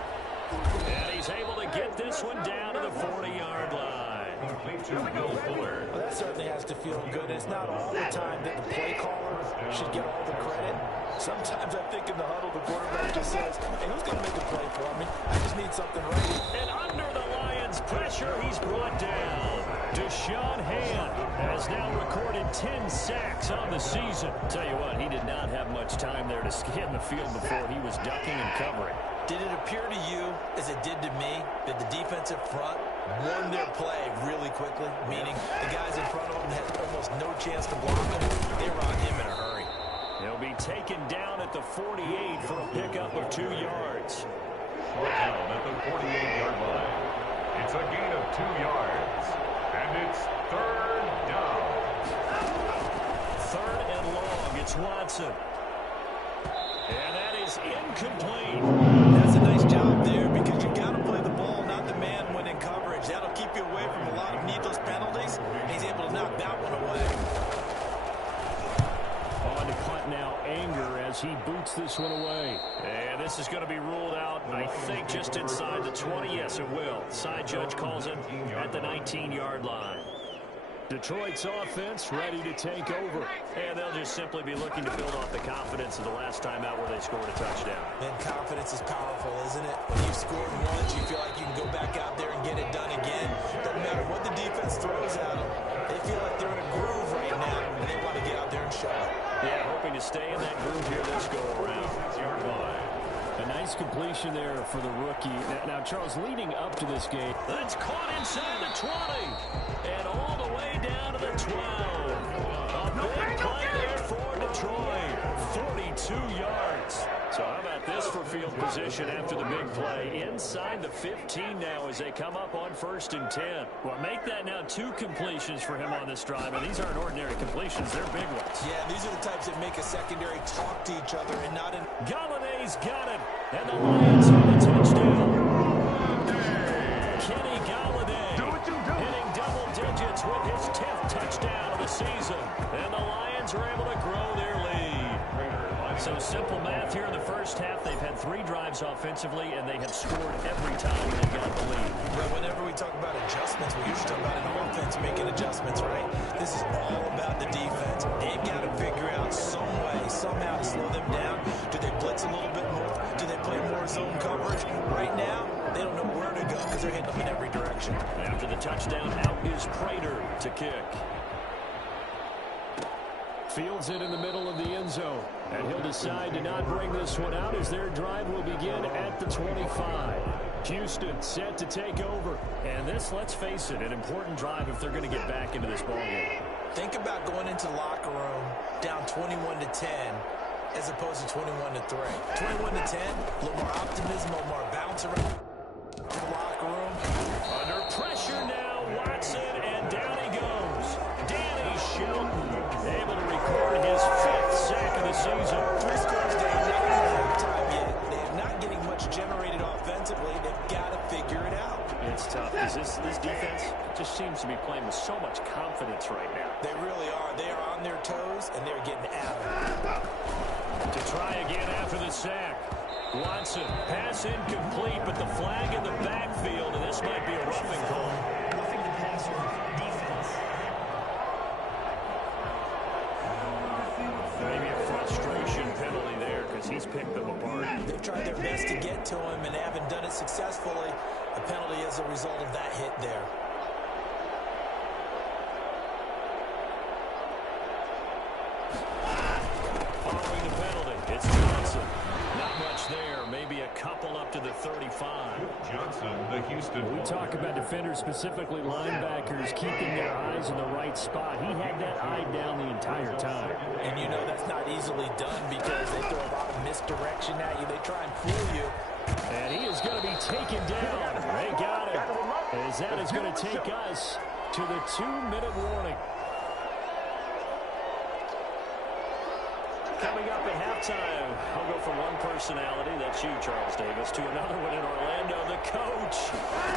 And he's able to get this one down to the 40-yard line. Well, that certainly has to feel good. It's not all the time that the play caller should get all the credit. Sometimes I think in the huddle, the quarterback just says, hey, who's going to make a play for me? I just need something right. And under the Lions Against pressure, he's brought down. Deshaun Hand has now recorded 10 sacks on the season. Tell you what, he did not have much time there to scan the field before he was ducking and covering. Did it appear to you, as it did to me, that the defensive front won their play really quickly? Meaning the guys in front of them had almost no chance to block him. They were on him in a hurry. He'll be taken down at the 48 for a pickup of 2 yards. Short down at the 48-yard line. It's a gain of 2 yards. And it's 3rd down. 3rd and long. It's Watson. And that is incomplete. That's a nice job there because you got to play the ball, not the man when in coverage. That'll keep you away from a lot of needless penalties. He's able to knock that one away. On to punt now, Anger as he boots this one away. And this is going to be ruled out, I think, just inside the 20. Yes, it will. Side judge calls it at the 19-yard line. Detroit's offense ready to take over. And they'll just simply be looking to build off the confidence of the last time out where they scored a touchdown. And confidence is powerful, isn't it? When you've scored once, you feel like you can go back out there and get it done again. Doesn't matter what the defense throws at them. They feel like they're in a groove right now, and they want to get out there and show it. Yeah, hoping to stay in that groove here this go-around. A nice completion there for the rookie. Now, Charles, leading up to this game, that's caught inside the 20 and all the way down to the 12. A big play there for Detroit. 42 yards. So how about this for field position after the big play? Inside the 15 now as they come up on 1st and 10. Well, make that now 2 completions for him on this drive. And these aren't ordinary completions. They're big ones. Yeah, these are the types that make a secondary talk to each other and not in... Galladay's got it. And the Lions have a touchdown. Kenny Galladay hitting double digits with his 10th touchdown of the season. And the Lions are able to grow their lead. So simple math here in the first half. They've had 3 drives offensively, and they have scored every time they got the lead. Well, whenever we talk about adjustments, we usually talk about an offense making adjustments, right? This is all about the defense. They've got to figure out some way, somehow to slow them down. Do they blitz a little bit more? Do they play more zone coverage? Right now, they don't know where to go because they're hitting them in every direction. After the touchdown, out is Prater to kick. Fields it in the middle of the end zone. And he'll decide to not bring this one out as their drive will begin at the 25. Houston set to take over. And this, let's face it, an important drive if they're going to get back into this ballgame. Think about going into the locker room down 21-10 as opposed to 21-3. 21-10, a little more optimism, a little more bounce around the locker room. Under pressure now, Watson, and down he goes. Danny Shelton able to record his 5th sack of the season. 3 scores down, not even halftime yet. They are not getting much generated offensively. They've got to figure it out. It's tough because this defense just seems to be playing with so much confidence right now. They really are. They are on their toes, and they're getting after it. To try again after the sack. Watson, pass incomplete, but the flag in the backfield, and this might be a roughing call. Roughing the passer, defense. Maybe a frustration penalty there because he's picked them apart. They've tried their best to get to him and haven't done it successfully. A penalty as a result of that hit there. Following the penalty, it's Johnson. Not much there, maybe a couple up to the 35. Johnson, the Houston. We talk about defenders, specifically linebackers, keeping their eyes in the right spot. He had that eye down the entire time. And you know that's not easily done because they throw a lot of misdirection at you. They try and fool you. And he is going to be taken down. They got him. As that is going to take us to the 2-minute warning. Coming up at halftime, I'll go from one personality, that's you, Charles Davis, to another one in Orlando, the coach.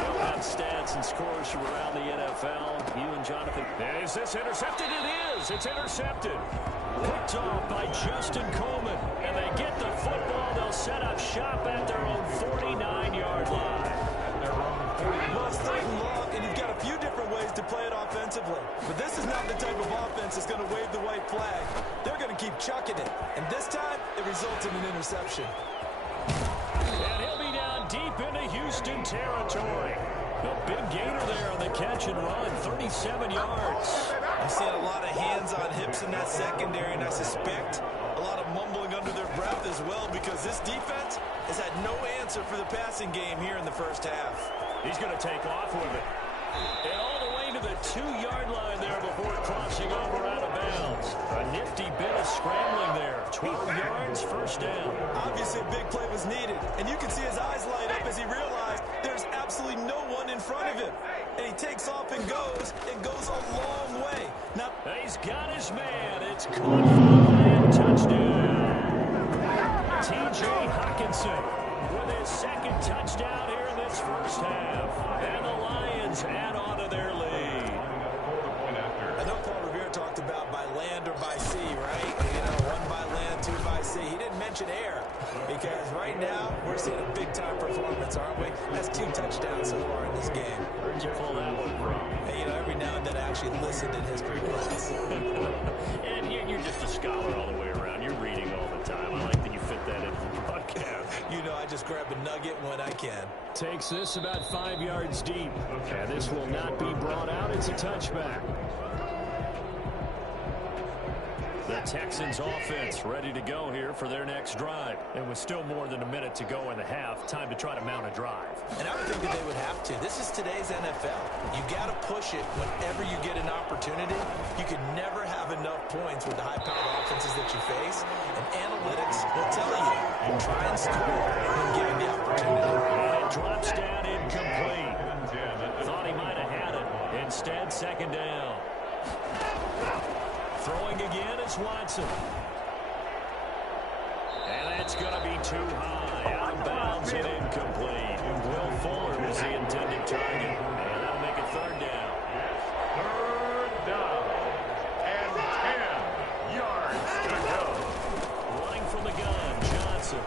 We'll have stats and scores from around the NFL. You and Jonathan. Is this intercepted? It is. It's intercepted. Picked off by Justin Coleman. And they get the football. They'll set up shop at their own 49-yard line. Well, it's third and long, and you've got a few different ways to play it offensively. But this is not the type of offense that's going to wave the white flag. They're going to keep chucking it. And this time, it results in an interception. And he'll be down deep into Houston territory. A big gainer there on the catch and run, 37 yards. I'm seeing a lot of hands on hips in that secondary, and I suspect a lot of mumbling under their breath as well, because this defense has had no answer for the passing game here in the first half. He's going to take off with it. And all the way to the 2-yard line there before crossing over out of bounds. A nifty bit of scrambling there. 12 yards, first down. Obviously, a big play was needed, and you can see his eyes light up as he realized there's absolutely no one in front of him. And he takes off and goes a long way. Now, he's got his man. It's caught for a touchdown. T.J. Hawkinson with his second touchdown here in this first half. And the Lions add on to their lead. I know Paul Revere talked about by land or by sea, right? You know, 1 by land, 2 by sea. He didn't mention air, because right now we're seeing a big-time performance, aren't we? That's 2 touchdowns so far in this game. Where'd you pull that one from? Hey, you know, every now and then I actually listened in history class. And you're just a scholar all the way around. You're reading all the time. I like that you fit that into the broadcast. You know, I just grab a nugget when I can. Takes this about 5 yards deep. And this will not be brought out. It's a touchback. The Texans offense ready to go here for their next drive. And with still more than a minute to go in the half, time to try to mount a drive. And I would think that they would have to. This is today's NFL. You got to push it whenever you get an opportunity. You can never have enough points with the high-powered offenses that you face. And analytics will tell you, try and score when given the opportunity. And it drops down incomplete. Thought he might have had it. Instead, second down. Throwing again is Watson. And that's going to be too high. Out of bounds and incomplete. Will Fuller was the intended target. And that'll make it third down. Third down. And 10 yards to go. Running from the gun, Johnson.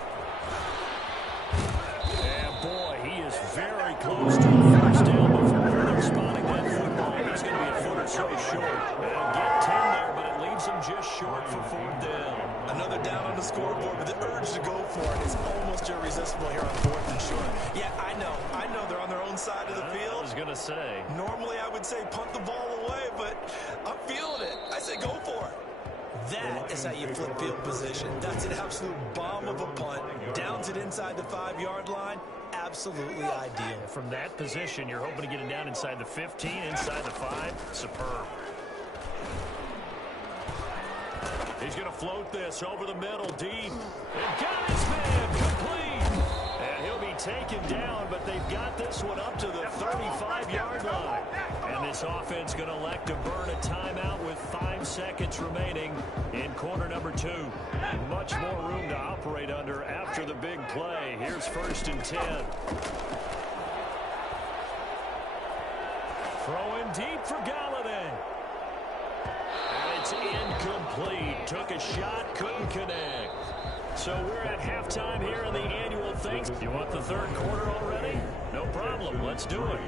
And boy, he is very close to the first down before they're spotting that football. He's going to be a foot or so short. They'll get 10 there, but it leaves him just short for fourth down. Another down on the scoreboard, but the urge to go for it is almost irresistible here on 4th and short. Yeah, I know they're on their own side of the field. I was going to say. Normally I would say punt the ball away, but I'm feeling it. I say go for it. That is how you flip field position. That's an absolute bomb of a punt. Downs it inside the 5-yard line. Absolutely ideal. From that position, you're hoping to get it down inside the 15, inside the 5. Superb. He's going to float this over the middle, deep. And got his man, complete. And he'll be taken down, but they've got this one up to the 35-yard line. And this offense going to elect to burn a timeout with 5 seconds remaining in quarter number 2. Much more room to operate under after the big play. Here's 1st and 10. Throwing deep for Galladay. And it's incomplete. Took a shot, couldn't connect. So we're at halftime here in the annual thing. You want the third quarter already? No problem. Let's do it.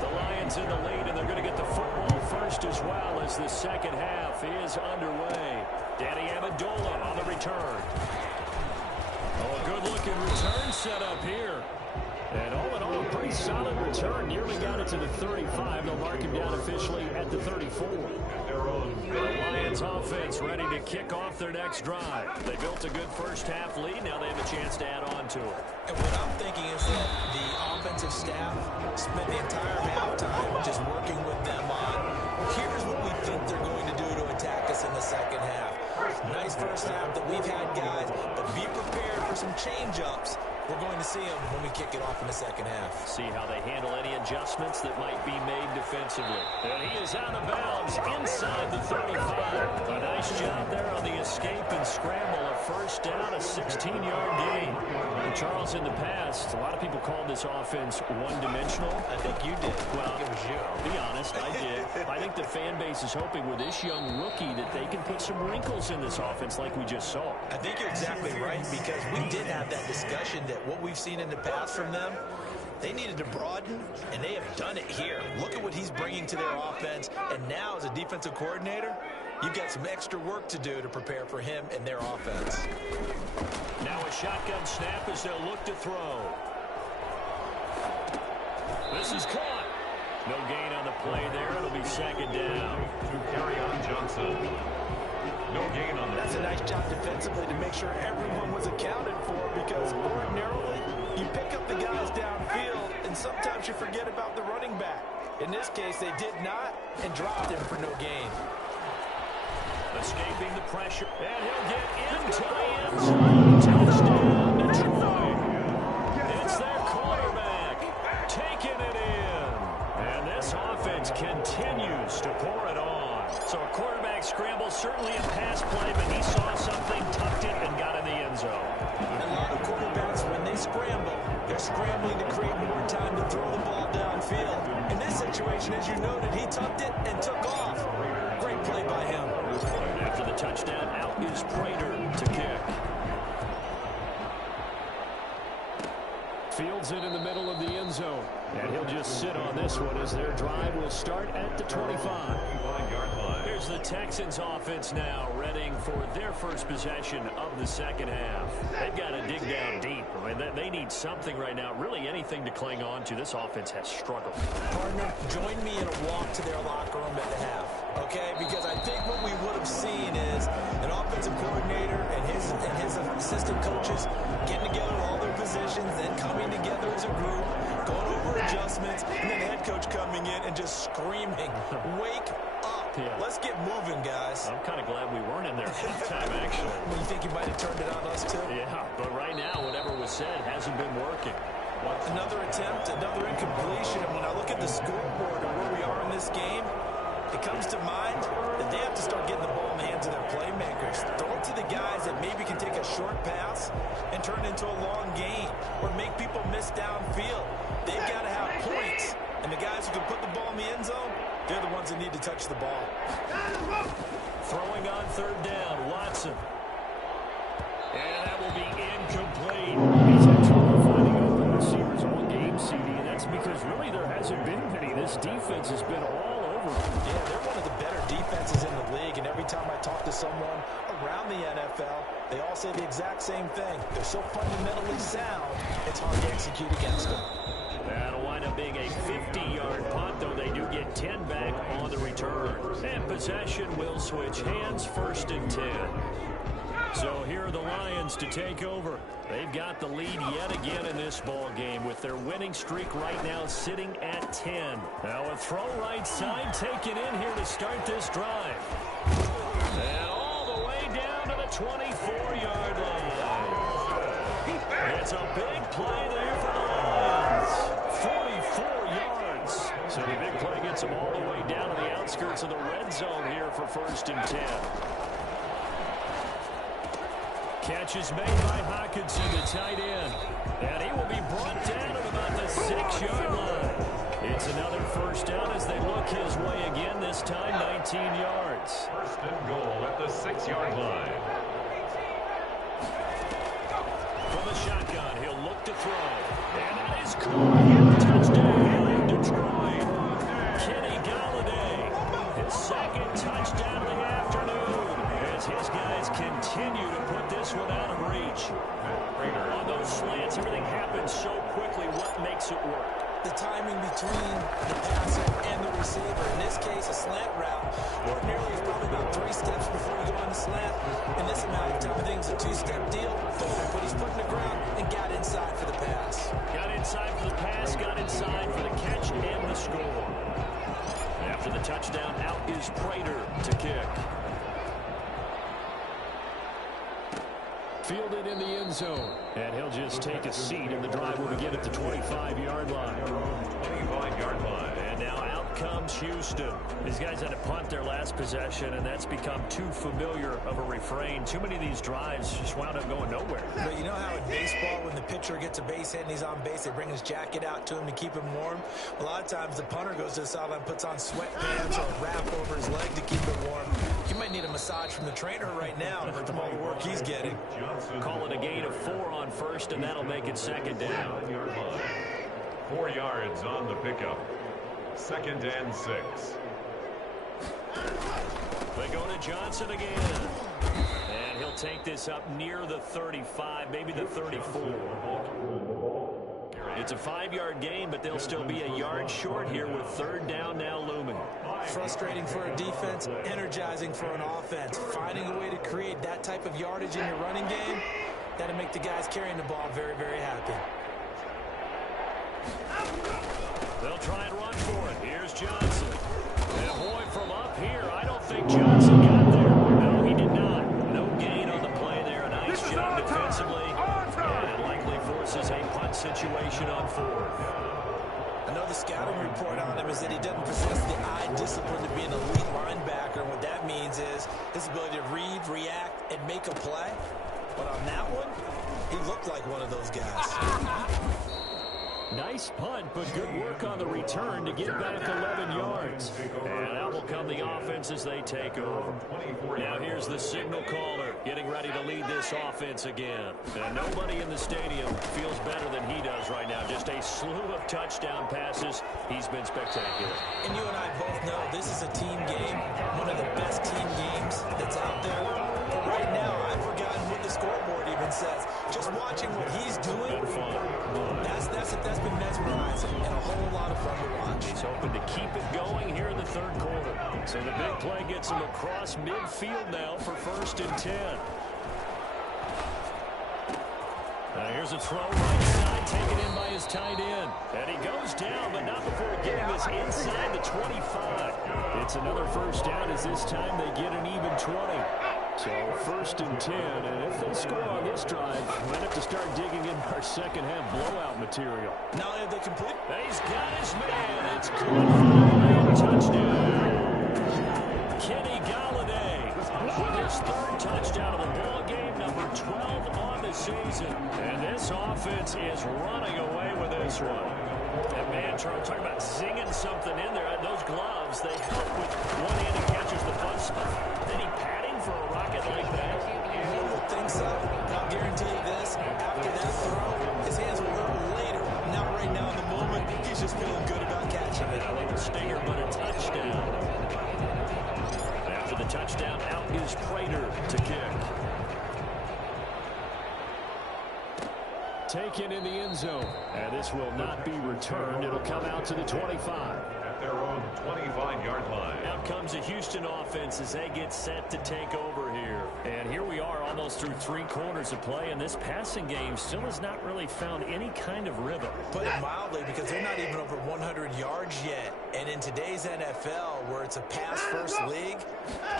The Lions in the lead, and they're going to get the football first as well as the second half is underway. Danny Amendola on the return. Oh, a good-looking return set up here. And all in all, a pretty solid return. Nearly got it to the 35. They'll mark him down officially at the 34. The Lions offense ready to kick off their next drive. They built a good first half lead. Now they have a chance to add on to it. And what I'm thinking is that the offensive staff spent the entire halftime just working with them on, here's what we think they're going to do to attack us in the second half. Nice first half that we've had, guys, but be prepared for some change-ups. We're going to see them when we kick it off in the second half. See how they handle any adjustments that might be made defensively. And he is out of bounds inside the 35. A nice job there on the escape and scramble. A first down, a 16-yard gain. And Charles, in the past, a lot of people called this offense one-dimensional. I think you did. Well, it was you. I'll be honest, I did. I think the fan base is hoping with this young rookie that they can put some wrinkles in this offense like we just saw. I think you're exactly right, because we did have that discussion that what we've seen in the past from them, they needed to broaden, and they have done it here. Look at what he's bringing to their offense, and now as a defensive coordinator, you've got some extra work to do to prepare for him and their offense. Now a shotgun snap as they'll look to throw. This is caught. No gain on the play there. It'll be second down. To carry on Johnson. No gain on the That's a nice job defensively to make sure everyone was accounted for, because ordinarily you pick up the guys downfield and sometimes you forget about the running back. In this case, they did not and dropped him for no gain. Escaping the pressure, and he'll get into the end zone. Touchdown, Detroit. It's their quarterback taking it in. And this offense continues to pour it on. So a quarterback scramble, certainly a pass play, but he saw something, tucked it, and got in the end zone. A lot of quarterbacks, when they scramble, they're scrambling to create more time to throw the ball downfield. In this situation, as you noted, he tucked it and took off. Great play by him. After the touchdown, out is Prater to kick. Fields it in the middle of the end zone. And he'll just sit on this one as their drive will start at the 25. Here's the Texans offense now, readying for their first possession of the second half. They've got to dig down deep. I mean, they need something right now, really anything to cling on to. This offense has struggled. Partner, join me in a walk to their locker room at the half, okay? Because I think what we would have seen is an offensive coordinator and his assistant coaches getting together all their positions, then coming together as a group, going over adjustments, and then the head coach coming in and just screaming, "Wake up. Yeah. Let's get moving, guys." I'm kind of glad we weren't in there halftime, actually. Well, you think you might have turned it on us, too? Yeah, but right now, whatever was said hasn't been working. Another attempt, another incompletion. And when I look at the scoreboard and where we are in this game, it comes to mind that they have to start getting the ball in the hands of their playmakers. Throw it to the guys that maybe can take a short pass and turn it into a long gain or make people miss downfield. They've got to have points. And the guys who can put the ball in the end zone, they're the ones that need to touch the ball. Throwing on third down, Watson. And that will be incomplete. He's had trouble finding open receivers all game, CD, and that's because really there hasn't been many. This defense has been all over. Yeah, they're one of the better defenses in the league, and every time I talk to someone around the NFL, they all say the exact same thing. They're so fundamentally sound, it's hard to execute against them. That'll wind up being a 50-yard punt, though they do get 10 back on the return. And possession will switch hands, 1st and 10. So here are the Lions to take over. They've got the lead yet again in this ball game with their winning streak right now sitting at 10. Now a throw right side taken in here to start this drive. And all the way down to the 24-yard line. It's a big play there for the Lions. 44 yards. So the big play gets them all the way down to the outskirts of the red zone here for 1st and 10. Catch is made by Hawkinson, the tight end. And he will be brought down at about the 6-yard line. It's another first down as they look his way again, this time 19 yards. 1st and goal at the 6-yard line. From the shotgun, he'll look to throw. And that is caught. Touchdown, Detroit. Kenny Galladay, his second touchdown of the afternoon. As his guys continue to put this one out of reach. On those slants, everything happens so quickly. What makes it work? The timing between the passer and the receiver. In this case, a slant route. Ordinarily, it's probably about 3 steps before you go on the slant. In this amount of time, I think it's a 2-step deal. But he's put in the ground and got inside for the pass. Got inside for the pass, got inside for the catch and the score. After the touchdown, out is Prater to kick. Fielded in the end zone. And he'll just take a seat, and the drive will begin at the 25-yard line. 25-yard line. And now out comes Houston. These guys had to punt their last possession, and that's become too familiar of a refrain. Too many of these drives just wound up going nowhere. But you know how in baseball, when the pitcher gets a base hit and he's on base, they bring his jacket out to him to keep him warm? A lot of times the punter goes to the sideline, puts on sweatpants or a wrap over his leg to keep it warm. You might need a massage from the trainer right now from all the work he's getting. Call it a gain of 4 on first, and that'll make it 2nd down. 4 yards on the pickup. 2nd and 6. They go to Johnson again. And he'll take this up near the 35, maybe the 34. It's a 5-yard gain, but they'll still be a yard short here with 3rd down now looming. Frustrating for a defense, energizing for an offense. Finding a way to create that type of yardage in your running game, that'll make the guys carrying the ball very, very happy. They'll try and run for it. Here's Johnson. And boy, from up here, I don't think Johnson got there. No, he did not. No gain on the play there. A nice job defensively. And it likely forces a punt situation on 4th. I know the scouting report on him is that he doesn't possess the eye discipline to be an elite linebacker. What that means is his ability to read, react, and make a play. But on that one, he looked like one of those guys. Nice punt, but good work on the return to get back 11 yards. And out will come the offense as they take over. Now here's the signal caller getting ready to lead this offense again. And nobody in the stadium feels better than he does right now. Just a slew of touchdown passes. He's been spectacular. And you and I both know this is a team game, one of the best team games that's out there. But right now, I've forgotten what the scoreboard even says. Just watching what he's doing, that's been mesmerizing and a whole lot of fun to watch. He's hoping to keep it going here in the 3rd quarter. So the big play gets him across midfield now for 1st and 10. Here's a throw right side, taken in by his tight end. And he goes down, but not before getting this inside the 25. It's another 1st down as this time they get an even 20. So 1st and 10, and if they score on this drive, we might have to start digging in our 2nd half blowout material. Now they complete. He's got his man. It's caught for a touchdown. Kenny Galladay with his 3rd touchdown of the ball game, number 12 on the season. And this offense is running away with this one. And man, Charles, talking about singing something in there. Those gloves, they help with one hand he catches the fun stuff. Then he patting for a rocket like that. One would think so. I'll guarantee you this. After that throw, his hands will hurt later. Not right now in the moment. He's just feeling good about catching it. A little stinger, but a touchdown. After the touchdown, out is Prater to kick. Taken in the end zone. And this will not be returned. It'll come out to the 25. At their own 25-yard line. Out comes the Houston offense as they get set to take over here. And here we are almost through 3 quarters of play, and this passing game still has not really found any kind of rhythm. Put it mildly, because they're not even over 100 yards yet. And in today's NFL, where it's a pass-first league,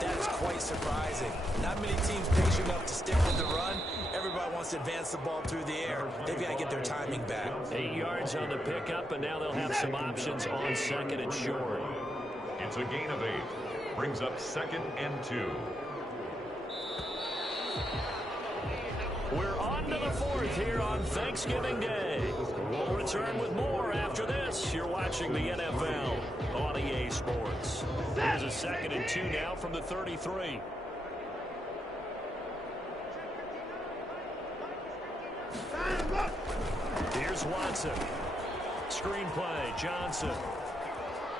that is quite surprising. Not many teams patient enough to stick with the run. Everybody wants to advance the ball through the air. They've got to get their timing back. 8 yards on the pickup, and now they'll have some options on 2nd and short. It's a gain of 8. Brings up 2nd and 2. We're on to the 4th here on Thanksgiving Day. We'll return with more after this. You're watching the NFL on EA Sports. Here's a 2nd and 2 now from the 33. Here's Watson. Screen play, Johnson.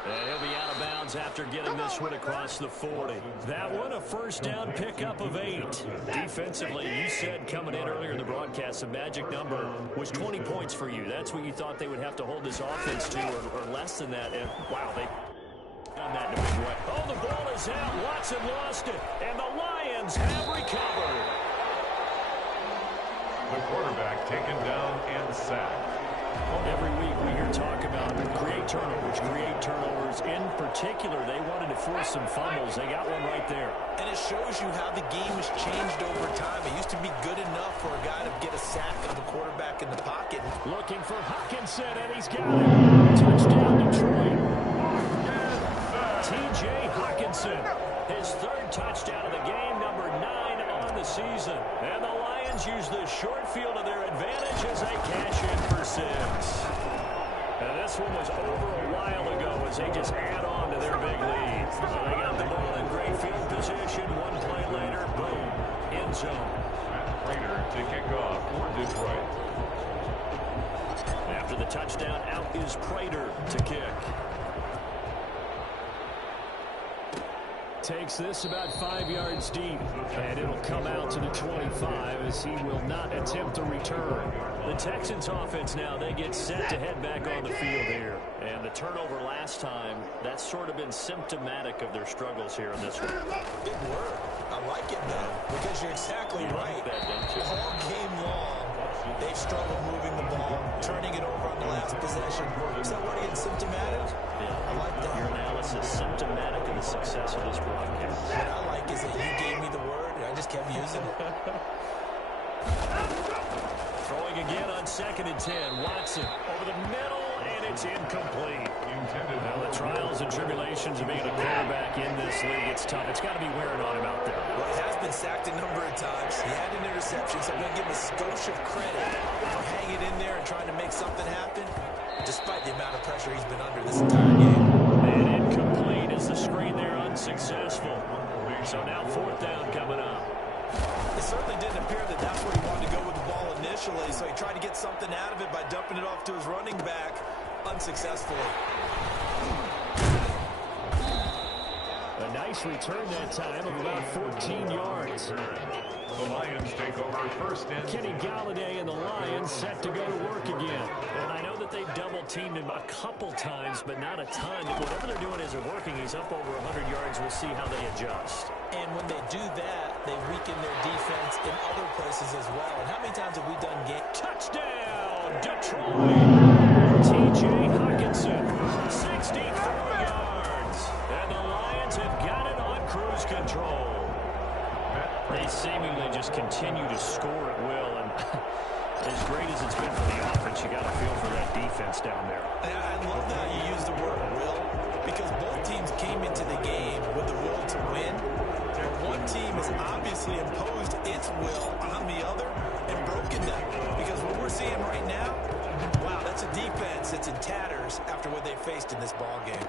And he'll be out of bounds after getting this one across the 40. That one, a 1st down pickup of 8. Defensively, you said coming in earlier in the broadcast, the magic number was 20 points for you. That's what you thought they would have to hold this offense to, or less than that. And wow, they've done that in a big way. Oh, the ball is out. Watson lost it. And the Lions have recovered. The quarterback taken down and sacked. Every week we hear talk about create turnovers. In particular, they wanted to force some fumbles. They got one right there. And it shows you how the game has changed over time. It used to be good enough for a guy to get a sack of a quarterback in the pocket. Looking for Hockenson, and he's got it. Touchdown, Detroit. T.J. Hockenson, his 3rd touchdown of the game, number 9 on the season. And the Lions use the short field to their advantage as they cash in for 6. And this one was over a while ago as they just add on to their big lead. So they got the ball in great field position. One play later, boom, end zone. Prater to kick off for Detroit. After the touchdown, out is Prater to kick. takes this about 5 yards deep, and it'll come out to the 25 as he will not attempt a return. The Texans offense now, they get set to head back on the field here. And the turnover last time, that's sort of been symptomatic of their struggles here in this one. Good word. I like it, though, because you're exactly right. All game long, they've struggled moving the ball, turning it over on the last possession. Is that what he had symptomatic? Yeah, I like that. Your analysis symptomatic of the success of this broadcast. What I like is that you gave me the word, and I just kept using it. Throwing again on 2nd and 10. Watson over the middle, and it's incomplete. Now, the trials and tribulations of being a quarterback in this league, it's tough. It's got to be wearing on him out there. Well, he has been sacked a number of times. He had an interception, so I'm going to give him a skosh of credit for hanging in there and trying to make something happen, despite the amount of pressure he's been under this entire game. And incomplete as the screen there unsuccessful. So now 4th down coming up. It certainly didn't appear that that's where he wanted to go with the ball initially, so he tried to get something out of it by dumping it off to his running back unsuccessfully. A nice return that time of about 14 yards. The Lions take over 1st and Kenny Galladay and the Lions set to go to work again. And I know that they've double-teamed him a couple times, but not a ton. Whatever they're doing isn't working. He's up over 100 yards. We'll see how they adjust. And when they do that, they weaken their defense in other places as well. And how many times have we done game? Touchdown, Detroit! T.J. Hawkinson, 64 yards. And the Lions have got it on cruise control. They seemingly just continue to score at will, and as great as it's been for the offense, you got to feel for that defense down there. And I love how you use the word will, because both teams came into the game with the will to win. One team has obviously imposed its will on the other and broken them, because what we're seeing right now, wow, that's a defense that's in tatters after what they faced in this ball game.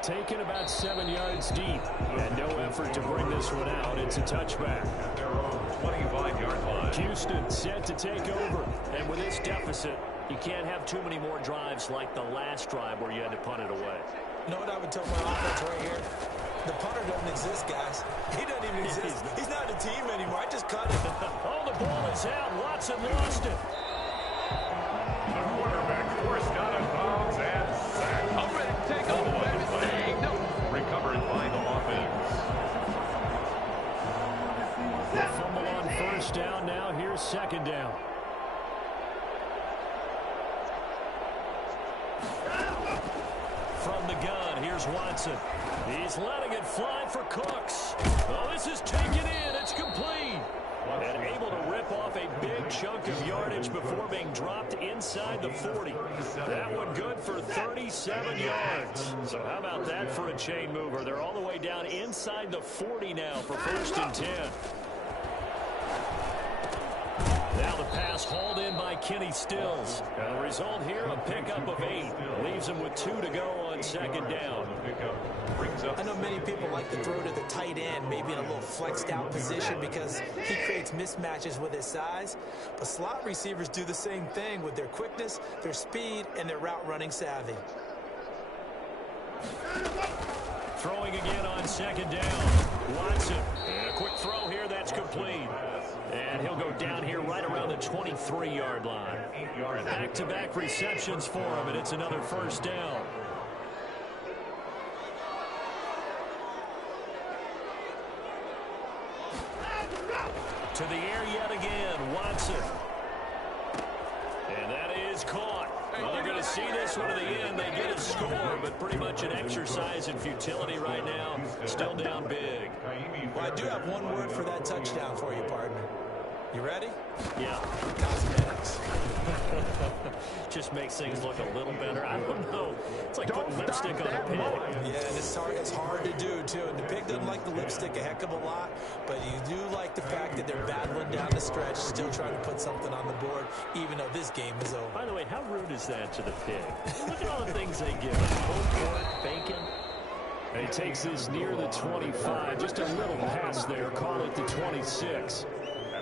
Taken about 7 yards deep, and no effort to bring this one out. It's a touchback. at their own 25-yard line. Houston set to take over, and with this deficit, you can't have too many more drives like the last drive where you had to punt it away. You know what I would tell my offense right here? The punter doesn't exist, guys. He doesn't even exist. He's not a team anymore. I just cut it. Oh, the ball is out. Watson lost it. The quarterback forced out of bounds and sacked. I'm ready to take over, baby. No. Recovered by the offense. The fumble on first down. Now here's second down. From the gun, here's Watson. He's letting it fly for Cooks. Oh, this is taken in. It's complete. And able to rip off a big chunk of yardage before being dropped inside the 40. That one good for 37 yards. So how about that for a chain mover? They're all the way down inside the 40 now for 1st and 10. Now the pass hauled in by Kenny Stills. And the result here, a pickup of 8. Leaves him with 2 to go on second down. I know many people like to throw to the tight end, maybe in a little flexed out position because he creates mismatches with his size. But slot receivers do the same thing with their quickness, their speed, and their route running savvy. Throwing again on second down. Watson. And a quick throw here, that's complete. And he'll go down here right around the 23-yard line. Back-to-back receptions for him, and it's another first down. To the air yet again, Watson. And that is caught. Well, they're going to see this one to the end. They get a score, but pretty much an exercise in futility right now. Still down big. Well, I do have one word for that touchdown for you, partner. You ready? Yeah. Cosmetics. Just makes things look a little better. I don't know. It's like putting lipstick on a pig. Yeah, and it's hard to do, too. And the pig doesn't like the lipstick a heck of a lot, but you do like the fact that they're battling down the stretch, still trying to put something on the board, even though this game is over. By the way, how rude is that to the pig? Look at all the things they give us. Pulled pork, bacon. And he takes this near the 25. Just a little pass there. Call it the 26.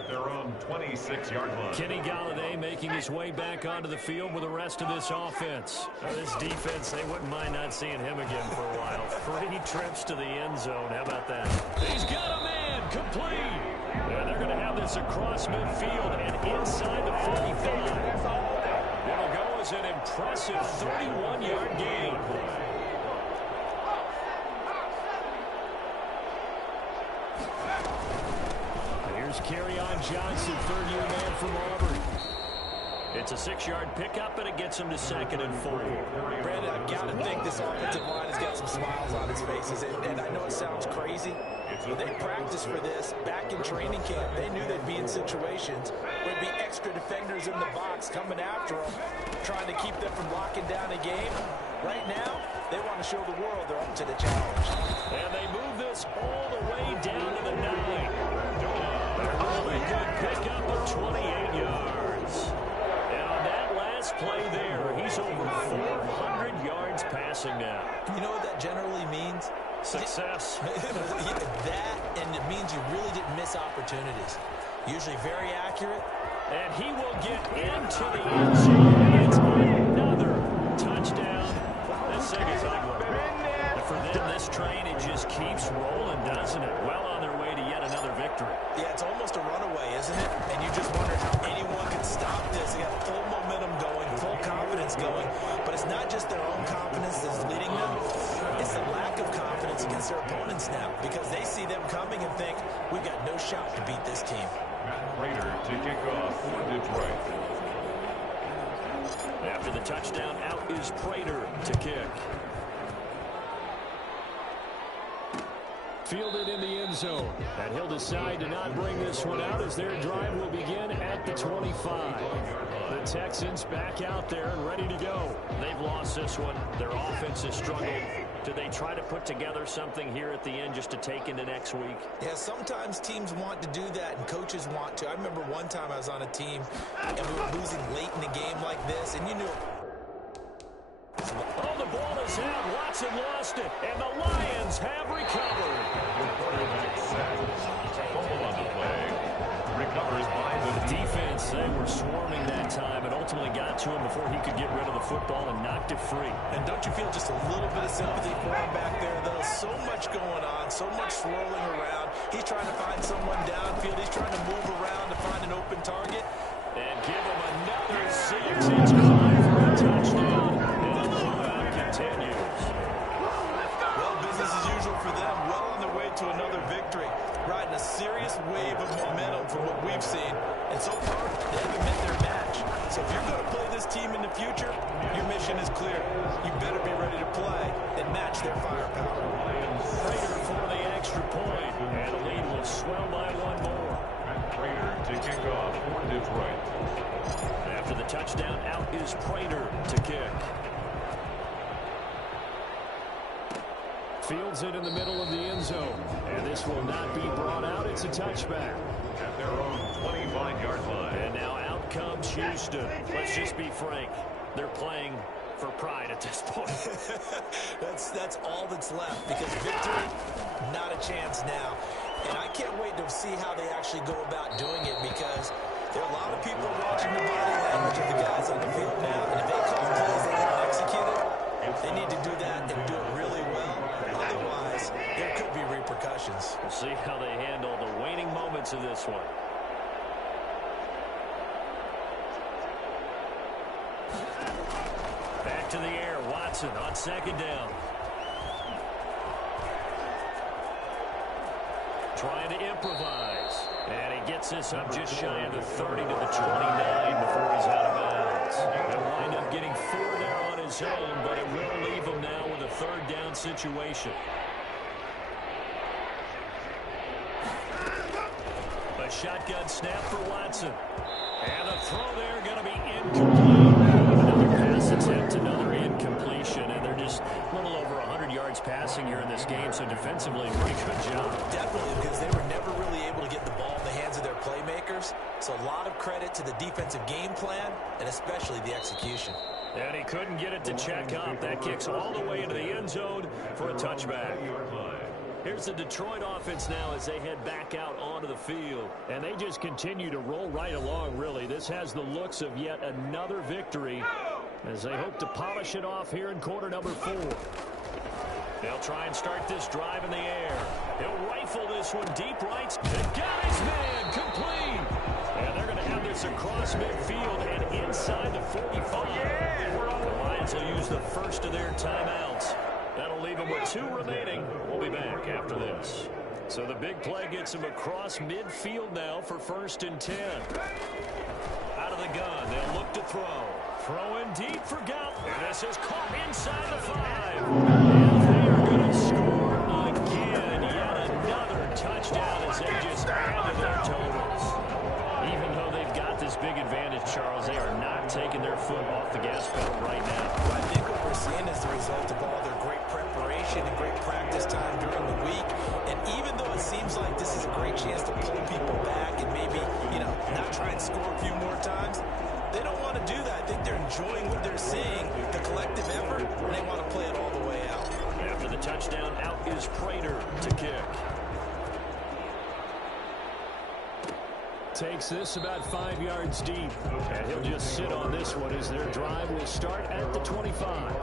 at their own 26-yard line. Kenny Galladay making his way back onto the field with the rest of this offense. This defense, they wouldn't mind not seeing him again for a while. 3 trips to the end zone. How about that? He's got a man complete. And they're going to have this across midfield and inside the 45. It'll go as an impressive 31-yard gain. Here's Kerryon Johnson, third-year man from Auburn. It's a 6-yard pickup, and it gets him to 2nd and 4. Brandon, I've got to think this offensive line has got some smiles on its faces, and I know it sounds crazy, but they practiced for this back in training camp. They knew they'd be in situations where there'd be extra defenders in the box coming after them, trying to keep them from locking down a game. Right now, they want to show the world they're up to the challenge. And they move this all the way down to the 9. Really good pickup of 28 yards. And on that last play there, he's over 400 yards passing now. You know what that generally means? Success. That, and it means you really didn't miss opportunities. Usually very accurate. And he will get into the end zone. It's another touchdown. This thing is ugly. And for them, this train, it just keeps rolling, doesn't it? Well on their way to yet another victory. Yeah, it's almost a runaway, isn't it? And you just wonder how anyone could stop this. They got full momentum going, full confidence going. But it's not just their own confidence that's leading them. It's the lack of confidence against their opponents now, because they see them coming and think, we've got no shot to beat this team. Prater to kick off for Detroit. After the touchdown, out is Prater to kick. Fielded in the end zone. And he'll decide to not bring this one out as their drive will begin at the 25. The Texans back out there and ready to go. They've lost this one. Their offense has struggled. Do they try to put together something here at the end just to take into next week? Yeah, sometimes teams want to do that and coaches want to. I remember one time I was on a team and we were losing late in the game like this, and you knew. Oh, the ball is out. Watson lost it, and the Lions have recovered. The quarterback sacked. Fumble on the play. Recovers by the defense. They were swarming that time and ultimately got to him before he could get rid of the football and knocked it free. And don't you feel just a little bit of sympathy for him back there, though? So much going on, so much swirling around. He's trying to find someone downfield. He's trying to move around to find an open target. And give him another series. It's caught for a touchdown. And the blowout continues. Well, business as usual for them. Well on their way to another victory. Riding a serious wave of momentum from what we've seen. And so far, they haven't met their match. So if you're going to play this team in the future, your mission is clear. You better be ready to play and match their firepower. Prater for the extra point. And the lead will swell by one more. Prater to kick off for Detroit. After the touchdown, out is Prater to kick. Fields it in the middle of the end zone. And this will not be brought out. It's a touchback. At their own 25-yard line. And now out comes Houston. Let's just be frank. They're playing for pride at this point. That's all that's left, because victory, not a chance now. And I can't wait to see how they actually go about doing it, because there are a lot of people watching the body language of the guys on the field now. And if they call plays they haven't executed, they need to do that and do it really well. Otherwise, there could be repercussions. We'll see how they handle the waning moments of this one. Back to the air, Watson on second down. Trying to improvise. And he gets this up just shy of the 30 to the 29 before he's out of bounds. He'll wind up getting 4 there on his own, but it will leave him now with a third down situation. A shotgun snap for Watson. And the throw there going to be incomplete. Another pass attempt, another incompletion. And they're just a little over 100 yards passing here in this game. So defensively, pretty good job. Definitely, because they were never really able to get the ball in the hands of their playmakers. So a lot of credit to the defensive game plan, and especially the execution. And he couldn't get it to check up. That kicks all the way into the end zone for a touchback. Here's the Detroit offense now as they head back out onto the field. And they just continue to roll right along, really. This has the looks of yet another victory as they hope to polish it off here in quarter number 4. They'll try and start this drive in the air. He'll rifle this one deep right. And got his man complete. And they're going to have this across midfield and inside the 45. The Lions will use the first of their timeouts. That'll leave them with 2 remaining. We'll be back after this. So the big play gets him across midfield now for 1st and 10. Out of the gun, they'll look to throw. Throwing deep for Gallup. And this is caught inside the 5. And they are going to score again. Yet another touchdown as they just added their totals. Even though they've got this big advantage, Charles, they are not taking their foot off the gas pedal right now. I think what we're seeing is the result of all their great preparation and great practice time during the week. And even though it seems like this is a great chance to pull people back and maybe, not try and score a few more times, they don't want to do that. I think they're enjoying what they're seeing, the collective effort, and they want to play it all the way out. After the touchdown, out is Prater to kick. Takes this about 5 yards deep. And he'll just sit on this one as their drive will start at the 25.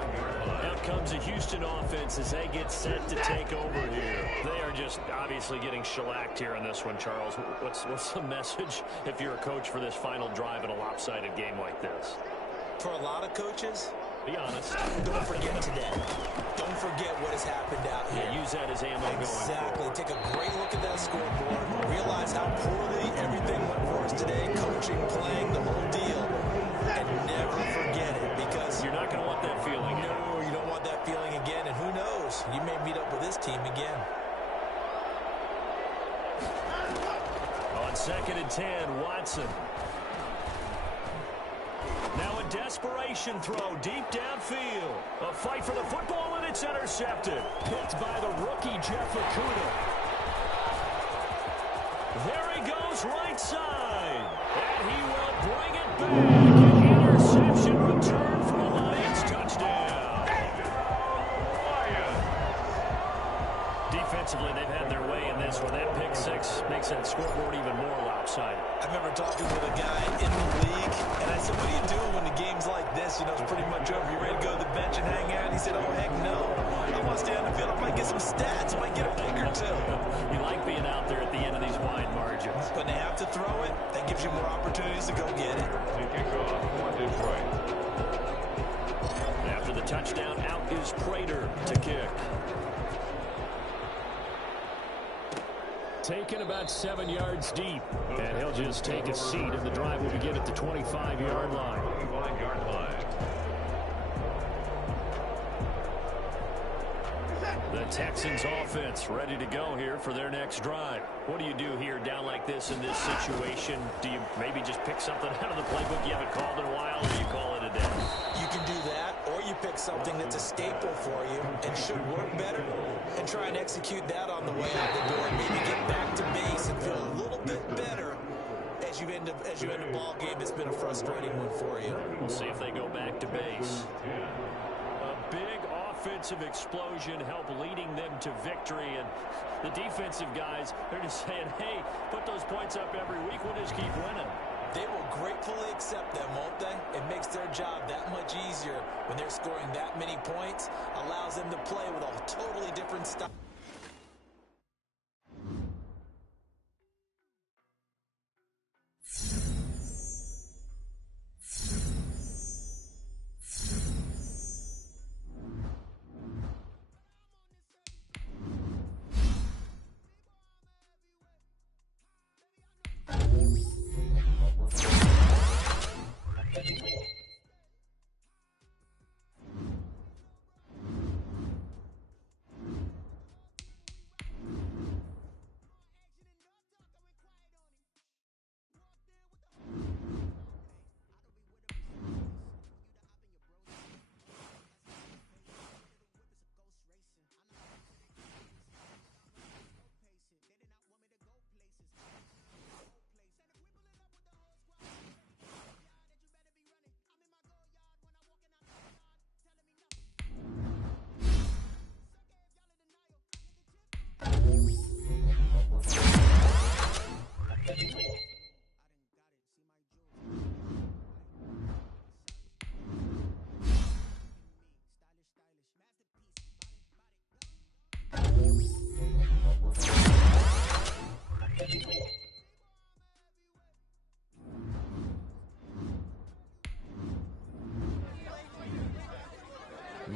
Out comes the Houston offense as they get set to take over here. They are just obviously getting shellacked here in this one, Charles. What's the message if you're a coach for this final drive in a lopsided game like this? For a lot of coaches, be honest. Don't forget today. Don't forget what has happened out here. Yeah, use that as ammo exactly. going forward. Take a great look at that scoreboard. Realize how poorly everything went for us today. Coaching, playing, the whole deal. And never forget it because you're not going to want that feeling. No, you don't want that feeling again. And who knows? You may meet up with this team again. On 2nd and 10, Watson. Now a desperation throw deep downfield. A fight for the football, and it's intercepted. Picked by the rookie, Jeff Okudah. There he goes right side. And he will bring it back. An interception return for a Lions touchdown. Defensively, they've had their way in this one. That pick 6 makes that scoreboard even more lopsided. I remember talking with a guy in the league, and I said, what do you do when the game's like this? It's pretty much over. You ready to go to the bench and hang out? He said, oh, heck no. I want to stay on the field. I might get some stats. I might get a pick or 2. You like being out there at the end of these wide margins. But they have to throw it. That gives you more opportunities to go get it. After the touchdown, out is Prater to kick. Taken about 7 yards deep. And he'll just take a seat, and the drive will begin at the 25-yard line. The Texans offense ready to go here for their next drive. What do you do here down like this in this situation? Do you maybe just pick something out of the playbook you haven't called in a while, or you call it a day? You can do that, or you pick something that's a staple for you and should work better and try and execute that on the way out the door and maybe get back to base and feel a little bit better as you end a ball game that's been a frustrating one for you. We'll see if they go back to base. A big offensive explosion help leading them to victory, and the defensive guys, they're just saying, hey, put those points up every week, we'll just keep winning. They will gratefully accept them, won't they? It makes their job that much easier when they're scoring that many points, allows them to play with a totally different style.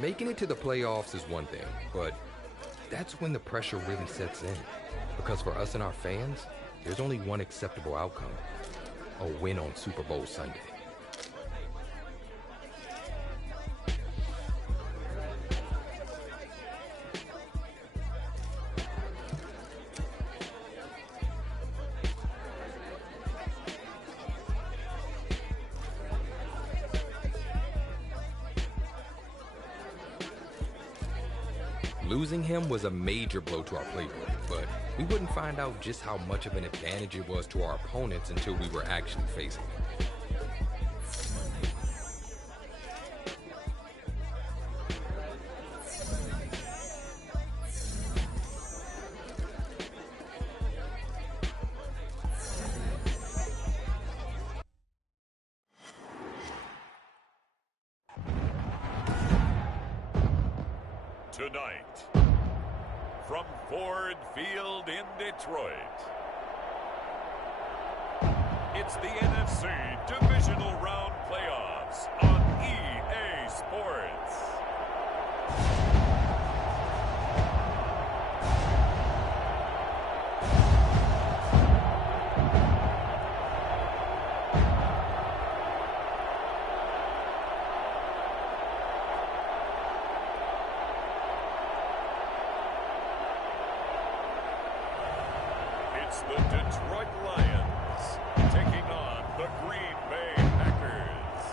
Making it to the playoffs is one thing, but that's when the pressure really sets in. Because for us and our fans, there's only one acceptable outcome: a win on Super Bowl Sunday. Losing him was a major blow to our playbook, but we wouldn't find out just how much of an advantage it was to our opponents until we were actually facing them. Tonight, from Ford Field in Detroit, it's the NFC Divisional Round Playoffs on EA Sports. It's the Detroit Lions taking on the Green Bay Packers.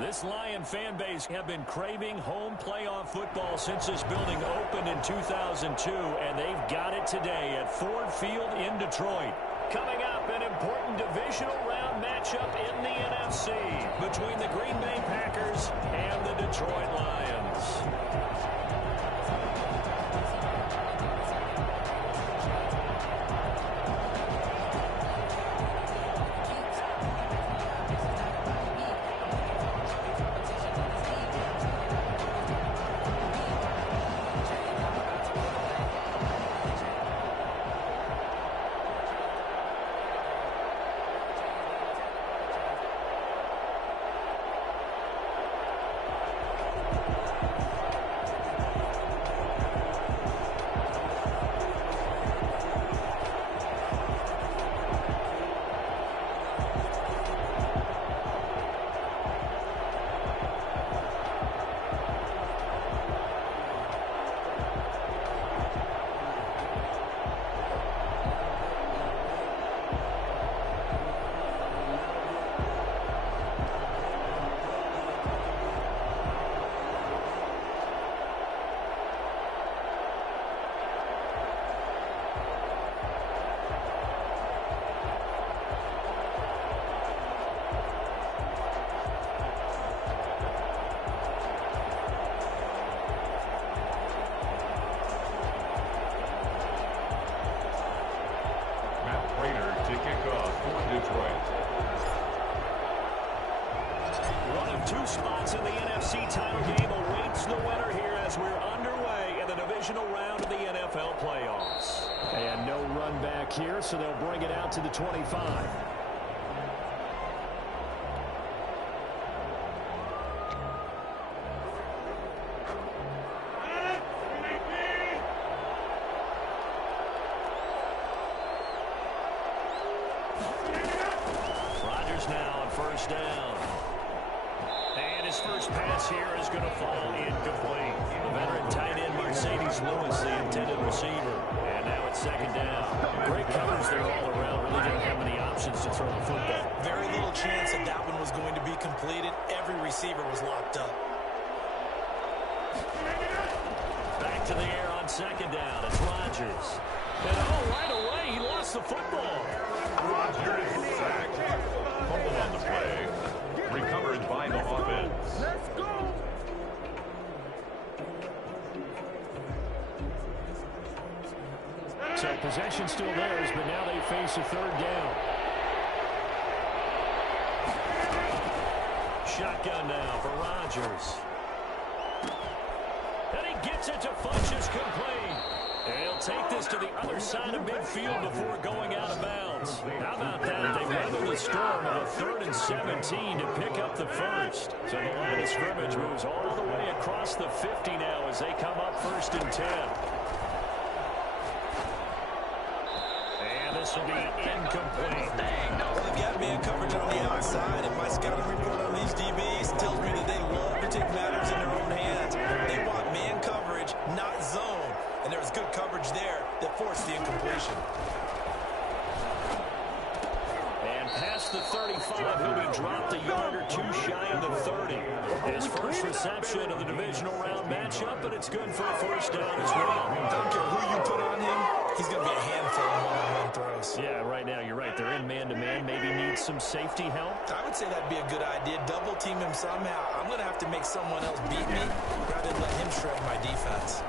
This Lion fan base have been craving home playoff football since this building opened in 2002, and they've got it today at Ford Field in Detroit. Coming up, an important divisional round matchup in the NFC between the Green Bay Packers and the Detroit Lions. Two spots in the NFC title game awaits the winner here as we're underway in the divisional round of the NFL playoffs. And no run back here, so they'll bring it out to the 25. Rodgers now on first down. And his first pass here is going to fall incomplete. The veteran tight end Mercedes Lewis, the intended receiver. And now it's second down. Great coverage there all around. Really didn't have many options to throw the football. Very little chance that that one was going to be completed. Every receiver was locked up. Back to the air on second down. It's Rodgers. And right away, he lost the football. Rodgers sacked. Fumble on the play. Recovered by the offense. Let's go! So possession still theirs, but now they face a third down. Shotgun now for Rodgers. And he gets it to Funchess complete. He'll take this to the other side of midfield before going out of bounds. How about that? They weathered the storm of a 3rd and 17 to pick up the first. So the line of scrimmage moves all the way across the 50 now as they come up 1st and 10. And this will be incomplete. Well, they've got man coverage on the outside, and my scouting report on these DBs tells me that they love to take matters in their own hands. They want man coverage, not zone. And there was good coverage there that forced the incompletion. And past the 35, he'll be dropped a yard or two shy of the 30. His first reception of the divisional round matchup, but it's good for a first down as well. I don't care who you put on him, he's going to be a handful of one-on-one throws. Yeah, right now, you're right. They're in man-to-man. Maybe needs some safety help. I would say that'd be a good idea. Double team him somehow. I'm going to have to make someone else beat me rather than let him shred my defense.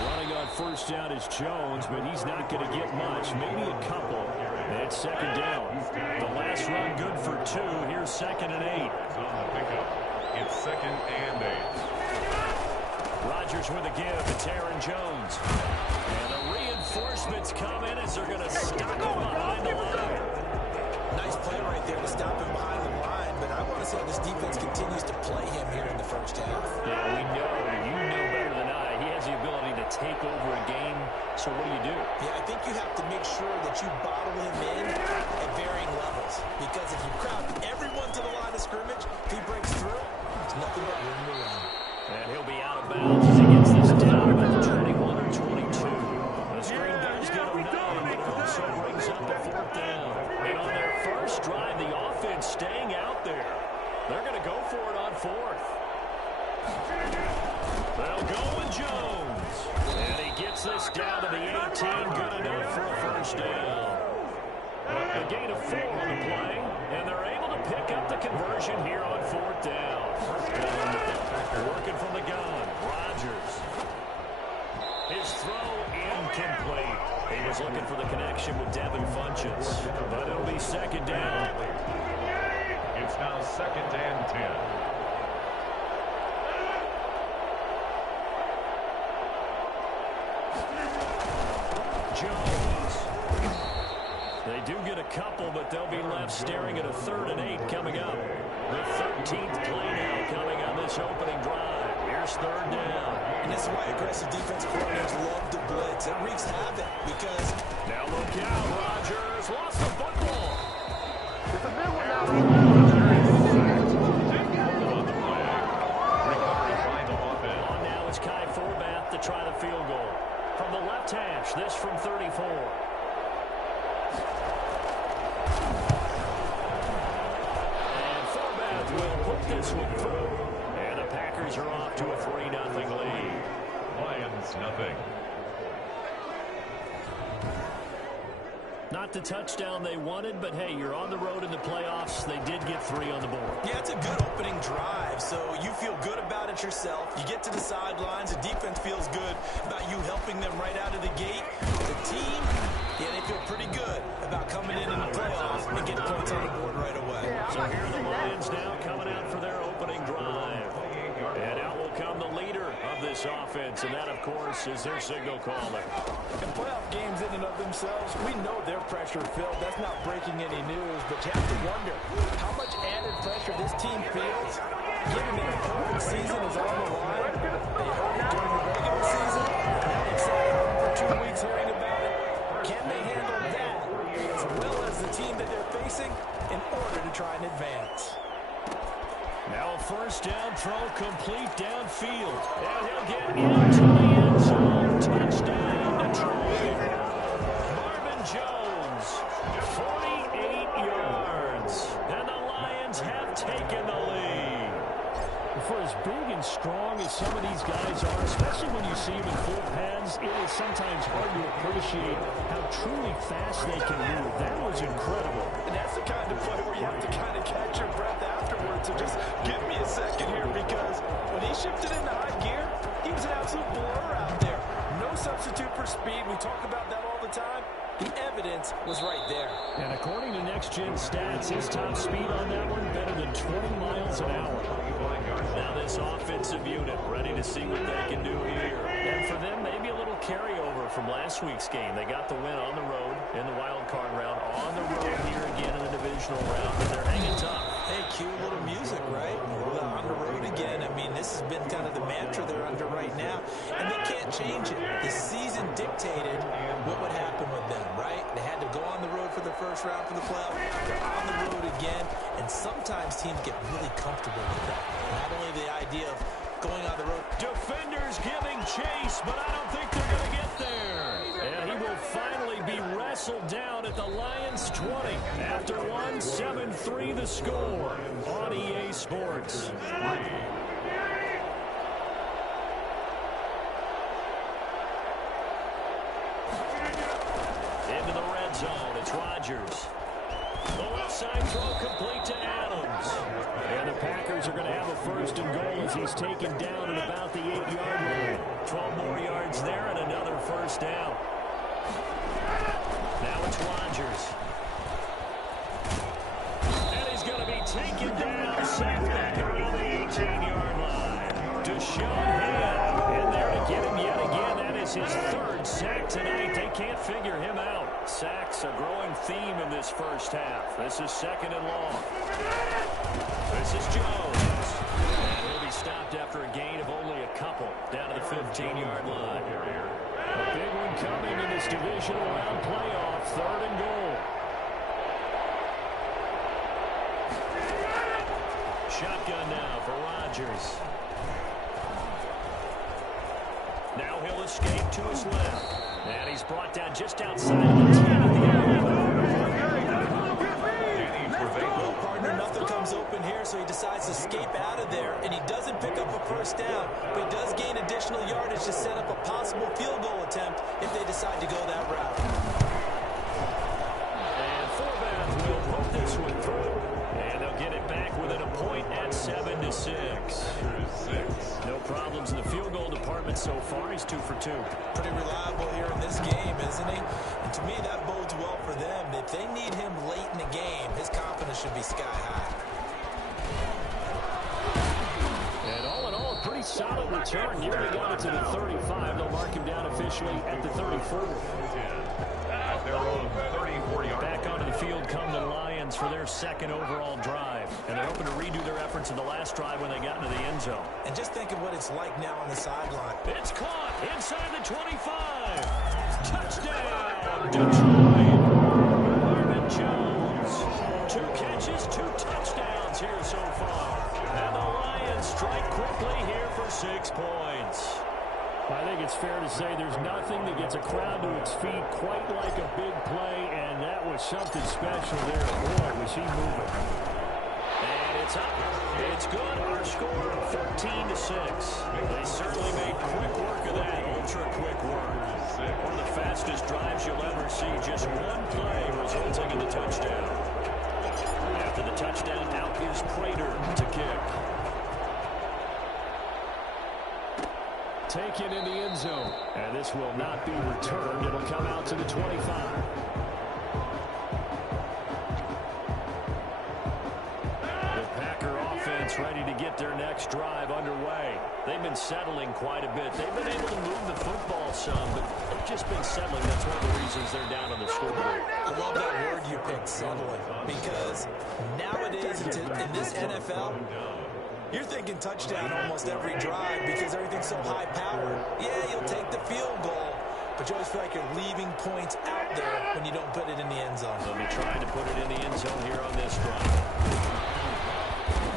Running on first down is Jones, but he's not going to get much. Maybe a couple. It's 2nd down. The last run good for 2. Here's 2nd and 8. On the pickup, it's 2nd and 8. Rodgers with a give to Taron Jones. And the reinforcements come in as they're going to stop him behind the line. Nice play right there to stop him behind the line, but I want to see how this defense continues to play him here in the first half. Yeah, we know. You know better than I. He has the ability to take over a game. So what do? Yeah, I think you have to make sure that you bottle him in at varying levels. Because if you crowd everyone to the line of scrimmage, if he breaks through, it's nothing but room to run. And he'll be out of bounds as he gets this down about the 21 or 22. The screen does get him 9, but it also brings up a 4th down. And on their first drive, the offense staying out there. They're going to go for it on 4th. They'll go with Jones. And he gets this down to the 18. Good enough for a first down. A gain of 4 on the play. And they're able to pick up the conversion here on 4th down. Working from the gun. Rodgers. His throw incomplete. He was looking for the connection with Devin Funchess. But it'll be 2nd down. It's now 2nd and 10. Jones. They do get a couple, but they'll be left staring at a 3rd and 8 coming up. The 13th play now coming on this opening drive. Here's 3rd down. And this is why aggressive defensive coordinators love to blitz. It wreaks havoc because... Now look out, Rodgers lost the football. It's a big one now. On now is Kai Forbath to try the field goal. From the left hash, this from 34. And Forbath will put this one through. And the Packers are off to a 3-0 lead. Lions nothing. Not the touchdown they wanted, but hey, you're on the road in the playoffs. They did get 3 on the board. Yeah, it's a good opening drive, so you feel good about it yourself. You get to the sidelines, the defense feels good about you helping them right out of the gate. The team, yeah, they feel pretty good about coming in the playoffs and getting points on the board right away. So here are the Lions now coming out for their opening drive. And out will come the leader of this offense, and that, of course, is their signal caller. And playoff games in and of themselves, we know they're pressure-filled. That's not breaking any news, but you have to wonder how much added pressure this team feels, given that the perfect season is on the line. They heard it during the regular season. Now they've sat at home for 2 weeks hearing about it. Can they handle that as well as the team that they're facing in order to try and advance? Now a first down throw complete downfield. And he'll get into the end zone. Touchdown, Detroit. Marvin Jones, 48 yards. And the Lions have taken the lead. For as big and strong as some of these guys are, especially when you see them in full pads, it is sometimes hard to appreciate how truly fast they can move. That was incredible. And that's the kind of play where you have to kind of catch your breath afterwards. So just give me a second here, because when he shifted into high gear, he was an absolute blur out there. No substitute for speed. We talk about that all the time. The evidence was right there. And according to Next Gen Stats, his top speed on that one better than 20 miles an hour. Now this offensive unit ready to see what they can do here. And for them, maybe a little carryover from last week's game. They got the win on the road in the wild card round, on the road here again in the divisional round, and they're hanging tough. Hey, cue a little music, right? On the road again. I mean, this has been kind of the mantra they're under right now, and they can't change it. The season dictated what would happen with them, right? They had to go on the road for the first round for the playoff. They're on the road again, and sometimes teams get really comfortable with that. Not only the idea of going on the road. Defenders giving chase, but I don't think they're going to get there. And he will finally be wrestled down at the Lions 20. After 7-3 the score on EA Sports. Into the red zone, it's Rodgers. The left side throw complete to Adams. And the Packers are going to have a first and goal as he's taken down at about the 8-yard line. 12 more yards there and another first down. Now it's Rodgers. And he's going to be taken down, sacked back around the 18-yard line. Deshaun Hand in there to get him yet again. That is his third sack tonight. They can't figure him out. Sacks a growing theme in this first half. This is second and long. This is Jones. And he'll be stopped after a gain of only a couple down to the 15-yard line. A big one coming in this divisional round playoff. Third and goal. Shotgun now for Rodgers. Now he'll escape to his left. And he's brought down just outside of the 10 of the area. Well, partner, nothing comes open here, so he decides to escape out of there, and he doesn't pick up a first down, but he does gain additional yardage to set up a possible field goal attempt if they decide to go that route. And Forbath will put this one through. And they'll get it back within a point at 7-6. No problems in the field goal department so far. He's 2 for 2. Pretty reliable here in this game, isn't he? And to me, that bodes well for them. If they need him late in the game, his confidence should be sky high. And all in all, a pretty solid return. Nearly got it to the 35. They'll mark him down officially at the 34. Their own 34-yard. Back onto the field come the Lions for their second overall drive. And they're hoping to redo their efforts in the last drive when they got into the end zone. And just think of what it's like now on the sideline. It's caught inside the 25. Touchdown, Detroit. Marvin Jones. 2 catches, 2 touchdowns here so far. And the Lions strike quickly here for 6 points. I think it's fair to say there's nothing that gets a crowd to its feet quite like a big play, and that was something special there. Boy, was he moving. And it's up. It's good. Our score, 14-6. They certainly made quick work of that. Ultra quick work. One of the fastest drives you'll ever see. Just one play resulting in the touchdown. After the touchdown, out is Prater to kick. Taken in the end zone. And this will not be returned. It'll come out to the 25. The Packer offense ready to get their next drive underway. They've been settling quite a bit. They've been able to move the football some, but they've just been settling. That's one of the reasons they're down on the scoreboard. I love that word you picked, settling, because nowadays in this NFL, you're thinking touchdown almost every drive because everything's so high-powered. Yeah, you'll take the field goal, but you always feel like you're leaving points out there when you don't put it in the end zone. They'll be trying to put it in the end zone here on this drive.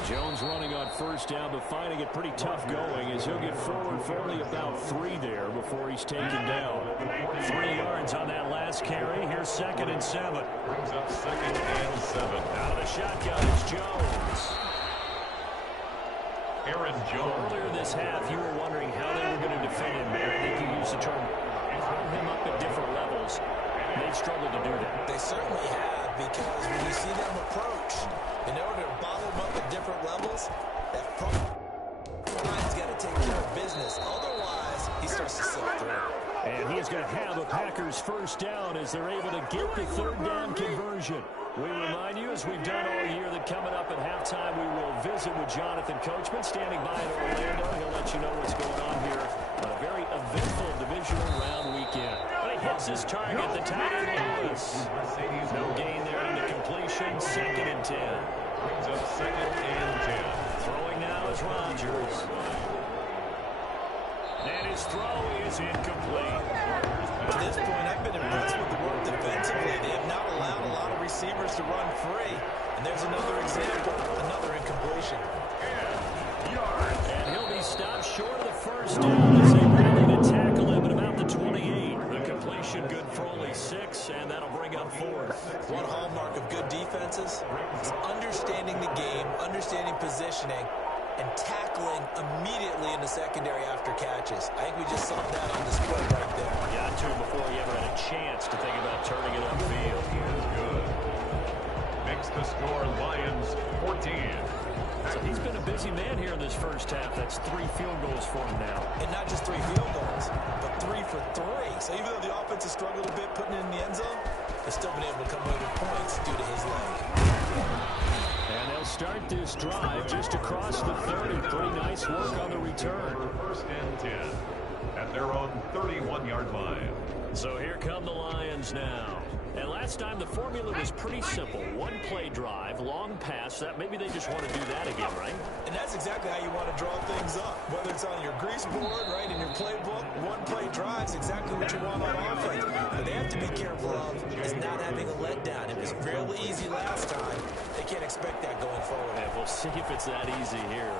Jones running on first down, but finding it pretty tough going as he'll get forward for only about 3 there before he's taken down. 3 yards on that last carry. Here's 2nd and 7. Brings up 2nd and 7. Out of the shotgun is Jones. Aaron Jones. Earlier this half, you were wondering how they were going to defend him. I think you used the term hold him up at different levels. They've struggled to do that. They certainly have, because when you see them approach, in order to bottle them up at different levels, that front line's got to take care of business. Otherwise, he starts to slip through. And he is going to have a Packers first down as they're able to get the third down conversion. We remind you, as we've done all year, that coming up at halftime, we will visit with Jonathan Coachman, standing by in Orlando. He'll let you know what's going on here on a very eventful divisional round weekend. But he hits his target, the tight end Lewis. No gain there on the completion. 2nd and 10. Brings up 2nd and 10. Throwing now is Rodgers. And his throw is incomplete. At this point, I've been impressed with the work defensively. They have not allowed a lot of receivers to run free. And there's another example, another incompletion. And he'll be stopped short of the first down as they rally to tackle him at about the 28. The completion good for only 6, and that'll bring up 4th. One hallmark of good defenses is understanding the game, understanding positioning, and tackling immediately in the secondary after catches. I think we just saw that on display right there. Got to him before he ever had a chance to think about turning it upfield. Good. Makes the score Lions 14. So he's been a busy man here in this first half. That's 3 field goals for him now. And not just 3 field goals, but 3 for 3. So even though the offense has struggled a bit putting it in the end zone, they've still been able to come away with points due to his leg. And they'll start this drive just across the 30. Pretty nice work on the return. 1st and 10 at their own 31-yard line. So here come the Lions now. And last time the formula was pretty simple. 1-play drive, long pass. That maybe they just want to do that again, right? And that's exactly how you want to draw things up. Whether it's on your grease board, right, in your playbook, 1-play drive is exactly what you want on offense. But they have to be careful of is not having a letdown. It was real easy last time. They can't expect that going forward. And we'll see if it's that easy here.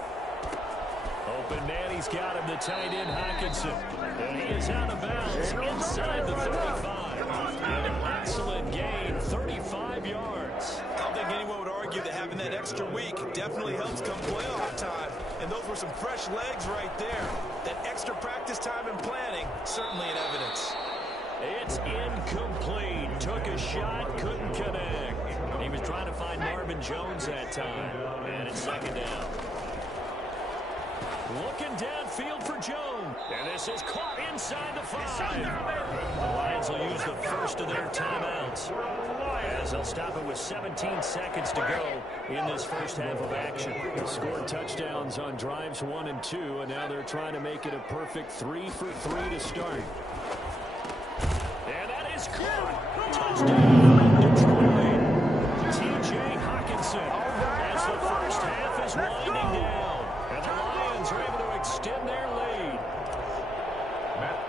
Open man, he's got him, the tight end Hockenson. And he is out of bounds inside the 35. And an excellent gain, 35 yards. I don't think anyone would argue that having that extra week definitely helps come playoff time. And those were some fresh legs right there. That extra practice time and planning, certainly in evidence. It's incomplete. Took a shot, couldn't connect. He was trying to find Marvin Jones that time. And it's 2nd down. Looking downfield for Jones. And this is caught inside the 5. The Lions will use the first of their timeouts, as they'll stop it with 17 seconds to go in this first half of action. They scored touchdowns on drives 1 and 2, and now they're trying to make it a perfect 3 for 3 to start. And that is caught. Touchdown, Detroit. T.J. Hockenson as the first half is winding down. And the Lions are able to extend their lead.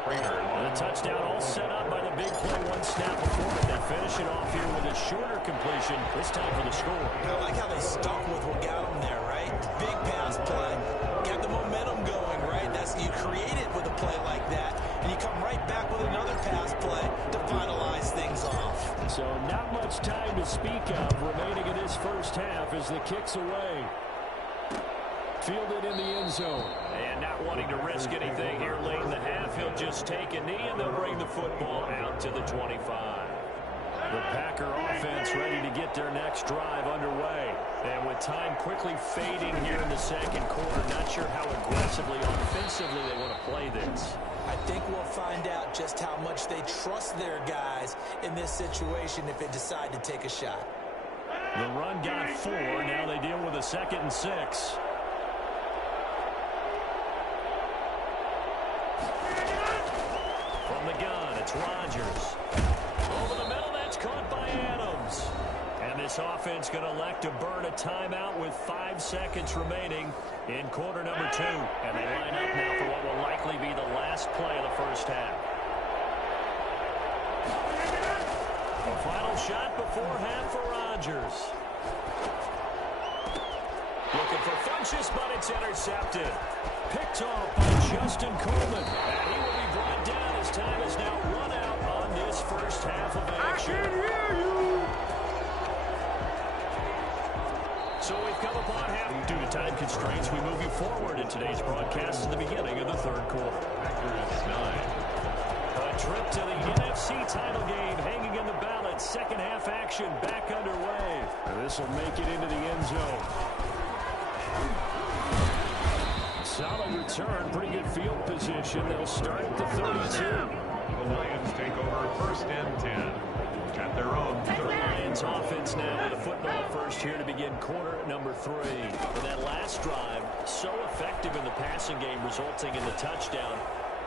The touchdown all set up by the big play 1 snap before it. They finish it off here with a shorter completion, this time for the score. I like how they stuck with what got them there, right? Big pass play. Got the momentum going, right? That's you create it with a play like that, and you come right back with another pass play to finalize things off. So not much time to speak of remaining in this first half as the kick's away. Fielded in the end zone. And not wanting to risk anything here late in the half, he'll just take a knee and they'll bring the football out to the 25. The Packer offense ready to get their next drive underway. And with time quickly fading here in the second quarter, not sure how aggressively offensively they want to play this. I think we'll find out just how much they trust their guys in this situation if they decide to take a shot. The run got 4. Now they deal with a 2nd and 6. From the gun, it's Rodgers. Over the middle, that's caught by Adams. And this offense going to elect to burn a timeout with 5 seconds remaining in quarter number 2. And they line up now for what will likely be the last play of the first half. A final shot before half for Rodgers. Looking for Funchess, but it's intercepted. Picked off by Justin Coleman. And he will be brought down as time is now run out on this first half of action. I can hear you. So we've come upon half. Due to time constraints, we move you forward in today's broadcast to the beginning of the third quarter. Packers 9. A trip to the NFC title game hanging in the balance. Second half action back underway. And this will make it into the end zone. Solid return, pretty good field position. They'll start at the 32. the Lions take over 1st and 10 at their own 30. Lions offense now with the football first here to begin quarter number 3. And that last drive, so effective in the passing game, resulting in the touchdown.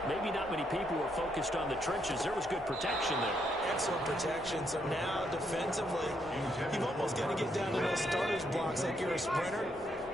Maybe not many people were focused on the trenches. There was good protection there. Excellent protection. So now defensively, you've almost got to get down to those starters blocks like you're a sprinter.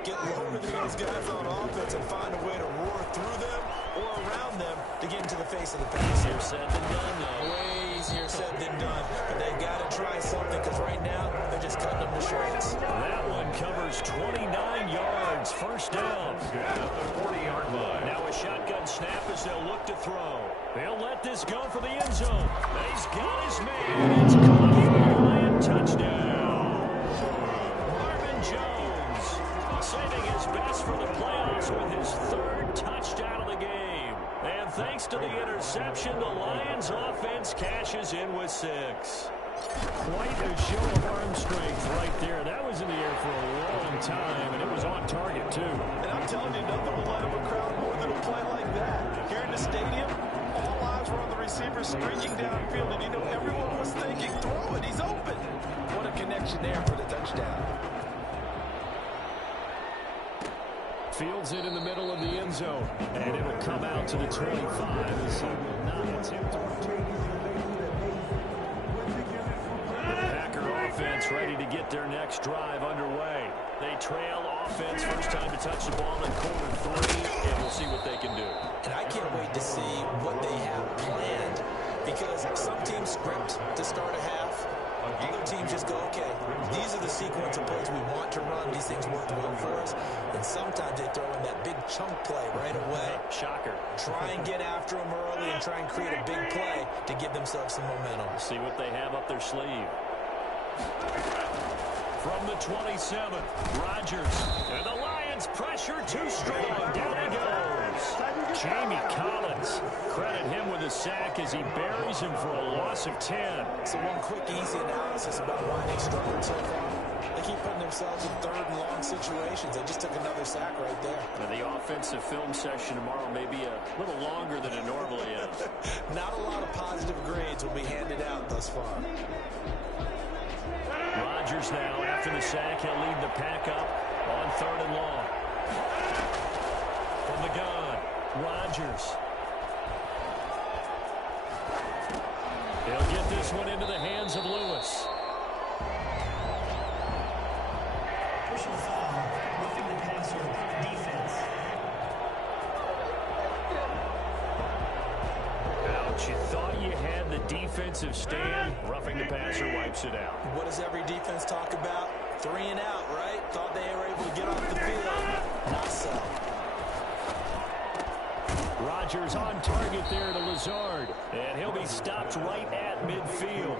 Get lower than those guys on offense and find a way to roar through them or around them to get into the face of the pass. Easier said than done, though. Way easier said than done. But they've got to try something because right now they're just cutting them to shreds. That one covers 29 yards. First down. At the 40-yard line. Now a shotgun snap as they'll look to throw. They'll let this go for the end zone. He's got his man. It's caught for a Lion touchdown. Marvin Jones saving his best for the playoffs with his 3rd touchdown of the game. And thanks to the interception, the Lions offense cashes in with 6. Quite a show of arm strength right there. That was in the air for a long time, and it was on target, too. And I'm telling you, nothing will light up a crowd more than a play like that. Here in the stadium, all eyes were on the receiver streaking downfield, and you know everyone was thinking, throw it, he's open. What a connection there for the touchdown. Fields it in the middle of the end zone, and it'll come out to the 25 as he will not attempt to return. The Packer offense ready to get their next drive underway. They trail offense, first time to touch the ball in quarter 3, and we'll see what they can do. And I can't wait to see what they have planned because some teams script to start a half. Other teams just go, okay, these are the sequence of plays we want to run. These things work well for us. And sometimes they throw in that big chunk play right away. Shocker. Try and get after them early and try and create a big play to give themselves some momentum. See what they have up their sleeve. From the 27, Rodgers. And the Lions pressure too strong. Down he goes. Jamie Collins. Credit him with a sack as he buries him for a loss of 10. So one quick, easy analysis about why they struggled so far. They keep putting themselves in 3rd and long situations. They just took another sack right there. Now the offensive film session tomorrow may be a little longer than it normally is. Not a lot of positive grades will be handed out thus far. Rodgers now, after the sack, he'll lead the pack up on 3rd and long. From the gun, Rodgers. He'll get this one into the hands of Lewis. Personal foul, roughing the passer, defense. Ouch, you thought you had the defensive stand. Roughing the passer wipes it out. What does every defense talk about? 3 and out, right? Thought they were able to get off the field. Not so. Rodgers on target there to Lazard, and he'll be stopped right at midfield.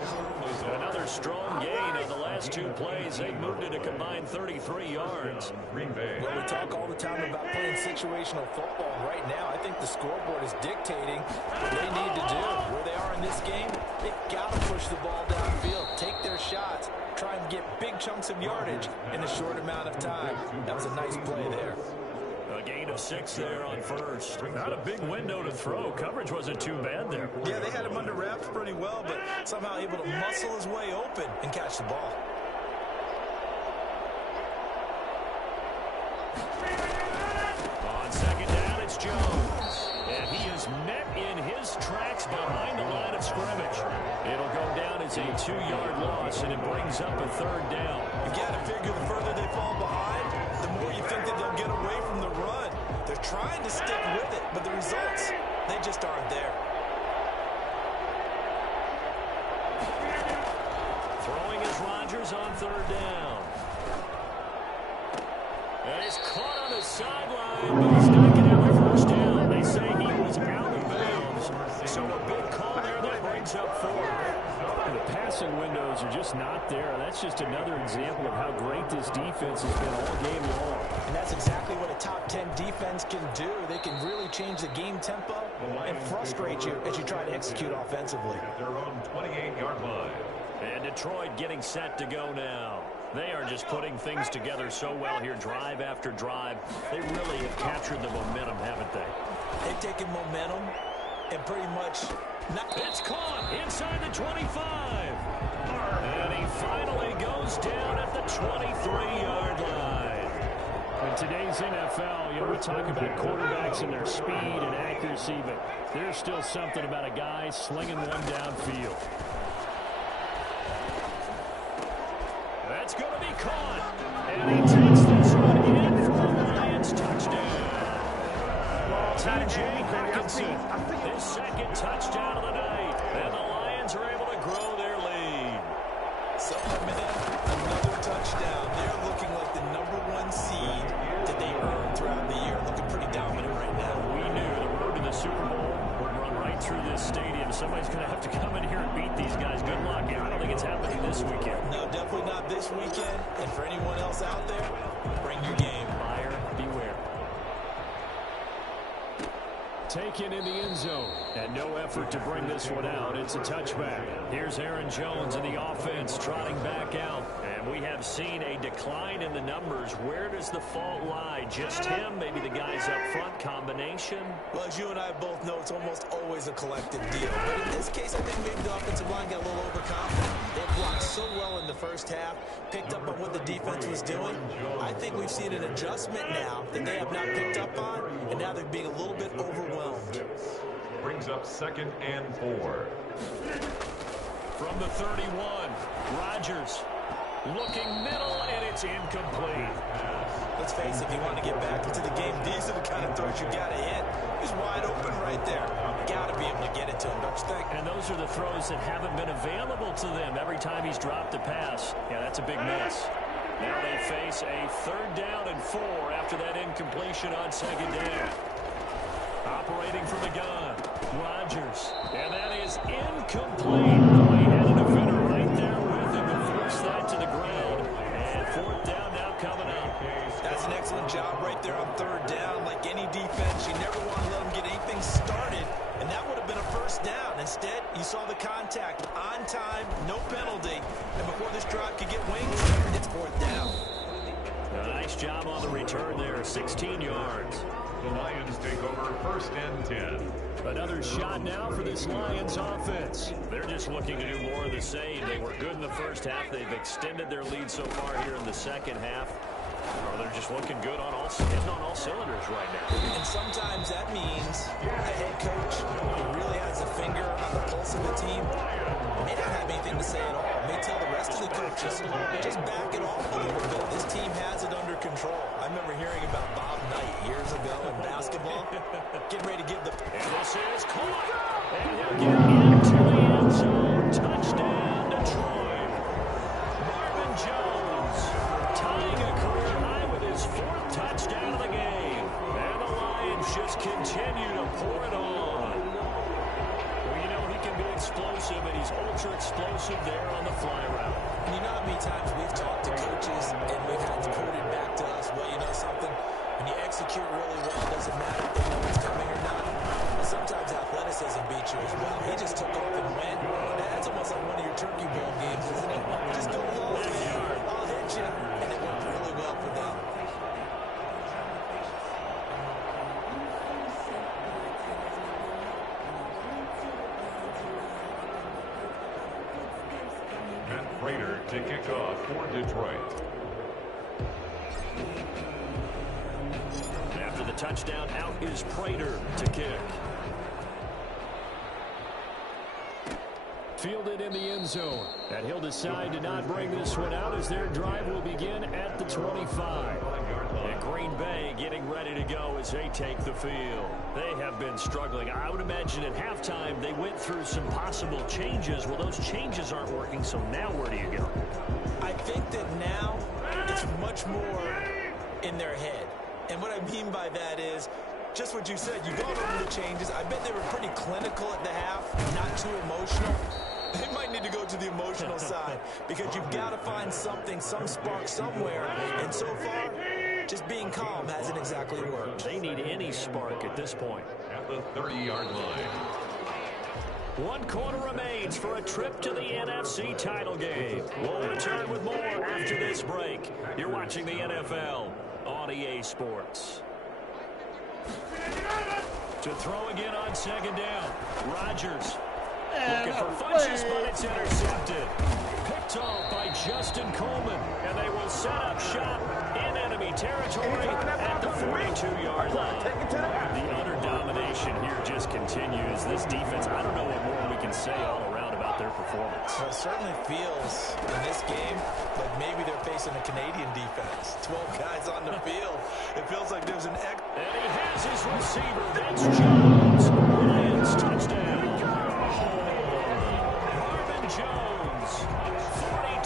Another strong gain on the last 2 plays. They've moved it a combined 33 yards. Well, we talk all the time about playing situational football. Right now, I think the scoreboard is dictating what they need to do. Where they are in this game, they've got to push the ball downfield, take their shots, try and get big chunks of yardage in a short amount of time. That was a nice play there. A gain of 6 there on first. Not a big window to throw. Coverage wasn't too bad there. Yeah, they had him under wraps pretty well, but somehow able to muscle his way open and catch the ball. On 2nd down, it's Jones. And he is met in his tracks behind the line of scrimmage. It'll go down as a 2-yard loss, and it brings up a 3rd down. You got to figure the further they fall behind, the more you think that they'll get away from the run. They're trying to stick with it, but the results, they just aren't there. Throwing is Rodgers on 3rd down. And he's caught on the sideline, but he's not going to have a first down. They say he was out of bounds. So a big call there that brings up 4. The passing windows are just not there. That's just another example of how great this defense has been all game long. And that's exactly what a top 10 defense can do. They can really change the game tempo and frustrate you as you try to execute offensively. At their own 28-yard line. And Detroit getting set to go now. They are just putting things together so well here, drive after drive. They really have captured the momentum, haven't they? They've taken momentum and pretty much not... It's caught inside the 25. And he finally goes down at the 23-yard line. In today's NFL, we talk about quarterbacks and their speed and accuracy, but there's still something about a guy slinging one downfield. That's going to be caught. And he takes this one in for the Lions touchdown. T.J. Hawkinson, his second touchdown of the night. And the Lions are able to grow their lead. So, another touchdown. They're looking like the #1 seed that they earned throughout the year. Looking pretty dominant right now. We knew the road to the Super Bowl would run right through this stadium. Somebody's going to have to come in here and beat these guys. Good luck. I don't think it's happening this weekend. No, definitely not this weekend. And for anyone else out there, bring your game. Buyer beware. Taken in the end zone. And no effort to bring this one out. It's a touchback. Here's Aaron Jones in the offense trotting back out. And we have seen a decline in the numbers. Where does the fault lie? Just him? Maybe the guys up front? Combination? Well, as you and I both know, it's almost always a collective deal. But in this case, I think maybe the offensive line got a little overconfident. They blocked so well in the first half, picked up on what the defense was doing. I think we've seen an adjustment now that they have not picked up on, and now they're being a little bit overwhelmed. Brings up 2nd and 4. From the 31, Rodgers looking middle, and it's incomplete. Let's face it, if you want to get back into the game, these are the kind of throws you got to hit. He's wide open right there. Got to be able to get it to him, don't you think? And those are the throws that haven't been available to them every time he's dropped a pass. Yeah, that's a big miss. Now they face a 3rd down and 4 after that incompletion on 2nd down. Operating from the gun, Rodgers, and that is incomplete. He had a defender right there with him to force that to the ground. And 4th down now coming up. That's an excellent job right there on 3rd down. Like any defense, you never want to let them get anything started, and that would have been a 1st down. Instead, you saw the contact on time, no penalty, and before this drive could get wings, it's 4th down. A nice job on the return there, 16 yards. The Lions take over 1st and 10. Another shot now for this Lions offense. They're just looking to do more of the same. They were good in the first half. They've extended their lead so far here in the second half. Or they're just looking good on hitting on all cylinders right now. And sometimes that means a head coach who really has a finger on the pulse of the team may not have anything to say at all. May tell the rest of the coaches, just back it off a little bit. This team has it under control. I remember hearing about Bob Knight years ago in basketball. Getting ready to give the... And this is caught. And he'll get into the end zone. Touchdown, Detroit. Marvin Jones tying a career high with his 4th touchdown of the game. And the Lions just continue to pour it on. Well, you know he can be explosive, and he's ultra explosive there on the fly route. And you know how many times we've talked to coaches and we've had to put it back to us. Well, you know something? When you execute really well, it doesn't matter if they know it's coming or not. But sometimes athleticism beats you as well. He just took off and went. That's almost like one of your turkey bowl games, isn't it? Just go low, man. I'll hit you. And it worked really well for them. Matt Prater to kick off for Detroit. After the touchdown, out is Prater to kick. Fielded in the end zone. And he'll decide to not bring this one out as their drive will begin at the 25. And Green Bay getting ready to go as they take the field. They have been struggling. I would imagine at halftime they went through some possible changes. Well, those changes aren't working, so now where do you go? I think that now it's much more in their head. And what I mean by that is just what you said. You've gone over the changes. I bet they were pretty clinical at the half, not too emotional. They might need to go to the emotional side because you've got to find something, some spark somewhere. And so far, just being calm hasn't exactly worked. They need any spark at this point. At the 30-yard line. 1 quarter remains for a trip to the NFC title game. We'll return with more after this break. You're watching the NFL on EA Sports. To throw again on second down. Rodgers looking for punches, but it's intercepted. Picked off by Justin Coleman, and they will set up shop in enemy territory at the 42-yard line. The utter domination here just continues. This defense, I don't know what more we can say all around about their performance. Well, it certainly feels in this game like maybe they're facing a Canadian defense. 12 guys on the field. It feels like there's an X. And he has his receiver. That's Jones. Lions touchdown. Jones,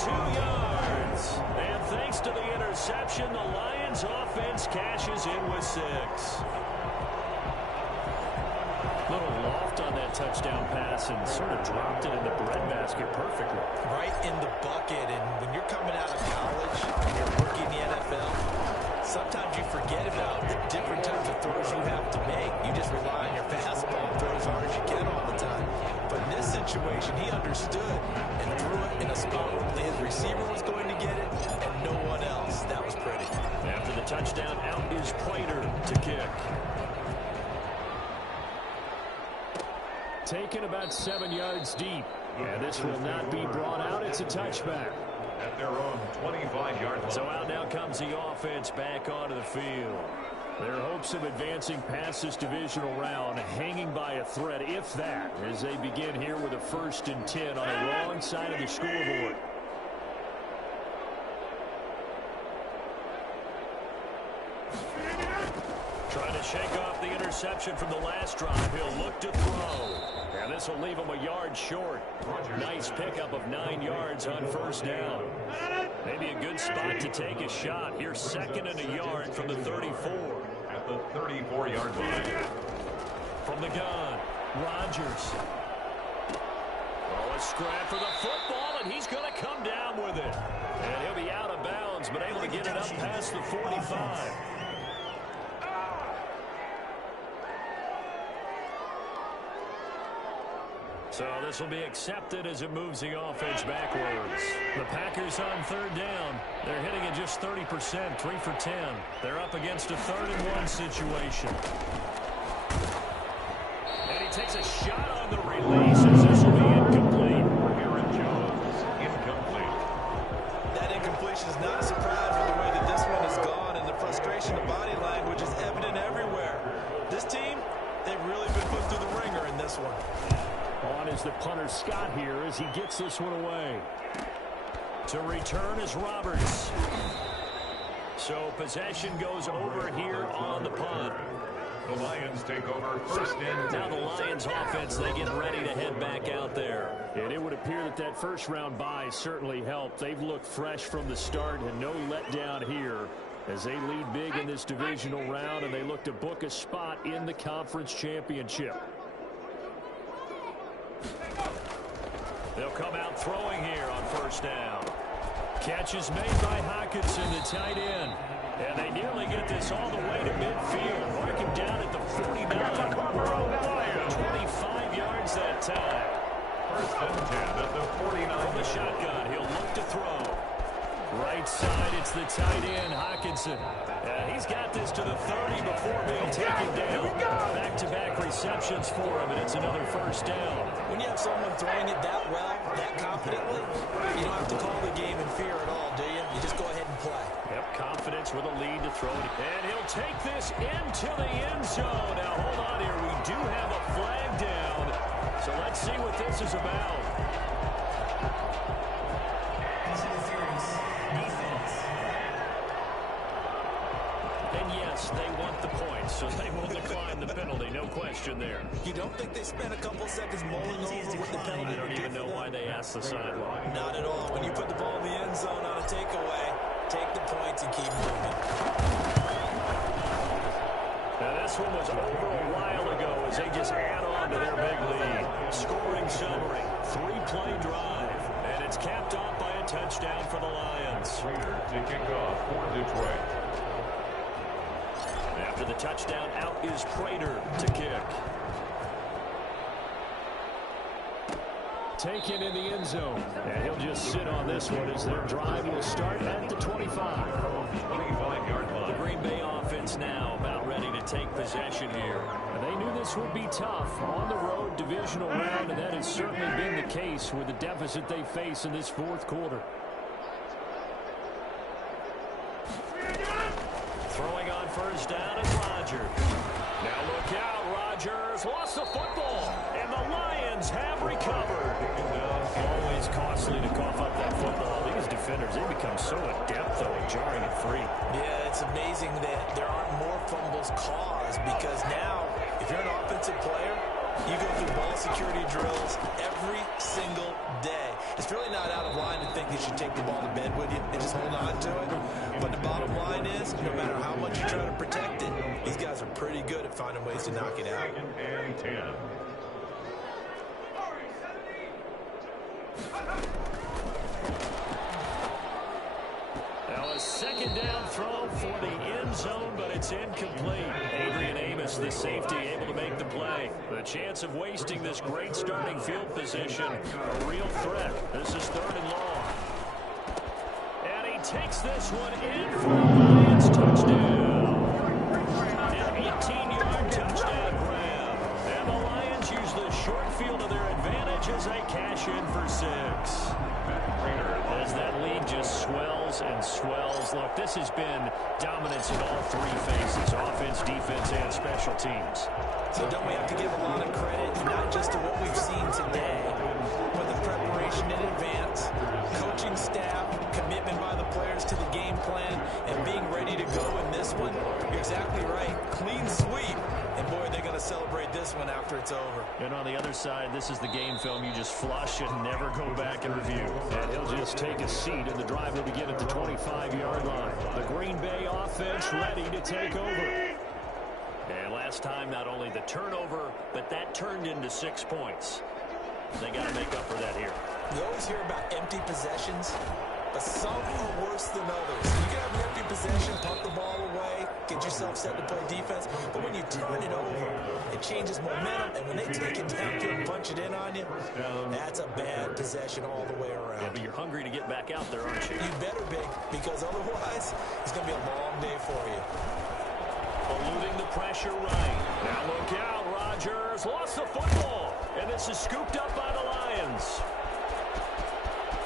42 yards. And thanks to the interception, the Lions offense cashes in with 6. Little loft on that touchdown pass and sort of dropped it in the breadbasket perfectly. Right in the bucket. And when you're coming out of college and you're working in the NFL, sometimes you forget about the different types of throws you have to make. You just rely on your fastball and throw as hard as you can all the time. But in this situation, he understood and threw it in a spot where his receiver was going to get it and no one else. That was pretty. After the touchdown, out is Prater to kick. Taken about 7 yards deep. And this will not be brought out. It's a touchback. At their own 25-yard line. So out now comes the offense back onto the field. Their hopes of advancing past this divisional round hanging by a thread, if that, as they begin here with a 1st and 10 on the wrong side of the scoreboard. Trying to shake off the interception from the last drive. He'll look to throw. And this will leave him a yard short. Nice pickup of 9 yards on 1st down. Maybe a good spot to take a shot. Here's 2nd and a yard from the 34. At the 34-yard line. From the gun, Rodgers. Oh, a scrap for the football, and he's going to come down with it. And he'll be out of bounds, but able to get it up past the 45. So this will be accepted as it moves the offense backwards. The Packers on 3rd down. They're hitting it just 30%, 3 for 10. They're up against a 3rd and 1 situation. And he takes a shot on the release as this will be incomplete. Aaron Jones, incomplete. That incompletion is not a surprise with the way that this one has gone, and the frustration of body language is evident everywhere. This team, they've really been put through the ringer in this one. On is the punter Scott here as he gets this one away. To return is Roberts. So possession goes over here on the punt. The Lions take over 1st and 10. Now the Lions offense, they get ready to head back out there. And it would appear that that 1st round bye certainly helped. They've looked fresh from the start and no letdown here as they lead big in this divisional round and they look to book a spot in the conference championship. They'll come out throwing here on 1st down. Catch is made by Hockenson, the tight end. And they nearly get this all the way to midfield. Mark him down at the 49. 25 yards that time. 1st and 10 at the 49. From the shotgun, he'll look to throw. Right side, it's the tight end, Hockenson. He's got this to the 30 before being taken down. Back-to-back receptions for him, and it's another 1st down. When you have someone throwing it that well, that confidently, you don't have to call the game in fear at all, do you? You just go ahead and play. Yep, confidence with a lead to throw it. And he'll take this into the end zone. Now, hold on here. We do have a flag down. So let's see what this is about. And yes, they want the points, so they will decline the penalty. No question there. You don't think they spent a couple seconds mulling over what the penalty? I don't even know why they asked the sideline. Not at all. When you put the ball in the end zone on a takeaway, take the points and keep moving. Now this one was over a while ago as they just add on to their big lead. Scoring summary, 3-play drive, and it's capped off by a touchdown for the Lions. Prater to kick off for Detroit. After the touchdown, out is Prater to kick. Taken in the end zone. And he'll just sit on this one as their drive will start at the 25. 25-yard line. The Green Bay offense now about ready to take possession here. And they knew this would be tough on the road divisional round, and that has certainly been the case with the deficit they face in this fourth quarter. Throwing on first down is Rodgers. Now look out, Rodgers lost the football, and the Lions have recovered. Always costly to cough up that football. These defenders, they become so adept, though, at jarring it free. Yeah, it's amazing that there aren't more fumbles caused, because now, if you're an offensive player, you go through ball security drills every single day. It's really not out of line to think you should take the ball to bed with you and just hold on to it. But the bottom line is, no matter how much you try to protect it, these guys are pretty good at finding ways to knock it out. And 10. Now a second down throw for the end zone, but it's incomplete. Adrian Amos, the safety, able to make the play. The chance of wasting this great starting field position, a real threat. This is 3rd and long. And he takes this one in for the Lions touchdown. An 18-yard touchdown grab. And the Lions use the short field to their advantage as they cash in for 6. As that lead just swells and swells. Look, this has been dominance in all 3 phases, offense, defense, and special teams. So don't we have to give a lot of credit, not just to what we've seen today, but the preparation in advance, coaching staff, commitment by the players to the game plan, and being ready to go in this one? You're exactly right. Clean sweep. And boy, they're going to celebrate this one after it's over. And on the other side, this is the game film you just flush and never go back and review. And he'll just take a seat, and the drive will begin at the 25-yard line. The Green Bay offense ready to take over. And last time, not only the turnover, but that turned into 6 points. They got to make up for that here. You always hear about empty possessions, but some are worse than others. You can have an empty possession, punt the ball away, get yourself set to play defense, but when you turn it over, it changes momentum, and when they take it downfield and punch it in on you, that's a bad possession all the way around. Yeah, but you're hungry to get back out there, aren't you? You better be, because otherwise, it's going to be a long day for you. Eluding the pressure right. Now look out, Rodgers lost the football, and this is scooped up by the Lions.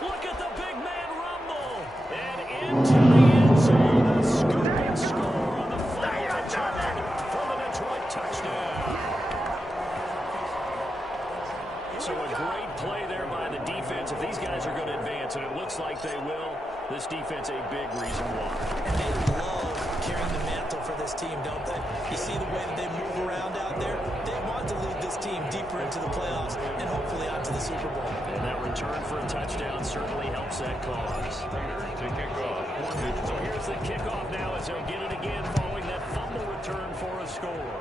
Look at the big man rumble, and into the end zone, a scoop and score on the final return for the Detroit touchdown. So a great play there by the defense. If these guys are going to advance, and it looks like they will, this defense a big reason why. And they love carrying the mantle for this team, don't they? You see the way that they move around out there? They want to lead this team deeper into the playoffs and hopefully on to the Super Bowl. And that return for a touchdown certainly helps that cause. So here's the kickoff now as they'll get it again following that fumble return for a score.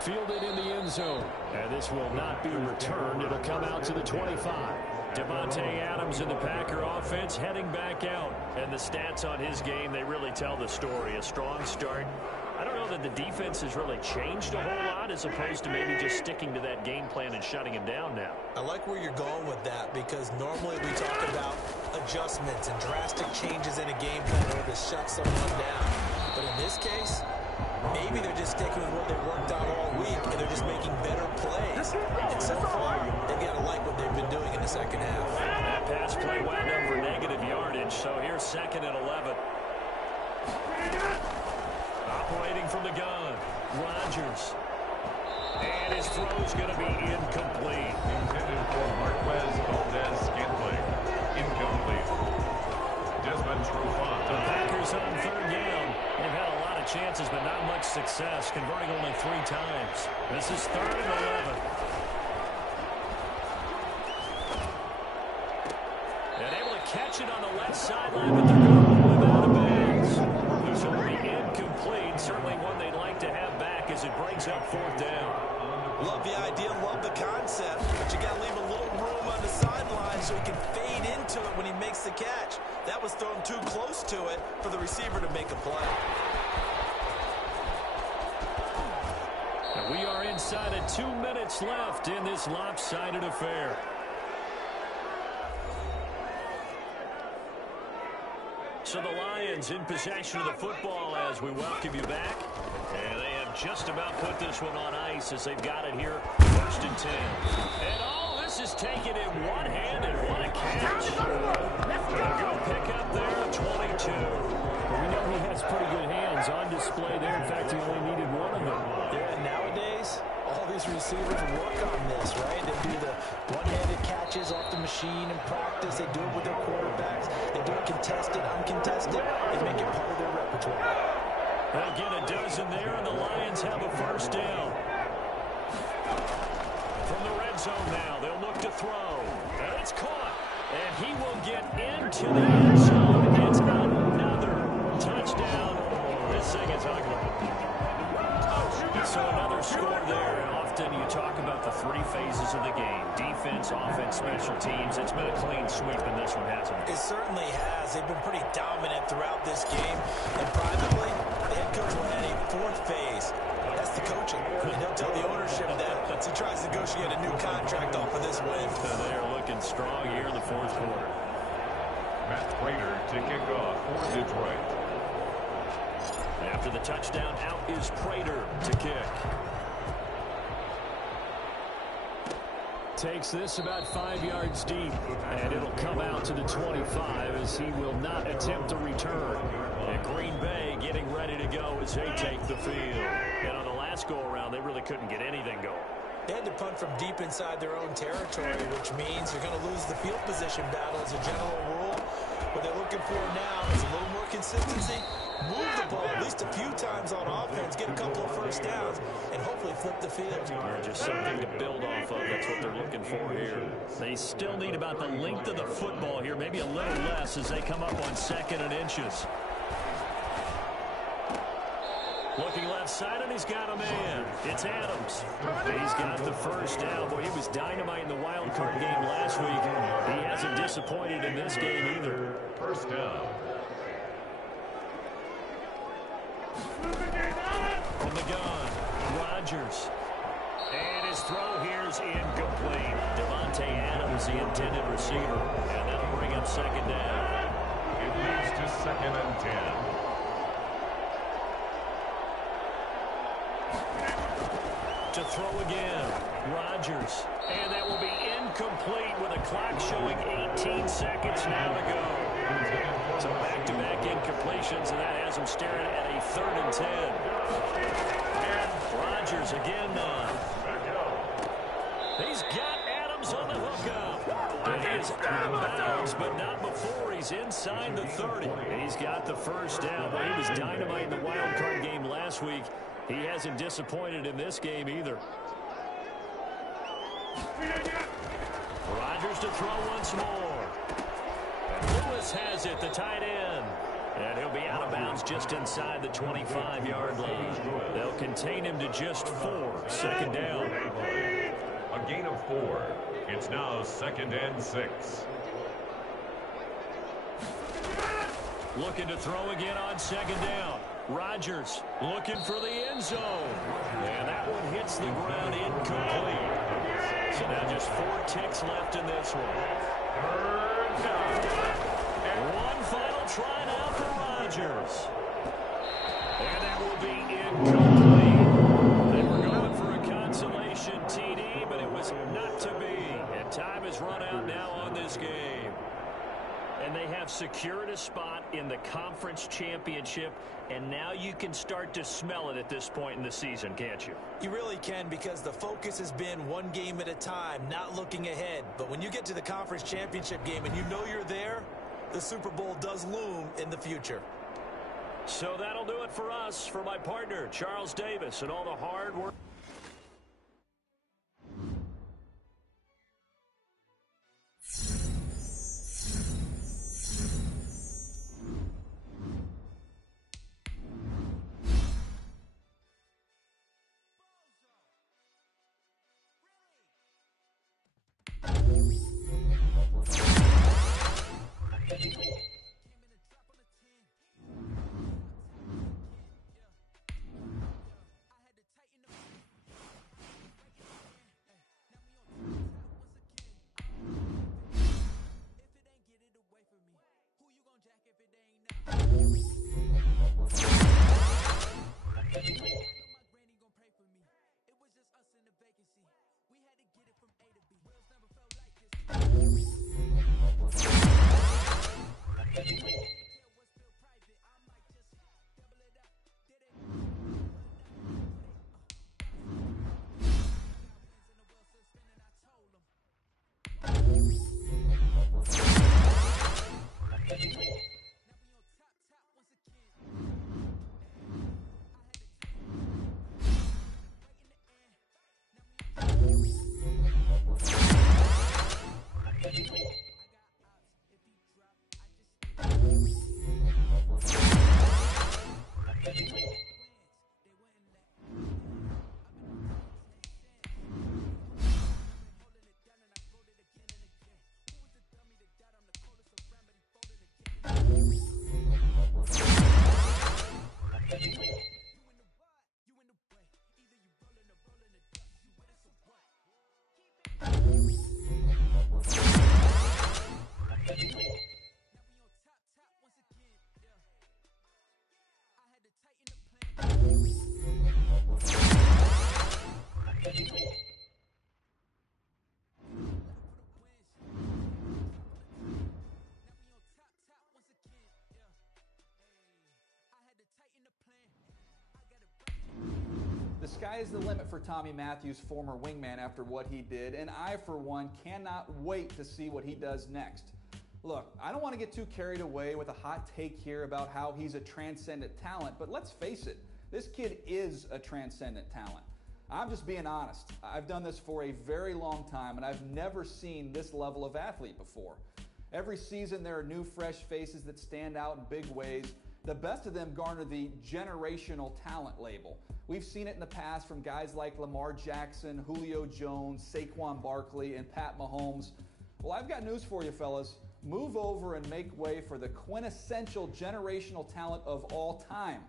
Fielded in the end zone. And this will not be returned. It'll come out to the 25. Devontae Adams in the Packer offense heading back out. And the stats on his game, they really tell the story. A strong start. I don't know that the defense has really changed a whole lot as opposed to maybe just sticking to that game plan and shutting him down now. I like where you're going with that, because normally we talk about adjustments and drastic changes in a game plan in order to shut someone down. But in this case, maybe they're just sticking with what they worked out all week, and they're just making better plays. And so far, they've got to like what they've been doing in the second half. That pass play wound up for negative yardage, so here's 2nd and 11. Operating from the gun, Rodgers. And his throw's going to be incomplete. Intended for Marquez Valdez-Scantling. Incomplete. Desmond Trufant. The Packers on 3rd down. They've had a lot of chances, but not much success, converting only 3 times. This is 3rd and 11. And able to catch it on the left sideline, but they're going to roll him out of bounds. This will be incomplete. Certainly one they'd like to have back as it breaks up 4th down. Love the idea, love the concept, but you got to leave a little room on the sideline so he can fade into it when he makes the catch. That was thrown too close to it for the receiver to make a play. And we are inside of 2 minutes left in this lopsided affair. So the Lions in possession of the football as we welcome you back. And they have just about put this one on ice as they've got it here, 1st and 10. And all this is taken in one-handed. What a catch. Good pick up there, 22. Well, we know he has pretty good hands on display there. In fact, he only needed one of them. Yeah, nowadays, all these receivers work on this, right? They do the one-handed catches off the machine in practice. They do it with their quarterbacks. They do it contested, uncontested. They make it part of their repertoire. They'll get a dozen there, and the Lions have a 1st down. From the red zone now, they'll look to throw. And it's caught. And he will get into the end zone. It's another touchdown. This thing is ugly. So another score there. And often you talk about the 3 phases of the game. Defense, offense, special teams. It's been a clean sweep in this one, hasn't it? It certainly has. They've been pretty dominant throughout this game. And privately, the head coach will add a 4th phase. That's the coaching. And he'll tell the ownership that as he tries to negotiate a new contract off of this win. So they are looking strong here in the 4th quarter. Matt Prater to kick off for Detroit. After the touchdown, out is Prater to kick. Takes this about 5 yards deep, and it'll come out to the 25 as he will not attempt to return. And Green Bay getting ready to go as they take the field. And on the last go-around, they really couldn't get anything going. They had to punt from deep inside their own territory, which means you're going to lose the field position battle as a general rule. What they're looking for now is a little more consistency. Move the ball at least a few times on offense, get a couple of 1st downs, and hopefully flip the field. Or just something to build off of. That's what they're looking for here. They still need about the length of the football here, maybe a little less as they come up on 2nd and inches. Looking left side, and he's got a man. It's Adams. He's got the 1st down. Boy, he was dynamite in the wild card game last week. He hasn't disappointed in this game either. 1st down. From the gun, Rodgers. And his throw here is incomplete. Devontae Adams, the intended receiver. And that'll bring up 2nd down. It leads to 2nd and 10. To throw again, Rodgers. And that will be incomplete with a clock showing 18 seconds now to go. So back-to-back incompletions, and that has him staring at a 3rd and 10. And Rodgers again none. He's got Adams on the hookup. And he is out of bounds, but not before he's inside the 30. He's got the 1st down. Well, he was dynamite in the wild card game last week. He hasn't disappointed in this game either. Rodgers to throw once more. And Lewis has it, the tight end. And he'll be out of bounds just inside the 25-yard line. They'll contain him to just 4. 2nd down. A gain of 4. It's now 2nd and 6. Looking to throw again on 2nd down. Rodgers looking for the end zone. And that one hits the ground incomplete. So now just 4 ticks left in this one. 3rd down. And one final try now for Rodgers. And that will be incomplete. They were going for a consolation TD, but it was not to be. And time is run out now on this game. And they have secured a spot in the conference championship, and now you can start to smell it at this point in the season, can't you? You really can, because the focus has been one game at a time, not looking ahead. But when you get to the conference championship game and you know you're there, the Super Bowl does loom in the future. So that'll do it for us. For my partner, Charles Davis, and all the hard work. The sky is the limit for Tommy Matthews, former wingman, after what he did, and I, for one, cannot wait to see what he does next. Look, I don't want to get too carried away with a hot take here about how he's a transcendent talent, but let's face it, this kid is a transcendent talent. I'm just being honest. I've done this for a very long time, and I've never seen this level of athlete before. Every season, there are new, fresh faces that stand out in big ways. The best of them garner the generational talent label. We've seen it in the past from guys like Lamar Jackson, Julio Jones, Saquon Barkley, and Pat Mahomes. Well, I've got news for you, fellas. Move over and make way for the quintessential generational talent of all time.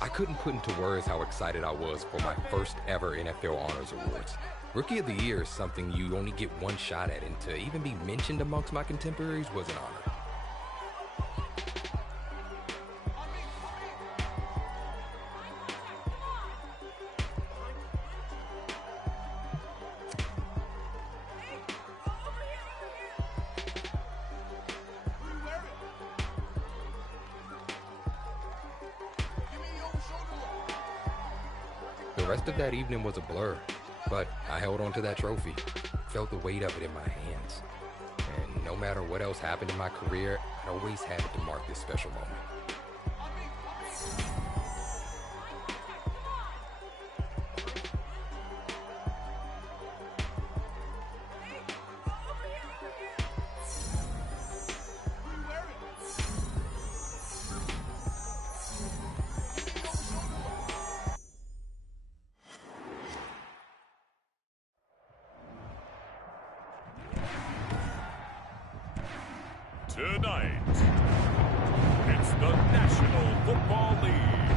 I couldn't put into words how excited I was for my first ever NFL Honors Awards. Rookie of the Year is something you only get one shot at, and to even be mentioned amongst my contemporaries was an honor. The rest of that evening was a blur, but I held on to that trophy, felt the weight of it in my hands. And no matter what else happened in my career, I always had it to mark this special moment. Tonight, it's the National Football League.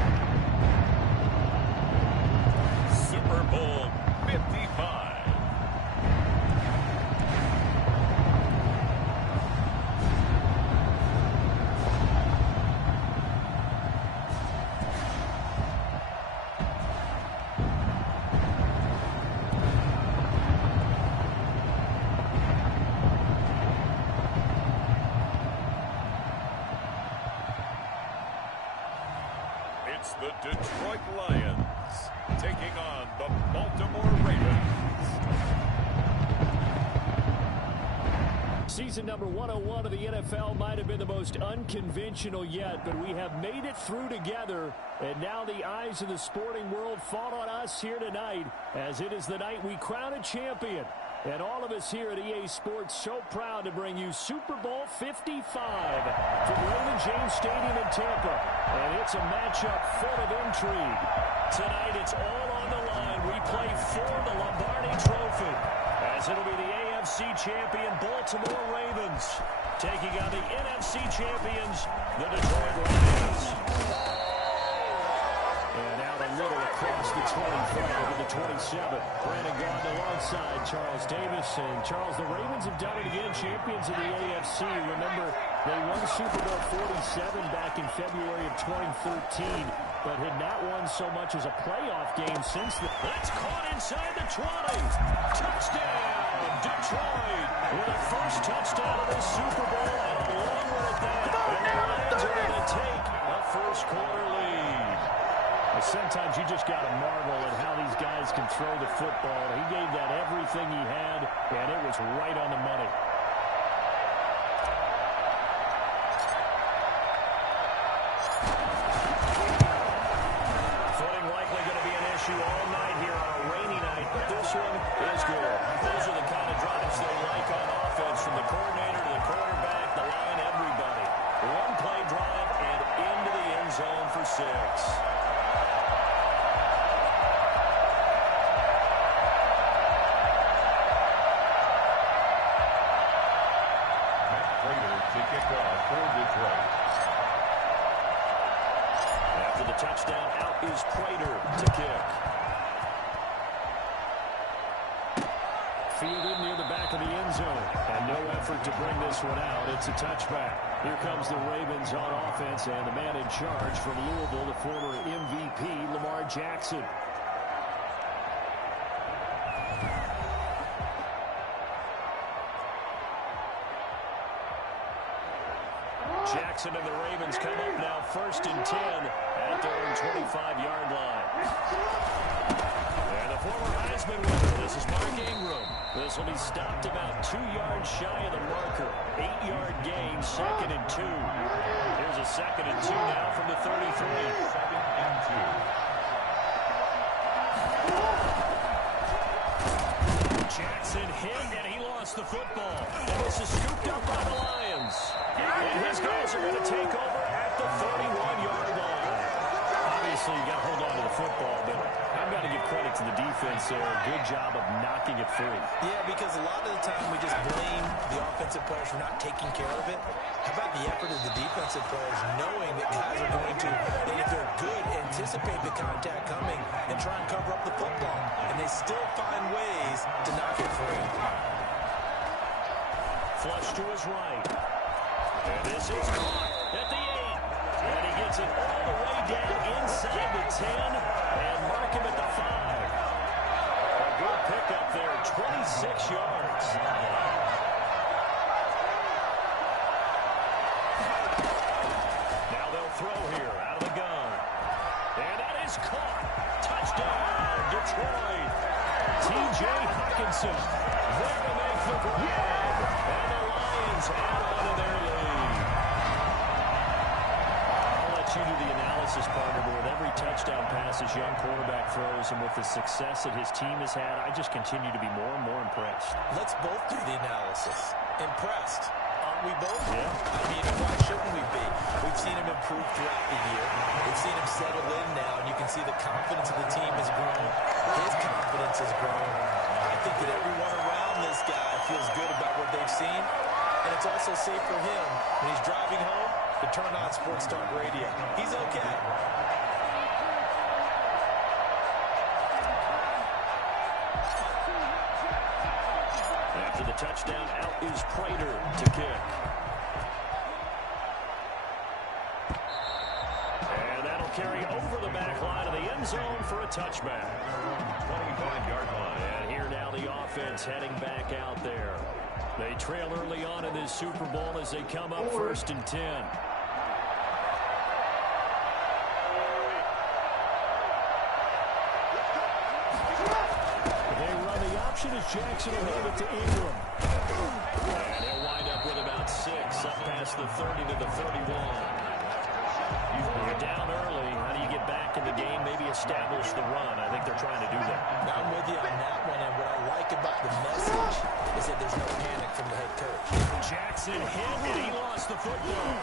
Super Bowl 55. It's the Detroit Lions taking on the Baltimore Ravens. Season number 101 of the NFL might have been the most unconventional yet, but we have made it through together, and now the eyes of the sporting world fall on us here tonight, as it is the night we crown a champion. And all of us here at EA Sports so proud to bring you Super Bowl 55 from Raymond James Stadium in Tampa. And it's a matchup full of intrigue. Tonight it's all on the line. We play for the Lombardi Trophy, as it'll be the AFC champion Baltimore Ravens taking on the NFC champions, the Detroit Lions. And out a little across the 25 to the 27. Brandon Gaudin alongside Charles Davis. And Charles, the Ravens have done it again, champions of the AFC. Remember, they won Super Bowl 47 back in February of 2013, but had not won so much as a playoff game since then. That's caught inside the 20. Touchdown, Detroit, with a first touchdown of the Super Bowl and a long one at that. And the Lions are going to take a first quarter lead. Sometimes you just got to marvel at how these guys can throw the football. He gave that everything he had, and it was right on the money. Footing likely going to be an issue all night here on a rainy night, but this one is good. Those are the kind of drives they like on offense, from the coordinator to the quarterback, the line, everybody. One-play drive and into the end zone for 6. To kick off for Detroit. After the touchdown, out is Prater to kick. Fielded near the back of the end zone. And no effort to bring this one out. It's a touchback. Here comes the Ravens on offense, and the man in charge from Louisville, the former MVP, Lamar Jackson. Jackson and the Ravens come up now 1st and 10 at their own 25-yard line. And the former Heisman winner, this is Mark Ingram. This will be stopped about 2 yards shy of the marker. 8-yard gain, 2nd and 2. Here's a 2nd and 2 now from the 33. 2nd and 2. Jackson hit, and he lost the football. And this is scooped up by the Lions. And his guys are going to take over at the 31-yard line. Obviously, you got to hold on to the football, but I've got to give credit to the defense there. Good job of knocking it free. Yeah, because a lot of the time we just blame the offensive players for not taking care of it. How about the effort of the defensive players, knowing that guys are going to, and if they're good, anticipate the contact coming and try and cover up the football. And they still find ways to knock it free. Flush to his right. And this is caught at the 8. And he gets it all the way down inside the 10 and mark him at the 5. A good pickup there, 26 yards. Now they'll throw here out of the gun. And that is caught. Touchdown, Detroit. T.J. Hawkinson there to make the grab. And the Lions add on to their lead. I'll let you do the analysis, partner, but with every touchdown pass this young quarterback throws and with the success that his team has had, I just continue to be more and more impressed. Let's both do the analysis. Impressed. Aren't we both? Yeah. I mean, why shouldn't we be? We've seen him improve throughout the year. We've seen him settle in now, and you can see the confidence of the team has grown. His confidence has grown. I think that everyone around this guy feels good about what they've seen, and it's also safe for him when he's driving home to turn on Sports Talk Radio. He's okay. After the touchdown, out is Prater to kick. And that'll carry over the back line of the end zone for a touchback. 25-yard line. And here now the offense heading back out there. They trail early on in this Super Bowl as they come up 1st and 10. They run the option as Jackson will hand it to Ingram. And they'll wind up with about 6 up past the 30 to the 31. You're down early. How do you get back in the game? Maybe establish the run. I think they're trying to do that. I'm with you on that one, and what I like about the message is that there's no panic from the head coach. Jackson hit, and he lost the football.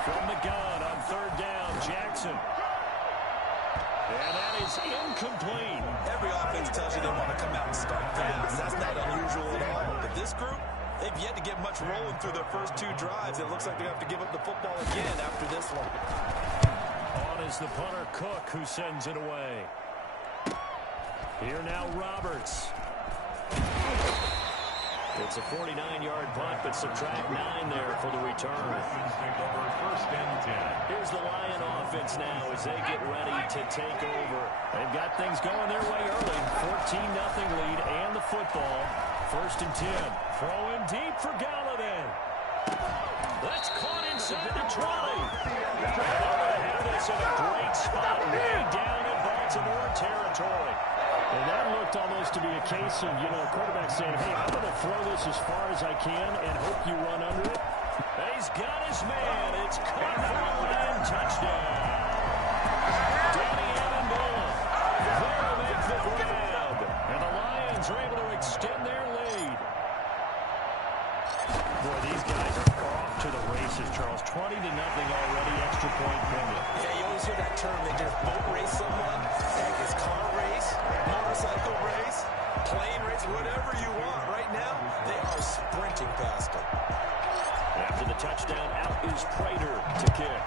From the gun on 3rd down, Jackson. And that is incomplete. Every offense tells you they want to come out and start fast. That's not unusual at all. But this group, they've yet to get much rolling through their first 2 drives. It looks like they have to give up the football again after this one. On is the punter, Cook, who sends it away. Here now, Roberts. It's a 49-yard punt, but subtract 9 there for the return. First and 10. Here's the Lion offense now as they get ready to take over. They've got things going their way early. 14-0 lead and the football. First and 10. Throwing deep for Galladay. That's caught inside the 20. They're going to have this in a great spot way down in Baltimore territory. And that looked almost to be a case of, quarterback saying, hey, I'm going to throw this as far as I can and hope you run under it. He's got his man. It's caught for a Lion touchdown. Danny Amendola there to make the grab. And the Lions are able to extend their lead. Boy, these guys are off to the races, Charles. 20-0 already, extra point pending. Yeah, you always hear that term. They just boat race someone. Heck, it's car race, motorcycle race, plane race, whatever you want. Right now, they are sprinting past it. After the touchdown, out is Prater to kick.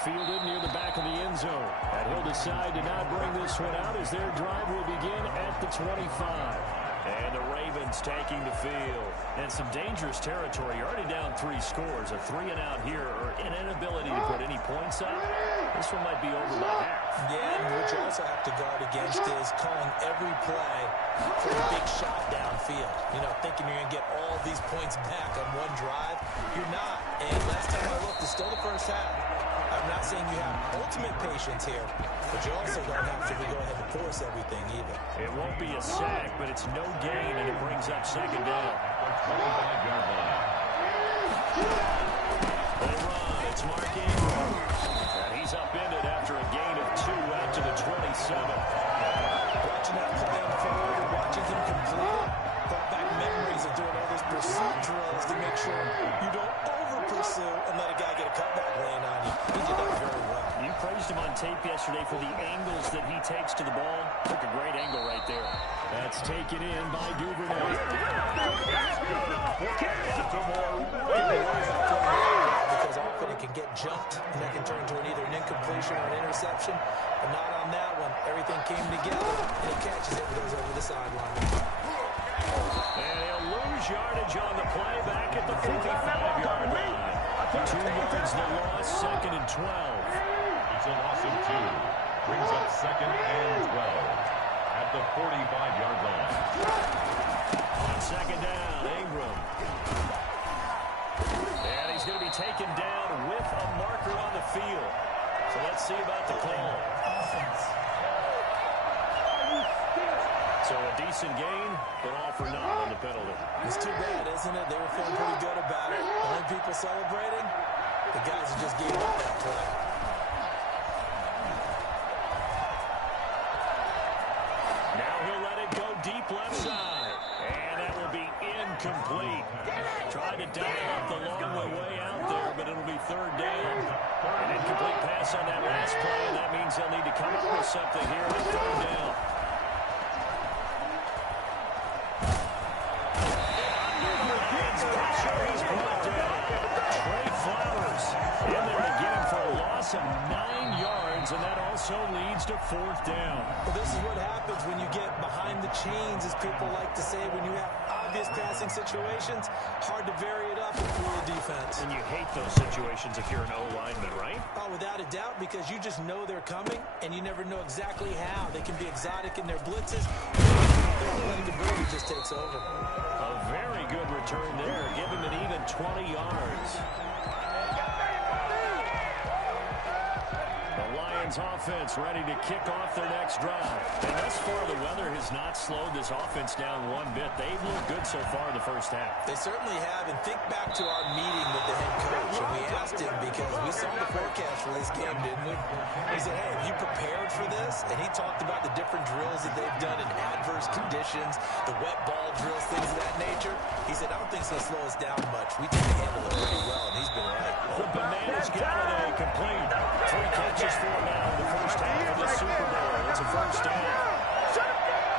Fielded near the back of the end zone. And he'll decide to not bring this one out as their drive will begin at the 25. And the Ravens taking the field. And some dangerous territory. You're already down 3 scores. A 3-and-out here or an inability to put any points up. This one might be over by half. Yeah, and what you also have to guard against is calling every play for a big shot downfield. Thinking you're going to get all these points back on one drive. You're not. And last time I looked, it's still the first half. I'm not saying you have ultimate patience here, but you also don't have to go ahead and force everything either. It won't be a sack, but it's no gain, and it brings up second down. 25-yard line. They run. It's Mark Ingram. And he's upended after a gain of 2 out to the 27. Watching that play unfold, watching him complete it, brought back memories of doing all those pursuit drills to make sure you don't over-pursue and let a guy get a cutback laying on you. He did that very well. You praised him on tape yesterday for the angles that he takes to the ball. Took a great angle right there. That's taken in by Duvernay. Because often it can get jumped, and that can turn into either an incompletion or an interception. But not on that one. Everything came together, and he catches it and goes over the sideline. And he'll lose yardage on the play back at the 55-yard line. 2 yards the loss, second and 12. It's a loss of 2. Brings up second and 12 at the 45-yard line. On second down, Ingram. And he's going to be taken down with a marker on the field. So let's see about the call. So a decent gain, but all for naught on the penalty. It's too bad, isn't it? They were feeling pretty good about it. The only people celebrating, the guys who just gave up that play. Now he'll let it go deep left side. And that will be incomplete. Tried to dial up the long way out there, but it'll be third down. An incomplete pass on that last play, and that means they'll need to come up with something here on third down. Of 9 yards, and that also leads to fourth down. Well, this is what happens when you get behind the chains, as people like to say, when you have obvious passing situations. Hard to vary it up with poor defense. And you hate those situations if you're an O-lineman, right? Oh, without a doubt, because you just know they're coming, and you never know exactly how. They can be exotic in their blitzes. Their athletic ability just takes over. A very good return there. Give him an even 20 yards. Offense ready to kick off their next drive. And thus far, the weather has not slowed this offense down one bit. They've looked good so far in the first half. They certainly have. And think back to our meeting with the head coach. And we asked him, because we saw the forecast for this game, didn't we? He said, hey, have you prepared for this? And he talked about the different drills that they've done in adverse conditions, the wet ball drills, things of that nature. He said, I don't think it's going to slow us down much. We think we handle it pretty well, and he's been right. The bananas Galladay complete. 3 catches for now in the first half of the Super Bowl. It's a first down.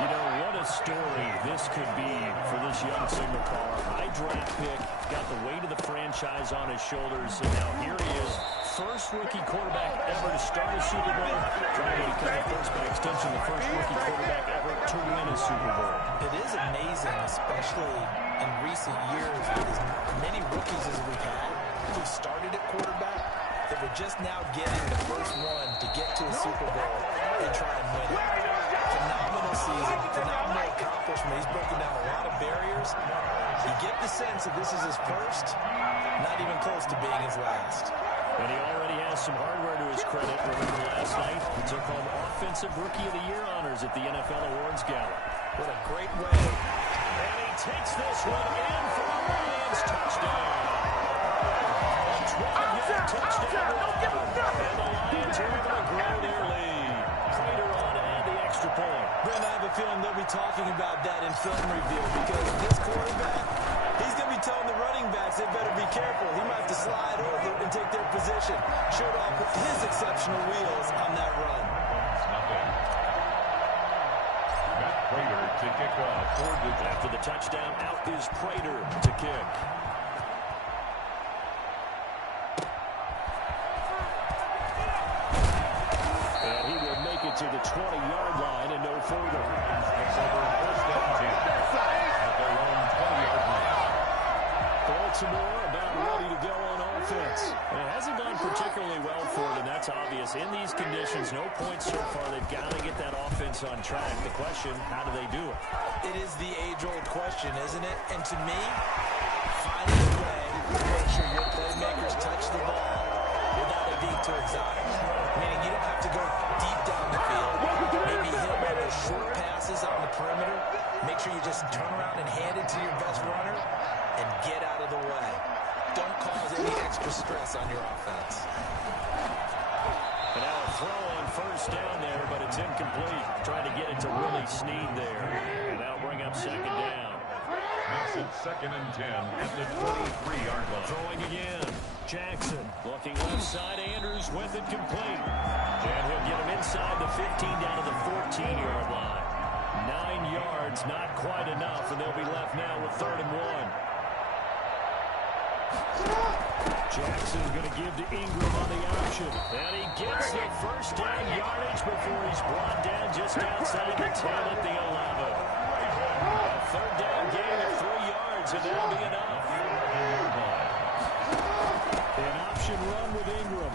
You know, what a story this could be for this young signal caller. High draft pick, got the weight of the franchise on his shoulders, and now here he is, first rookie quarterback ever to start a Super Bowl, trying to become, of course, by extension, the first rookie quarterback ever to win a Super Bowl. It is amazing, especially in recent years, with as many rookies as we've had who started at quarterback, that we're just now getting the first one to get to a Super Bowl and try and win it. Phenomenal season, phenomenal accomplishment. He's broken down a lot of barriers. You get the sense that this is his first, not even close to being his last. And he already has some hardware to his credit. Remember last night, he took home Offensive Rookie of the Year honors at the NFL Awards Gala. What a great way. And he takes this one in for a Lions touchdown. A 12-yard touchdown. And the Lions are able to grow their lead. Prater on to add the extra point. Brent, I have a feeling they'll be talking about that in film review because this quarterback, he's going to be telling the running backs they better be careful. He might have to slide over and take their position. Showed off with his exceptional wheels on that run. Matt Prater to kick off. After the touchdown, out is Prater to kick. And he will make it to the 20-yard line and no further. It's over first and 10 at their own 20-yard line. Baltimore about ready to go on offense. And it hasn't gone particularly well for them, that's obvious. In these conditions, no points so far. They've got to get that offense on track. The question, how do they do it? It is the age-old question, isn't it? And to me, finding a way to make sure your playmakers touch the ball without it being too exotic. Meaning you don't have to go deep down the field. Maybe hit on those short passes on the perimeter. Make sure you just turn around and hand it to your best runner and get out of the way. Don't cause any extra stress on your offense. And now a throw on first down there, but it's incomplete. Trying to get it to Willie Snead there. And that'll bring up second down. Makes it second and 10 at the 23-yard line. Throwing again. Jackson looking left side. Andrews with it complete. And he'll get him inside the 15 down to the 14-yard line. 9 yards, not quite enough, and they'll be left now with 3rd and 1. Jackson going to give to Ingram on the option. And he gets the first down yardage before he's brought down just outside the 10 at the 11. A 3rd down gain of 3 yards, and that'll be enough. An option run with Ingram.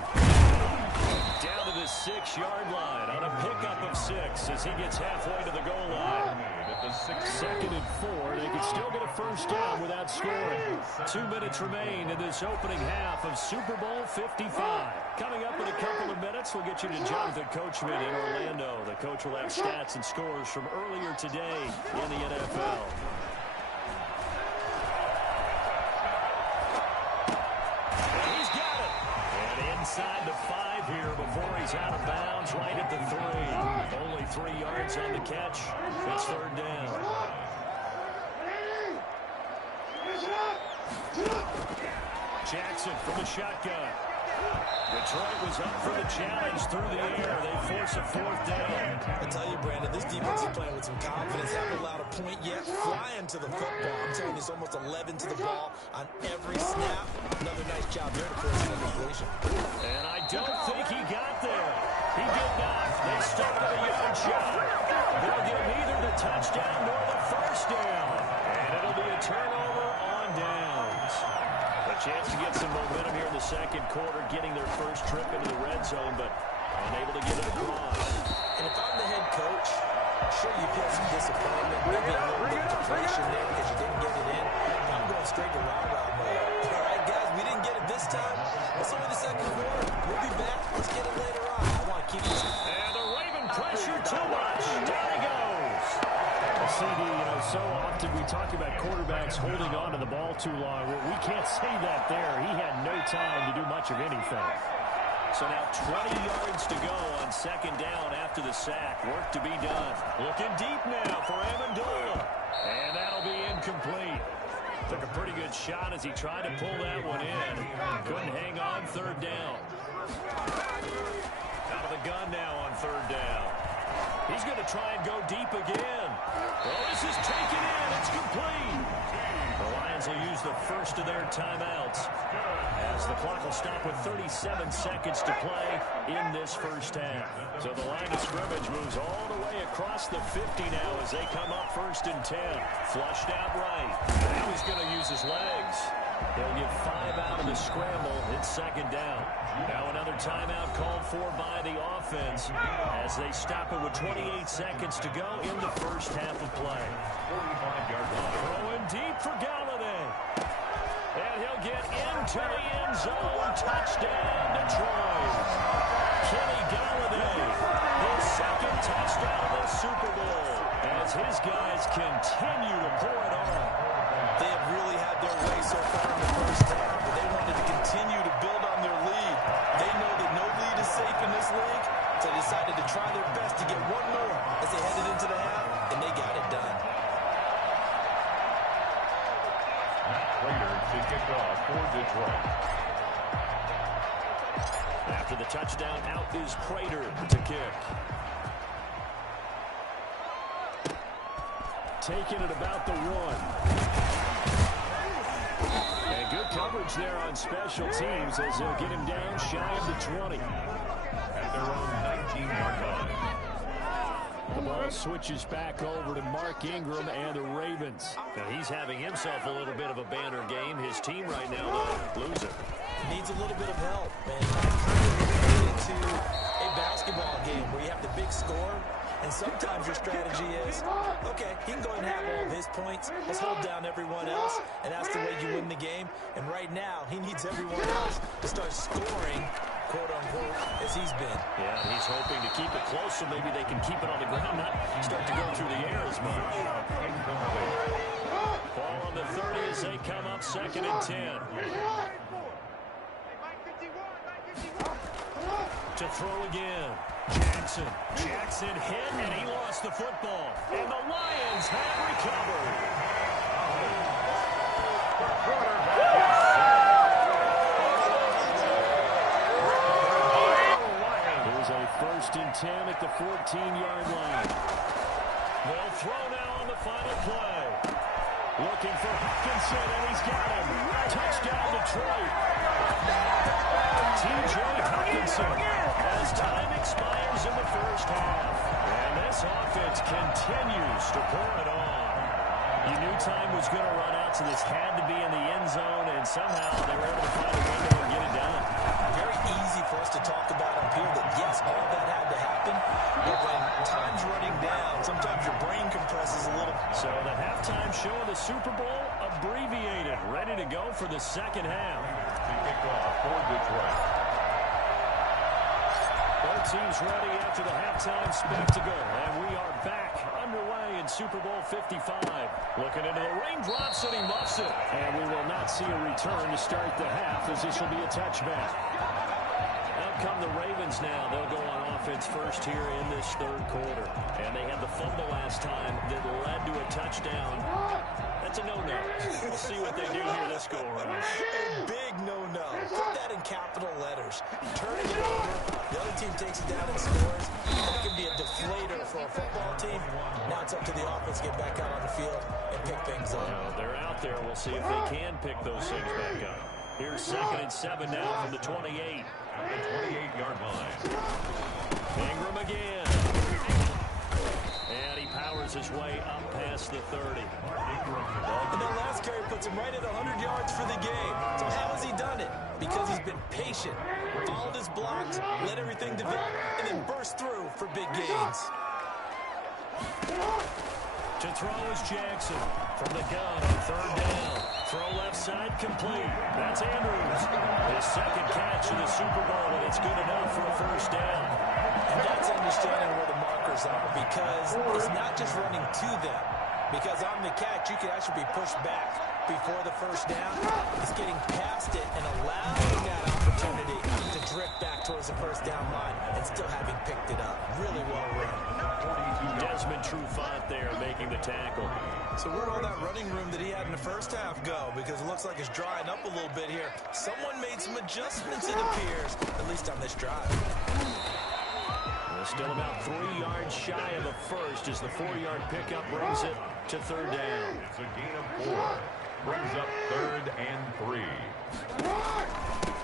Down to the 6-yard line on a pickup of 6 as he gets halfway to the goal line. Second and 4. They can still get a first down without scoring. 2 minutes remain in this opening half of Super Bowl 55. Coming up in a couple of minutes, we'll get you to Jonathan Coachman in Orlando. The coach will have stats and scores from earlier today in the NFL. And he's got it. And inside the 5 here before he's out of bounds, right at the 3. Only 3 yards on the catch. It's 3rd down. Jackson from the shotgun. Detroit was up for the challenge through the air. They force a 4th down. I tell you, Brandon, this defense is playing with some confidence. Haven't allowed a point yet. Flying to the football. I'm telling you, it's almost 11 to the ball on every snap. Another nice job there to force an completion. And I don't think he got there. He did not. They started a yard shot. They'll get neither the touchdown nor the first down. And it'll be a turnover on downs. A chance to get some momentum here in the second quarter, getting their first trip into the red zone, but unable to get it across. And if I'm the head coach, sure you feel some disappointment, maybe a little bit of depression there because you didn't get it in. I'm going straight to rah-rah mode. All right, guys, we didn't get it this time. It's only the second quarter. We'll be back. Let's get it later on. I want to keep this. And the Raven pressure too much. Down he goes. CD, so often we talk about quarterbacks holding on to the ball too long. Well, we can't say that there. He had no time to do much of anything. So now 20 yards to go on second down after the sack. Work to be done. Looking deep now for Amendola. And that'll be incomplete. Took a pretty good shot as he tried to pull that one in. Couldn't hang on 3rd down. Out of the gun now on 3rd down. He's He's going to try and go deep again. Well, this is taken in. It's complete. The Lions will use the first of their timeouts as the clock will stop with 37 seconds to play in this first half. So the line of scrimmage moves all the way across the 50 now as they come up 1st and 10. Flushed out right. Now he's going to use his legs. He'll get 5 out of the scramble. It's 2nd down. Now another timeout called for by the offense as they stop it with 28 seconds to go in the first half of play. 45-yard line. Throwing deep for Galladay. And he'll get into the end zone. Touchdown, Detroit. Kenny Galladay, his 2nd touchdown of the Super Bowl as his guys continue to pour it on. They have really had their way so far in the first half, but they wanted to continue to build on their lead. They know that no lead is safe in this league, so they decided to try their best to get one more as they headed into the half, and they got it done. Prater to kick off for Detroit. After the touchdown, out is Prater to kick. Taking it about the 1. And good coverage there on special teams as they'll get him down shy of the 20. At their own 19-yard line. The ball switches back over to Mark Ingram and the Ravens. Now he's having himself a little bit of a banner game. His team right now, though, losing. Needs a little bit of help, and kind of into a basketball game where you have the big score, and sometimes your strategy is, okay, he can go and have all of his points. Let's hold down everyone else, and that's the way you win the game. And right now, he needs everyone else to start scoring, quote-unquote, as he's been. Yeah, he's hoping to keep it close so maybe they can keep it on the ground, not start to go through the air as much. Ball on the 30 as they come up 2nd and 10. To throw again. Jackson hit, and he lost the football. And the Lions have recovered. Here's a 1st and 10 at the 14-yard line. They'll throw now on the final play. Looking for Hopkinson, and he's got him. Touchdown, Detroit. T.J. Hopkinson as time expires in the first half. And this offense continues to pour it on. You knew time was going to run out, so this had to be in the end zone, and somehow they were able to find a window and get it done. Very easy for us to talk about up here that, yes, all that had to happen, but when time's running down, sometimes your brain compresses a little. So the halftime show of the Super Bowl abbreviated, ready to go for the second half. To kick off for Detroit. Both teams ready after the halftime spectacle, and we are back underway in Super Bowl 55. Looking into the raindrops, and he muffs it. And we will not see a return to start the half, as this will be a touchback. Out come the Ravens now. They'll go on offense first here in this 3rd quarter. And they had the fumble last time that led to a touchdown. That's a no-no. We'll see what they do here this go-around. A big no-no. Put that in capital letters. Turning it over. The other team takes it down and scores. That can be a deflator for a football team. Now it's up to the offense to get back out on the field and pick things up. They're out there. We'll see if they can pick those things back up. Here's 2nd and 7 now from the 28. The 28-yard line. Ingram again. And he powers his way up past the 30. And that last carry puts him right at 100 yards for the game. So how has he done it? Because he's been patient, followed his blocks, let everything develop, and then burst through for big gains. To throw is Jackson from the gun on 3rd down. Throw left side complete. That's Andrews. His 2nd catch of the Super Bowl, and it's good enough for a 1st down. And that's understanding where the markers are, because it's not just running to them. Because on the catch, you could actually be pushed back before the 1st down. It's getting past it and allowing that opportunity to drift back towards the 1st down line and still having picked it up. Really well run. Desmond Trufant there making the tackle. So where'd all that running room that he had in the first half go? Because it looks like it's drying up a little bit here. Someone made some adjustments, it appears, at least on this drive. Well, still about 3 yards shy of a first as the 4-yard pickup brings it to third down. It's a gain of 4. Brings up 3rd and 3.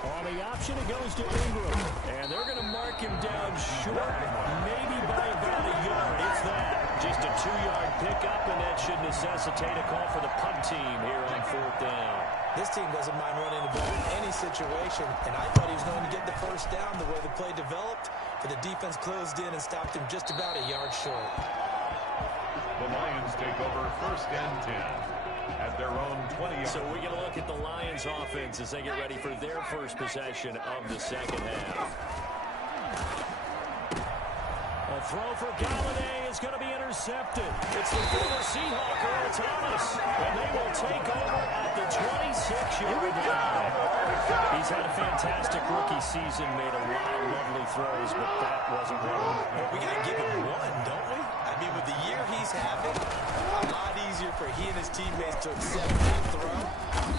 On the option, it goes to Ingram. And they're going to mark him down short, maybe by about a yard, if that. Just a 2-yard pickup, and that should necessitate a call for the punt team here on 4th down. This team doesn't mind running the ball in any situation, and I thought he was going to get the first down the way the play developed, but the defense closed in and stopped him just about a yard short. The Lions take over 1st and 10 at their own 20. So we're going to look at the Lions offense as they get ready for their first possession of the second half. A throw for Galladay is going to be intercepted. It's the former Seahawk, Earl Thomas, and they will take over at the 26-yard line. He's had a fantastic rookie season, made a lot of lovely throws, but that wasn't one. Well, we got to give him one, don't we? I mean, with the year he's having, a lot easier for he and his teammates to accept that throw,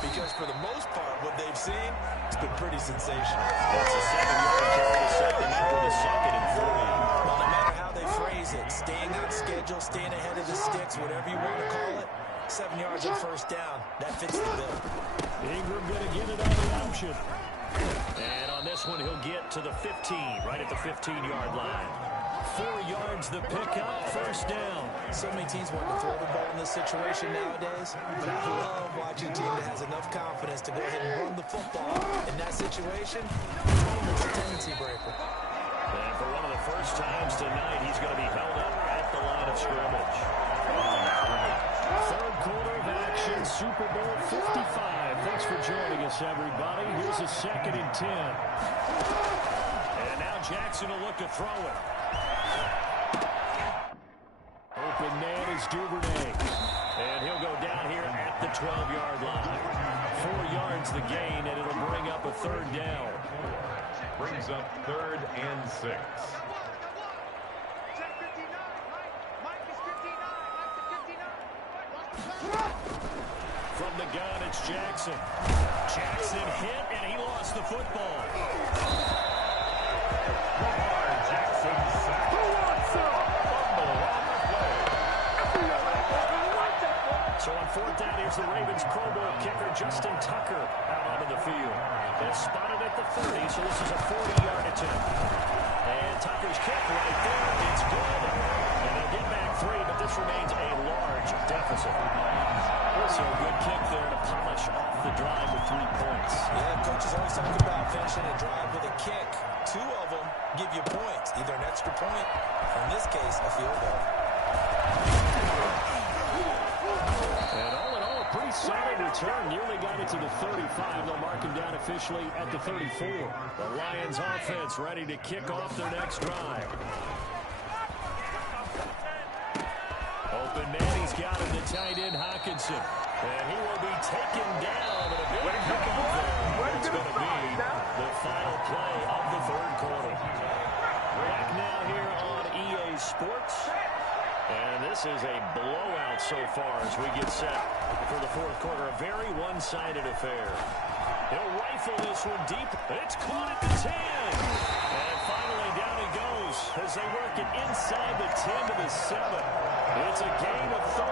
because for the most part, what they've seen, it's been pretty sensational. It's a 7-yard carry to second after the second and 3. Well, no matter how they phrase it, staying on schedule, staying ahead of the sticks, whatever you want to call it, 7 yards on first down, that fits the bill. Ingram going to get it on the option. And on this one, he'll get to the 15, right at the 15-yard line. 4 yards the pickup, first down. So many teams want to throw the ball in this situation nowadays, but I love watching a team that has enough confidence to go ahead and run the football. In that situation, it's a tendency breaker. And for one of the first times tonight, he's going to be held up at the line of scrimmage. Third quarter of action, Super Bowl 55. Thanks for joining us, everybody. Here's a 2nd and 10. And now Jackson will look to throw it. Open man is Duvernay. And he'll go down here at the 12-yard line. 4 yards the gain, and it'll bring up a 3rd down. Brings up 3rd and 6. From the gun, it's Jackson. Jackson hit, and he lost the football. Jackson sacked. So on 4th down, here's the Ravens Pro Bowl kicker, Justin Tucker, out onto the field. They're spotted at the 30, so this is a 40-yard attempt. And Tucker's kick right there, it's good. And they'll get back 3, but this remains a large deficit. So a good kick there to polish off the drive with 3 points. Yeah, coaches always talk about finishing a drive with a kick. 2 of them give you points, either an extra point, or in this case, a field goal. And all in all, a pretty solid return. Nearly got it to the 35. They'll mark him down officially at the 34. The Lions offense ready to kick off their next drive. Open man, he's got him to tight end Hockenson. And he will be taken down. And a big pickup there. It's going to be the final play of the 3rd quarter. Back now here on EA Sports. And this is a blowout so far as we get set for the 4th quarter. A very one-sided affair. He'll rifle this one deep. It's caught at the 10. And finally down he goes as they work it inside the 10 to the 7. It's a gain of 35.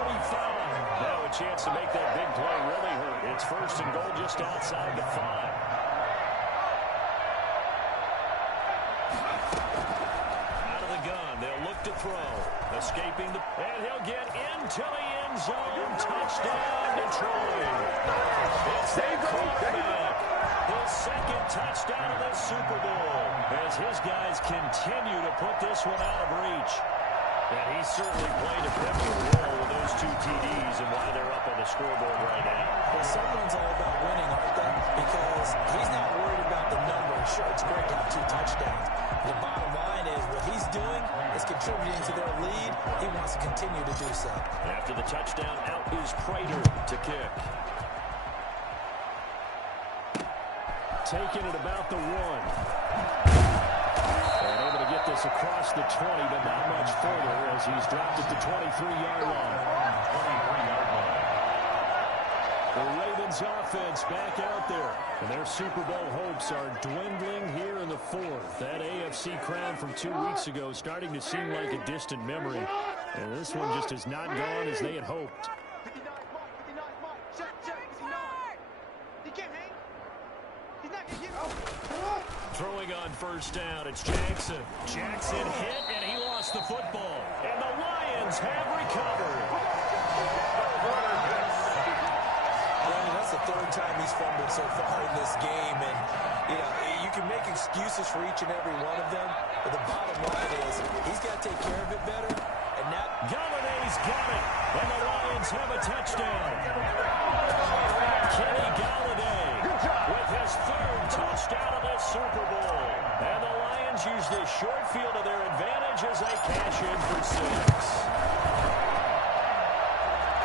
Now a chance to make that big play really hurt. It's 1st and goal just outside the 5. To throw, escaping the, and he'll get into the end zone. Touchdown, Detroit. It's the quarterback. His 2nd touchdown of the Super Bowl as his guys continue to put this one out of reach. And he certainly played a pivotal role with those 2 TDs and why they're up on the scoreboard right now. Well, someone's all about winning, aren't they? Because he's not worried about the numbers. Sure, it's great to have 2 touchdowns. The bottom line is what he's doing is contributing to their lead. He wants to continue to do so. After the touchdown, out is Prater to kick. Taking it about the 1. And able to get this across the 20, but not much further as he's dropped at the 23-yard line. 23-yard line. The Ravens offense back out there. And their Super Bowl hopes are dwindling here in the fourth. That AFC crown from 2 weeks ago starting to seem like a distant memory. And this one just has not gone as they had hoped. Throwing on first down, it's Jackson. Jackson hit, and he lost the football. And the Lions have recovered. Brandon, that's the third time he's fumbled so far in this game. And, you can make excuses for each and every one of them. But the bottom line is he's got to take care of it better. And now Galladay's got it. And the Lions have a touchdown. Kenny Galladay with his third touchdown of this Super Bowl. And the Lions use this short field to their advantage as they cash in for 6.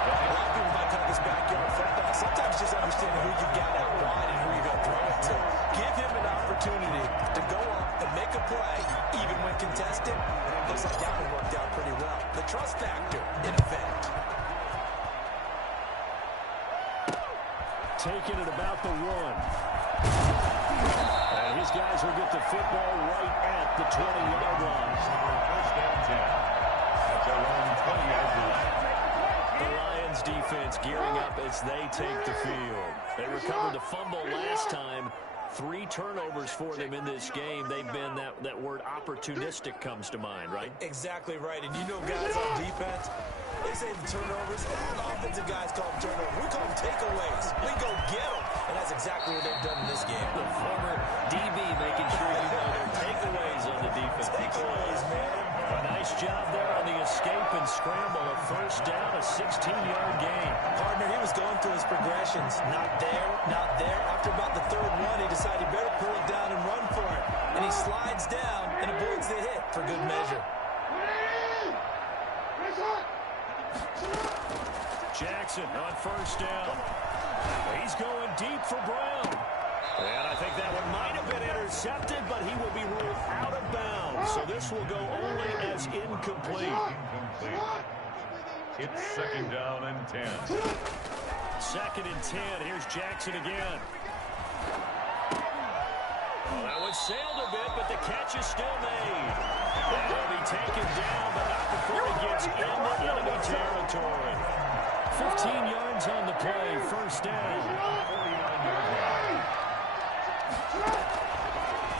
A lot of people might call this backyard football. Sometimes just understanding who you've got out wide and who you're going to throw it to. Give him an opportunity to go up and make a play, even when contested. Looks like that one worked out pretty well. The trust factor, in effect. Taking it about the 1. And his guys will get the football right at the 20-yard line. First down 10. At their own 20-yard line. The Lions defense gearing up as they take the field. They recovered the fumble last time. 3 turnovers for them in this game. They've been, that word opportunistic comes to mind, right? Exactly right. And guys on defense, they say the turnovers. The offensive guys call them turnovers. We call them takeaways. We go get them. And that's exactly what they've done in this game. The former DB making sure their takeaways on the defense. Takeaways, man. A nice job there on the escape and scramble. A first down, a 16-yard gain. Partner, he was going through his progressions. Not there, not there. After about the third one, he decided he better pull it down and run for it. And he slides down and avoids the hit for good measure. Jackson on first down. He's going deep for Brown. And I think that one might have been intercepted, but he will be ruled out of bounds. So this will go only as incomplete. It's second down and 10. Second and 10. Here's Jackson again. Well, that one sailed a bit, but the catch is still made. And he'll be taken down, but not before he gets into enemy territory. 15 yards on the play. First down.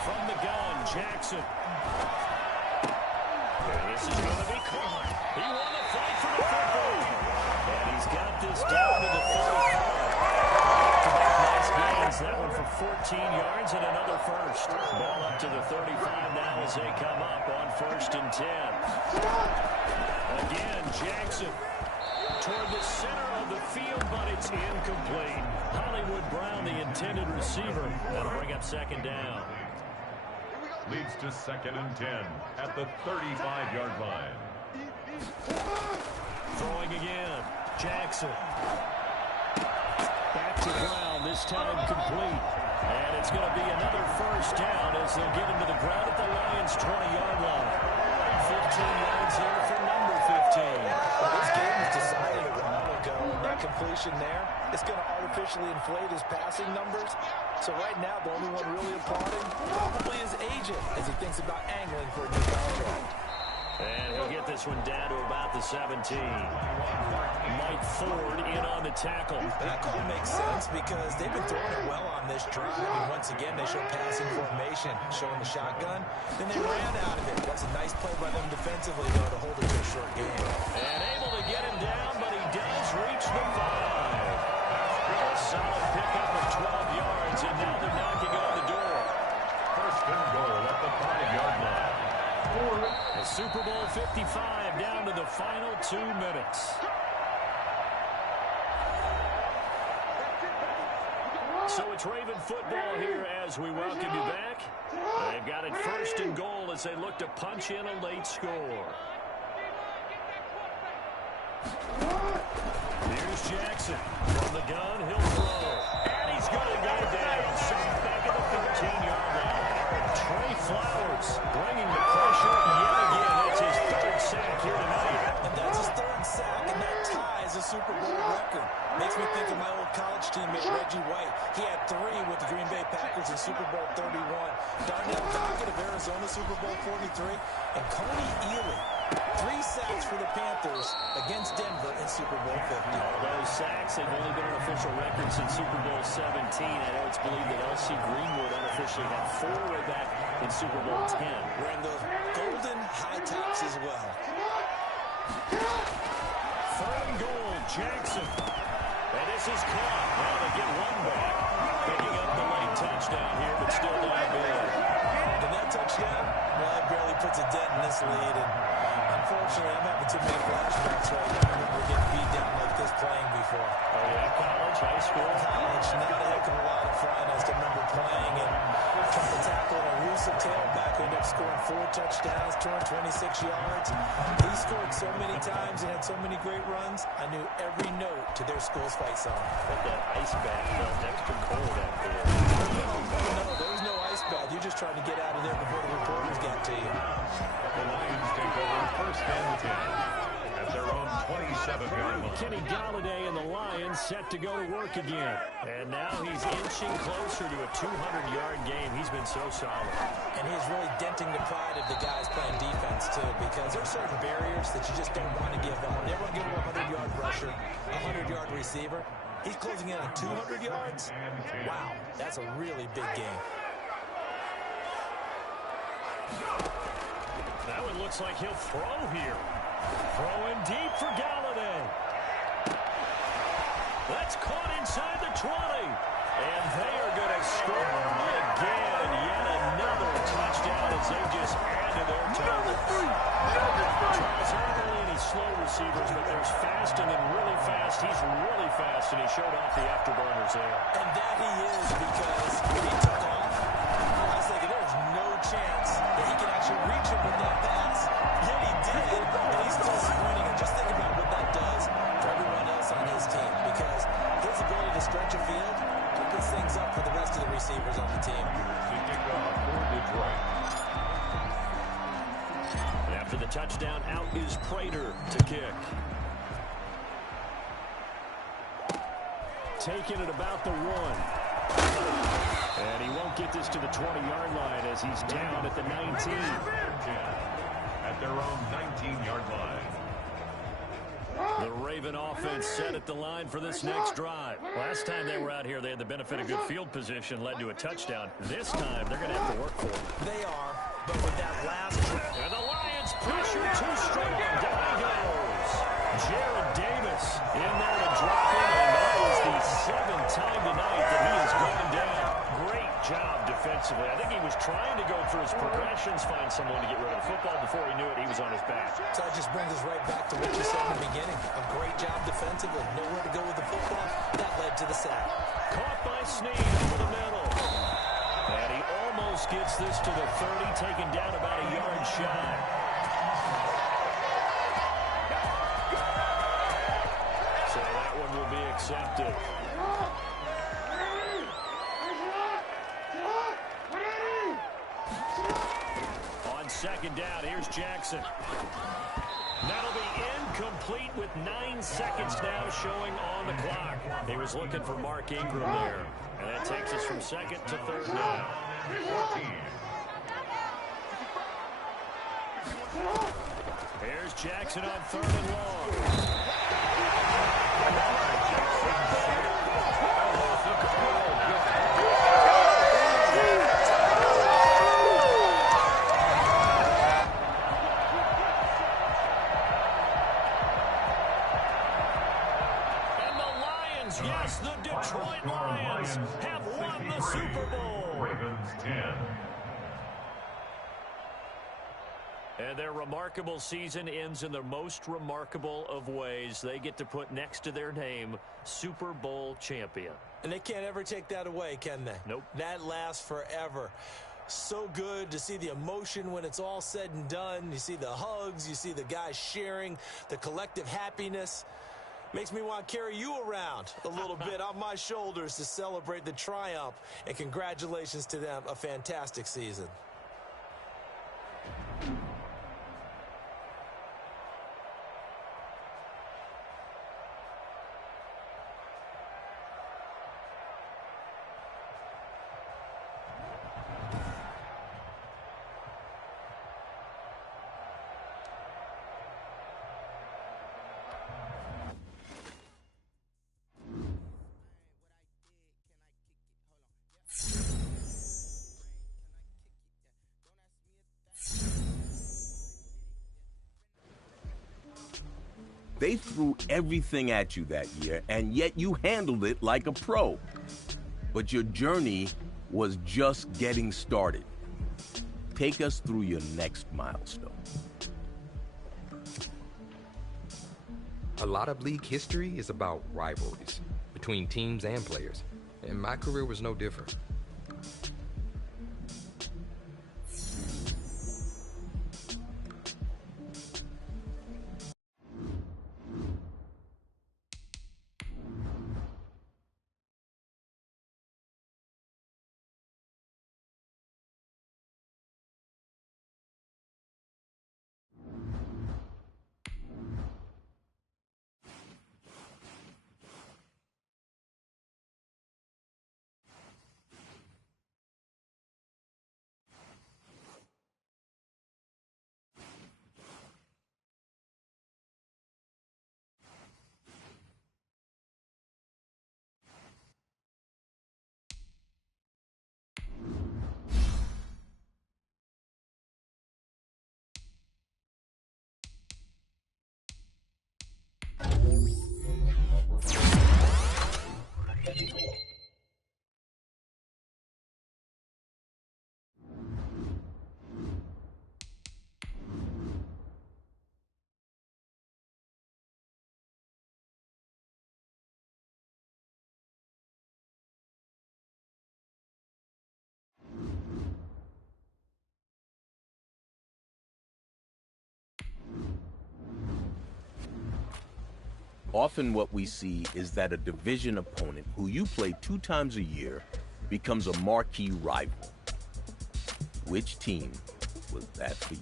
From the gun, Jackson. And this is going to be caught. He won the fight for the football. And he's got this down to the 35. Nice gains. That one for 14 yards and another first. Ball up to the 35 now as they come up on first and 10. Again, Jackson toward the center of the field, but it's incomplete. Hollywood Brown, the intended receiver. That'll bring up second down. Leads to second and 10 at the 35-yard line. Throwing again. Jackson. Back to Brown, this time complete. And it's going to be another first down as they'll get him to the ground at the Lions' 20-yard line. 15 yards here for number 15. This game was decided a while ago, and that completion there, it's going to artificially inflate his passing numbers. So right now, the only one really applauding probably his agent as he thinks about angling for a new contract. And he'll get this one down to about the 17. Mike Ford in on the tackle. That call makes sense because they've been throwing it well on this drive. And once again, they show passing formation, showing the shotgun. Then they ran out of it. That's a nice play by them defensively, though, to hold it to a short game. And able to get him down, but he does reach the 5. A solid pickup of 12 yards, and now they're knocking on the door. First and goal at the 5-yard line. The Super Bowl 55 down to the final 2 minutes. So it's Raven football here as we welcome you back. They've got it first and goal as they look to punch in a late score. Here's Jackson. From the gun, he'll throw. And he's going to go down. Sacked back at the 13-yard line. Trey Flowers bringing the pressure yet again. That's his third sack here tonight. And that's his third sack, and that ties a Super Bowl record. Makes makes me think of my old college teammate, Reggie White. He had 3 with the Green Bay Packers in Super Bowl 31. Darnell Dockett of Arizona, Super Bowl 43. And Coney Ealy, 3 sacks for the Panthers against Denver in Super Bowl 50. All those sacks, they've only been an official record since Super Bowl 17. I know it's believed that L.C. Greenwood unofficially had 4 way back in Super Bowl 10. Wearing those golden high tops as well. 3rd and goal, Jackson. And this is caught. Now they get 1 back. Picking up the late touchdown here, but still down big. And that touchdown, well, it barely puts a dent in this lead. And unfortunately, I'm having too many flashbacks right now. I remember getting beat down like this playing before. Oh, yeah, college, high school? College, not a heck of a lot of fun. I just remember playing and trying to tackle an elusive tailback who ended up scoring 4 touchdowns, 226 yards. He scored so many times and had so many great runs, I knew every note to their school's fight song. But that ice bath felt extra cold out there. No, there was no ice bath. You just tried to get out of there before the reporters got to you. The Lions take over 1st and 10 at their own 27-yard line. Kenny Galladay and the Lions set to go to work again. And now he's inching closer to a 200-yard game. He's been so solid. And he's really denting the pride of the guys playing defense, too, because there's certain barriers that you just don't want to give them. You never want to give them a 100-yard rusher, a 100-yard receiver. He's closing in on 200 yards. Wow, that's a really big game. Now it looks like he'll throw here. Throwing deep for Galladay. That's caught inside the 20. And they are going to score again. Yet another touchdown as they just add to their total. Charles Hurley and he's slow receivers, but there's fast and then really fast. He's really fast, and he showed off the afterburners there. And that he is, because when he took off, I was thinking there's no chance that he can actually reach him with that pass. Yet he did, and he's still sprinting. And just think about what that does for everyone else on his team, because his ability to stretch a field opens things up for the rest of the receivers on the team. After the touchdown, out is Prater to kick. Taking it about the 1. And he won't get this to the 20-yard line as he's down at the 19. At their own 19-yard line. The Raven offense set at the line for this next drive. Last time they were out here, they had the benefit of good field position, led to a touchdown. This time, they're going to have to work for it. They are, but with that last... And the Lions pressure too strong. Down he goes. Jared Davis in there to drop in, and that is the 7th time tonight that he has gone down. Great job defensively. I think he was trying to go through his progressions, find someone to get rid of the football. Before he knew it, he was on his back. So that just brings us right back to what you said in the beginning. A great job defensively. Nowhere to go with the football. That led to the sack. Caught by Snead over the middle. And he almost gets this to the 30, taken down about a yard shy. So that one will be accepted. On 2nd down, here's Jackson. That'll be incomplete with 9 seconds now showing on the clock. He was looking for Mark Ingram there. And that takes us from 2nd to 3rd down. Here's Jackson on 3rd and long. Yes, the Detroit Lions have won the Super Bowl. Ravens 10. And their remarkable season ends in the most remarkable of ways. They get to put next to their name, Super Bowl champion. And they can't ever take that away, can they? Nope. That lasts forever. So good to see the emotion when it's all said and done. You see the hugs, you see the guys sharing, the collective happiness. Makes me want to carry you around a little bit on my shoulders to celebrate the triumph. And congratulations to them. A fantastic season. They threw everything at you that year, and yet you handled it like a pro. But your journey was just getting started. Take us through your next milestone. A lot of league history is about rivalries between teams and players, and my career was no different. Often what we see is that a division opponent who you play 2 times a year becomes a marquee rival. Which team was that for you?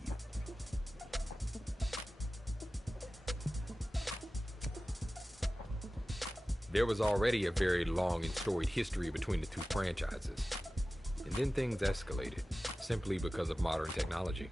There was already a very long and storied history between the two franchises. And then things escalated, simply because of modern technology.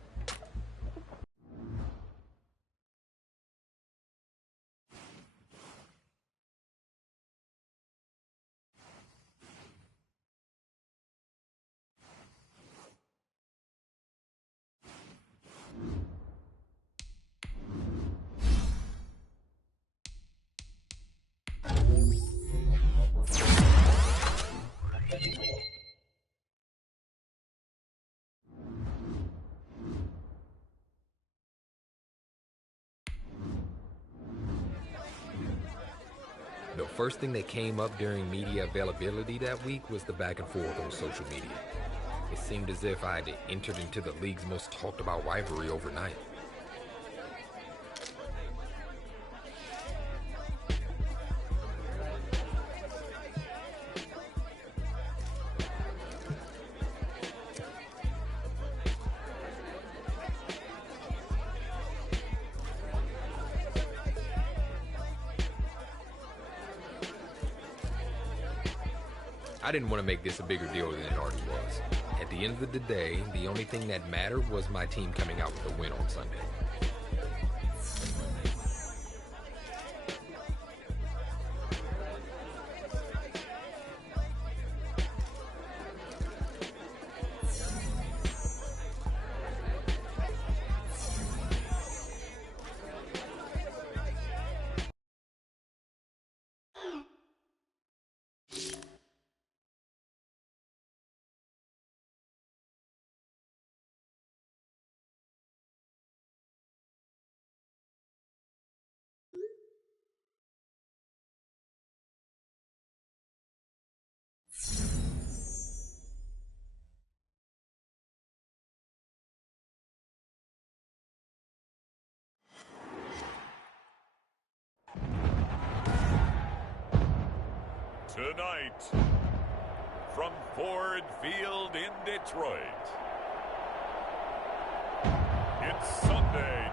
The first thing that came up during media availability that week was the back and forth on social media. It seemed as if I had entered into the league's most talked about rivalry overnight. I didn't want to make this a bigger deal than it already was. At the end of the day, the only thing that mattered was my team coming out with a win on Sunday. Tonight, from Ford Field in Detroit, it's Sunday